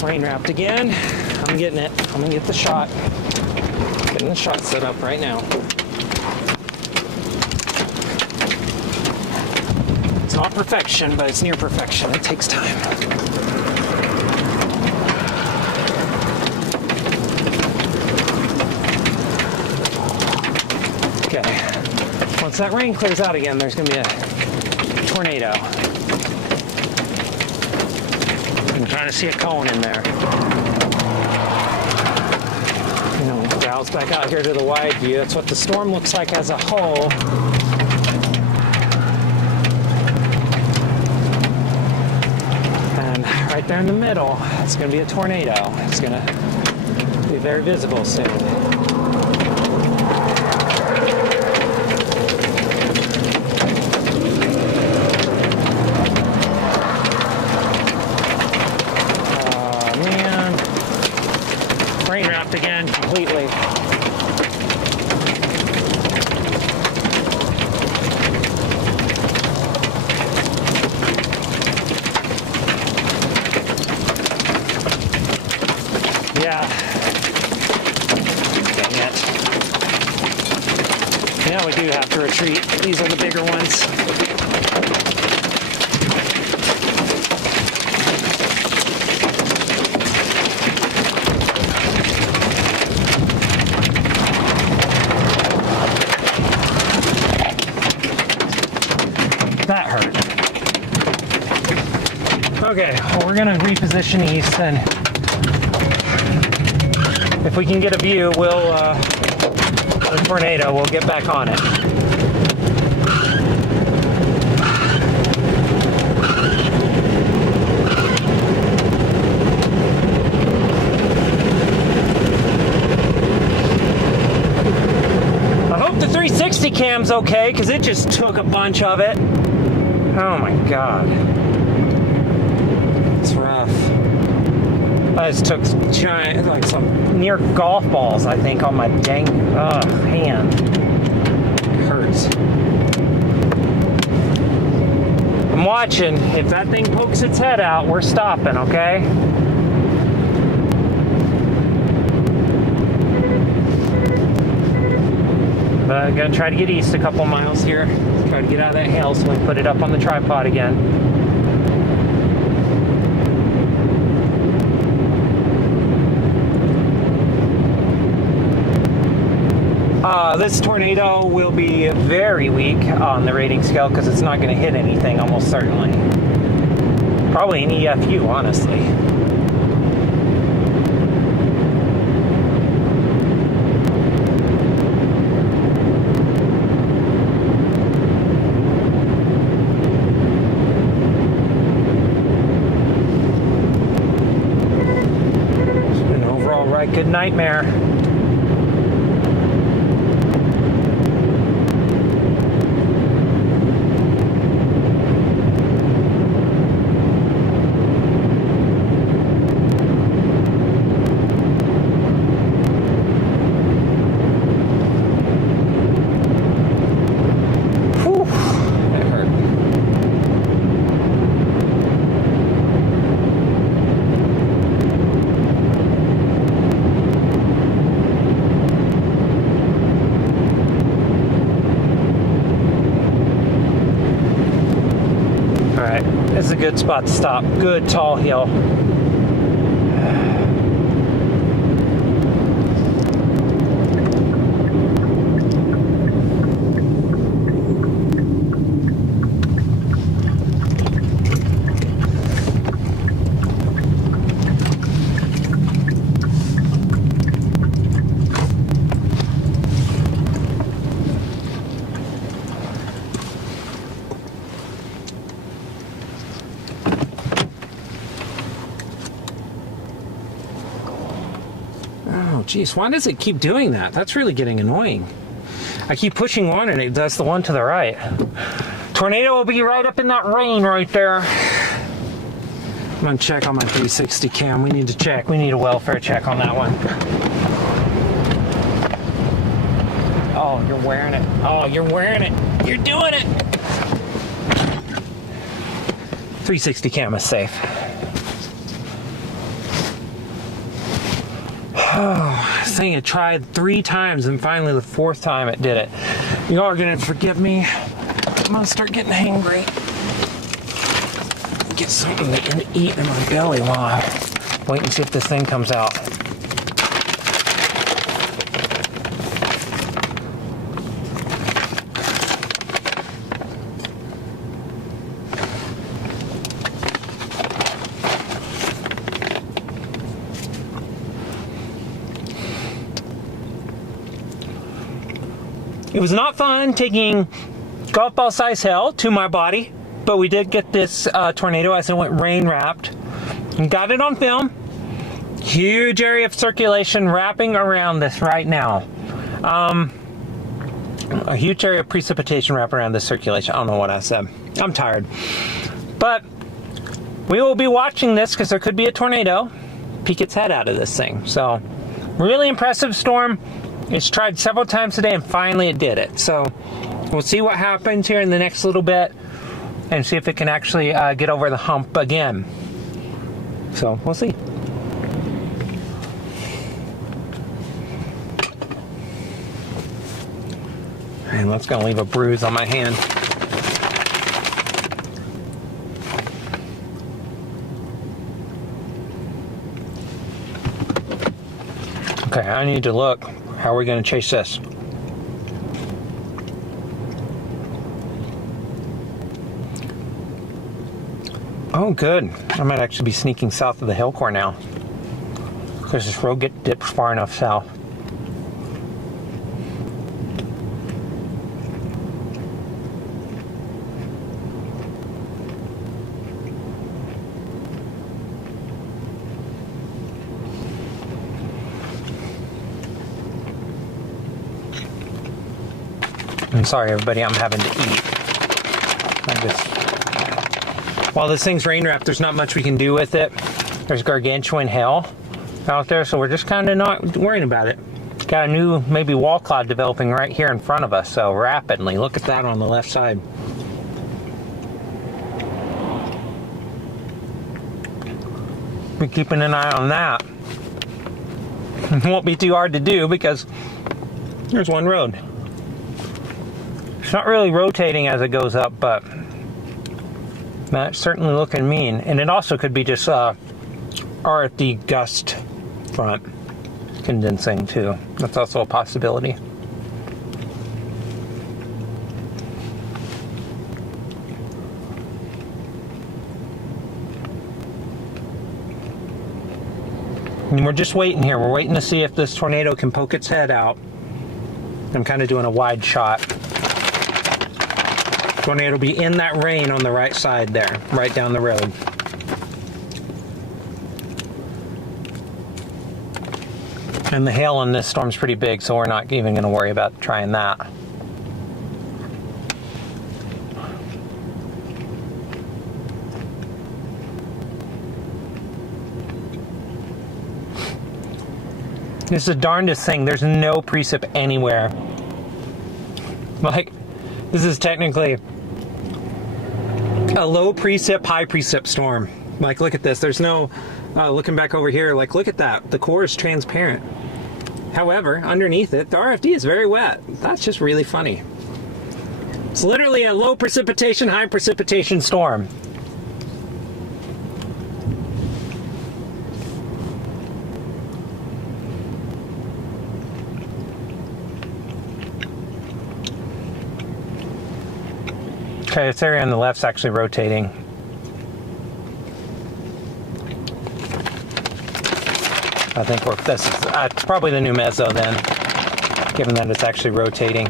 Rain wrapped again. I'm getting it. I'm gonna get the shot. Getting the shot set up right now. It's not perfection, but it's near perfection. It takes time. Okay. Once that rain clears out again, there's gonna be a tornado. I'm trying to see a cone in there. You know, browse back out here to the wide view. That's what the storm looks like as a whole. And right there in the middle, it's going to be a tornado. It's going to be very visible soon. Rain wrapped again completely. Yeah. Dang it. Yeah, we do have to retreat. These are the bigger ones. That hurt. Okay, well, we're gonna reposition east, and if we can get a view, we'll the tornado, we'll get back on it. I hope the 360 cam's okay, because it just took a bunch of it. Oh my God. It's rough. I just took giant, like some near golf balls, I think, on my dang hand. It hurts. I'm watching. If that thing pokes its head out, we're stopping, okay? But I'm gonna try to get east a couple miles here. Try to get out of that hail so we can put it up on the tripod again. This tornado will be very weak on the rating scale because it's not going to hit anything, almost certainly. Probably an EFU, honestly. Good nightmare. This is a good spot to stop. Good tall hill. Jeez, why does it keep doing that? That's really getting annoying. I keep pushing one and it does the one to the right. Tornado will be right up in that rain right there. I'm gonna check on my 360 cam. We need to check. We need a welfare check on that one. Oh, you're wearing it. Oh, you're wearing it. You're doing it. 360 cam is safe. Oh, this thing had tried 3 times and finally the 4th time it did it. You all are gonna forgive me. I'm gonna start getting hangry. Get something to eat in my belly while I wait and see if this thing comes out. It was not fun taking golf ball size hail to my body, but we did get this tornado as it went rain wrapped and got it on film. Huge area of circulation wrapping around this right now. A huge area of precipitation wrapping around this circulation. I don't know what I said. I'm tired. But we will be watching this because there could be a tornado peek its head out of this thing. So really impressive storm. It's tried several times today and finally it did it. So we'll see what happens here in the next little bit and see if it can actually get over the hump again. So we'll see. And that's gonna leave a bruise on my hand. Okay, I need to look. How are we going to chase this? Oh, good. I might actually be sneaking south of the hill core now, because this road dips far enough south. I'm sorry, everybody, I'm having to eat. While this thing's rain wrapped, there's not much we can do with it. There's gargantuan hail out there, so we're just kind of not worrying about it. Got a new, maybe wall cloud developing right here in front of us, so rapidly. Look at that on the left side. Be keeping an eye on that. It won't be too hard to do because there's one road. It's not really rotating as it goes up, but that's certainly looking mean. And it also could be just RFD gust front condensing too. That's also a possibility. And we're just waiting here. We're waiting to see if this tornado can poke its head out. I'm kind of doing a wide shot. Tornado will be in that rain on the right side there, right down the road. And the hail on this storm's pretty big, so we're not even going to worry about trying that. This is the darndest thing. There's no precip anywhere. Like, this is technically a low precip, high precip storm. Like, look at this. There's no, looking back over here, like, look at that. The core is transparent. However, underneath it, the RFD is very wet. That's just really funny. It's literally a low precipitation, high precipitation storm. Okay, this area on the left's actually rotating. I think this is it's probably the new mezzo then, given that it's actually rotating.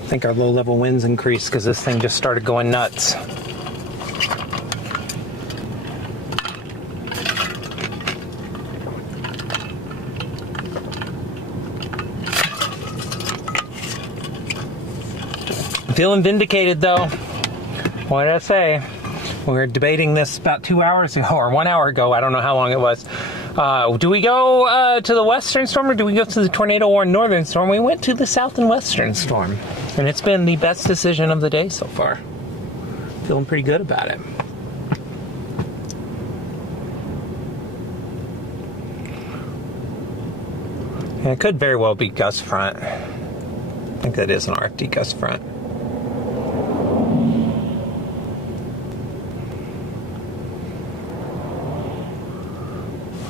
I think our low-level winds increased because this thing just started going nuts. I'm feeling vindicated though. What did I say? We were debating this about 2 hours ago, or 1 hour ago. I don't know how long it was. Do we go to the western storm or do we go to the tornado warned northern storm? We went to the south and western storm. And it's been the best decision of the day so far. Feeling pretty good about it. And it could very well be gust front. I think that is an RFD gust front.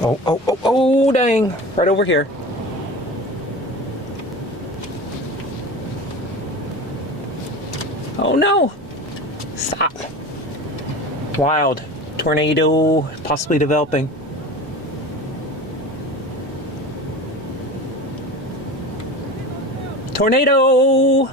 Oh, dang. Right over here. Oh no! Stop. Wild. Tornado possibly developing. Tornado!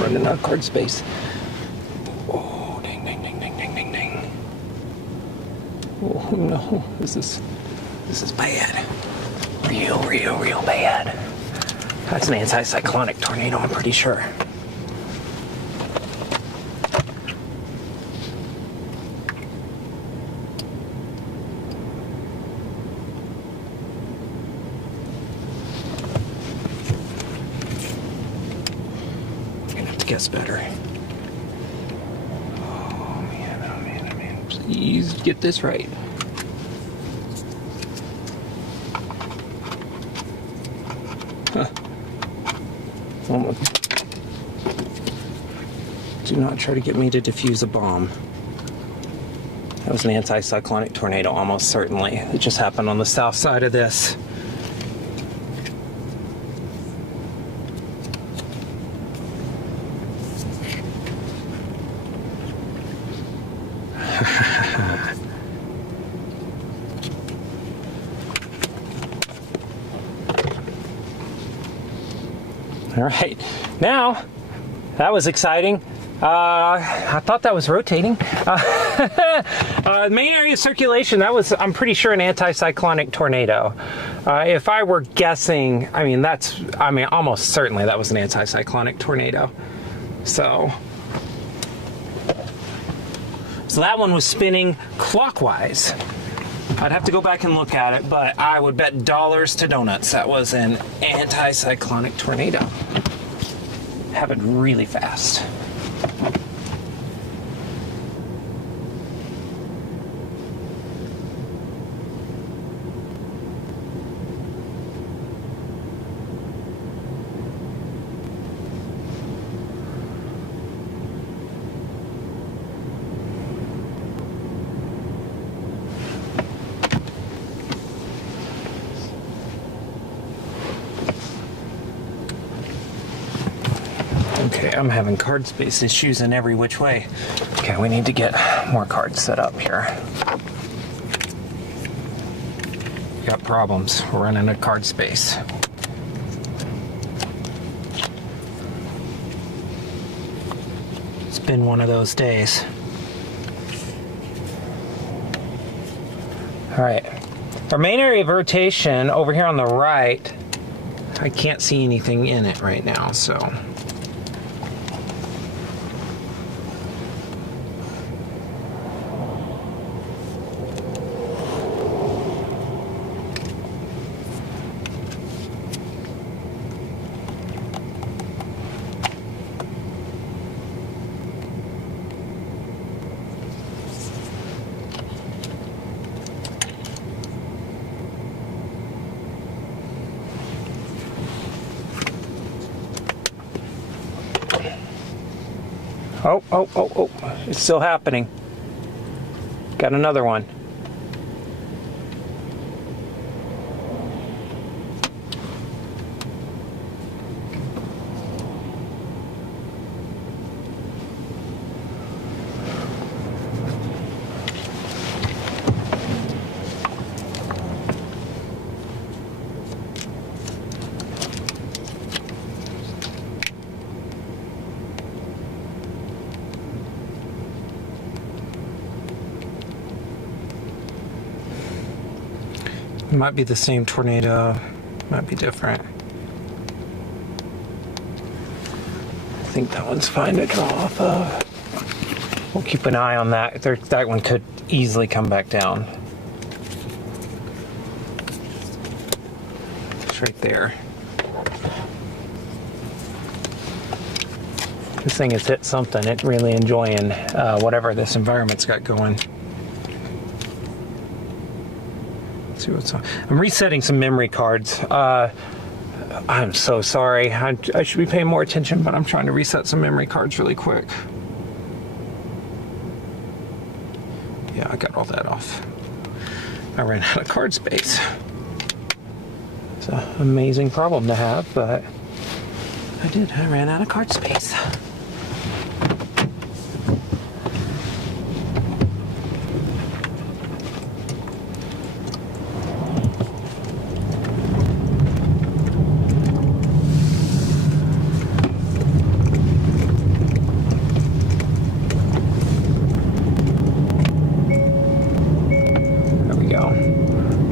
Running out of card space. Oh, ding, ding, ding, ding, ding, ding, ding. Oh no, this is bad. Real bad. That's an anticyclonic tornado, I'm pretty sure. Guess better. Oh man. Please get this right. Huh. Do not try to get me to defuse a bomb. That was an anticyclonic tornado, almost certainly. It just happened on the south side of this. All right, now that was exciting. I thought that was rotating. Main area of circulation, that was, I'm pretty sure, an anticyclonic tornado. If I were guessing, almost certainly that was an anticyclonic tornado. So that one was spinning clockwise. I'd have to go back and look at it, but I would bet dollars to donuts that was an anticyclonic tornado. Happened really fast. Okay, I'm having card space issues in every which way. Okay, we need to get more cards set up here. Got problems. We're running out of card space. It's been one of those days. All right, Our main area of rotation over here on the right, I can't see anything in it right now, so. Oh, it's still happening. Got another one. It might be the same tornado, might be different. I think that one's fine to draw off of. We'll keep an eye on that. That one could easily come back down. It's right there. This thing has hit something. It's really enjoying whatever this environment's got going. See what's on. I'm resetting some memory cards. I'm so sorry. I should be paying more attention, but I'm trying to reset some memory cards really quick. Yeah, I got all that off. I ran out of card space. It's an amazing problem to have, but I did. I ran out of card space.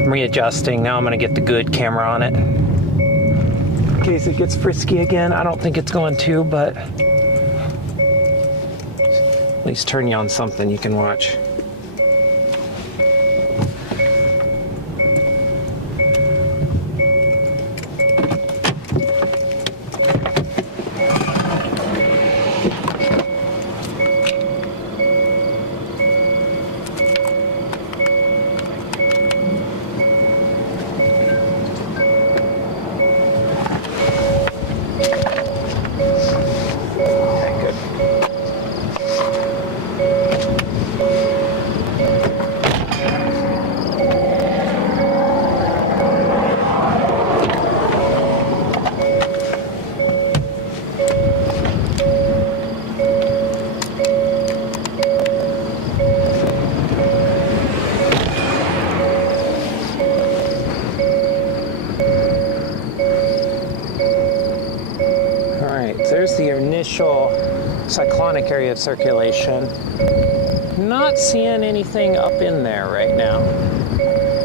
Readjusting. Now I'm going to get the good camera on it in case it gets frisky again. I don't think it's going to, but at least turn you on something you can watch. There's the initial cyclonic area of circulation. Not seeing anything up in there right now.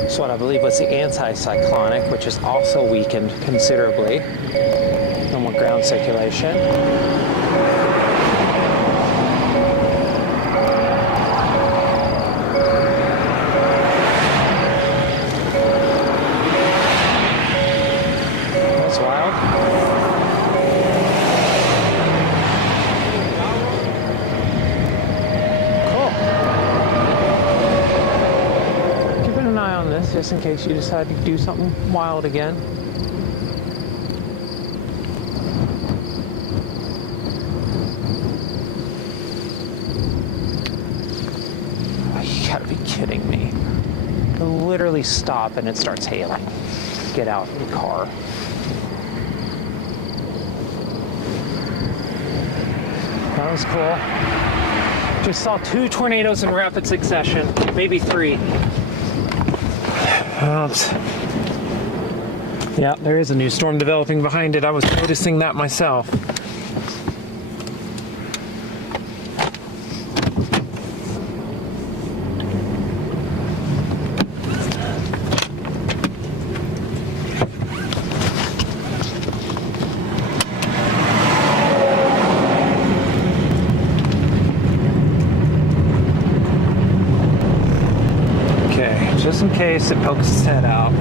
So what I believe was the anticyclonic, which is also weakened considerably. No more ground circulation. That's wild. Just in case you decide to do something wild again. Oh, you gotta be kidding me. You literally stop and it starts hailing. Get out of the car. That was cool. Just saw 2 tornadoes in rapid succession, maybe 3. Oops. Yeah, there is a new storm developing behind it. I was noticing that myself. case it pokes its head out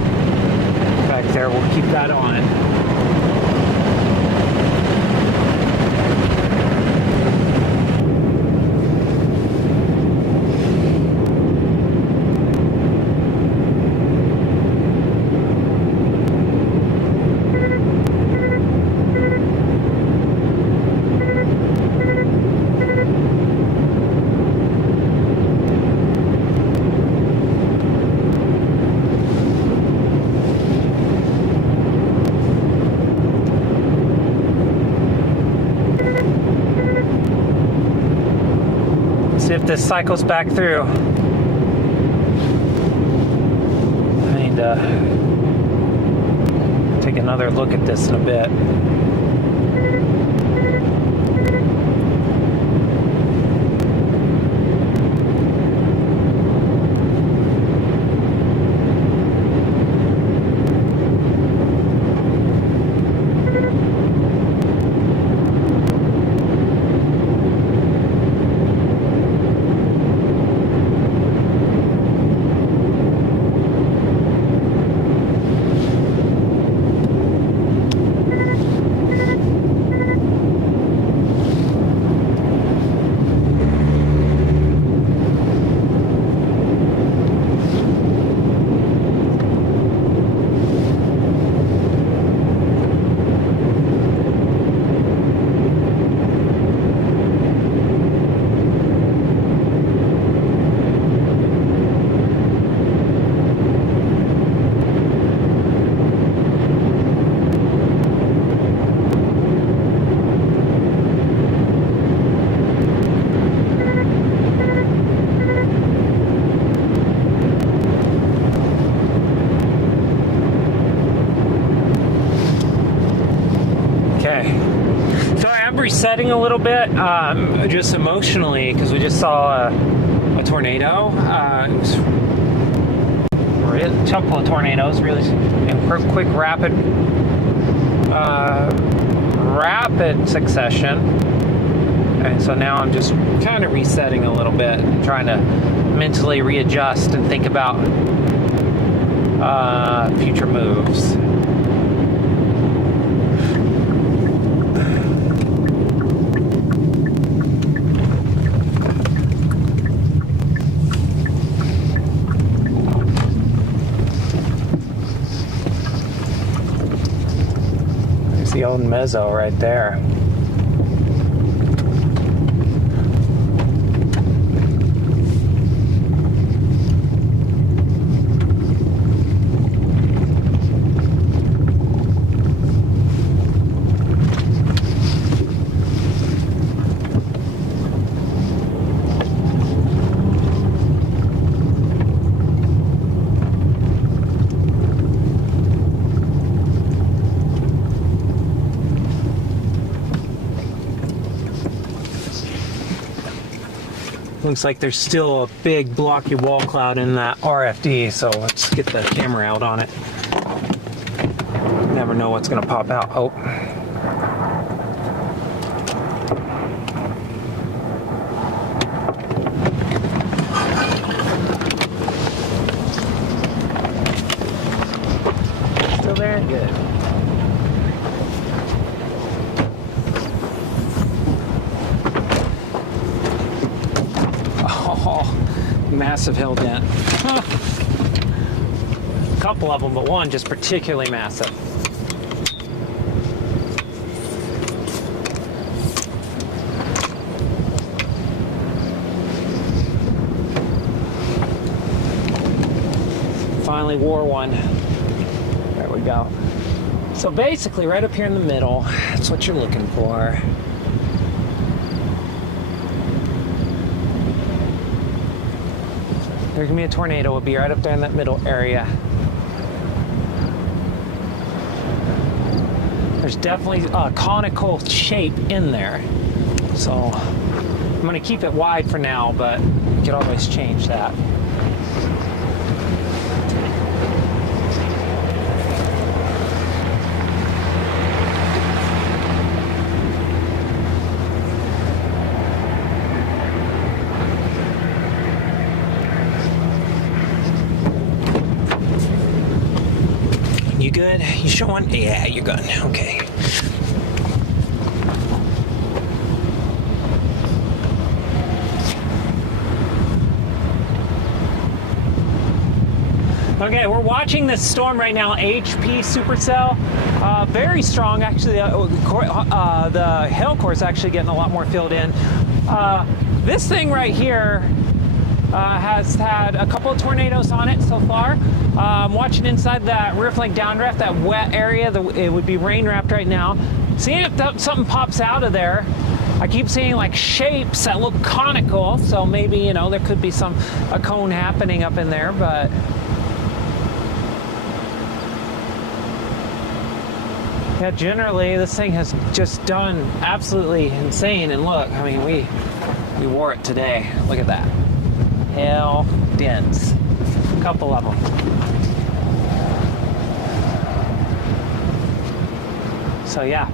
back there. We'll keep that on. See if this cycles back through. I need to take another look at this in a bit. Resetting a little bit, just emotionally, because we just saw a tornado. It was a couple of tornadoes, really, in quick, rapid succession. And so now I'm just kind of resetting a little bit, and trying to mentally readjust and think about future moves. The old mezzo right there. Looks like there's still a big blocky wall cloud in that RFD, so let's get the camera out on it. Never know what's gonna pop out. Oh. Still there? Good. Massive hill dent. A couple of them, but one just particularly massive. Finally wore one. There we go. So basically right up here in the middle, that's what you're looking for. There's gonna be a tornado. It'll be right up there in that middle area. There's definitely a conical shape in there. So I'm gonna keep it wide for now, but you can always change that. You good? You showing? Yeah, you're good. Okay. Okay, we're watching this storm right now, HP supercell. Very strong, actually. The hail core is actually getting a lot more filled in. This thing right here has had a couple of tornadoes on it so far. I'm watching inside that rear flank downdraft, that wet area. It would be rain wrapped right now. Seeing if something pops out of there. I keep seeing like shapes that look conical, so maybe, you know, there could be a cone happening up in there, but yeah, generally this thing has just done absolutely insane. And look, I mean, we wore it today. Look at that. Hail dense. A couple of them. So yeah.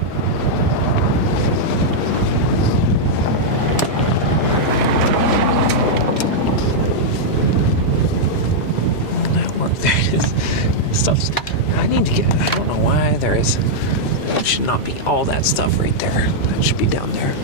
Network, there it is. Stuff's, I need to get, I don't know why there should not be all that stuff right there. That should be down there.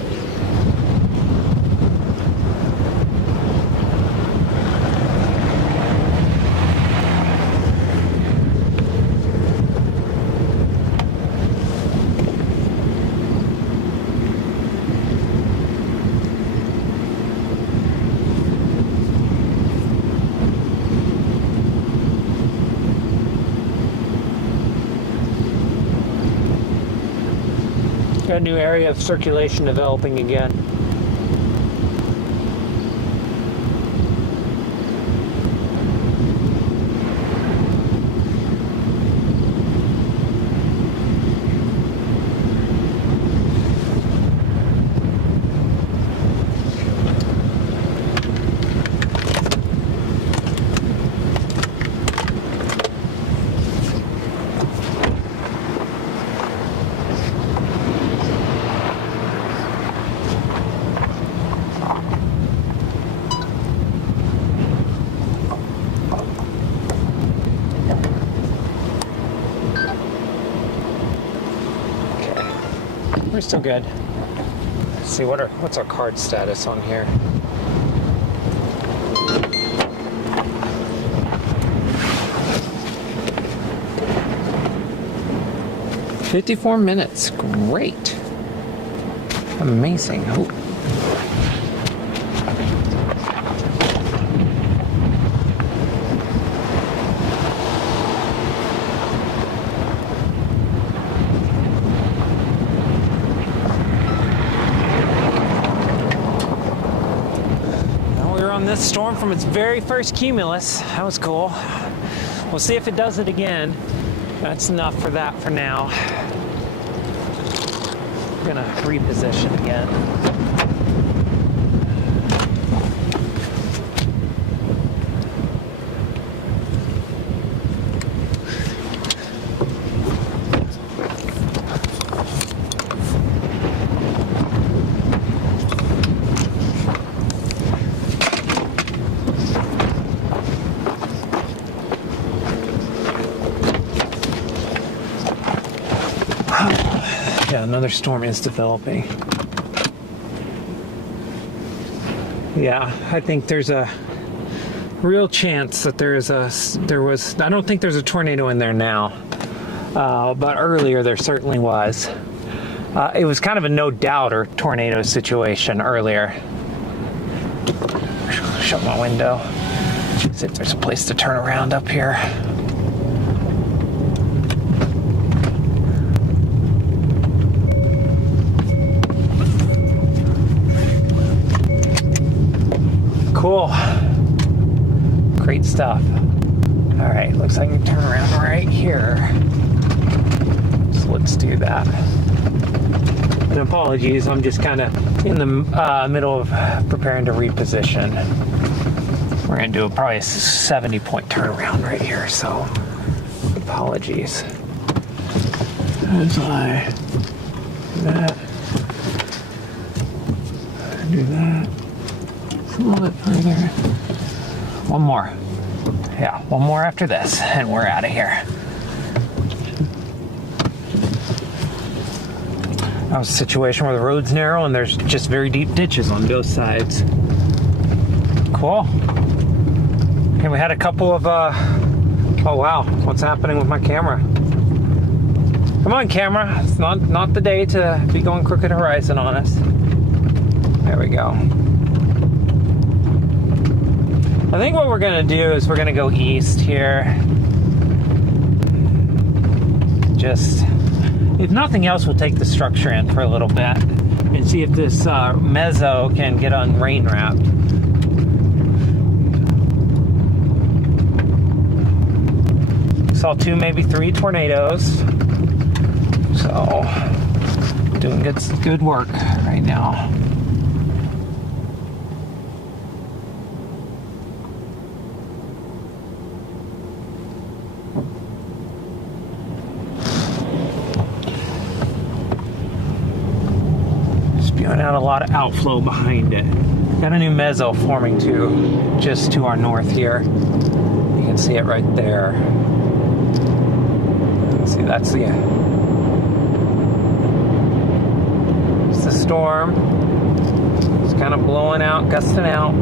Got a new area of circulation developing again. We're still good. Let's see, what's our card status on here? "54 minutes. Great. Amazing. Ooh. This storm from its very first cumulus. That was cool. We'll see if it does it again. That's enough for that for now. I'm gonna reposition again. Yeah, another storm is developing. Yeah, I think there's a real chance that I don't think there's a tornado in there now, but earlier there certainly was. It was kind of a no-doubter tornado situation earlier. Shut my window. See if there's a place to turn around up here. Cool. Great stuff. All right, looks like I can turn around right here. So let's do that. And apologies, I'm just kind of in the middle of preparing to reposition. We're gonna do probably a 70-point turnaround right here, so apologies. As I do that, do that. A little bit further. One more. Yeah, one more after this, and we're out of here. That was a situation where the road's narrow and there's just very deep ditches on both sides. Cool. And we had a couple of, oh wow, what's happening with my camera? Come on, camera. It's not the day to be going crooked horizon on us. There we go. I think what we're gonna do is we're gonna go east here. Just, if nothing else, we'll take the structure in for a little bit and see if this mezzo can get on rain wrapped. Saw 2, maybe 3 tornadoes. So, doing good work right now. Spewing out a lot of outflow behind it. Got a new mezzo forming too, just to our north here. You can see it right there. See, that's the storm. It's kind of blowing out, gusting out.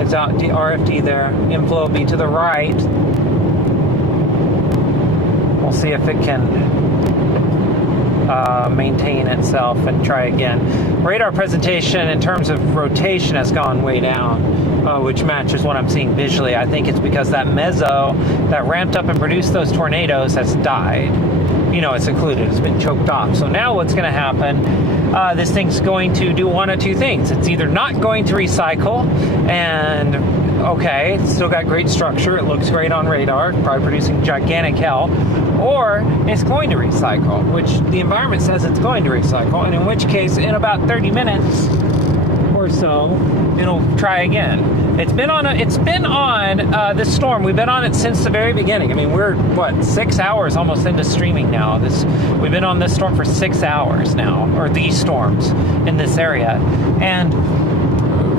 It's out the RFD there. Inflow will be to the right. We'll see if it can maintain itself and try again. Radar presentation in terms of rotation has gone way down, which matches what I'm seeing visually. I think it's because that mezzo that ramped up and produced those tornadoes has died. You know, it's occluded, it's been choked off. So now what's going to happen, this thing's going to do one of two things. It's either not going to recycle, and okay, it's still got great structure, it looks great on radar, probably producing gigantic hell, or it's going to recycle, which the environment says it's going to recycle, and in which case, in about 30 minutes or so, it'll try again. It's been on this storm. We've been on it since the very beginning. I mean, we're, 6 hours almost into streaming now. We've been on this storm for 6 hours now, or these storms in this area. And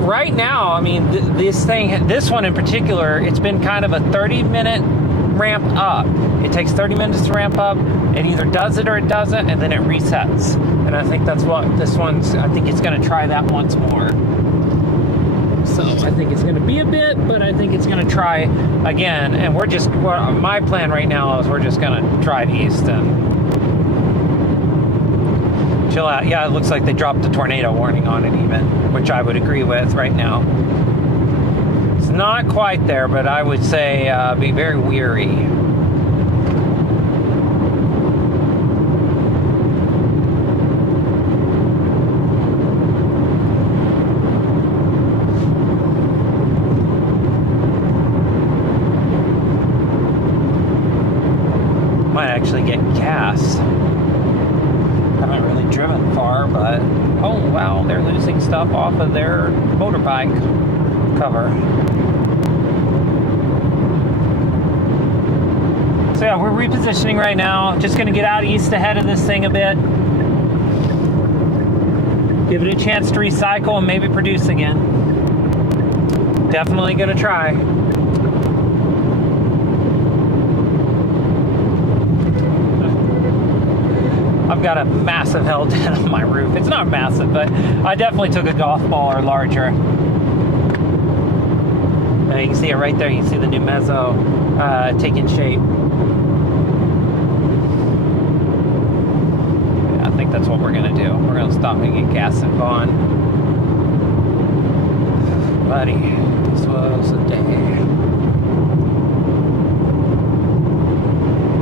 right now, I mean, this one in particular, it's been kind of a 30-minute ramp up. It takes 30 minutes to ramp up. It either does it or it doesn't, and then it resets. And I think that's what this one's, I think it's going to try that once more. So I think it's going to be a bit, but I think it's going to try again. And my plan right now is we're just going to try east and chill out. Yeah, it looks like they dropped the tornado warning on it even, which I would agree with right now. It's not quite there, but I would say be very weary. Might actually get gas. Haven't really driven far, but oh wow, they're losing stuff off of their motorbike cover. So yeah, we're repositioning right now. Just gonna get out east ahead of this thing a bit. Give it a chance to recycle and maybe produce again. Definitely gonna try. I've got a massive hell dent on my roof. It's not massive, but I definitely took a golf ball or larger. You can see it right there. You can see the new mezzo taking shape. Yeah, I think that's what we're going to do. We're going to stop and get gas and go on. Buddy, this was a day.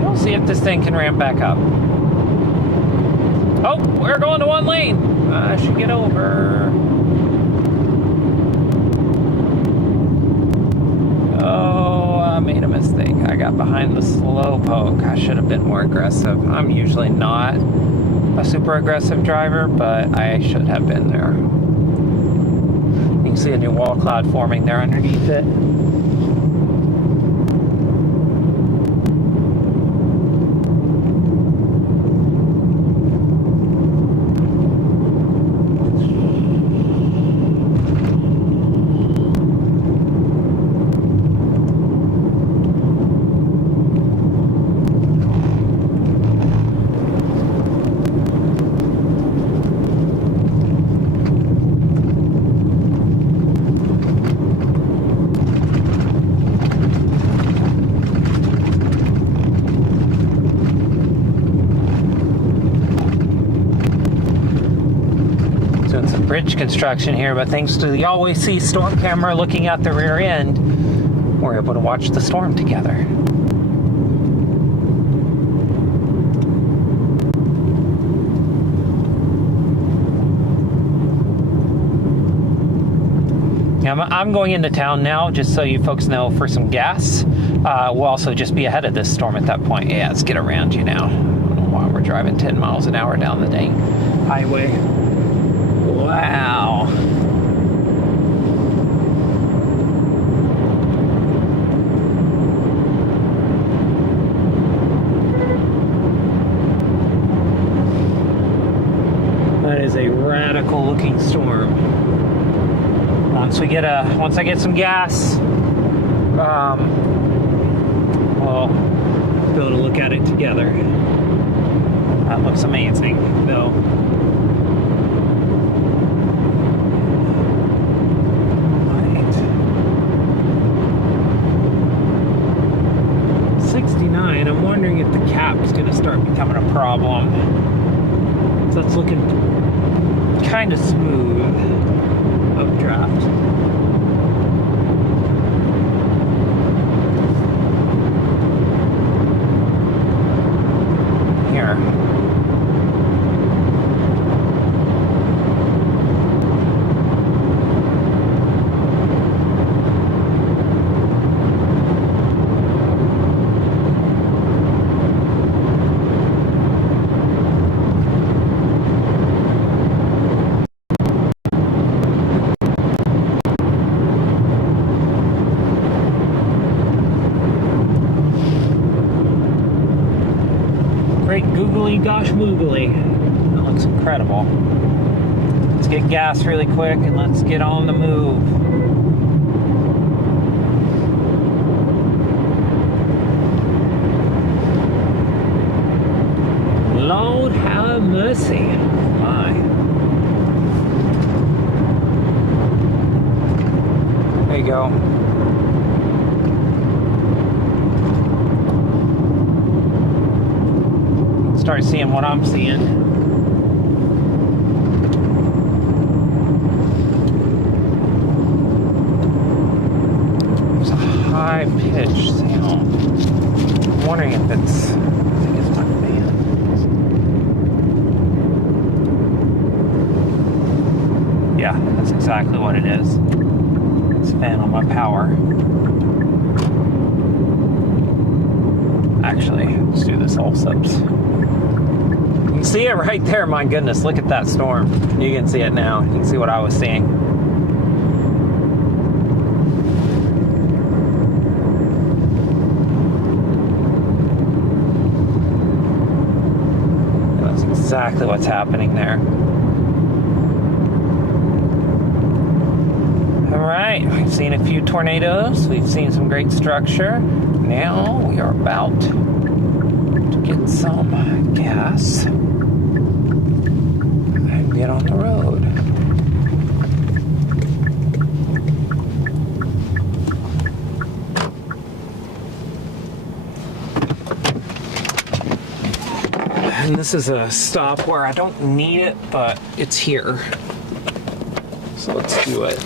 We'll see if this thing can ramp back up. Oh, we're going to one lane. I should get over. Oh, I made a mistake. I got behind the slow poke. I should have been more aggressive. I'm usually not a super aggressive driver, but I should have been there. You can see a new wall cloud forming there underneath it. bridge construction here, but thanks to the always see storm camera looking at the rear end, we're able to watch the storm together. I'm going into town now, just so you folks know, for some gas. We'll also just be ahead of this storm at that point. Yeah, let's get around you now. I don't know why we're driving 10 miles an hour down the dang highway. Wow. That is a radical looking storm. Once I get some gas, we'll be able to look at it together. That looks amazing, though. Right. 69. I'm wondering if the cap's going to start becoming a problem. So it's looking kind of smooth. Updraft. Here. Great googly gosh moogly. That looks incredible. Let's get gas really quick and let's get on the move. Lord have mercy. My. There you go. Start seeing what I'm seeing. There's a high-pitched sound. I'm wondering if it's... I think it's my fan. Yeah, that's exactly what it is. It's a fan on my power. Actually, let's do this all subs. You can see it right there. My goodness, look at that storm. You can see it now. You can see what I was seeing. That's exactly what's happening there. All right, we've seen a few tornadoes. We've seen some great structure. Now we are about to get some gas and get on the road. And this is a stop where I don't need it, but it's here. So let's do it.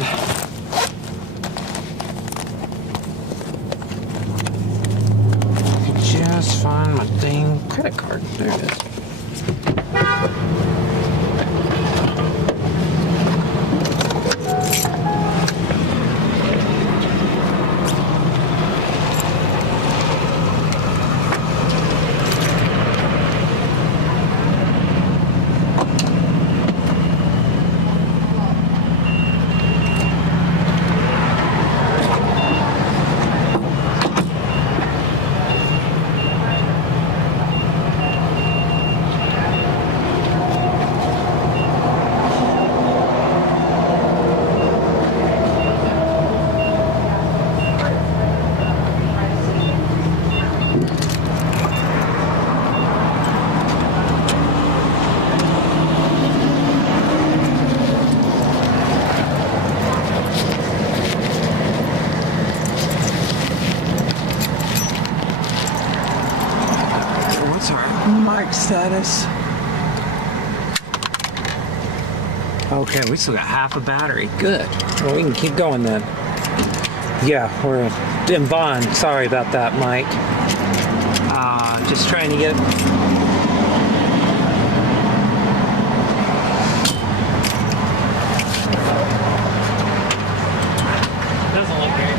Just find my dang credit card. There it is. Status. Okay, we still got half a battery. Good. Well, we can keep going then. Yeah, we're in Vaughn. Sorry about that, Mike. Just trying to get... Doesn't look very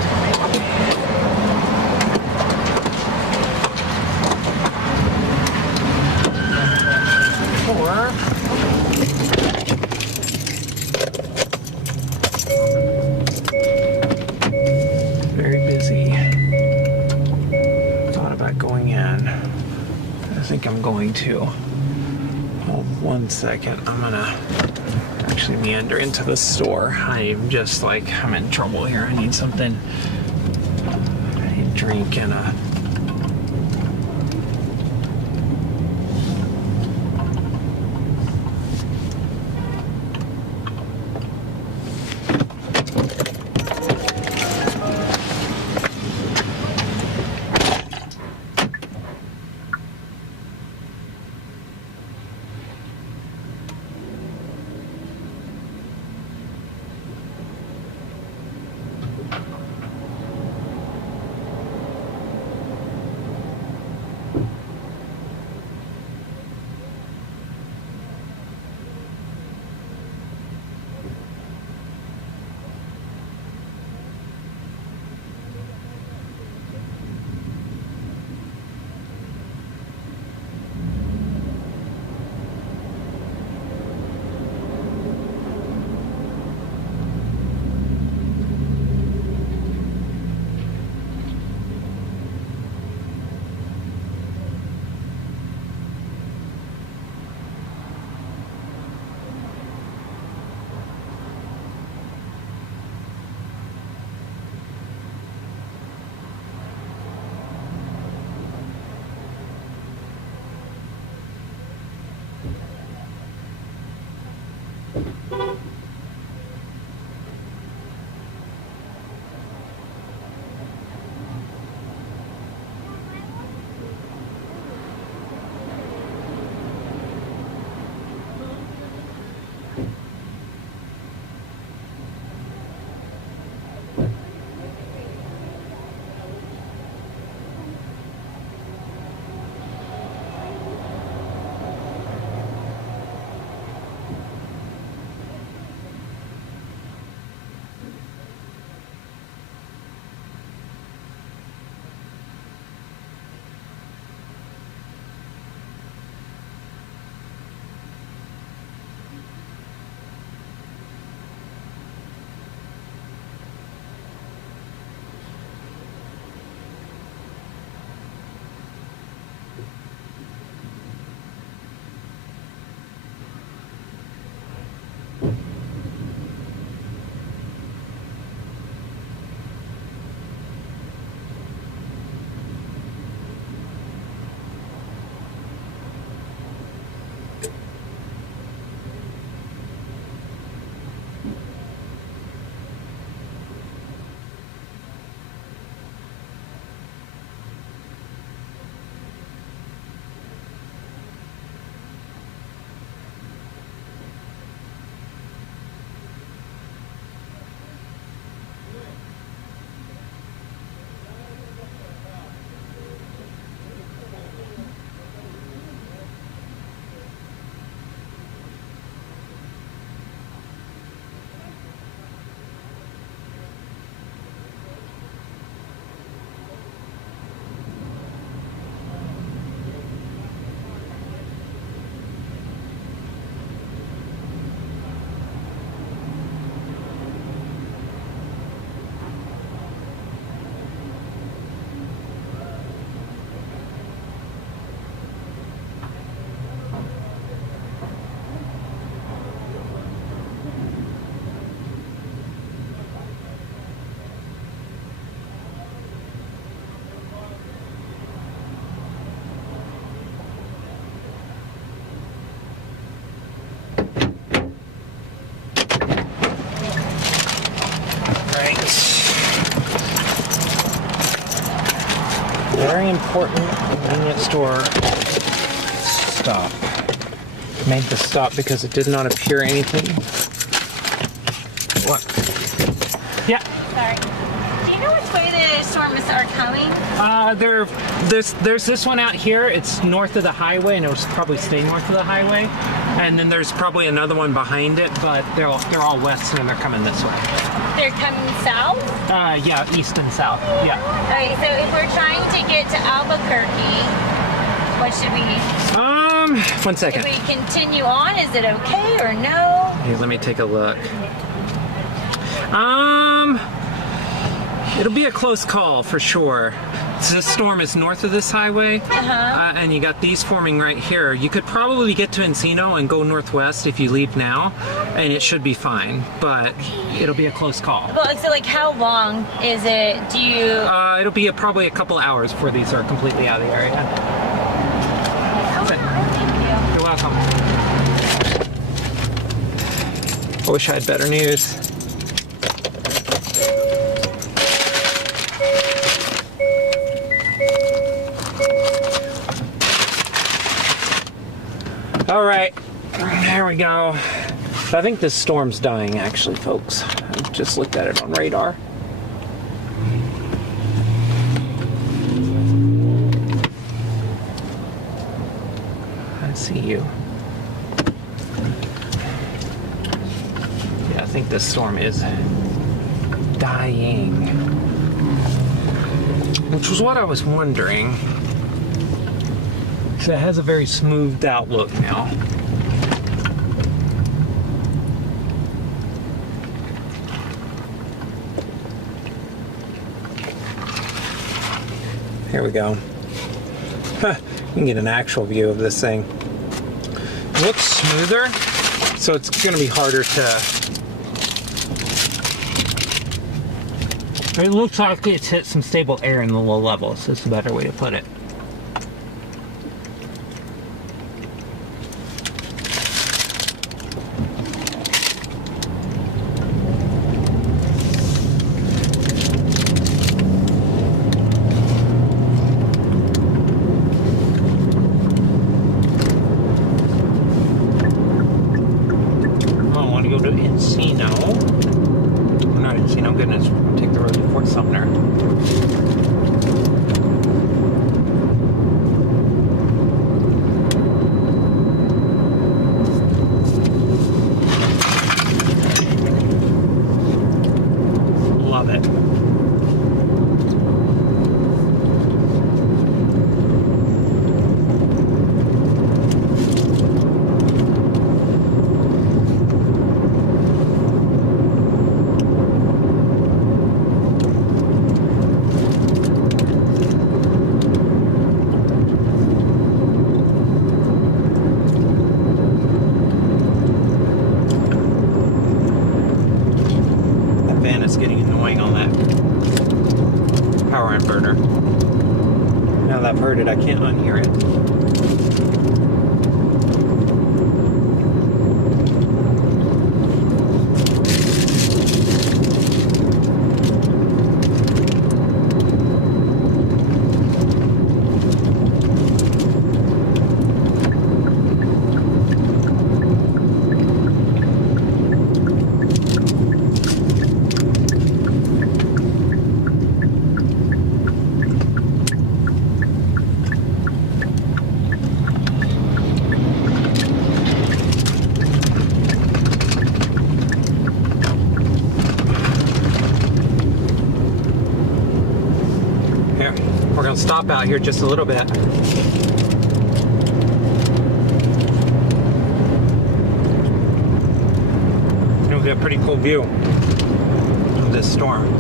very busy. Thought about going in. I think I'm going to. Hold 1 second. I'm gonna actually meander into the store. I'm just like, I'm in trouble here. I need something. I need a drink and a... Very important convenience store stop. Made the stop because it did not appear anything Yeah. Sorry. Do you know which way the storms are coming? There's this one out here. It's north of the highway, and it'll probably stay north of the highway. And then there's probably another one behind it, but they're all west, and they're coming this way. They're coming south? Yeah, east and south. Yeah. Okay, so if we're trying to get to Albuquerque, what should we? 1 second. If we continue on, is it okay or no? Hey, let me take a look. It'll be a close call for sure. So this storm is north of this highway, and you got these forming right here. You could probably get to Encino and go northwest if you leave now, and it should be fine, but it'll be a close call. Well, so like how long is it? Do you... It'll be probably a couple hours before these are completely out of the area. Oh, thank you. You're welcome. I wish I had better news. All right, there we go. I think this storm's dying, actually, folks. I just looked at it on radar. I see you. Yeah, I think this storm is dying. Which was what I was wondering. It has a very smoothed out look now. Here we go. You can get an actual view of this thing. It looks smoother, so it's going to be harder to... It looks like it's hit some stable air in the low levels. That's a better way to put it. I can't unhear it. Stop out here just a little bit. You'll get a pretty cool view of this storm.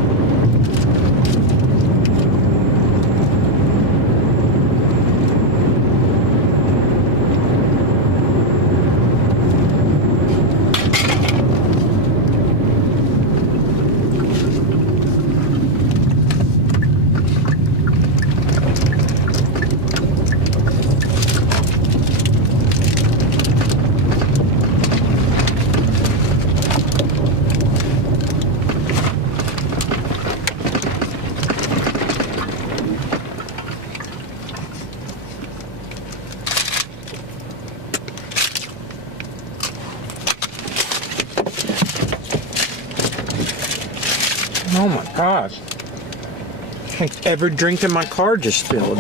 gosh. Like every drink in my car just spilled.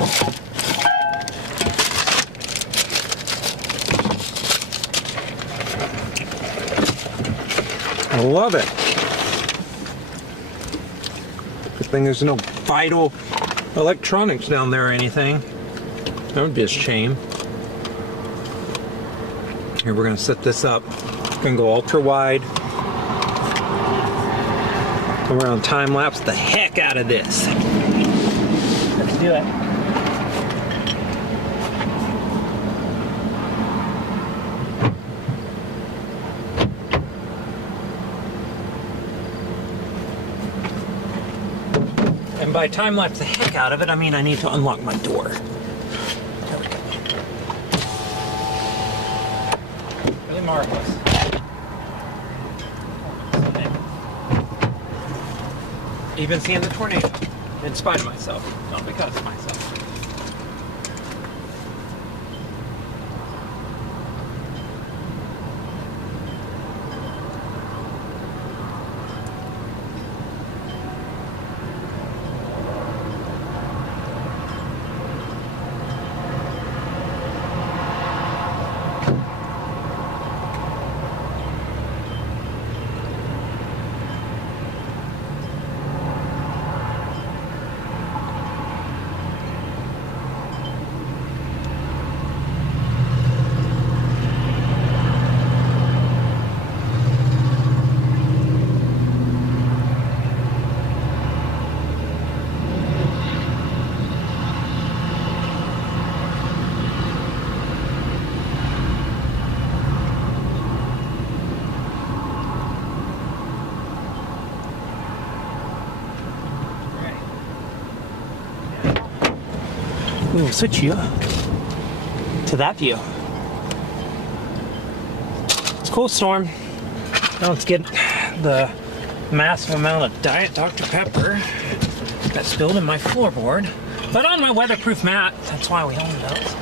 I love it. Good thing there's no vital electronics down there or anything. That would be a shame. Here, we're gonna set this up. Gonna go ultra wide. And we're gonna time lapse the heck out of this. Let's do it. And by time lapse the heck out of it, I mean I need to unlock my door. There we go. Really marvelous. Even seeing the tornado, in spite of myself, not because of myself. We will switch you to that view. It's a cool storm. Now let's get the massive amount of Diet Dr. Pepper that spilled in my floorboard, but on my weatherproof mat. That's why we own those.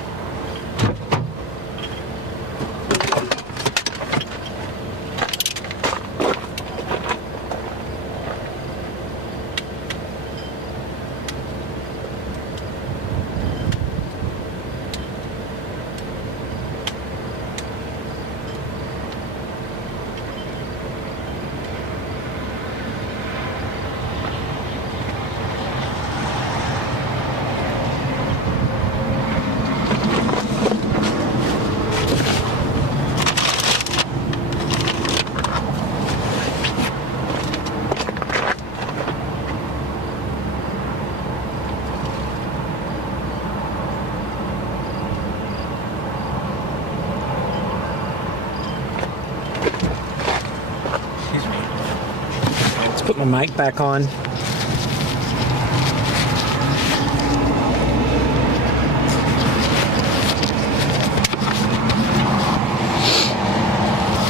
Put my mic back on.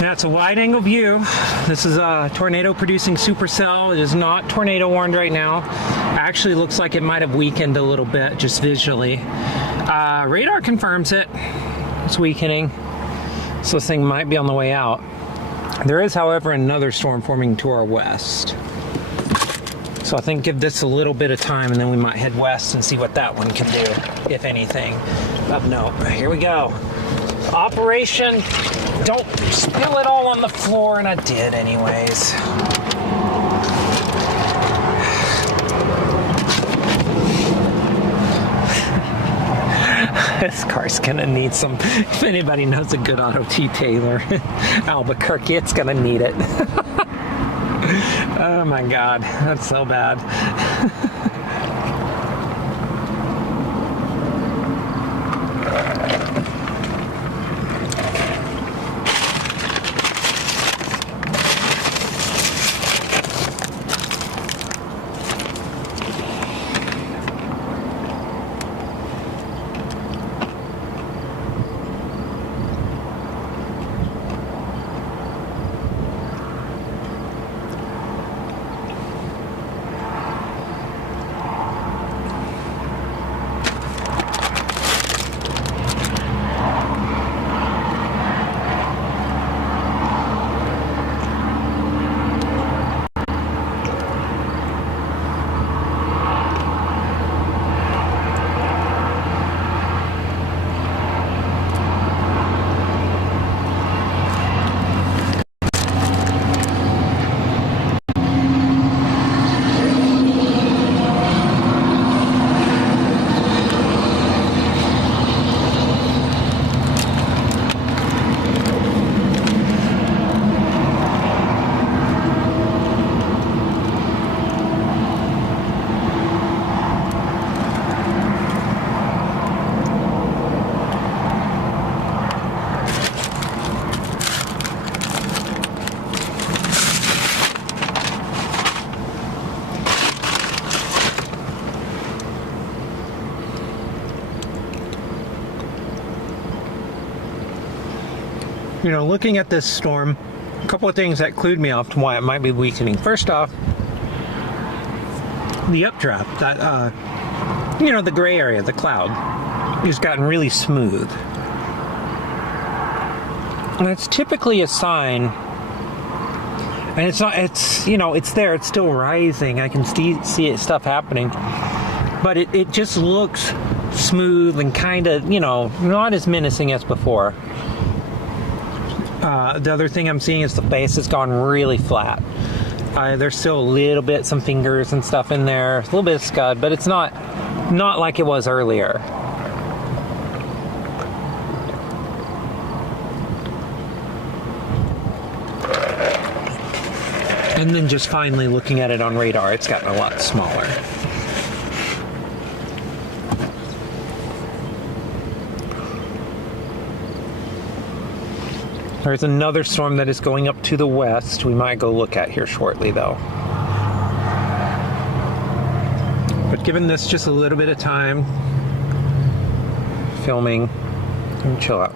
That's a wide angle view. This is a tornado producing supercell. It is not tornado warned right now. Actually looks like it might have weakened a little bit just visually. Radar confirms it. It's weakening. So this thing might be on the way out. There is, however, another storm forming to our west. So I think give this a little bit of time and then we might head west and see what that one can do, if anything. But no, here we go. Operation, don't spill it all on the floor, and I did anyways. This car's gonna need some, if anybody knows a good auto detailer, Albuquerque, it's gonna need it. Oh my God, that's so bad. You know, looking at this storm, a couple of things that clued me off to why it might be weakening. First off, the updraft, that, you know, the gray area, the cloud, has gotten really smooth. And it's typically a sign, and it's not, it's, you know, it's there, it's still rising. I can see it, stuff happening. But it just looks smooth and kind of, you know, not as menacing as before. The other thing I'm seeing is the base has gone really flat. There's still a little bit, some fingers and stuff in there, a little bit of scud, but it's not like it was earlier. And then just finally looking at it on radar, it's gotten a lot smaller. There's another storm that is going up to the west. We might go look at here shortly, though. But given this just a little bit of time, filming, and chill out.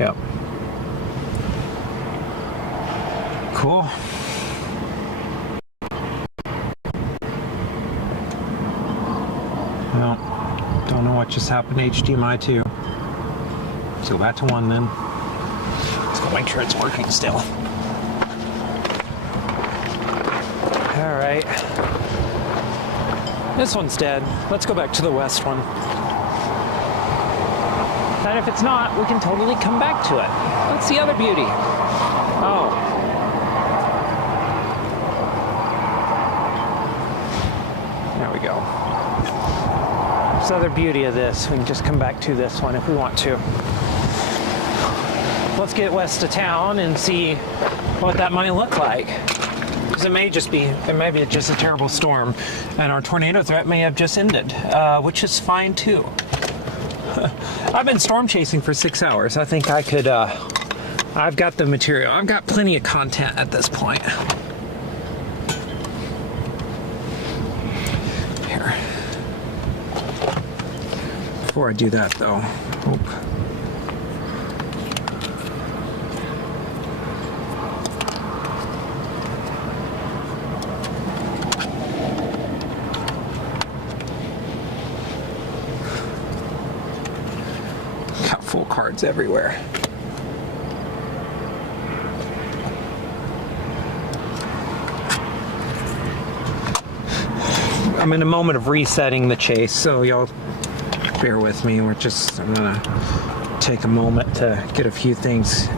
Yep. Cool. Well, don't know what just happened to HDMI 2. Let's go back to 1 then. Let's go make sure it's working still. Alright. This one's dead. Let's go back to the west one. And if it's not, we can totally come back to it. What's the other beauty? Oh. There we go. There's the other beauty of this. We can just come back to this one if we want to. Let's get west of town and see what that might look like. Because it may just be just a terrible storm, and our tornado threat may have just ended, which is fine too. I've been storm chasing for 6 hours. I think I could, I've got the material. I've got plenty of content at this point. Here. Before I do that though, full cards everywhere. I'm in a moment of resetting the chase, so y'all bear with me. I'm gonna take a moment to get a few things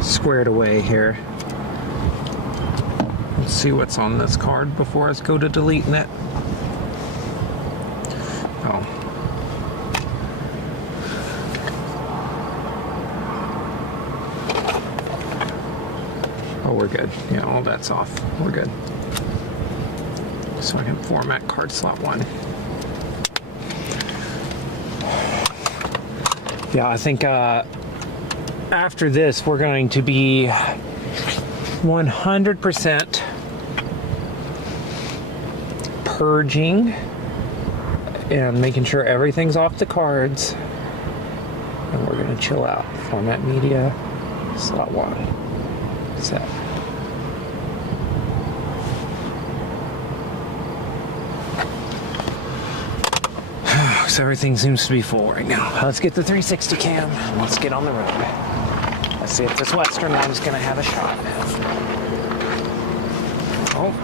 squared away here. Let's see what's on this card before I go to deleting it. Oh. Oh, we're good. Yeah, all that's off. We're good. So I can format card slot 1. Yeah, I think after this, we're going to be 100% purging and making sure everything's off the cards. And we're going to chill out. Format media, slot 1. Set. So everything seems to be full right now. Let's get the 360 cam and let's get on the road. Let's see if this western one's gonna have a shot. Oh.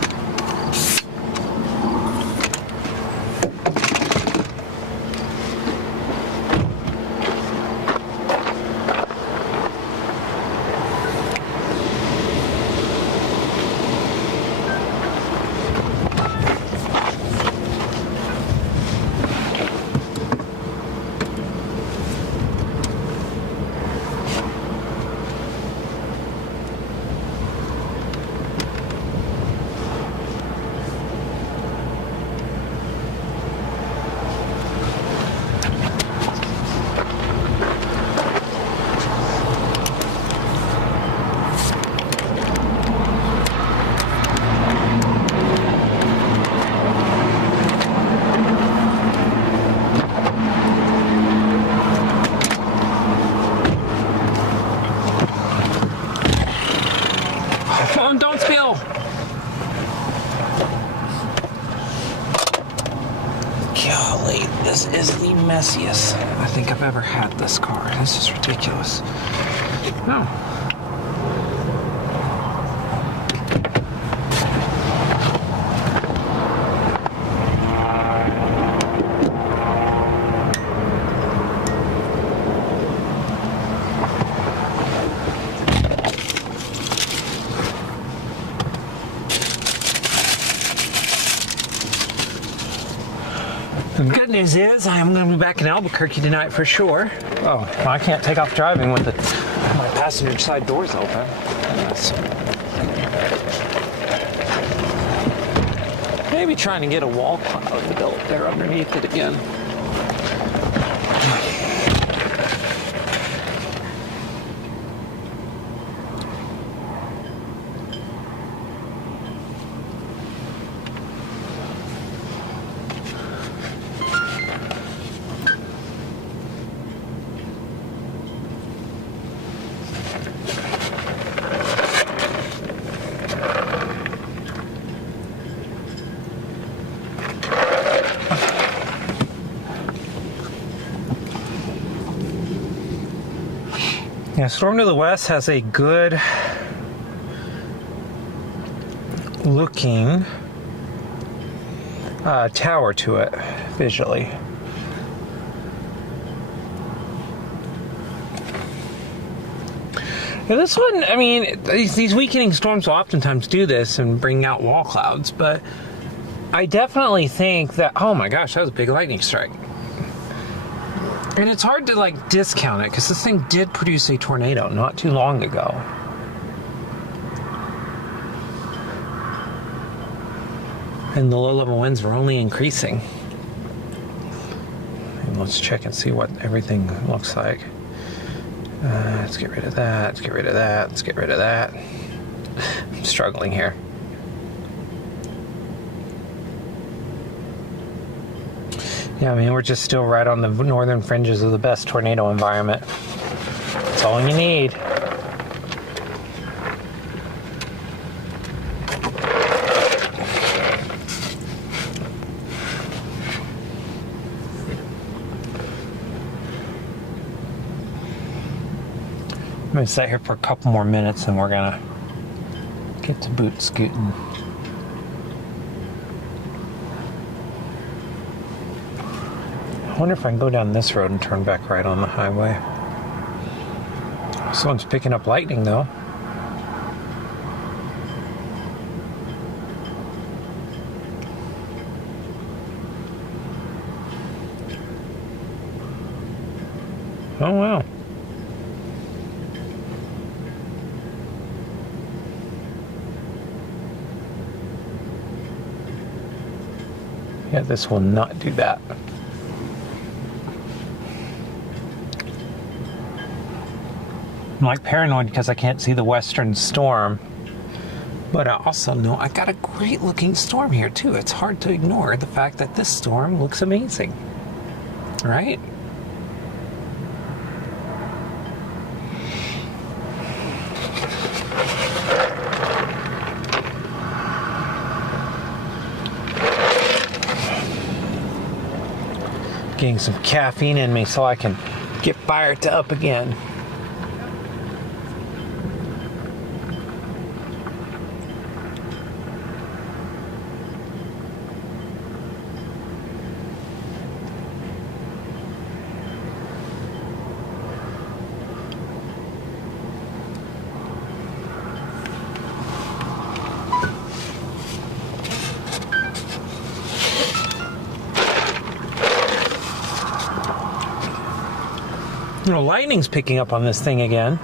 this is the messiest I think I've ever had this car. This is ridiculous. Oh. The good news is I'm going to be back in Albuquerque tonight for sure. Oh, well, I can't take off driving with my passenger side doors open. Yes. Maybe trying to get a wall cloud built there underneath it again. Yeah, storm to the west has a good looking tower to it visually. Now this one, I mean, these weakening storms will oftentimes do this and bring out wall clouds, but I definitely think that, oh my gosh, that was a big lightning strike. And it's hard to like discount it because this thing did produce a tornado not too long ago. And the low-level winds were only increasing. And let's check and see what everything looks like. Let's get rid of that, let's get rid of that, let's get rid of that. I'm struggling here. Yeah, I mean, we're just still right on the northern fringes of the best tornado environment. That's all you need. I'm going to sit here for a couple more minutes and we're going to get to boot scooting. I wonder if I can go down this road and turn back right on the highway. Someone's picking up lightning though. Oh wow. Yeah, this will not do that. I'm like paranoid because I can't see the western storm, but I also know I got a great looking storm here too. It's hard to ignore the fact that this storm looks amazing, right? Getting some caffeine in me so I can get fired up again. You know, lightning's picking up on this thing again.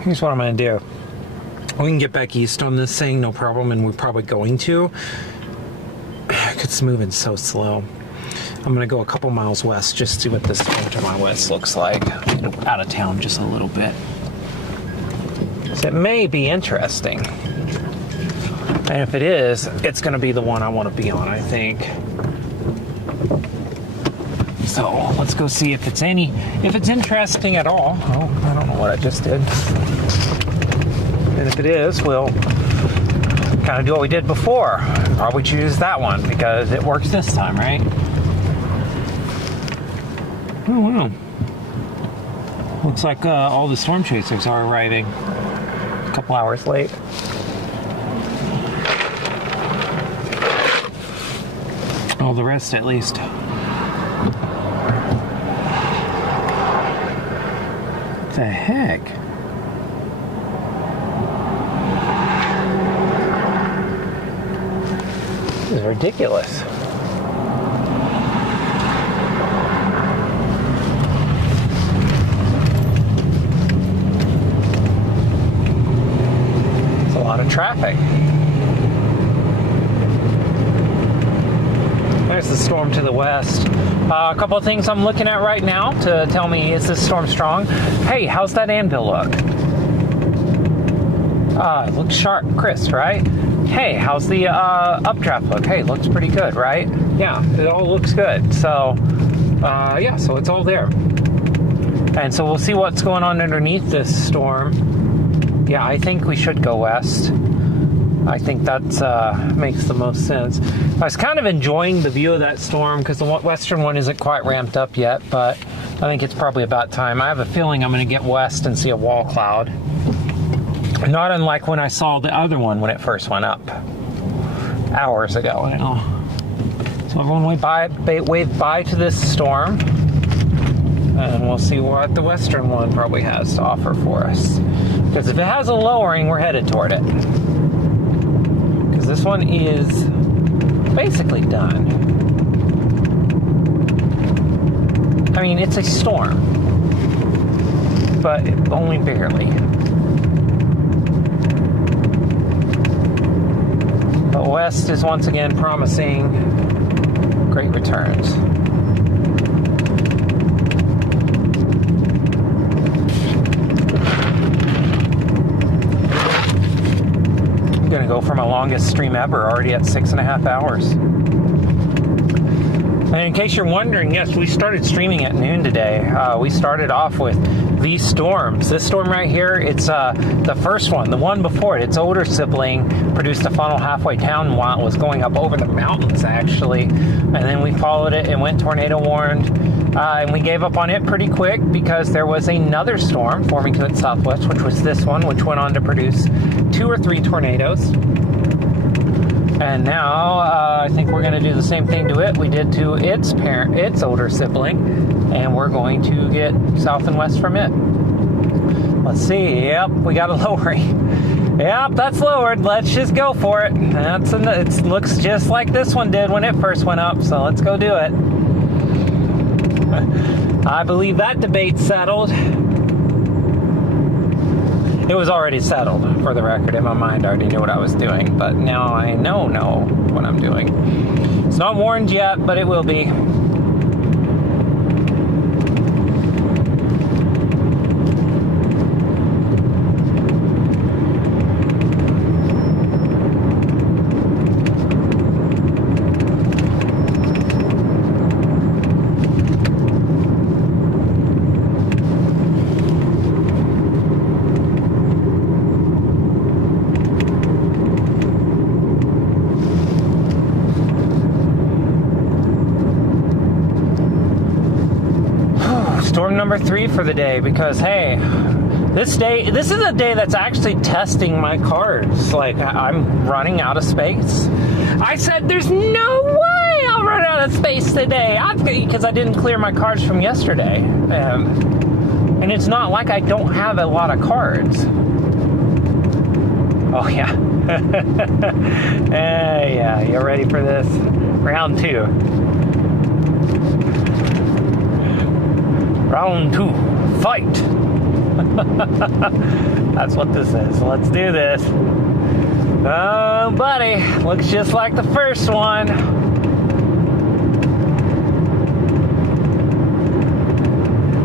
Here's what I'm going to do. We can get back east on this thing, no problem, and we're probably going to. It's moving so slow. I'm going to go a couple miles west just to see what this storm to my west looks like. Out of town just a little bit. So it may be interesting. And if it is, it's going to be the one I want to be on, I think. So let's go see if it's interesting at all. Oh, I don't know what I just did. And if it is, we'll kind of do what we did before. Probably choose that one because it works this time, right? Oh, wow. Looks like all the storm chasers are arriving a couple hours late. All the rest, at least. What the heck? This is ridiculous. It's a lot of traffic. There's the storm to the west. A couple of things I'm looking at right now to tell me, is this storm strong? Hey, how's that anvil look? It looks sharp, crisp, right? Hey, how's the updraft look? Hey, looks pretty good, right? Yeah, it all looks good. So, yeah, so it's all there. And so we'll see what's going on underneath this storm. Yeah, I think we should go west. I think that makes the most sense. I was kind of enjoying the view of that storm because the western one isn't quite ramped up yet, but I think it's probably about time. I have a feeling I'm going to get west and see a wall cloud. Not unlike when I saw the other one when it first went up hours ago. You know. So everyone wave bye to this storm, and we'll see what the western one probably has to offer for us. Because if it has a lowering, we're headed toward it. Because this one is basically done. I mean, it's a storm, but only barely. But west is once again promising great returns. I'm gonna go for my longest stream ever, already at 6.5 hours. And in case you're wondering, yes, we started streaming at noon today. We started off with these storms. This storm right here, it's the first one. The one before it, its older sibling, produced a funnel halfway down while it was going up over the mountains, actually. And then we followed it and went tornado warned. And we gave up on it pretty quick because there was another storm forming to its southwest, which was this one, which went on to produce 2 or 3 tornadoes. And now I think we're going to do the same thing to it we did to its parent, its older sibling, and we're going to get south and west from it. Let's see. Yep, we got a lowering. Yep, that's lowered. Let's just go for it. It looks just like this one did when it first went up, so let's go do it. I believe that debate's settled. It was already settled, for the record. In my mind, I already knew what I was doing, but now I know what I'm doing. It's not warned yet, but it will be. Storm number 3 for the day, because hey, this is a day that's actually testing my cards. Like, I'm running out of space. I said there's no way I'll run out of space today because I didn't clear my cards from yesterday, and it's not like I don't have a lot of cards. Oh yeah. Yeah, you ready for this? Round 2. Round 2, fight! That's what this is. Let's do this. Oh, buddy, looks just like the first one.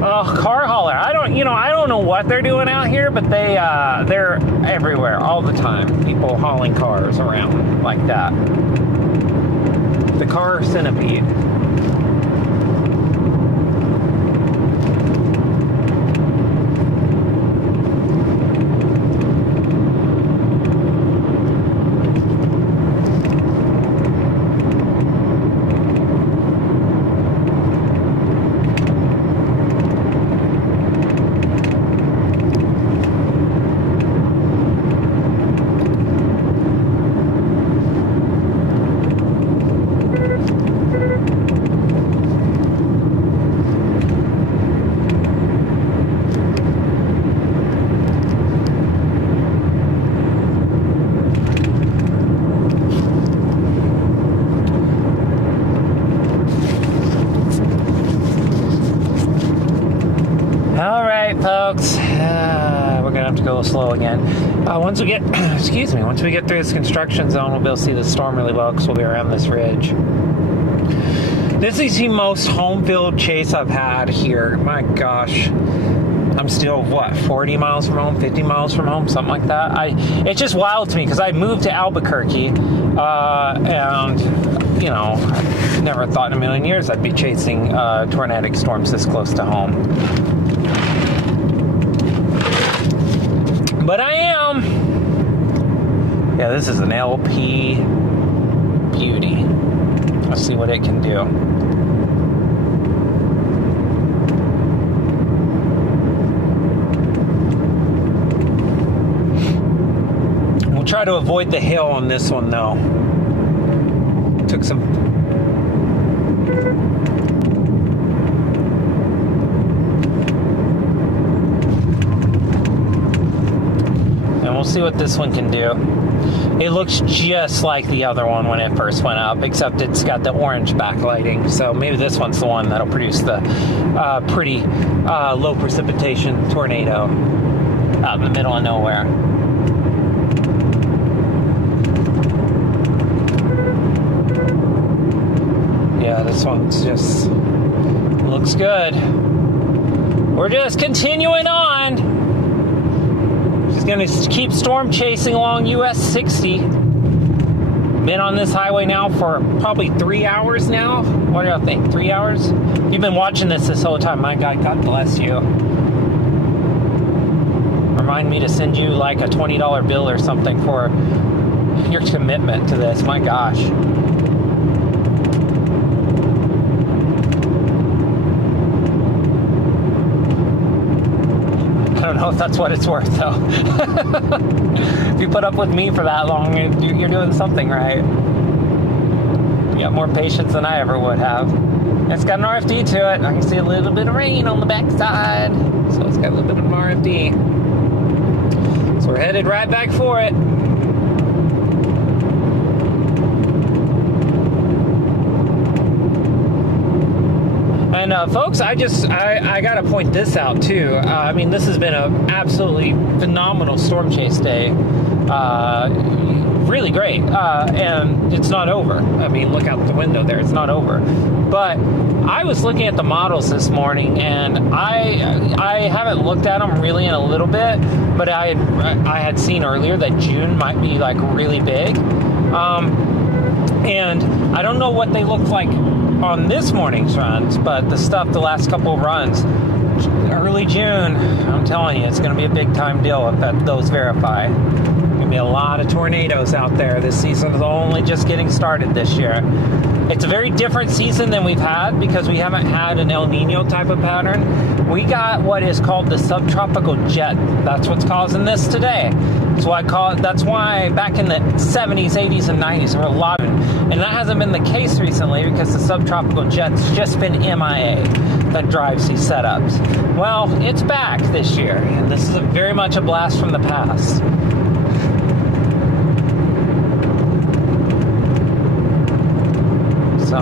Oh, car hauler. I don't know what they're doing out here, but they're everywhere all the time. People hauling cars around like that. The car centipede. have to go slow again. Once we get, excuse me, once we get through this construction zone, we'll be able to see the storm really well because we'll be around this ridge. This is the most home field chase I've had here. My gosh. I'm still, what, 40 miles from home, 50 miles from home, something like that. It's just wild to me because I moved to Albuquerque, and, you know, I never thought in a million years I'd be chasing tornadic storms this close to home. But I am. Yeah, this is an LP beauty. Let's see what it can do. Try to avoid the hill on this one though. Took some. And we'll see what this one can do. It looks just like the other one when it first went up, except it's got the orange backlighting. So maybe this one's the one that'll produce the pretty low precipitation tornado out in the middle of nowhere. Yeah, this one's just looks good. We're just continuing on. Just gonna keep storm chasing along US 60. Been on this highway now for probably 3 hours now. What do y'all think? 3 hours? You've been watching this whole time. My God, God bless you. Remind me to send you like a $20 bill or something for your commitment to this. My gosh. I don't know if that's what it's worth, though. If you put up with me for that long, you're doing something right. You got more patience than I ever would have. It's got an RFD to it. I can see a little bit of rain on the backside, so it's got a little bit of an RFD. So we're headed right back for it. And folks, I got to point this out too. I mean, this has been an absolutely phenomenal storm chase day. Really great. And it's not over. I mean, look out the window there. It's not over. But I was looking at the models this morning, and I haven't looked at them really in a little bit, but I had seen earlier that June might be like really big. And I don't know what they look like on this morning's runs, but the last couple of runs, early June, I'm telling you, it's going to be a big time deal if those verify. Going to be a lot of tornadoes out there. This season is only just getting started this year. It's a very different season than we've had because we haven't had an El Nino type of pattern. We got what is called the subtropical jet. That's what's causing this today. That's why back in the 70s, 80s, and 90s, there were a lot of it. And that hasn't been the case recently because the subtropical jet's just been MIA that drives these setups. Well, it's back this year, and this is very much a blast from the past. So,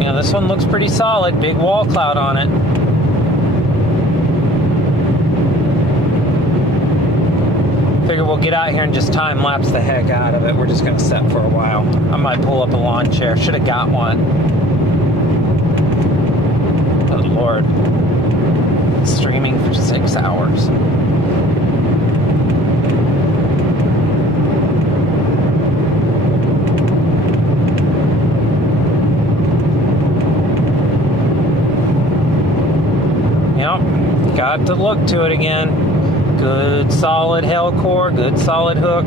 yeah, this one looks pretty solid. Big wall cloud on it. Figure we'll get out here and just time lapse the heck out of it. We're just gonna set for a while. I might pull up a lawn chair. Should have got one. Good Lord. Streaming for 6 hours. Yep, got to look to it again. Good solid hell core, good solid hook.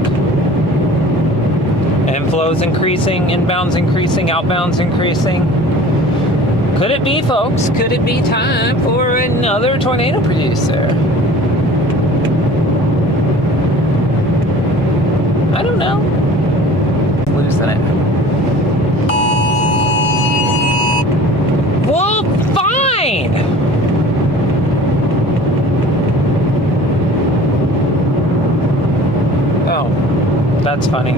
Inflow's increasing, inbound's increasing, outbound's increasing. Could it be, folks? Could it be time for another tornado producer? I don't know. Losing it. Well, fine! Oh, that's funny.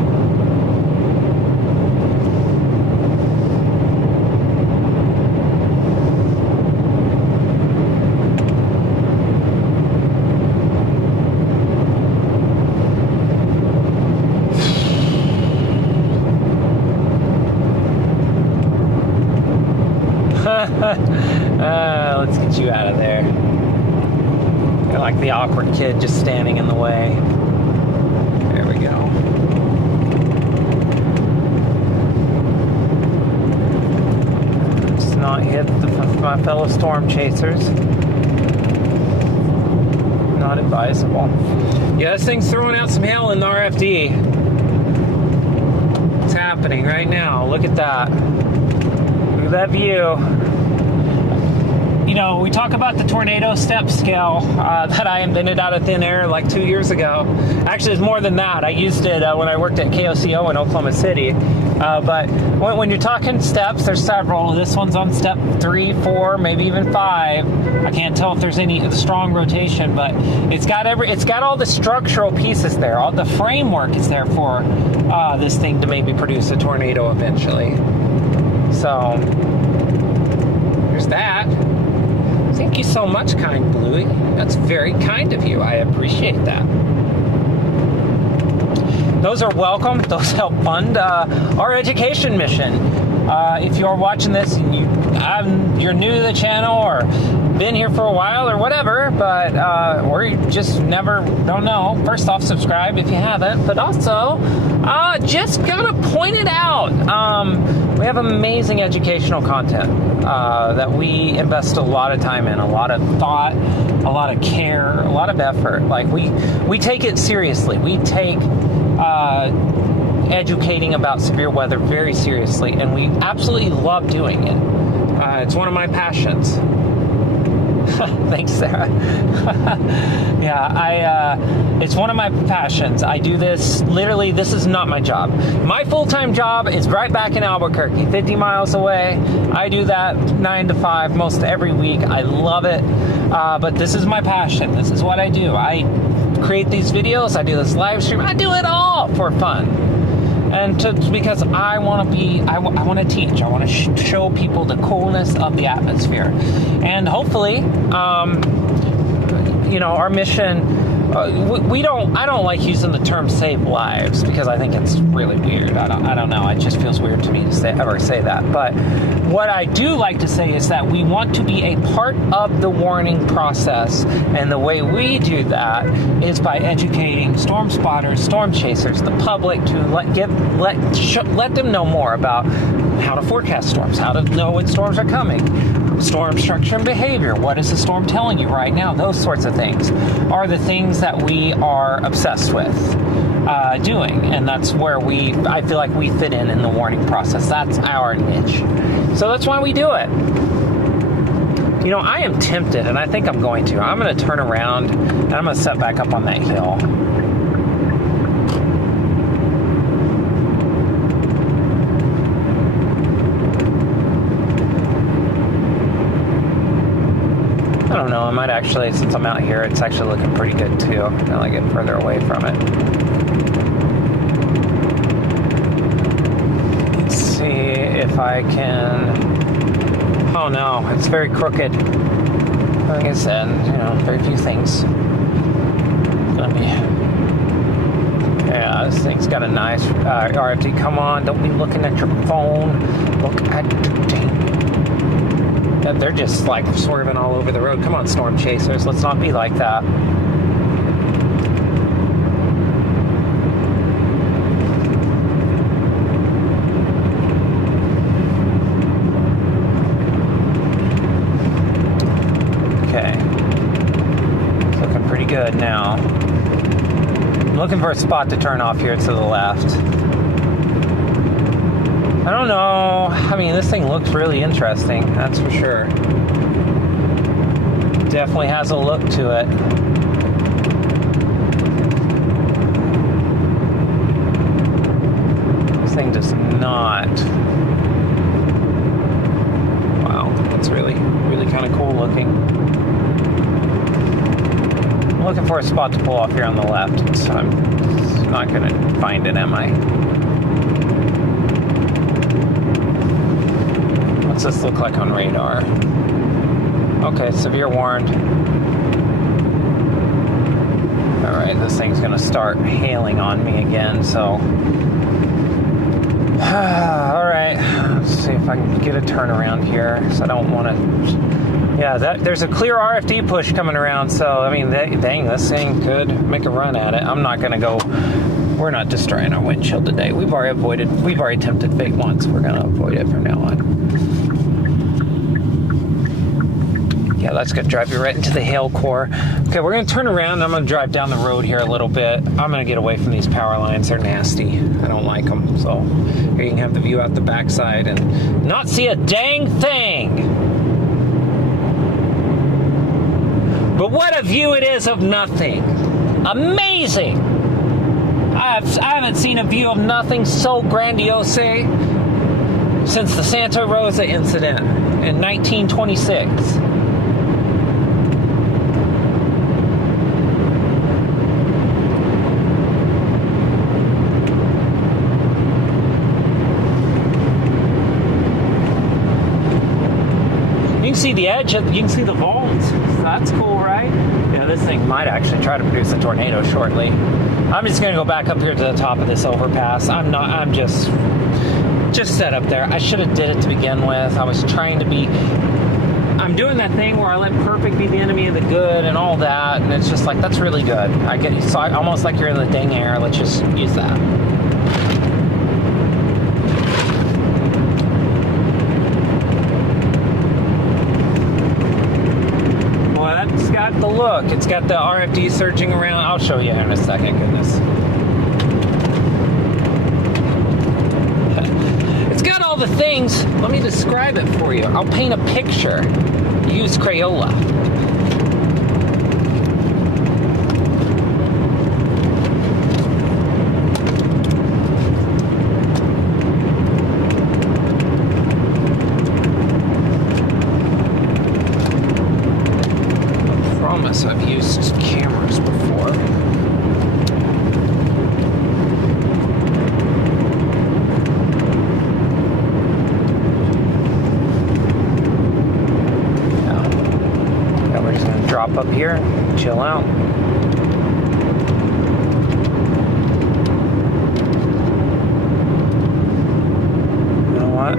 Let's get you out of there. You're like the awkward kid just standing in the way. There we go. Let's not hit my fellow storm chasers. Not advisable. Yeah, this thing's throwing out some hail in the RFD. It's happening right now. Look at that. Look at that view. You know, we talk about the tornado step scale that I invented out of thin air like 2 years ago. Actually, it's more than that. I used it when I worked at KOCO in Oklahoma City. But when you're talking steps, there's several. This one's on step 3, 4, maybe even 5. I can't tell if there's any strong rotation, but it's got all the structural pieces there. All the framework is there for this thing to maybe produce a tornado eventually. So there's that. Thank you so much, kind Bluey. That's very kind of you. I appreciate that. Those are welcome. Those help fund our education mission. If you're watching this and you're new to the channel or been here for a while or whatever, but or you just don't know, first off, subscribe if you haven't. But also, just gotta point it out. We have amazing educational content that we invest a lot of time in, a lot of thought, a lot of care, a lot of effort. Like we take it seriously. We take educating about severe weather very seriously, and we absolutely love doing it. It's one of my passions. Thanks, Sarah. Yeah, it's one of my passions. I do this, literally, this is not my job. My full-time job is right back in Albuquerque, 50 miles away. I do that 9 to 5 most every week. I love it, but this is my passion. This is what I do. I create these videos, I do this live stream, I do it all for fun. And because I want to teach. I want to show people the coolness of the atmosphere, and hopefully, our mission. I don't like using the term "save lives" because I think it's really weird. I don't know. It just feels weird to me to ever say that. But what I do like to say is that we want to be a part of the warning process, and the way we do that is by educating storm spotters, storm chasers, the public to let them know more about how to forecast storms, how to know when storms are coming, storm structure and behavior. What is the storm telling you right now? Those sorts of things are the things that we are obsessed with doing, and that's where I feel like we fit in the warning process. That's our niche, so that's why we do it. I am tempted, and I think I'm going to turn around and I'm going to set back up on that hill. I don't know, I might actually, since I'm out here, it's actually looking pretty good too. Now I get further away from it. Let's see if I can... Oh no, it's very crooked. Like I said, very few things. Yeah, this thing's got a nice RFD. Come on, don't be looking at your phone. Look at the thing. They're just like swerving all over the road. Come on, storm chasers. Let's not be like that. Okay. It's looking pretty good now. I'm looking for a spot to turn off here to the left. I don't know. I mean, this thing looks really interesting, that's for sure. Definitely has a look to it. This thing does not. Wow, that's really, really kind of cool looking. I'm looking for a spot to pull off here on the left, so I'm not going to find it, am I? What's this look like on radar? Okay, severe warned. Alright, this thing's gonna start hailing on me again, so... Alright, let's see if I can get a turnaround here, so I don't want to Yeah, there's a clear RFD push coming around, so I mean, dang, this thing could make a run at it. I'm not gonna go. We're not destroying our windshield today. We've already attempted fate once. We're gonna avoid it from now on. Yeah, that's gonna drive you right into the hail core. Okay, we're gonna turn around. I'm gonna drive down the road here a little bit. I'm gonna get away from these power lines. They're nasty. I don't like them. So here you can have the view out the backside and not see a dang thing. But what a view it is of nothing. Amazing. I haven't seen a view of nothing so grandiose since the Santa Rosa incident in 1926. You can see the edge, you can see the vaults. That's cool, right? Yeah, this thing might actually try to produce a tornado shortly. I'm just gonna go back up here to the top of this overpass. I'm just set up there. I should have did it to begin with. I was trying to be, I'm doing that thing where I let perfect be the enemy of the good and all that, and it's just like, that's really good. I get so almost like you're in the dang air. Let's just use that. It's got the look. It's got the RFD surging around. I'll show you in a second. Goodness. It's got all the things. Let me describe it for you. I'll paint a picture. Use Crayola. I've used cameras before. Now we're just going to drop up here, chill out. You know what?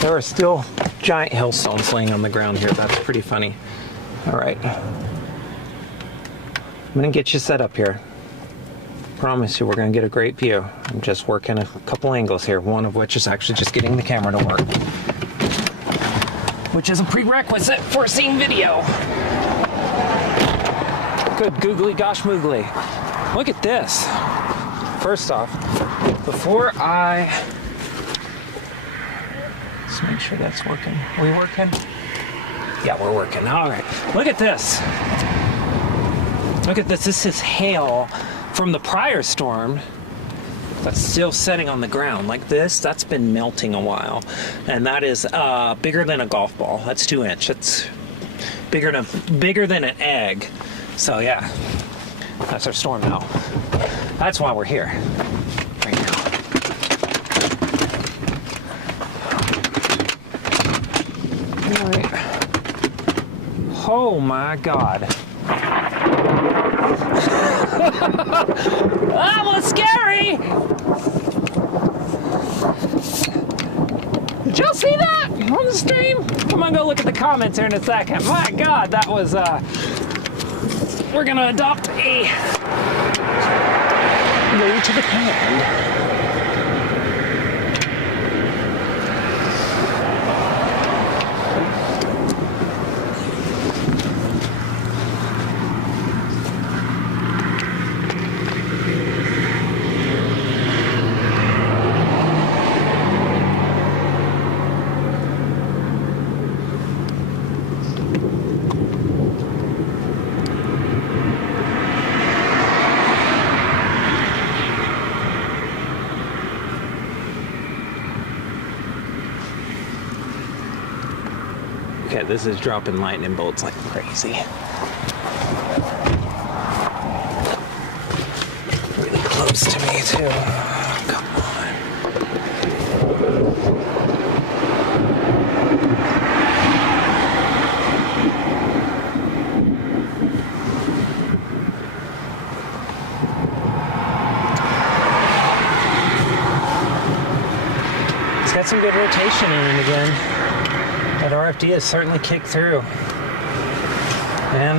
There are still giant hailstones laying on the ground here. That's pretty funny. All right. I'm gonna get you set up here. Promise you we're gonna get a great view. I'm just working a couple angles here, one of which is actually just getting the camera to work, which is a prerequisite for seeing video. Good googly gosh moogly. Look at this. First off, before let's make sure that's working. Are we working? Yeah, we're working. All right. Look at this. Look at this. This is hail from the prior storm that's still setting on the ground. Like this, that's been melting a while. And that is bigger than a golf ball. That's 2 inch. It's bigger than an egg. So yeah, that's our storm now. That's why we're here right now. All right. Oh my God. That was scary! Did y'all see that on the stream? I'm gonna go look at the comments here in a second. My God, that was, we're gonna adopt a way to the command. Okay, this is dropping lightning bolts like crazy. Really close to me too. come on. It's got some good rotation in it again. That RFD has certainly kicked through. And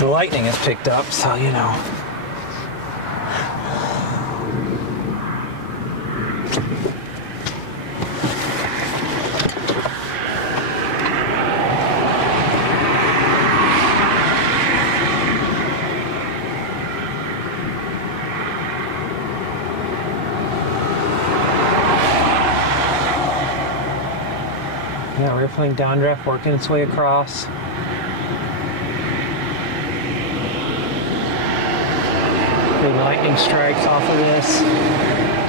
the lightning has picked up, so you know. Yeah, riffling downdraft working its way across. Big lightning strikes off of this.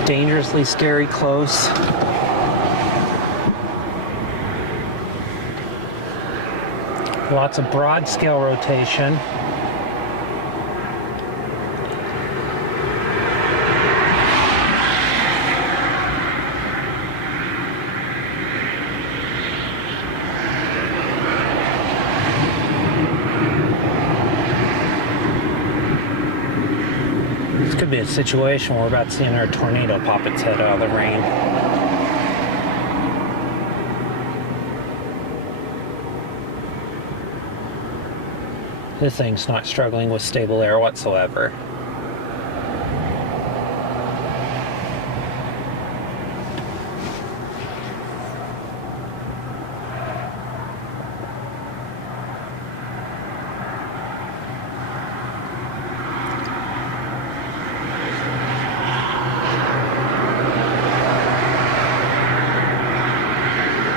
Dangerously scary close. Lots of broad scale rotation. Could be a situation where we're about to see another tornado pop its head out of the rain. This thing's not struggling with stable air whatsoever.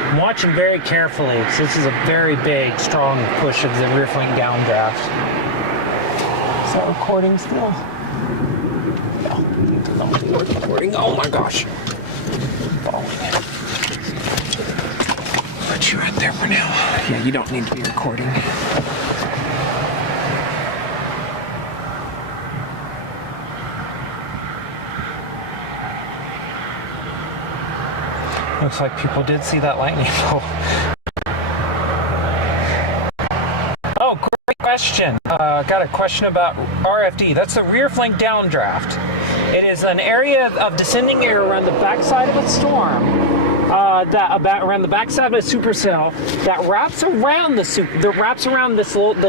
I'm watching very carefully because this is a very big, strong push of the rear flank downdraft. Is that recording still? No, don't be recording. Oh my gosh. Falling. Put you right there for now. Yeah, you don't need to be recording. Looks like people did see that lightning bolt. Oh, great question. Got a question about RFD. That's the rear flank downdraft. It is an area of descending air around the backside of a storm, around the backside of a supercell that wraps around the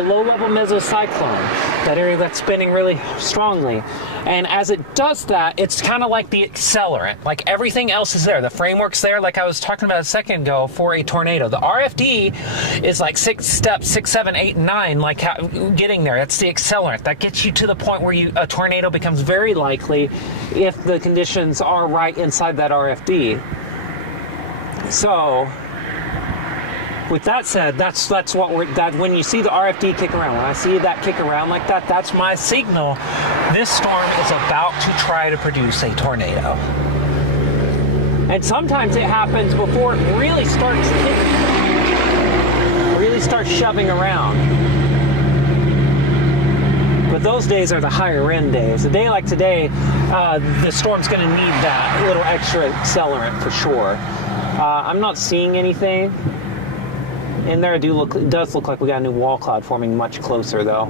low-level mesocyclone. That area that's spinning really strongly. And as it does that, it's kind of like the accelerant. Like everything else is there. The framework's there, like I was talking about a second ago, for a tornado. The RFD is like 6 steps, 6, 7, 8, 9, like getting there. That's the accelerant. That gets you to the point where a tornado becomes very likely if the conditions are right inside that RFD. So, with that said, that's what when you see the RFD kick around, when I see that kick around like that, that's my signal. This storm is about to try to produce a tornado. And sometimes it happens before it really starts kicking, really starts shoving around. But those days are the higher end days. A day like today, the storm's going to need that little extra accelerant for sure. I'm not seeing anything. In there, it does look like we got a new wall cloud forming much closer, though.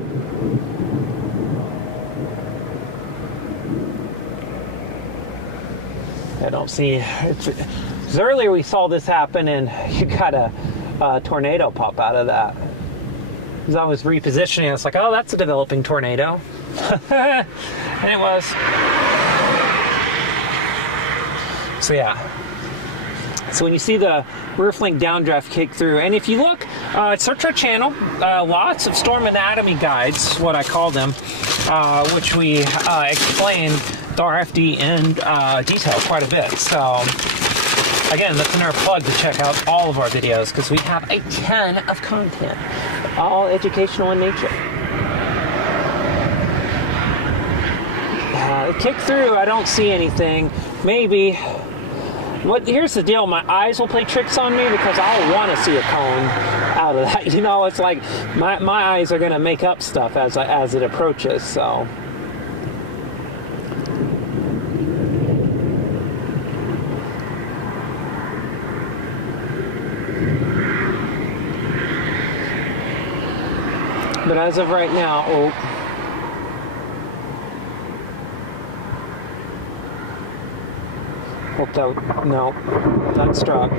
I don't see. Because earlier we saw this happen, and you got a tornado pop out of that. As I was repositioning, I was like, "Oh, that's a developing tornado," and it was. So yeah. So when you see the rear flank downdraft kick through, and if you look, search our channel, lots of storm anatomy guides, what I call them, which we explain the RFD in detail quite a bit. So again, that's another plug to check out all of our videos because we have a ton of content, all educational in nature. Kick through, I don't see anything. Maybe. Here's the deal, my eyes will play tricks on me because I'll want to see a cone out of that. You know, it's like my eyes are going to make up stuff as it approaches, so. But as of right now, oh. Hope that, no, that struck.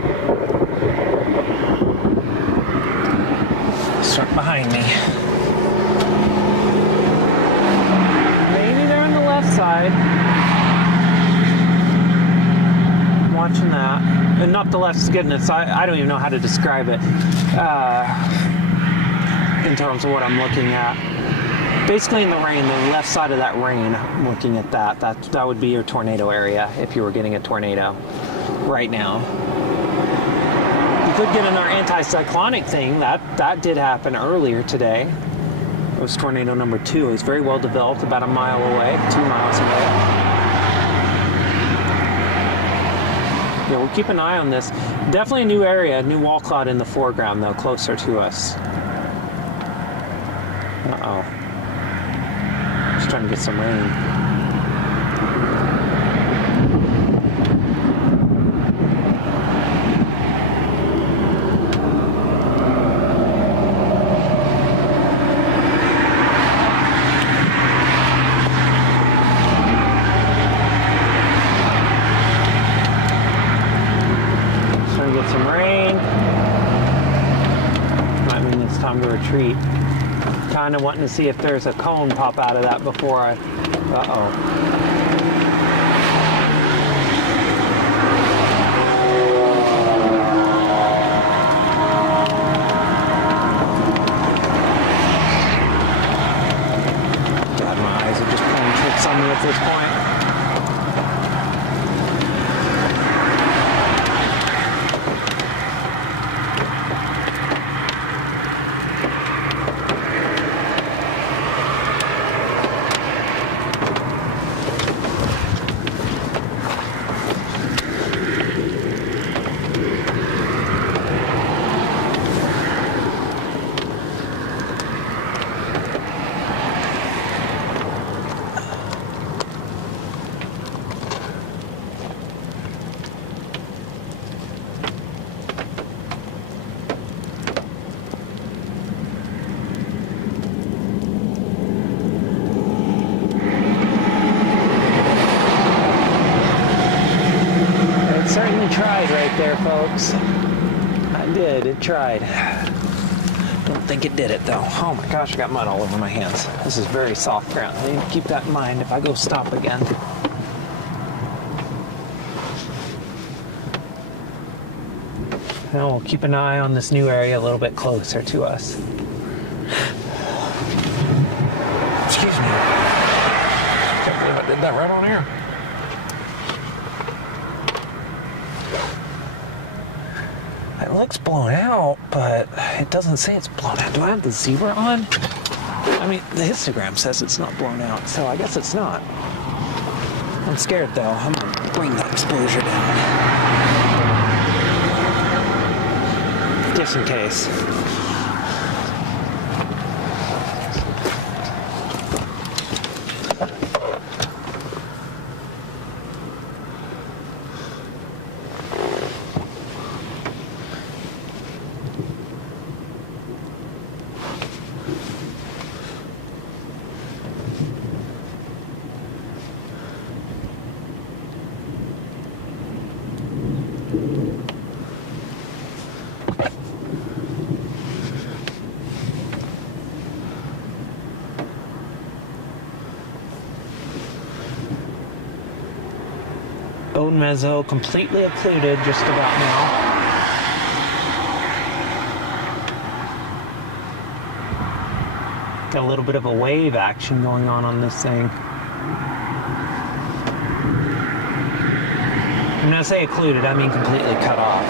Struck behind me. Maybe they're on the left side. I'm watching that. And not the left's goodness, I don't even know how to describe it. In terms of what I'm looking at. Basically in the rain, the left side of that rain, I'm looking at that. That would be your tornado area if you were getting a tornado right now. You could get another anticyclonic thing. That did happen earlier today. It was tornado number 2. It was very well developed, about a mile away, 2 miles away. Yeah, we'll keep an eye on this. Definitely a new area, a new wall cloud in the foreground though, closer to us. Uh-oh. Just trying to get some rain. Trying to get some rain. Might mean it's time to retreat. Kind of wanting to see if there's a cone pop out of that before I... Uh-oh. God, my eyes are just playing tricks on me at this point. Certainly tried right there, folks. I did. It tried. Don't think it did it, though. Oh my gosh, I got mud all over my hands. This is very soft ground. I need to keep that in mind if I go stop again. Now we'll keep an eye on this new area a little bit closer to us. Excuse me. Can't believe I did that right on air. It looks blown out, but it doesn't say it's blown out. Do I have the zebra on? I mean, the histogram says it's not blown out, so I guess it's not. I'm scared, though. I'm gonna bring the exposure down. Just in case. Bone mezzo completely occluded just about now. Got a little bit of a wave action going on this thing. When I say occluded, I mean completely cut off.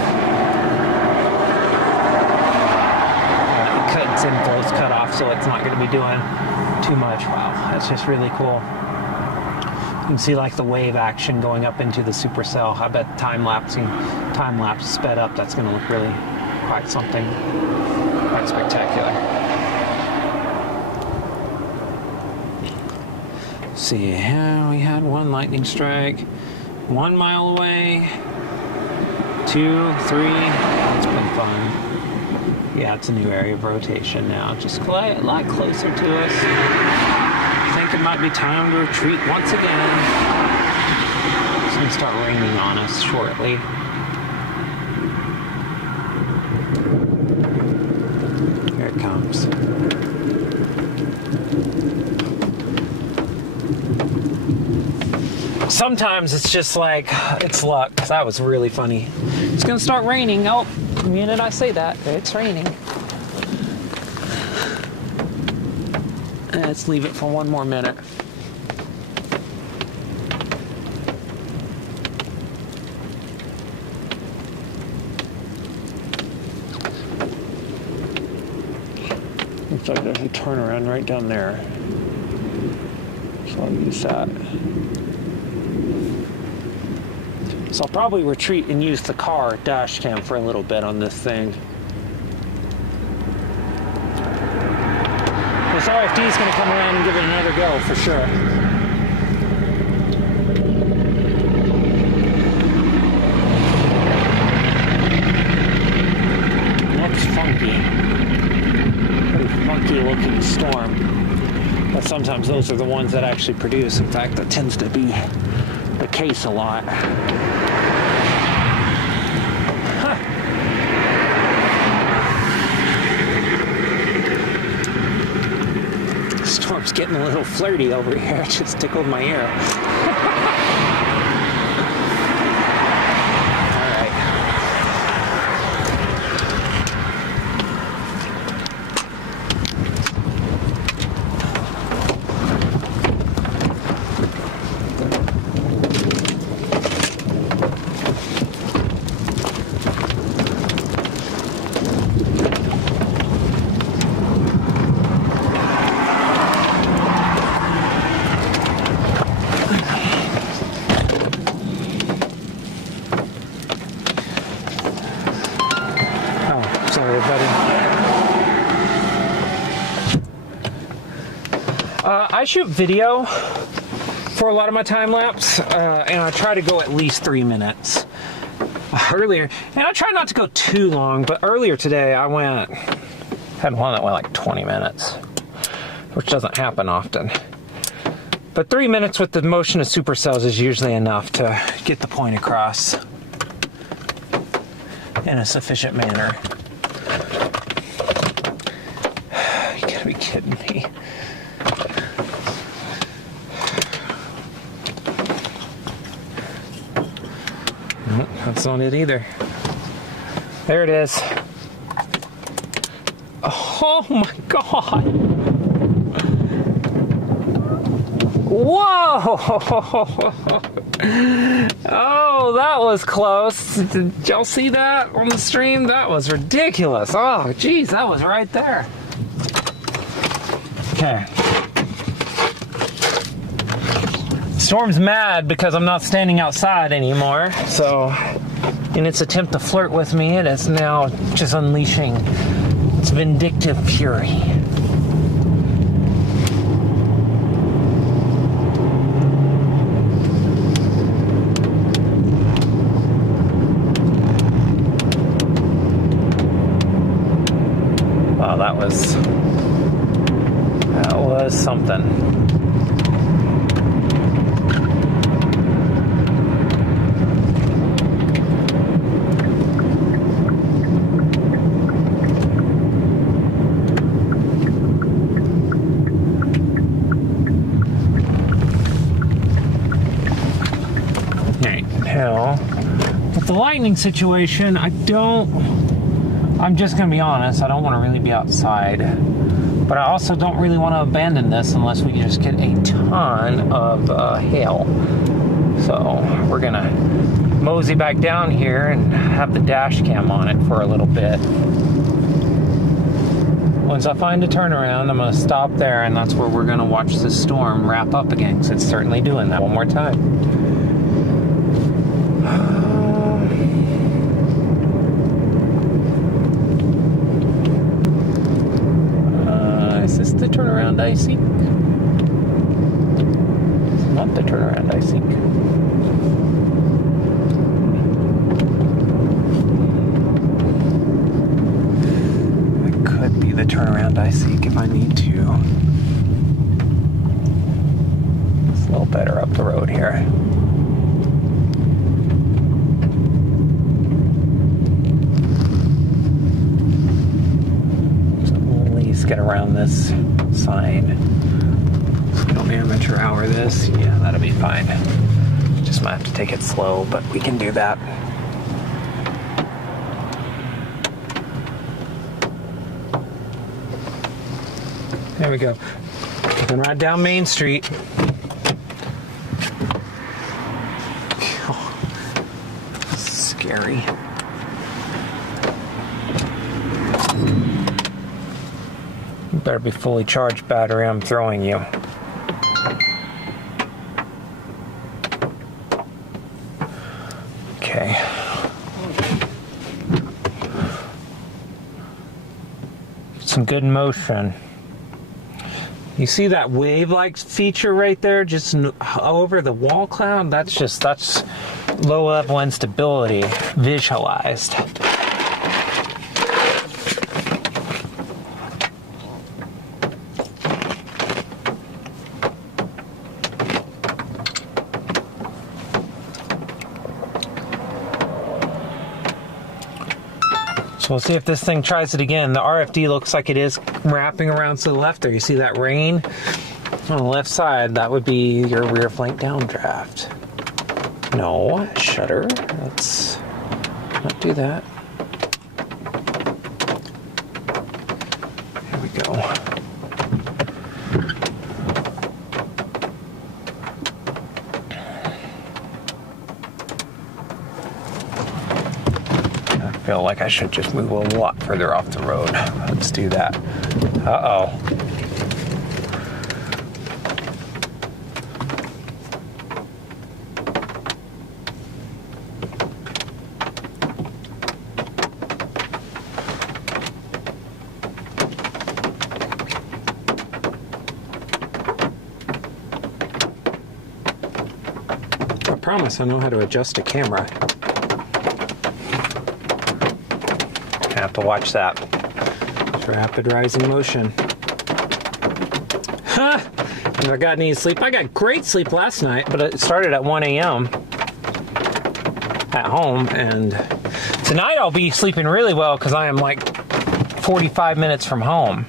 Its inflow's cut off, so it's not going to be doing too much. Wow, that's just really cool. You can see like the wave action going up into the supercell. I bet time lapse sped up. That's going to look really quite something, quite spectacular. See, yeah, we had one lightning strike, 1 mile away, 2, 3. It's been fun. Yeah, it's a new area of rotation now. Just a lot closer to us. I think it might be time to retreat once again. It's going to start raining on us shortly. Here it comes. Sometimes it's just like, it's luck. That was really funny. It's gonna start raining. Oh, the minute I say that, it's raining. Let's leave it for one more minute. Looks like there's a turnaround right down there. So I'll use that. So I'll probably retreat and use the car dash cam for a little bit on this thing. This RFD is going to come around and give it another go for sure. Looks funky. Pretty funky looking storm. But sometimes those are the ones that actually produce. In fact, that tends to be the case a lot. Storm's getting a little flirty over here. It just tickled my ear. All right. Sorry, buddy. I shoot video for a lot of my time lapse, and I try to go at least 3 minutes. Earlier, and I try not to go too long, but earlier today I had one that went like 20 minutes, which doesn't happen often. But 3 minutes with the motion of supercells is usually enough to get the point across in a sufficient manner. You gotta be kidding me. That's not it either. There it is. Oh my God. Whoa! Oh, that was close. Did y'all see that on the stream? That was ridiculous. Oh, geez, that was right there. Okay. Storm's mad because I'm not standing outside anymore. So, in its attempt to flirt with me, it is now just unleashing its vindictive fury. Wow, that was something. With the lightning situation, I'm just gonna be honest, I don't want to really be outside, but I also don't really want to abandon this unless we just get a ton of hail. So we're gonna mosey back down here and have the dash cam on it for a little bit. Once I find a turnaround, I'm gonna stop there, and that's where we're gonna watch this storm wrap up again, because it's certainly doing that one more time. Is this the turnaround I seek? It's not the turnaround I seek. around, I seek if I need to. It's a little better up the road here. So at least get around this sign. Don't amateur hour this. Yeah, that'll be fine. Just might have to take it slow, but we can do that. There we go. We can ride down Main Street. Oh, scary. You better be fully charged battery. I'm throwing you. Okay. Some good motion. You see that wave-like feature right there just over the wall cloud? That's low level instability visualized. So we'll see if this thing tries it again. The RFD looks like it is wrapping around to the left there. You see that rain on the left side? That would be your rear flank downdraft. No, shutter. Let's not do that. Here we go. I feel like I should just move a lot further off the road. Let's do that. Uh-oh. I promise I know how to adjust a camera. I have to watch that. It's rapid rising motion. Huh! Never got any sleep. I got great sleep last night, but it started at 1 a.m. at home, and tonight I'll be sleeping really well because I am like 45 minutes from home.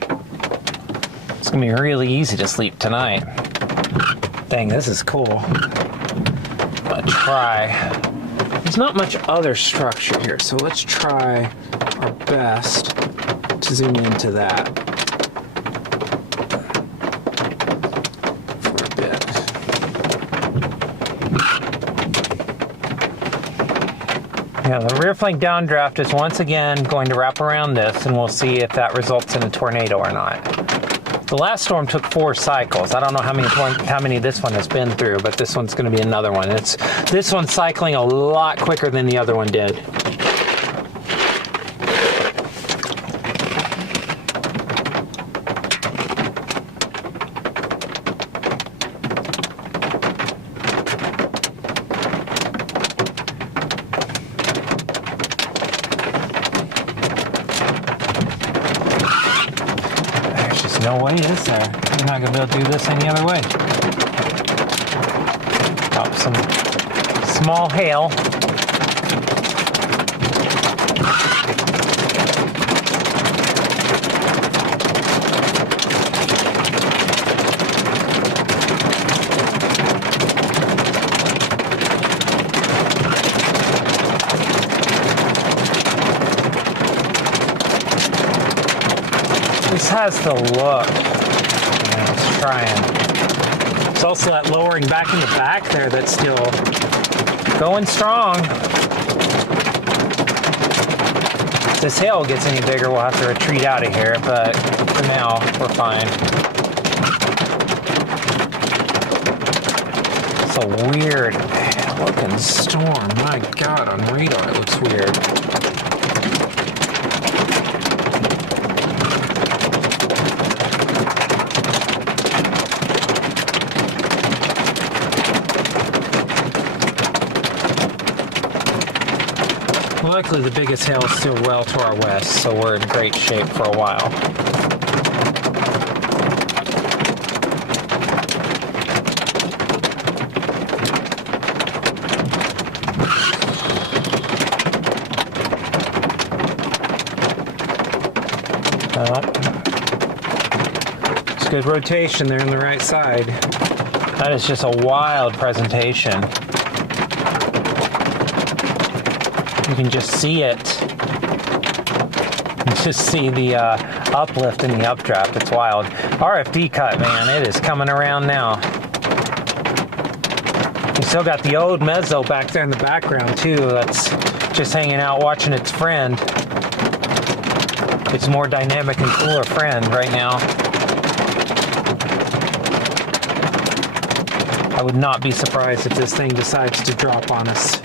It's gonna be really easy to sleep tonight. Dang, this is cool. I'm gonna try. There's not much other structure here, so let's try our best to zoom into that for a bit. Yeah, the rear flank downdraft is once again going to wrap around this, and we'll see if that results in a tornado or not. The last storm took 4 cycles. I don't know how many this one has been through, but this one's going to be another one. This one's cycling a lot quicker than the other one did. No way, is there? You're not gonna be able to do this any other way. Drop some small hail. This has the look. Yeah, it's trying. It's also that lowering back in the back there that's still going strong. If this hail gets any bigger, we'll have to retreat out of here, but for now, we're fine. It's a weird looking storm. My God, on radar it looks weird. Luckily, the biggest hail is still well to our west, so we're in great shape for a while. Well, it's good rotation there on the right side. That is just a wild presentation. You can just see it. You just see the uplift in the updraft. It's wild. RFD cut, man. It is coming around now. You still got the old mezzo back there in the background too. That's just hanging out watching its friend. Its more dynamic and cooler friend right now. I would not be surprised if this thing decides to drop on us.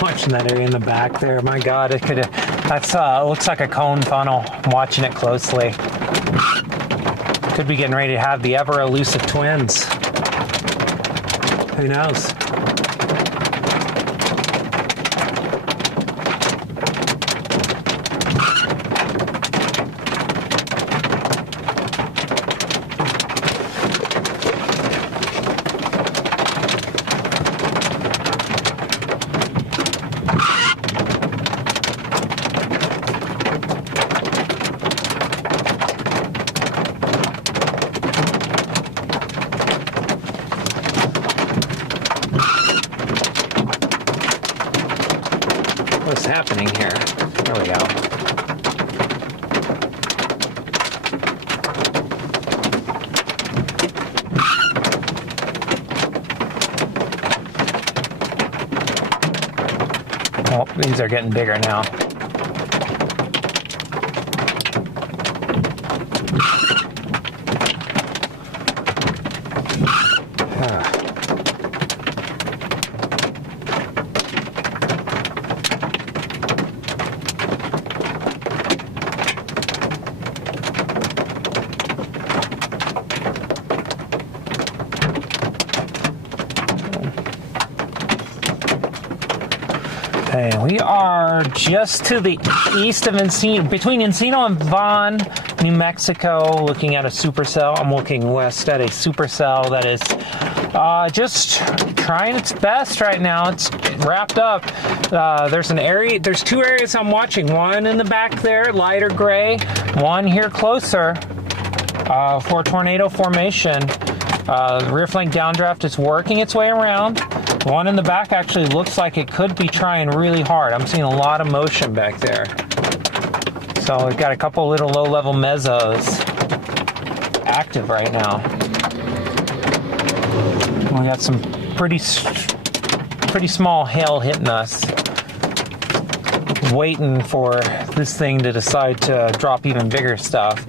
Watching that area in the back there, my God, it could have. That's looks like a cone funnel. I'm watching it closely. Could be getting ready to have the ever elusive twins. Who knows? What's happening here? There we go. Oh, these are getting bigger now. Okay, we are just to the east of Encino, between Encino and Vaughn, New Mexico, looking at a supercell. I'm looking west at a supercell that is just trying its best right now. It's wrapped up. There's two areas I'm watching. One in the back there, lighter gray. One here closer for tornado formation. Rear flank downdraft is working its way around. One in the back actually looks like it could be trying really hard. I'm seeing a lot of motion back there. So we've got a couple little low-level mezzos active right now. We got some pretty small hail hitting us. Waiting for this thing to decide to drop even bigger stuff.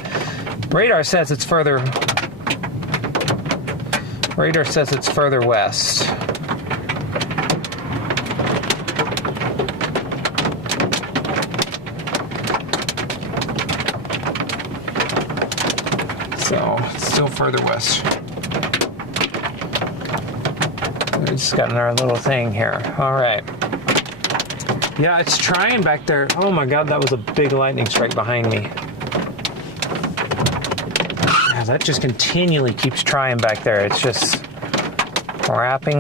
Radar says it's further west. So, it's still further west. We just got another little thing here. All right. Yeah, it's trying back there. Oh my God, that was a big lightning strike behind me. Yeah, that just continually keeps trying back there. It's just wrapping.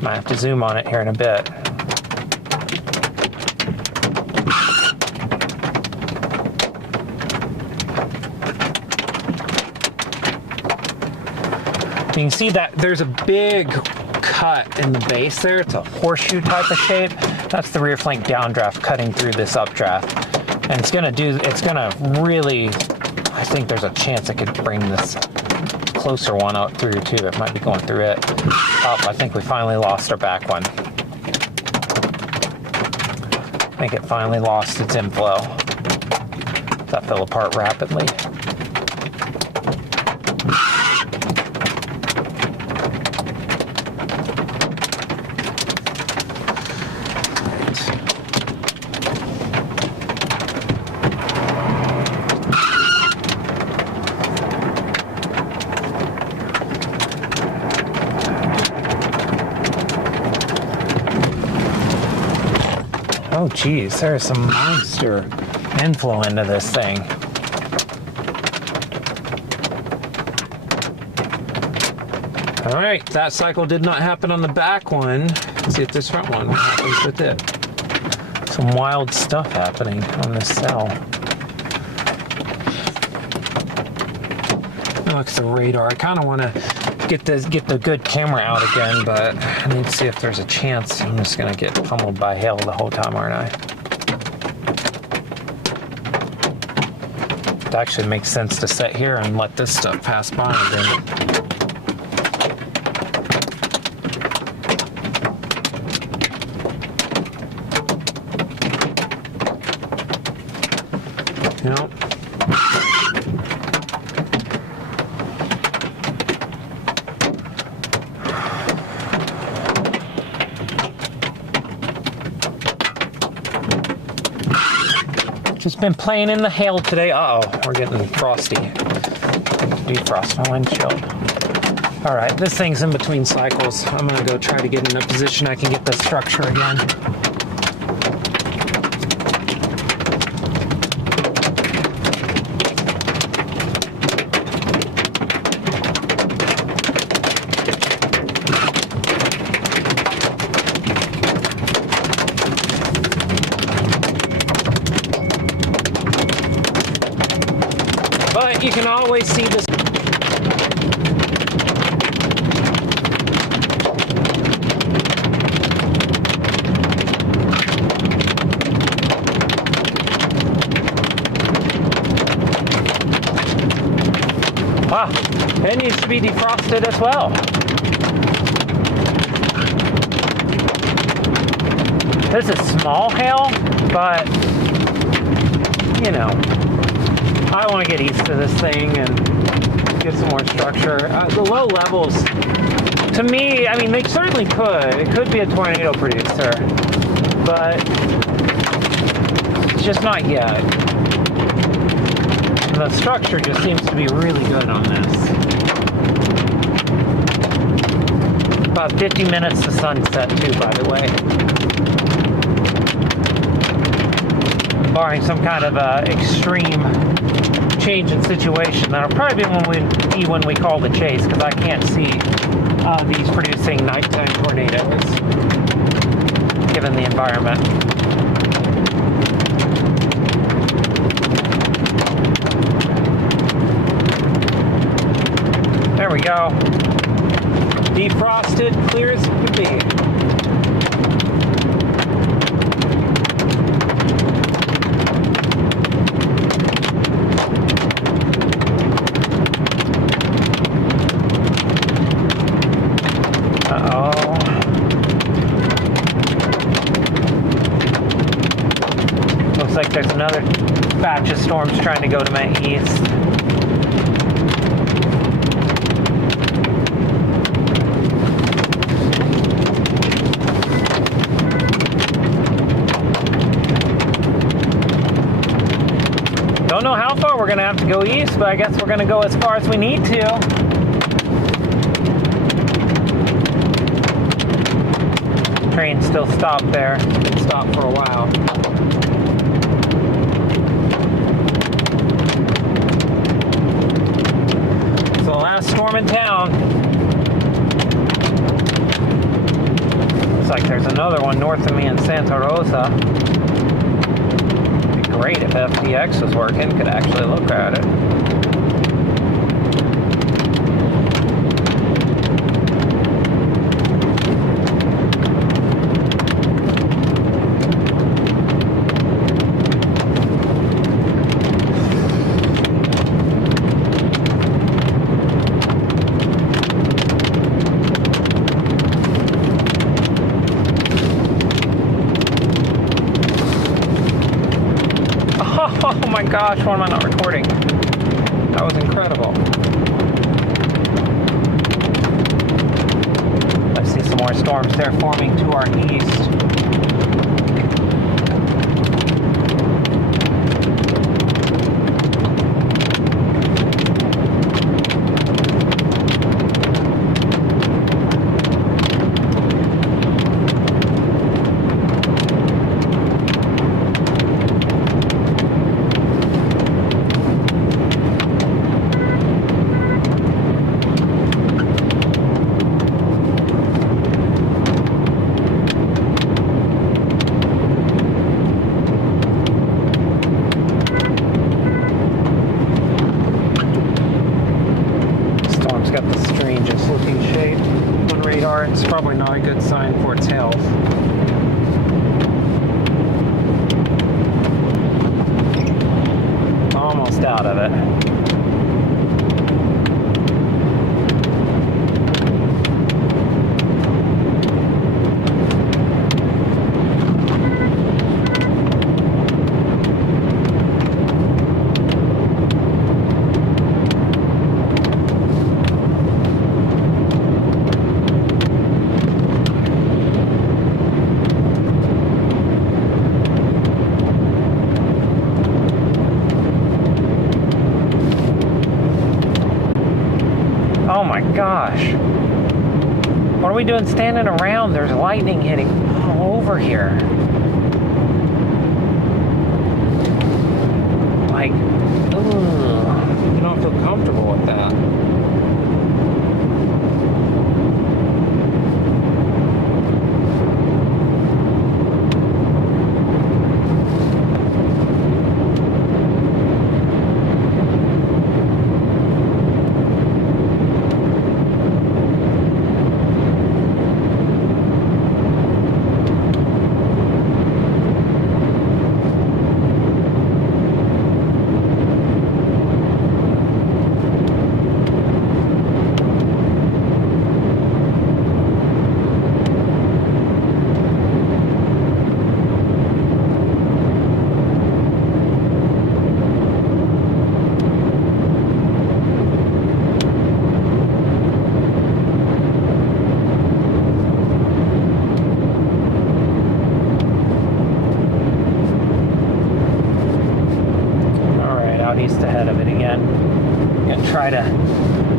Might have to zoom on it here in a bit. You can see that there's a big cut in the base there. It's a horseshoe type of shape. That's the rear flank downdraft cutting through this updraft. And it's gonna really, I think there's a chance it could bring this closer one out through too. It might be going through it. Oh, I think we finally lost our back one. I think it finally lost its inflow. That fell apart rapidly. Oh geez, there's some monster inflow into this thing. All right, that cycle did not happen on the back one. Let's see if this front one, what happens with it. Some wild stuff happening on this cell. That looks the radar. I kind of want to get the good camera out again, but I need to see if there's a chance. I'm just gonna get pummeled by hail the whole time, aren't I? It actually makes sense to sit here and let this stuff pass by and then. You know. Just been playing in the hail today. Uh-oh, we're getting frosty. Defrost my windshield. All right, this thing's in between cycles. I'm gonna go try to get in a position I can get the structure again. But you can always see this. Wow, it needs to be defrosted as well. This is small hail, but you know, I want to get used to this thing and get some more structure. The low levels, to me, I mean, they certainly could. It could be a tornado producer, but it's just not yet. The structure just seems to be really good on this. About 50 minutes to sunset, too, by the way. Barring some kind of extreme change in situation. That'll probably be when we call the chase, because I can't see these producing nighttime tornadoes, given the environment. There we go. Defrosted, clear as it could be. Like there's another batch of storms trying to go to my east. Don't know how far we're gonna have to go east, but I guess we're gonna go as far as we need to. Train still stopped there. It's been stopped for a while. Last storm in town. Looks like there's another one north of me in Santa Rosa. It'd be great if FTX was working, could actually look at it. Oh my gosh, why am I not recording? That was incredible. I see some more storms there forming to our east. It's probably not a good sign for its health. Almost out of it. Oh my gosh. What are we doing standing around? There's lightning hitting all over here. Like, ugh. You don't feel comfortable with that. East ahead of it again. I'm gonna try to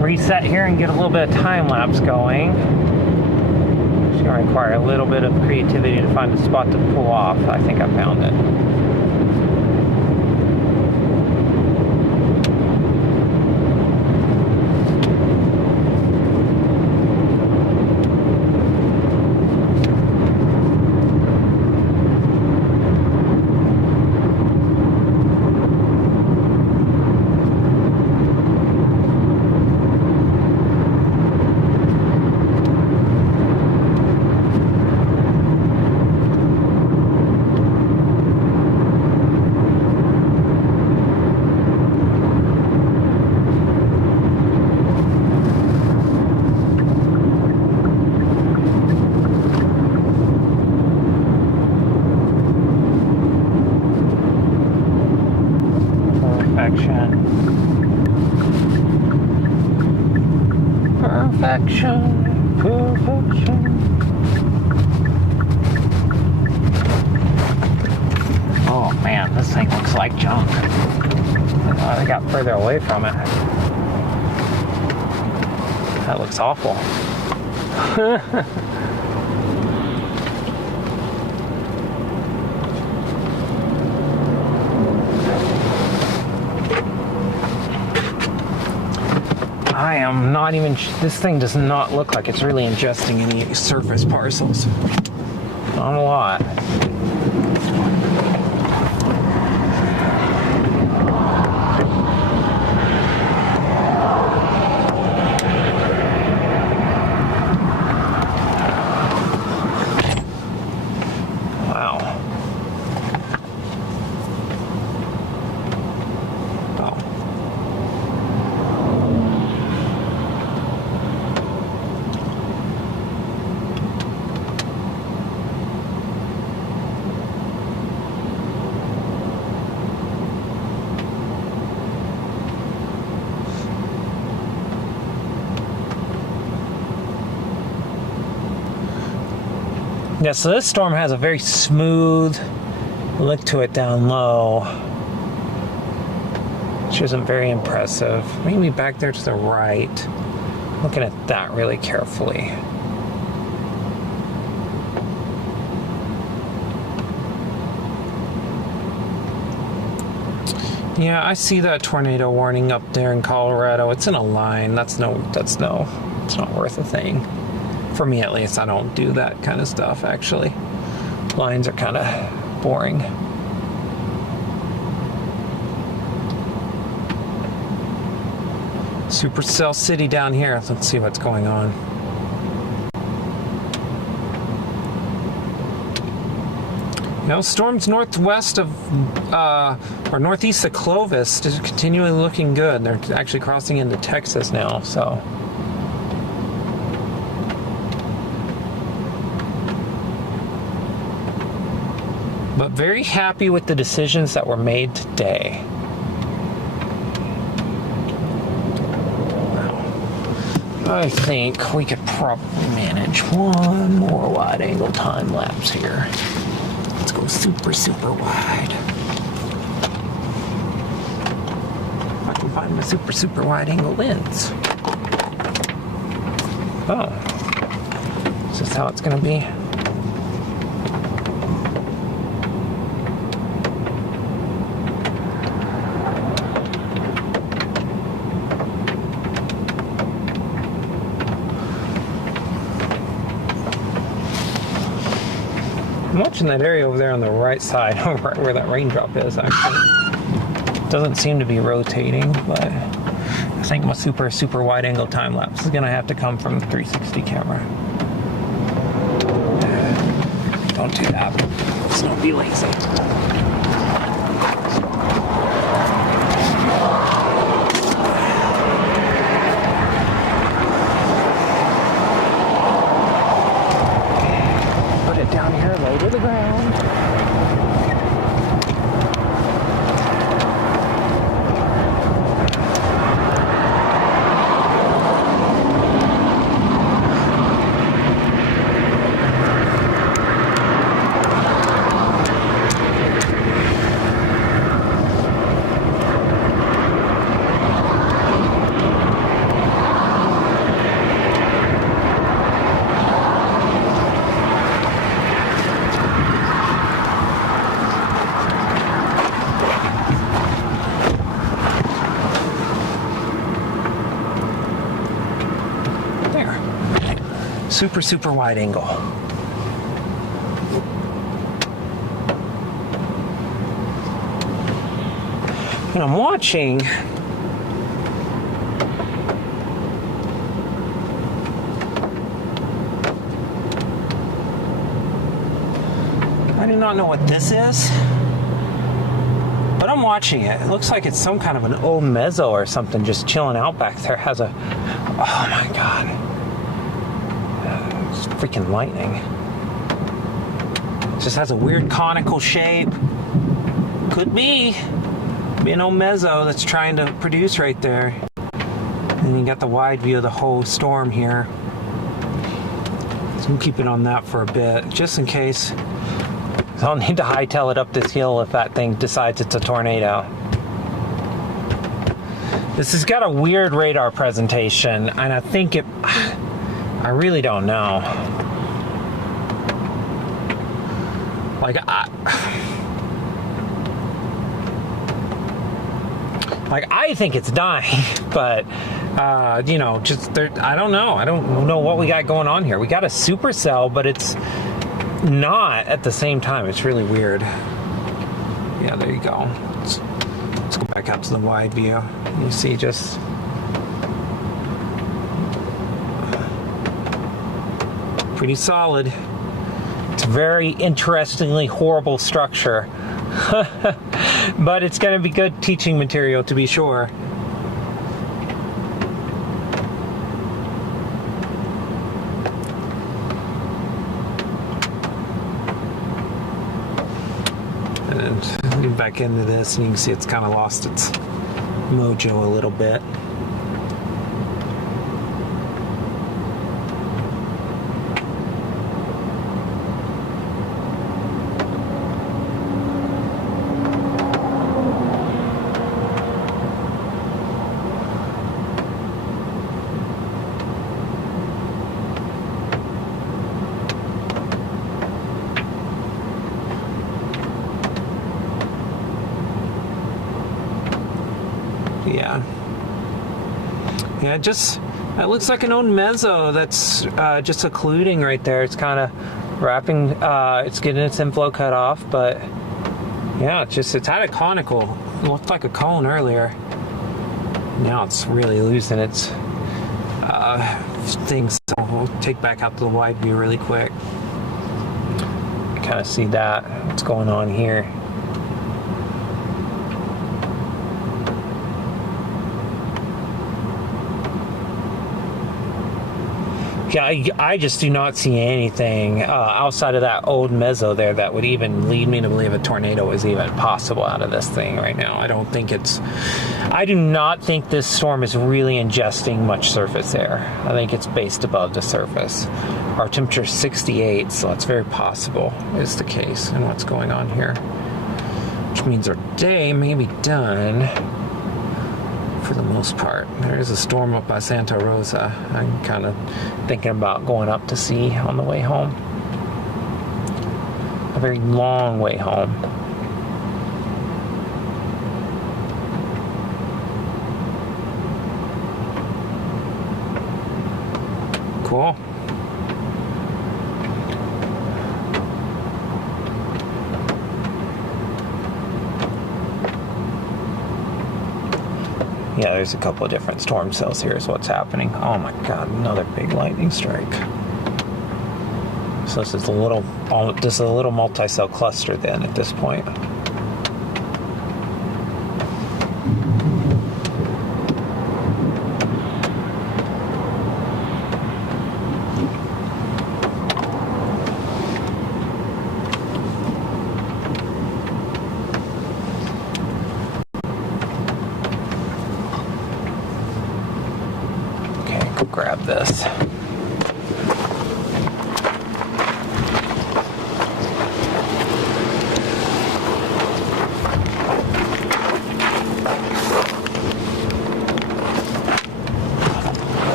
reset here and get a little bit of time lapse going. It's gonna require a little bit of creativity to find a spot to pull off. I think I found it. Perfection. Oh man, this thing looks like junk. I got further away from it. That looks awful. I am not even, this thing does not look like it's really ingesting any surface parcels. Not a lot. Yeah, so this storm has a very smooth look to it down low, which isn't very impressive. Maybe back there to the right. Looking at that really carefully. Yeah, I see that tornado warning up there in Colorado. It's in a line. It's not worth a thing. For me, at least, I don't do that kind of stuff, actually. Lines are kind of boring. Supercell City down here. Let's see what's going on. You know, storms northwest of, or northeast of Clovis is continually looking good. They're actually crossing into Texas now, so. But very happy with the decisions that were made today. I think we could probably manage one more wide angle time lapse here. Let's go super, super wide. If I can find my super, super wide angle lens. Oh. Is this how it's going to be? I'm watching that area over there on the right side, right where that raindrop is, actually. Doesn't seem to be rotating, but I think my super, super wide angle time lapse is gonna have to come from the 360 camera. Don't do that. Let's not be lazy. Down here, low to the ground. Super, super wide angle. And I'm watching. I do not know what this is, but I'm watching it. It looks like it's some kind of an old mezzo or something just chilling out back there. Has a, oh my God. It's freaking lightning. It just has a weird conical shape. Could be an old mezzo that's trying to produce right there. And you got the wide view of the whole storm here. So I'm keeping on that for a bit, just in case. I'll need to hightail it up this hill if that thing decides it's a tornado. This has got a weird radar presentation, and I think it... I really don't know. Like, I think it's dying, but, you know, just, I don't know. I don't know what we got going on here. We got a supercell, but it's not at the same time. It's really weird. Yeah, there you go. Let's go back out to the wide view. You see just... pretty solid. It's a very interestingly horrible structure. But it's going to be good teaching material, to be sure. And get back into this, and you can see it's kind of lost its mojo a little bit. Yeah. Yeah, it looks like an old mezzo that's just occluding right there. It's kind of wrapping, it's getting its inflow cut off, but yeah, it's had a conical. It looked like a cone earlier. Now it's really losing its things. So we'll take back out to the wide view really quick. Kind of see that, what's going on here. Yeah, I just do not see anything outside of that old mezzo there that would even lead me to believe a tornado is even possible out of this thing right now. I do not think this storm is really ingesting much surface air. I think it's based above the surface. Our temperature is 68, so that's very possible is the case and what's going on here. Which means our day may be done for the most part. There is a storm up by Santa Rosa. I'm kind of thinking about going up to see on the way home. A very long way home. Cool. Yeah, there's a couple of different storm cells here is what's happening. Oh my god, another big lightning strike. So this is a little multi-cell cluster then at this point. Grab this.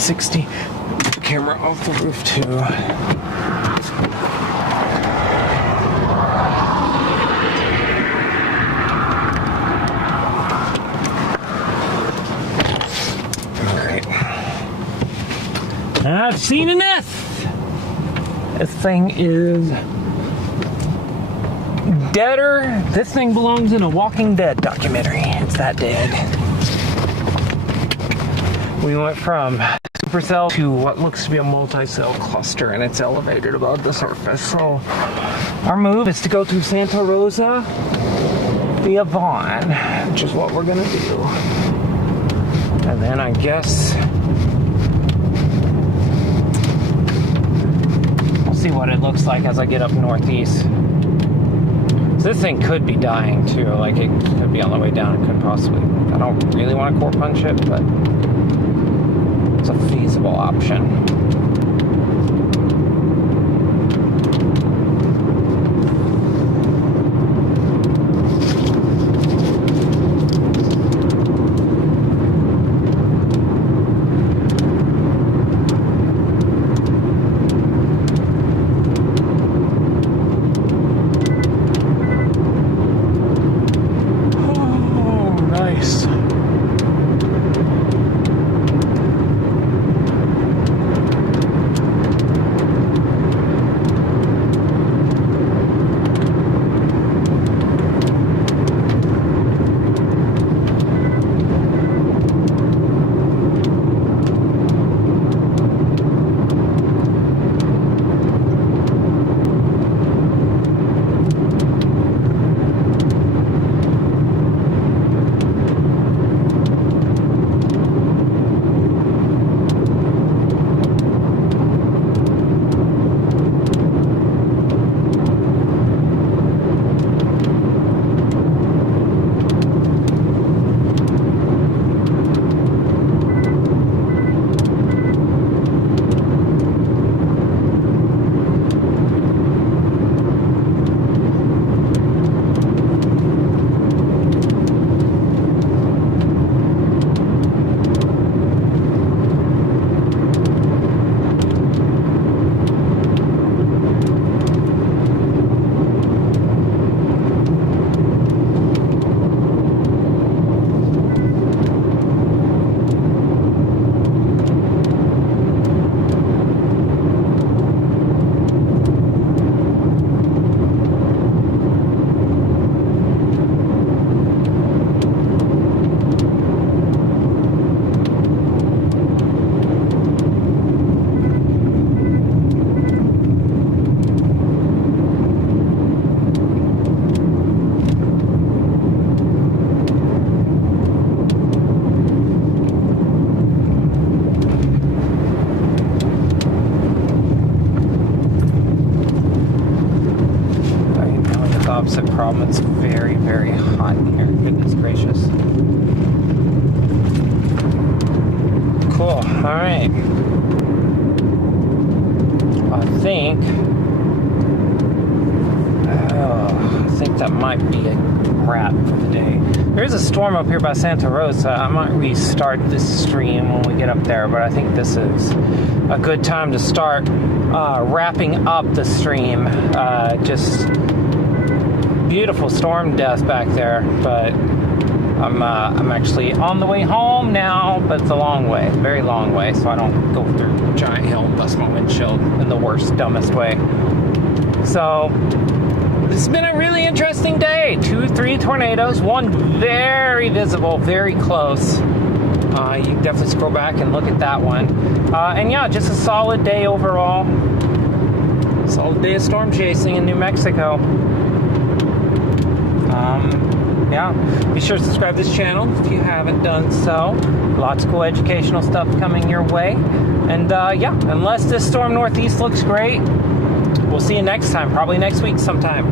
.360 camera off the roof too. Alright. I've seen enough! This thing is deader. This thing belongs in a Walking Dead documentary. It's that dead. We went from supercell to what looks to be a multi-cell cluster, and it's elevated above the surface. So our move is to go through Santa Rosa via Vaughn, which is what we're gonna do. And then I guess we'll see what it looks like as I get up northeast. So this thing could be dying too, like it could be on the way down. It could possibly. I don't really want to core punch it, but it's a feasible option. problem. It's very, very hot in here. Goodness gracious. Cool. All right. I think that might be a wrap for the day. There's a storm up here by Santa Rosa. I might restart this stream when we get up there, but I think this is a good time to start wrapping up the stream. Just beautiful storm death back there, but I'm actually on the way home now, but it's a long way, very long way, so I don't go through a giant hill and bust my windshield in the worst, dumbest way. So this has been a really interesting day. 3 tornadoes, one very visible, very close. You can definitely scroll back and look at that one. And yeah, just a solid day overall. Solid day of storm chasing in New Mexico. Yeah, be sure to subscribe to this channel if you haven't done so. Lots of cool educational stuff coming your way. And yeah, unless this storm northeast looks great, we'll see you next time, probably next week sometime.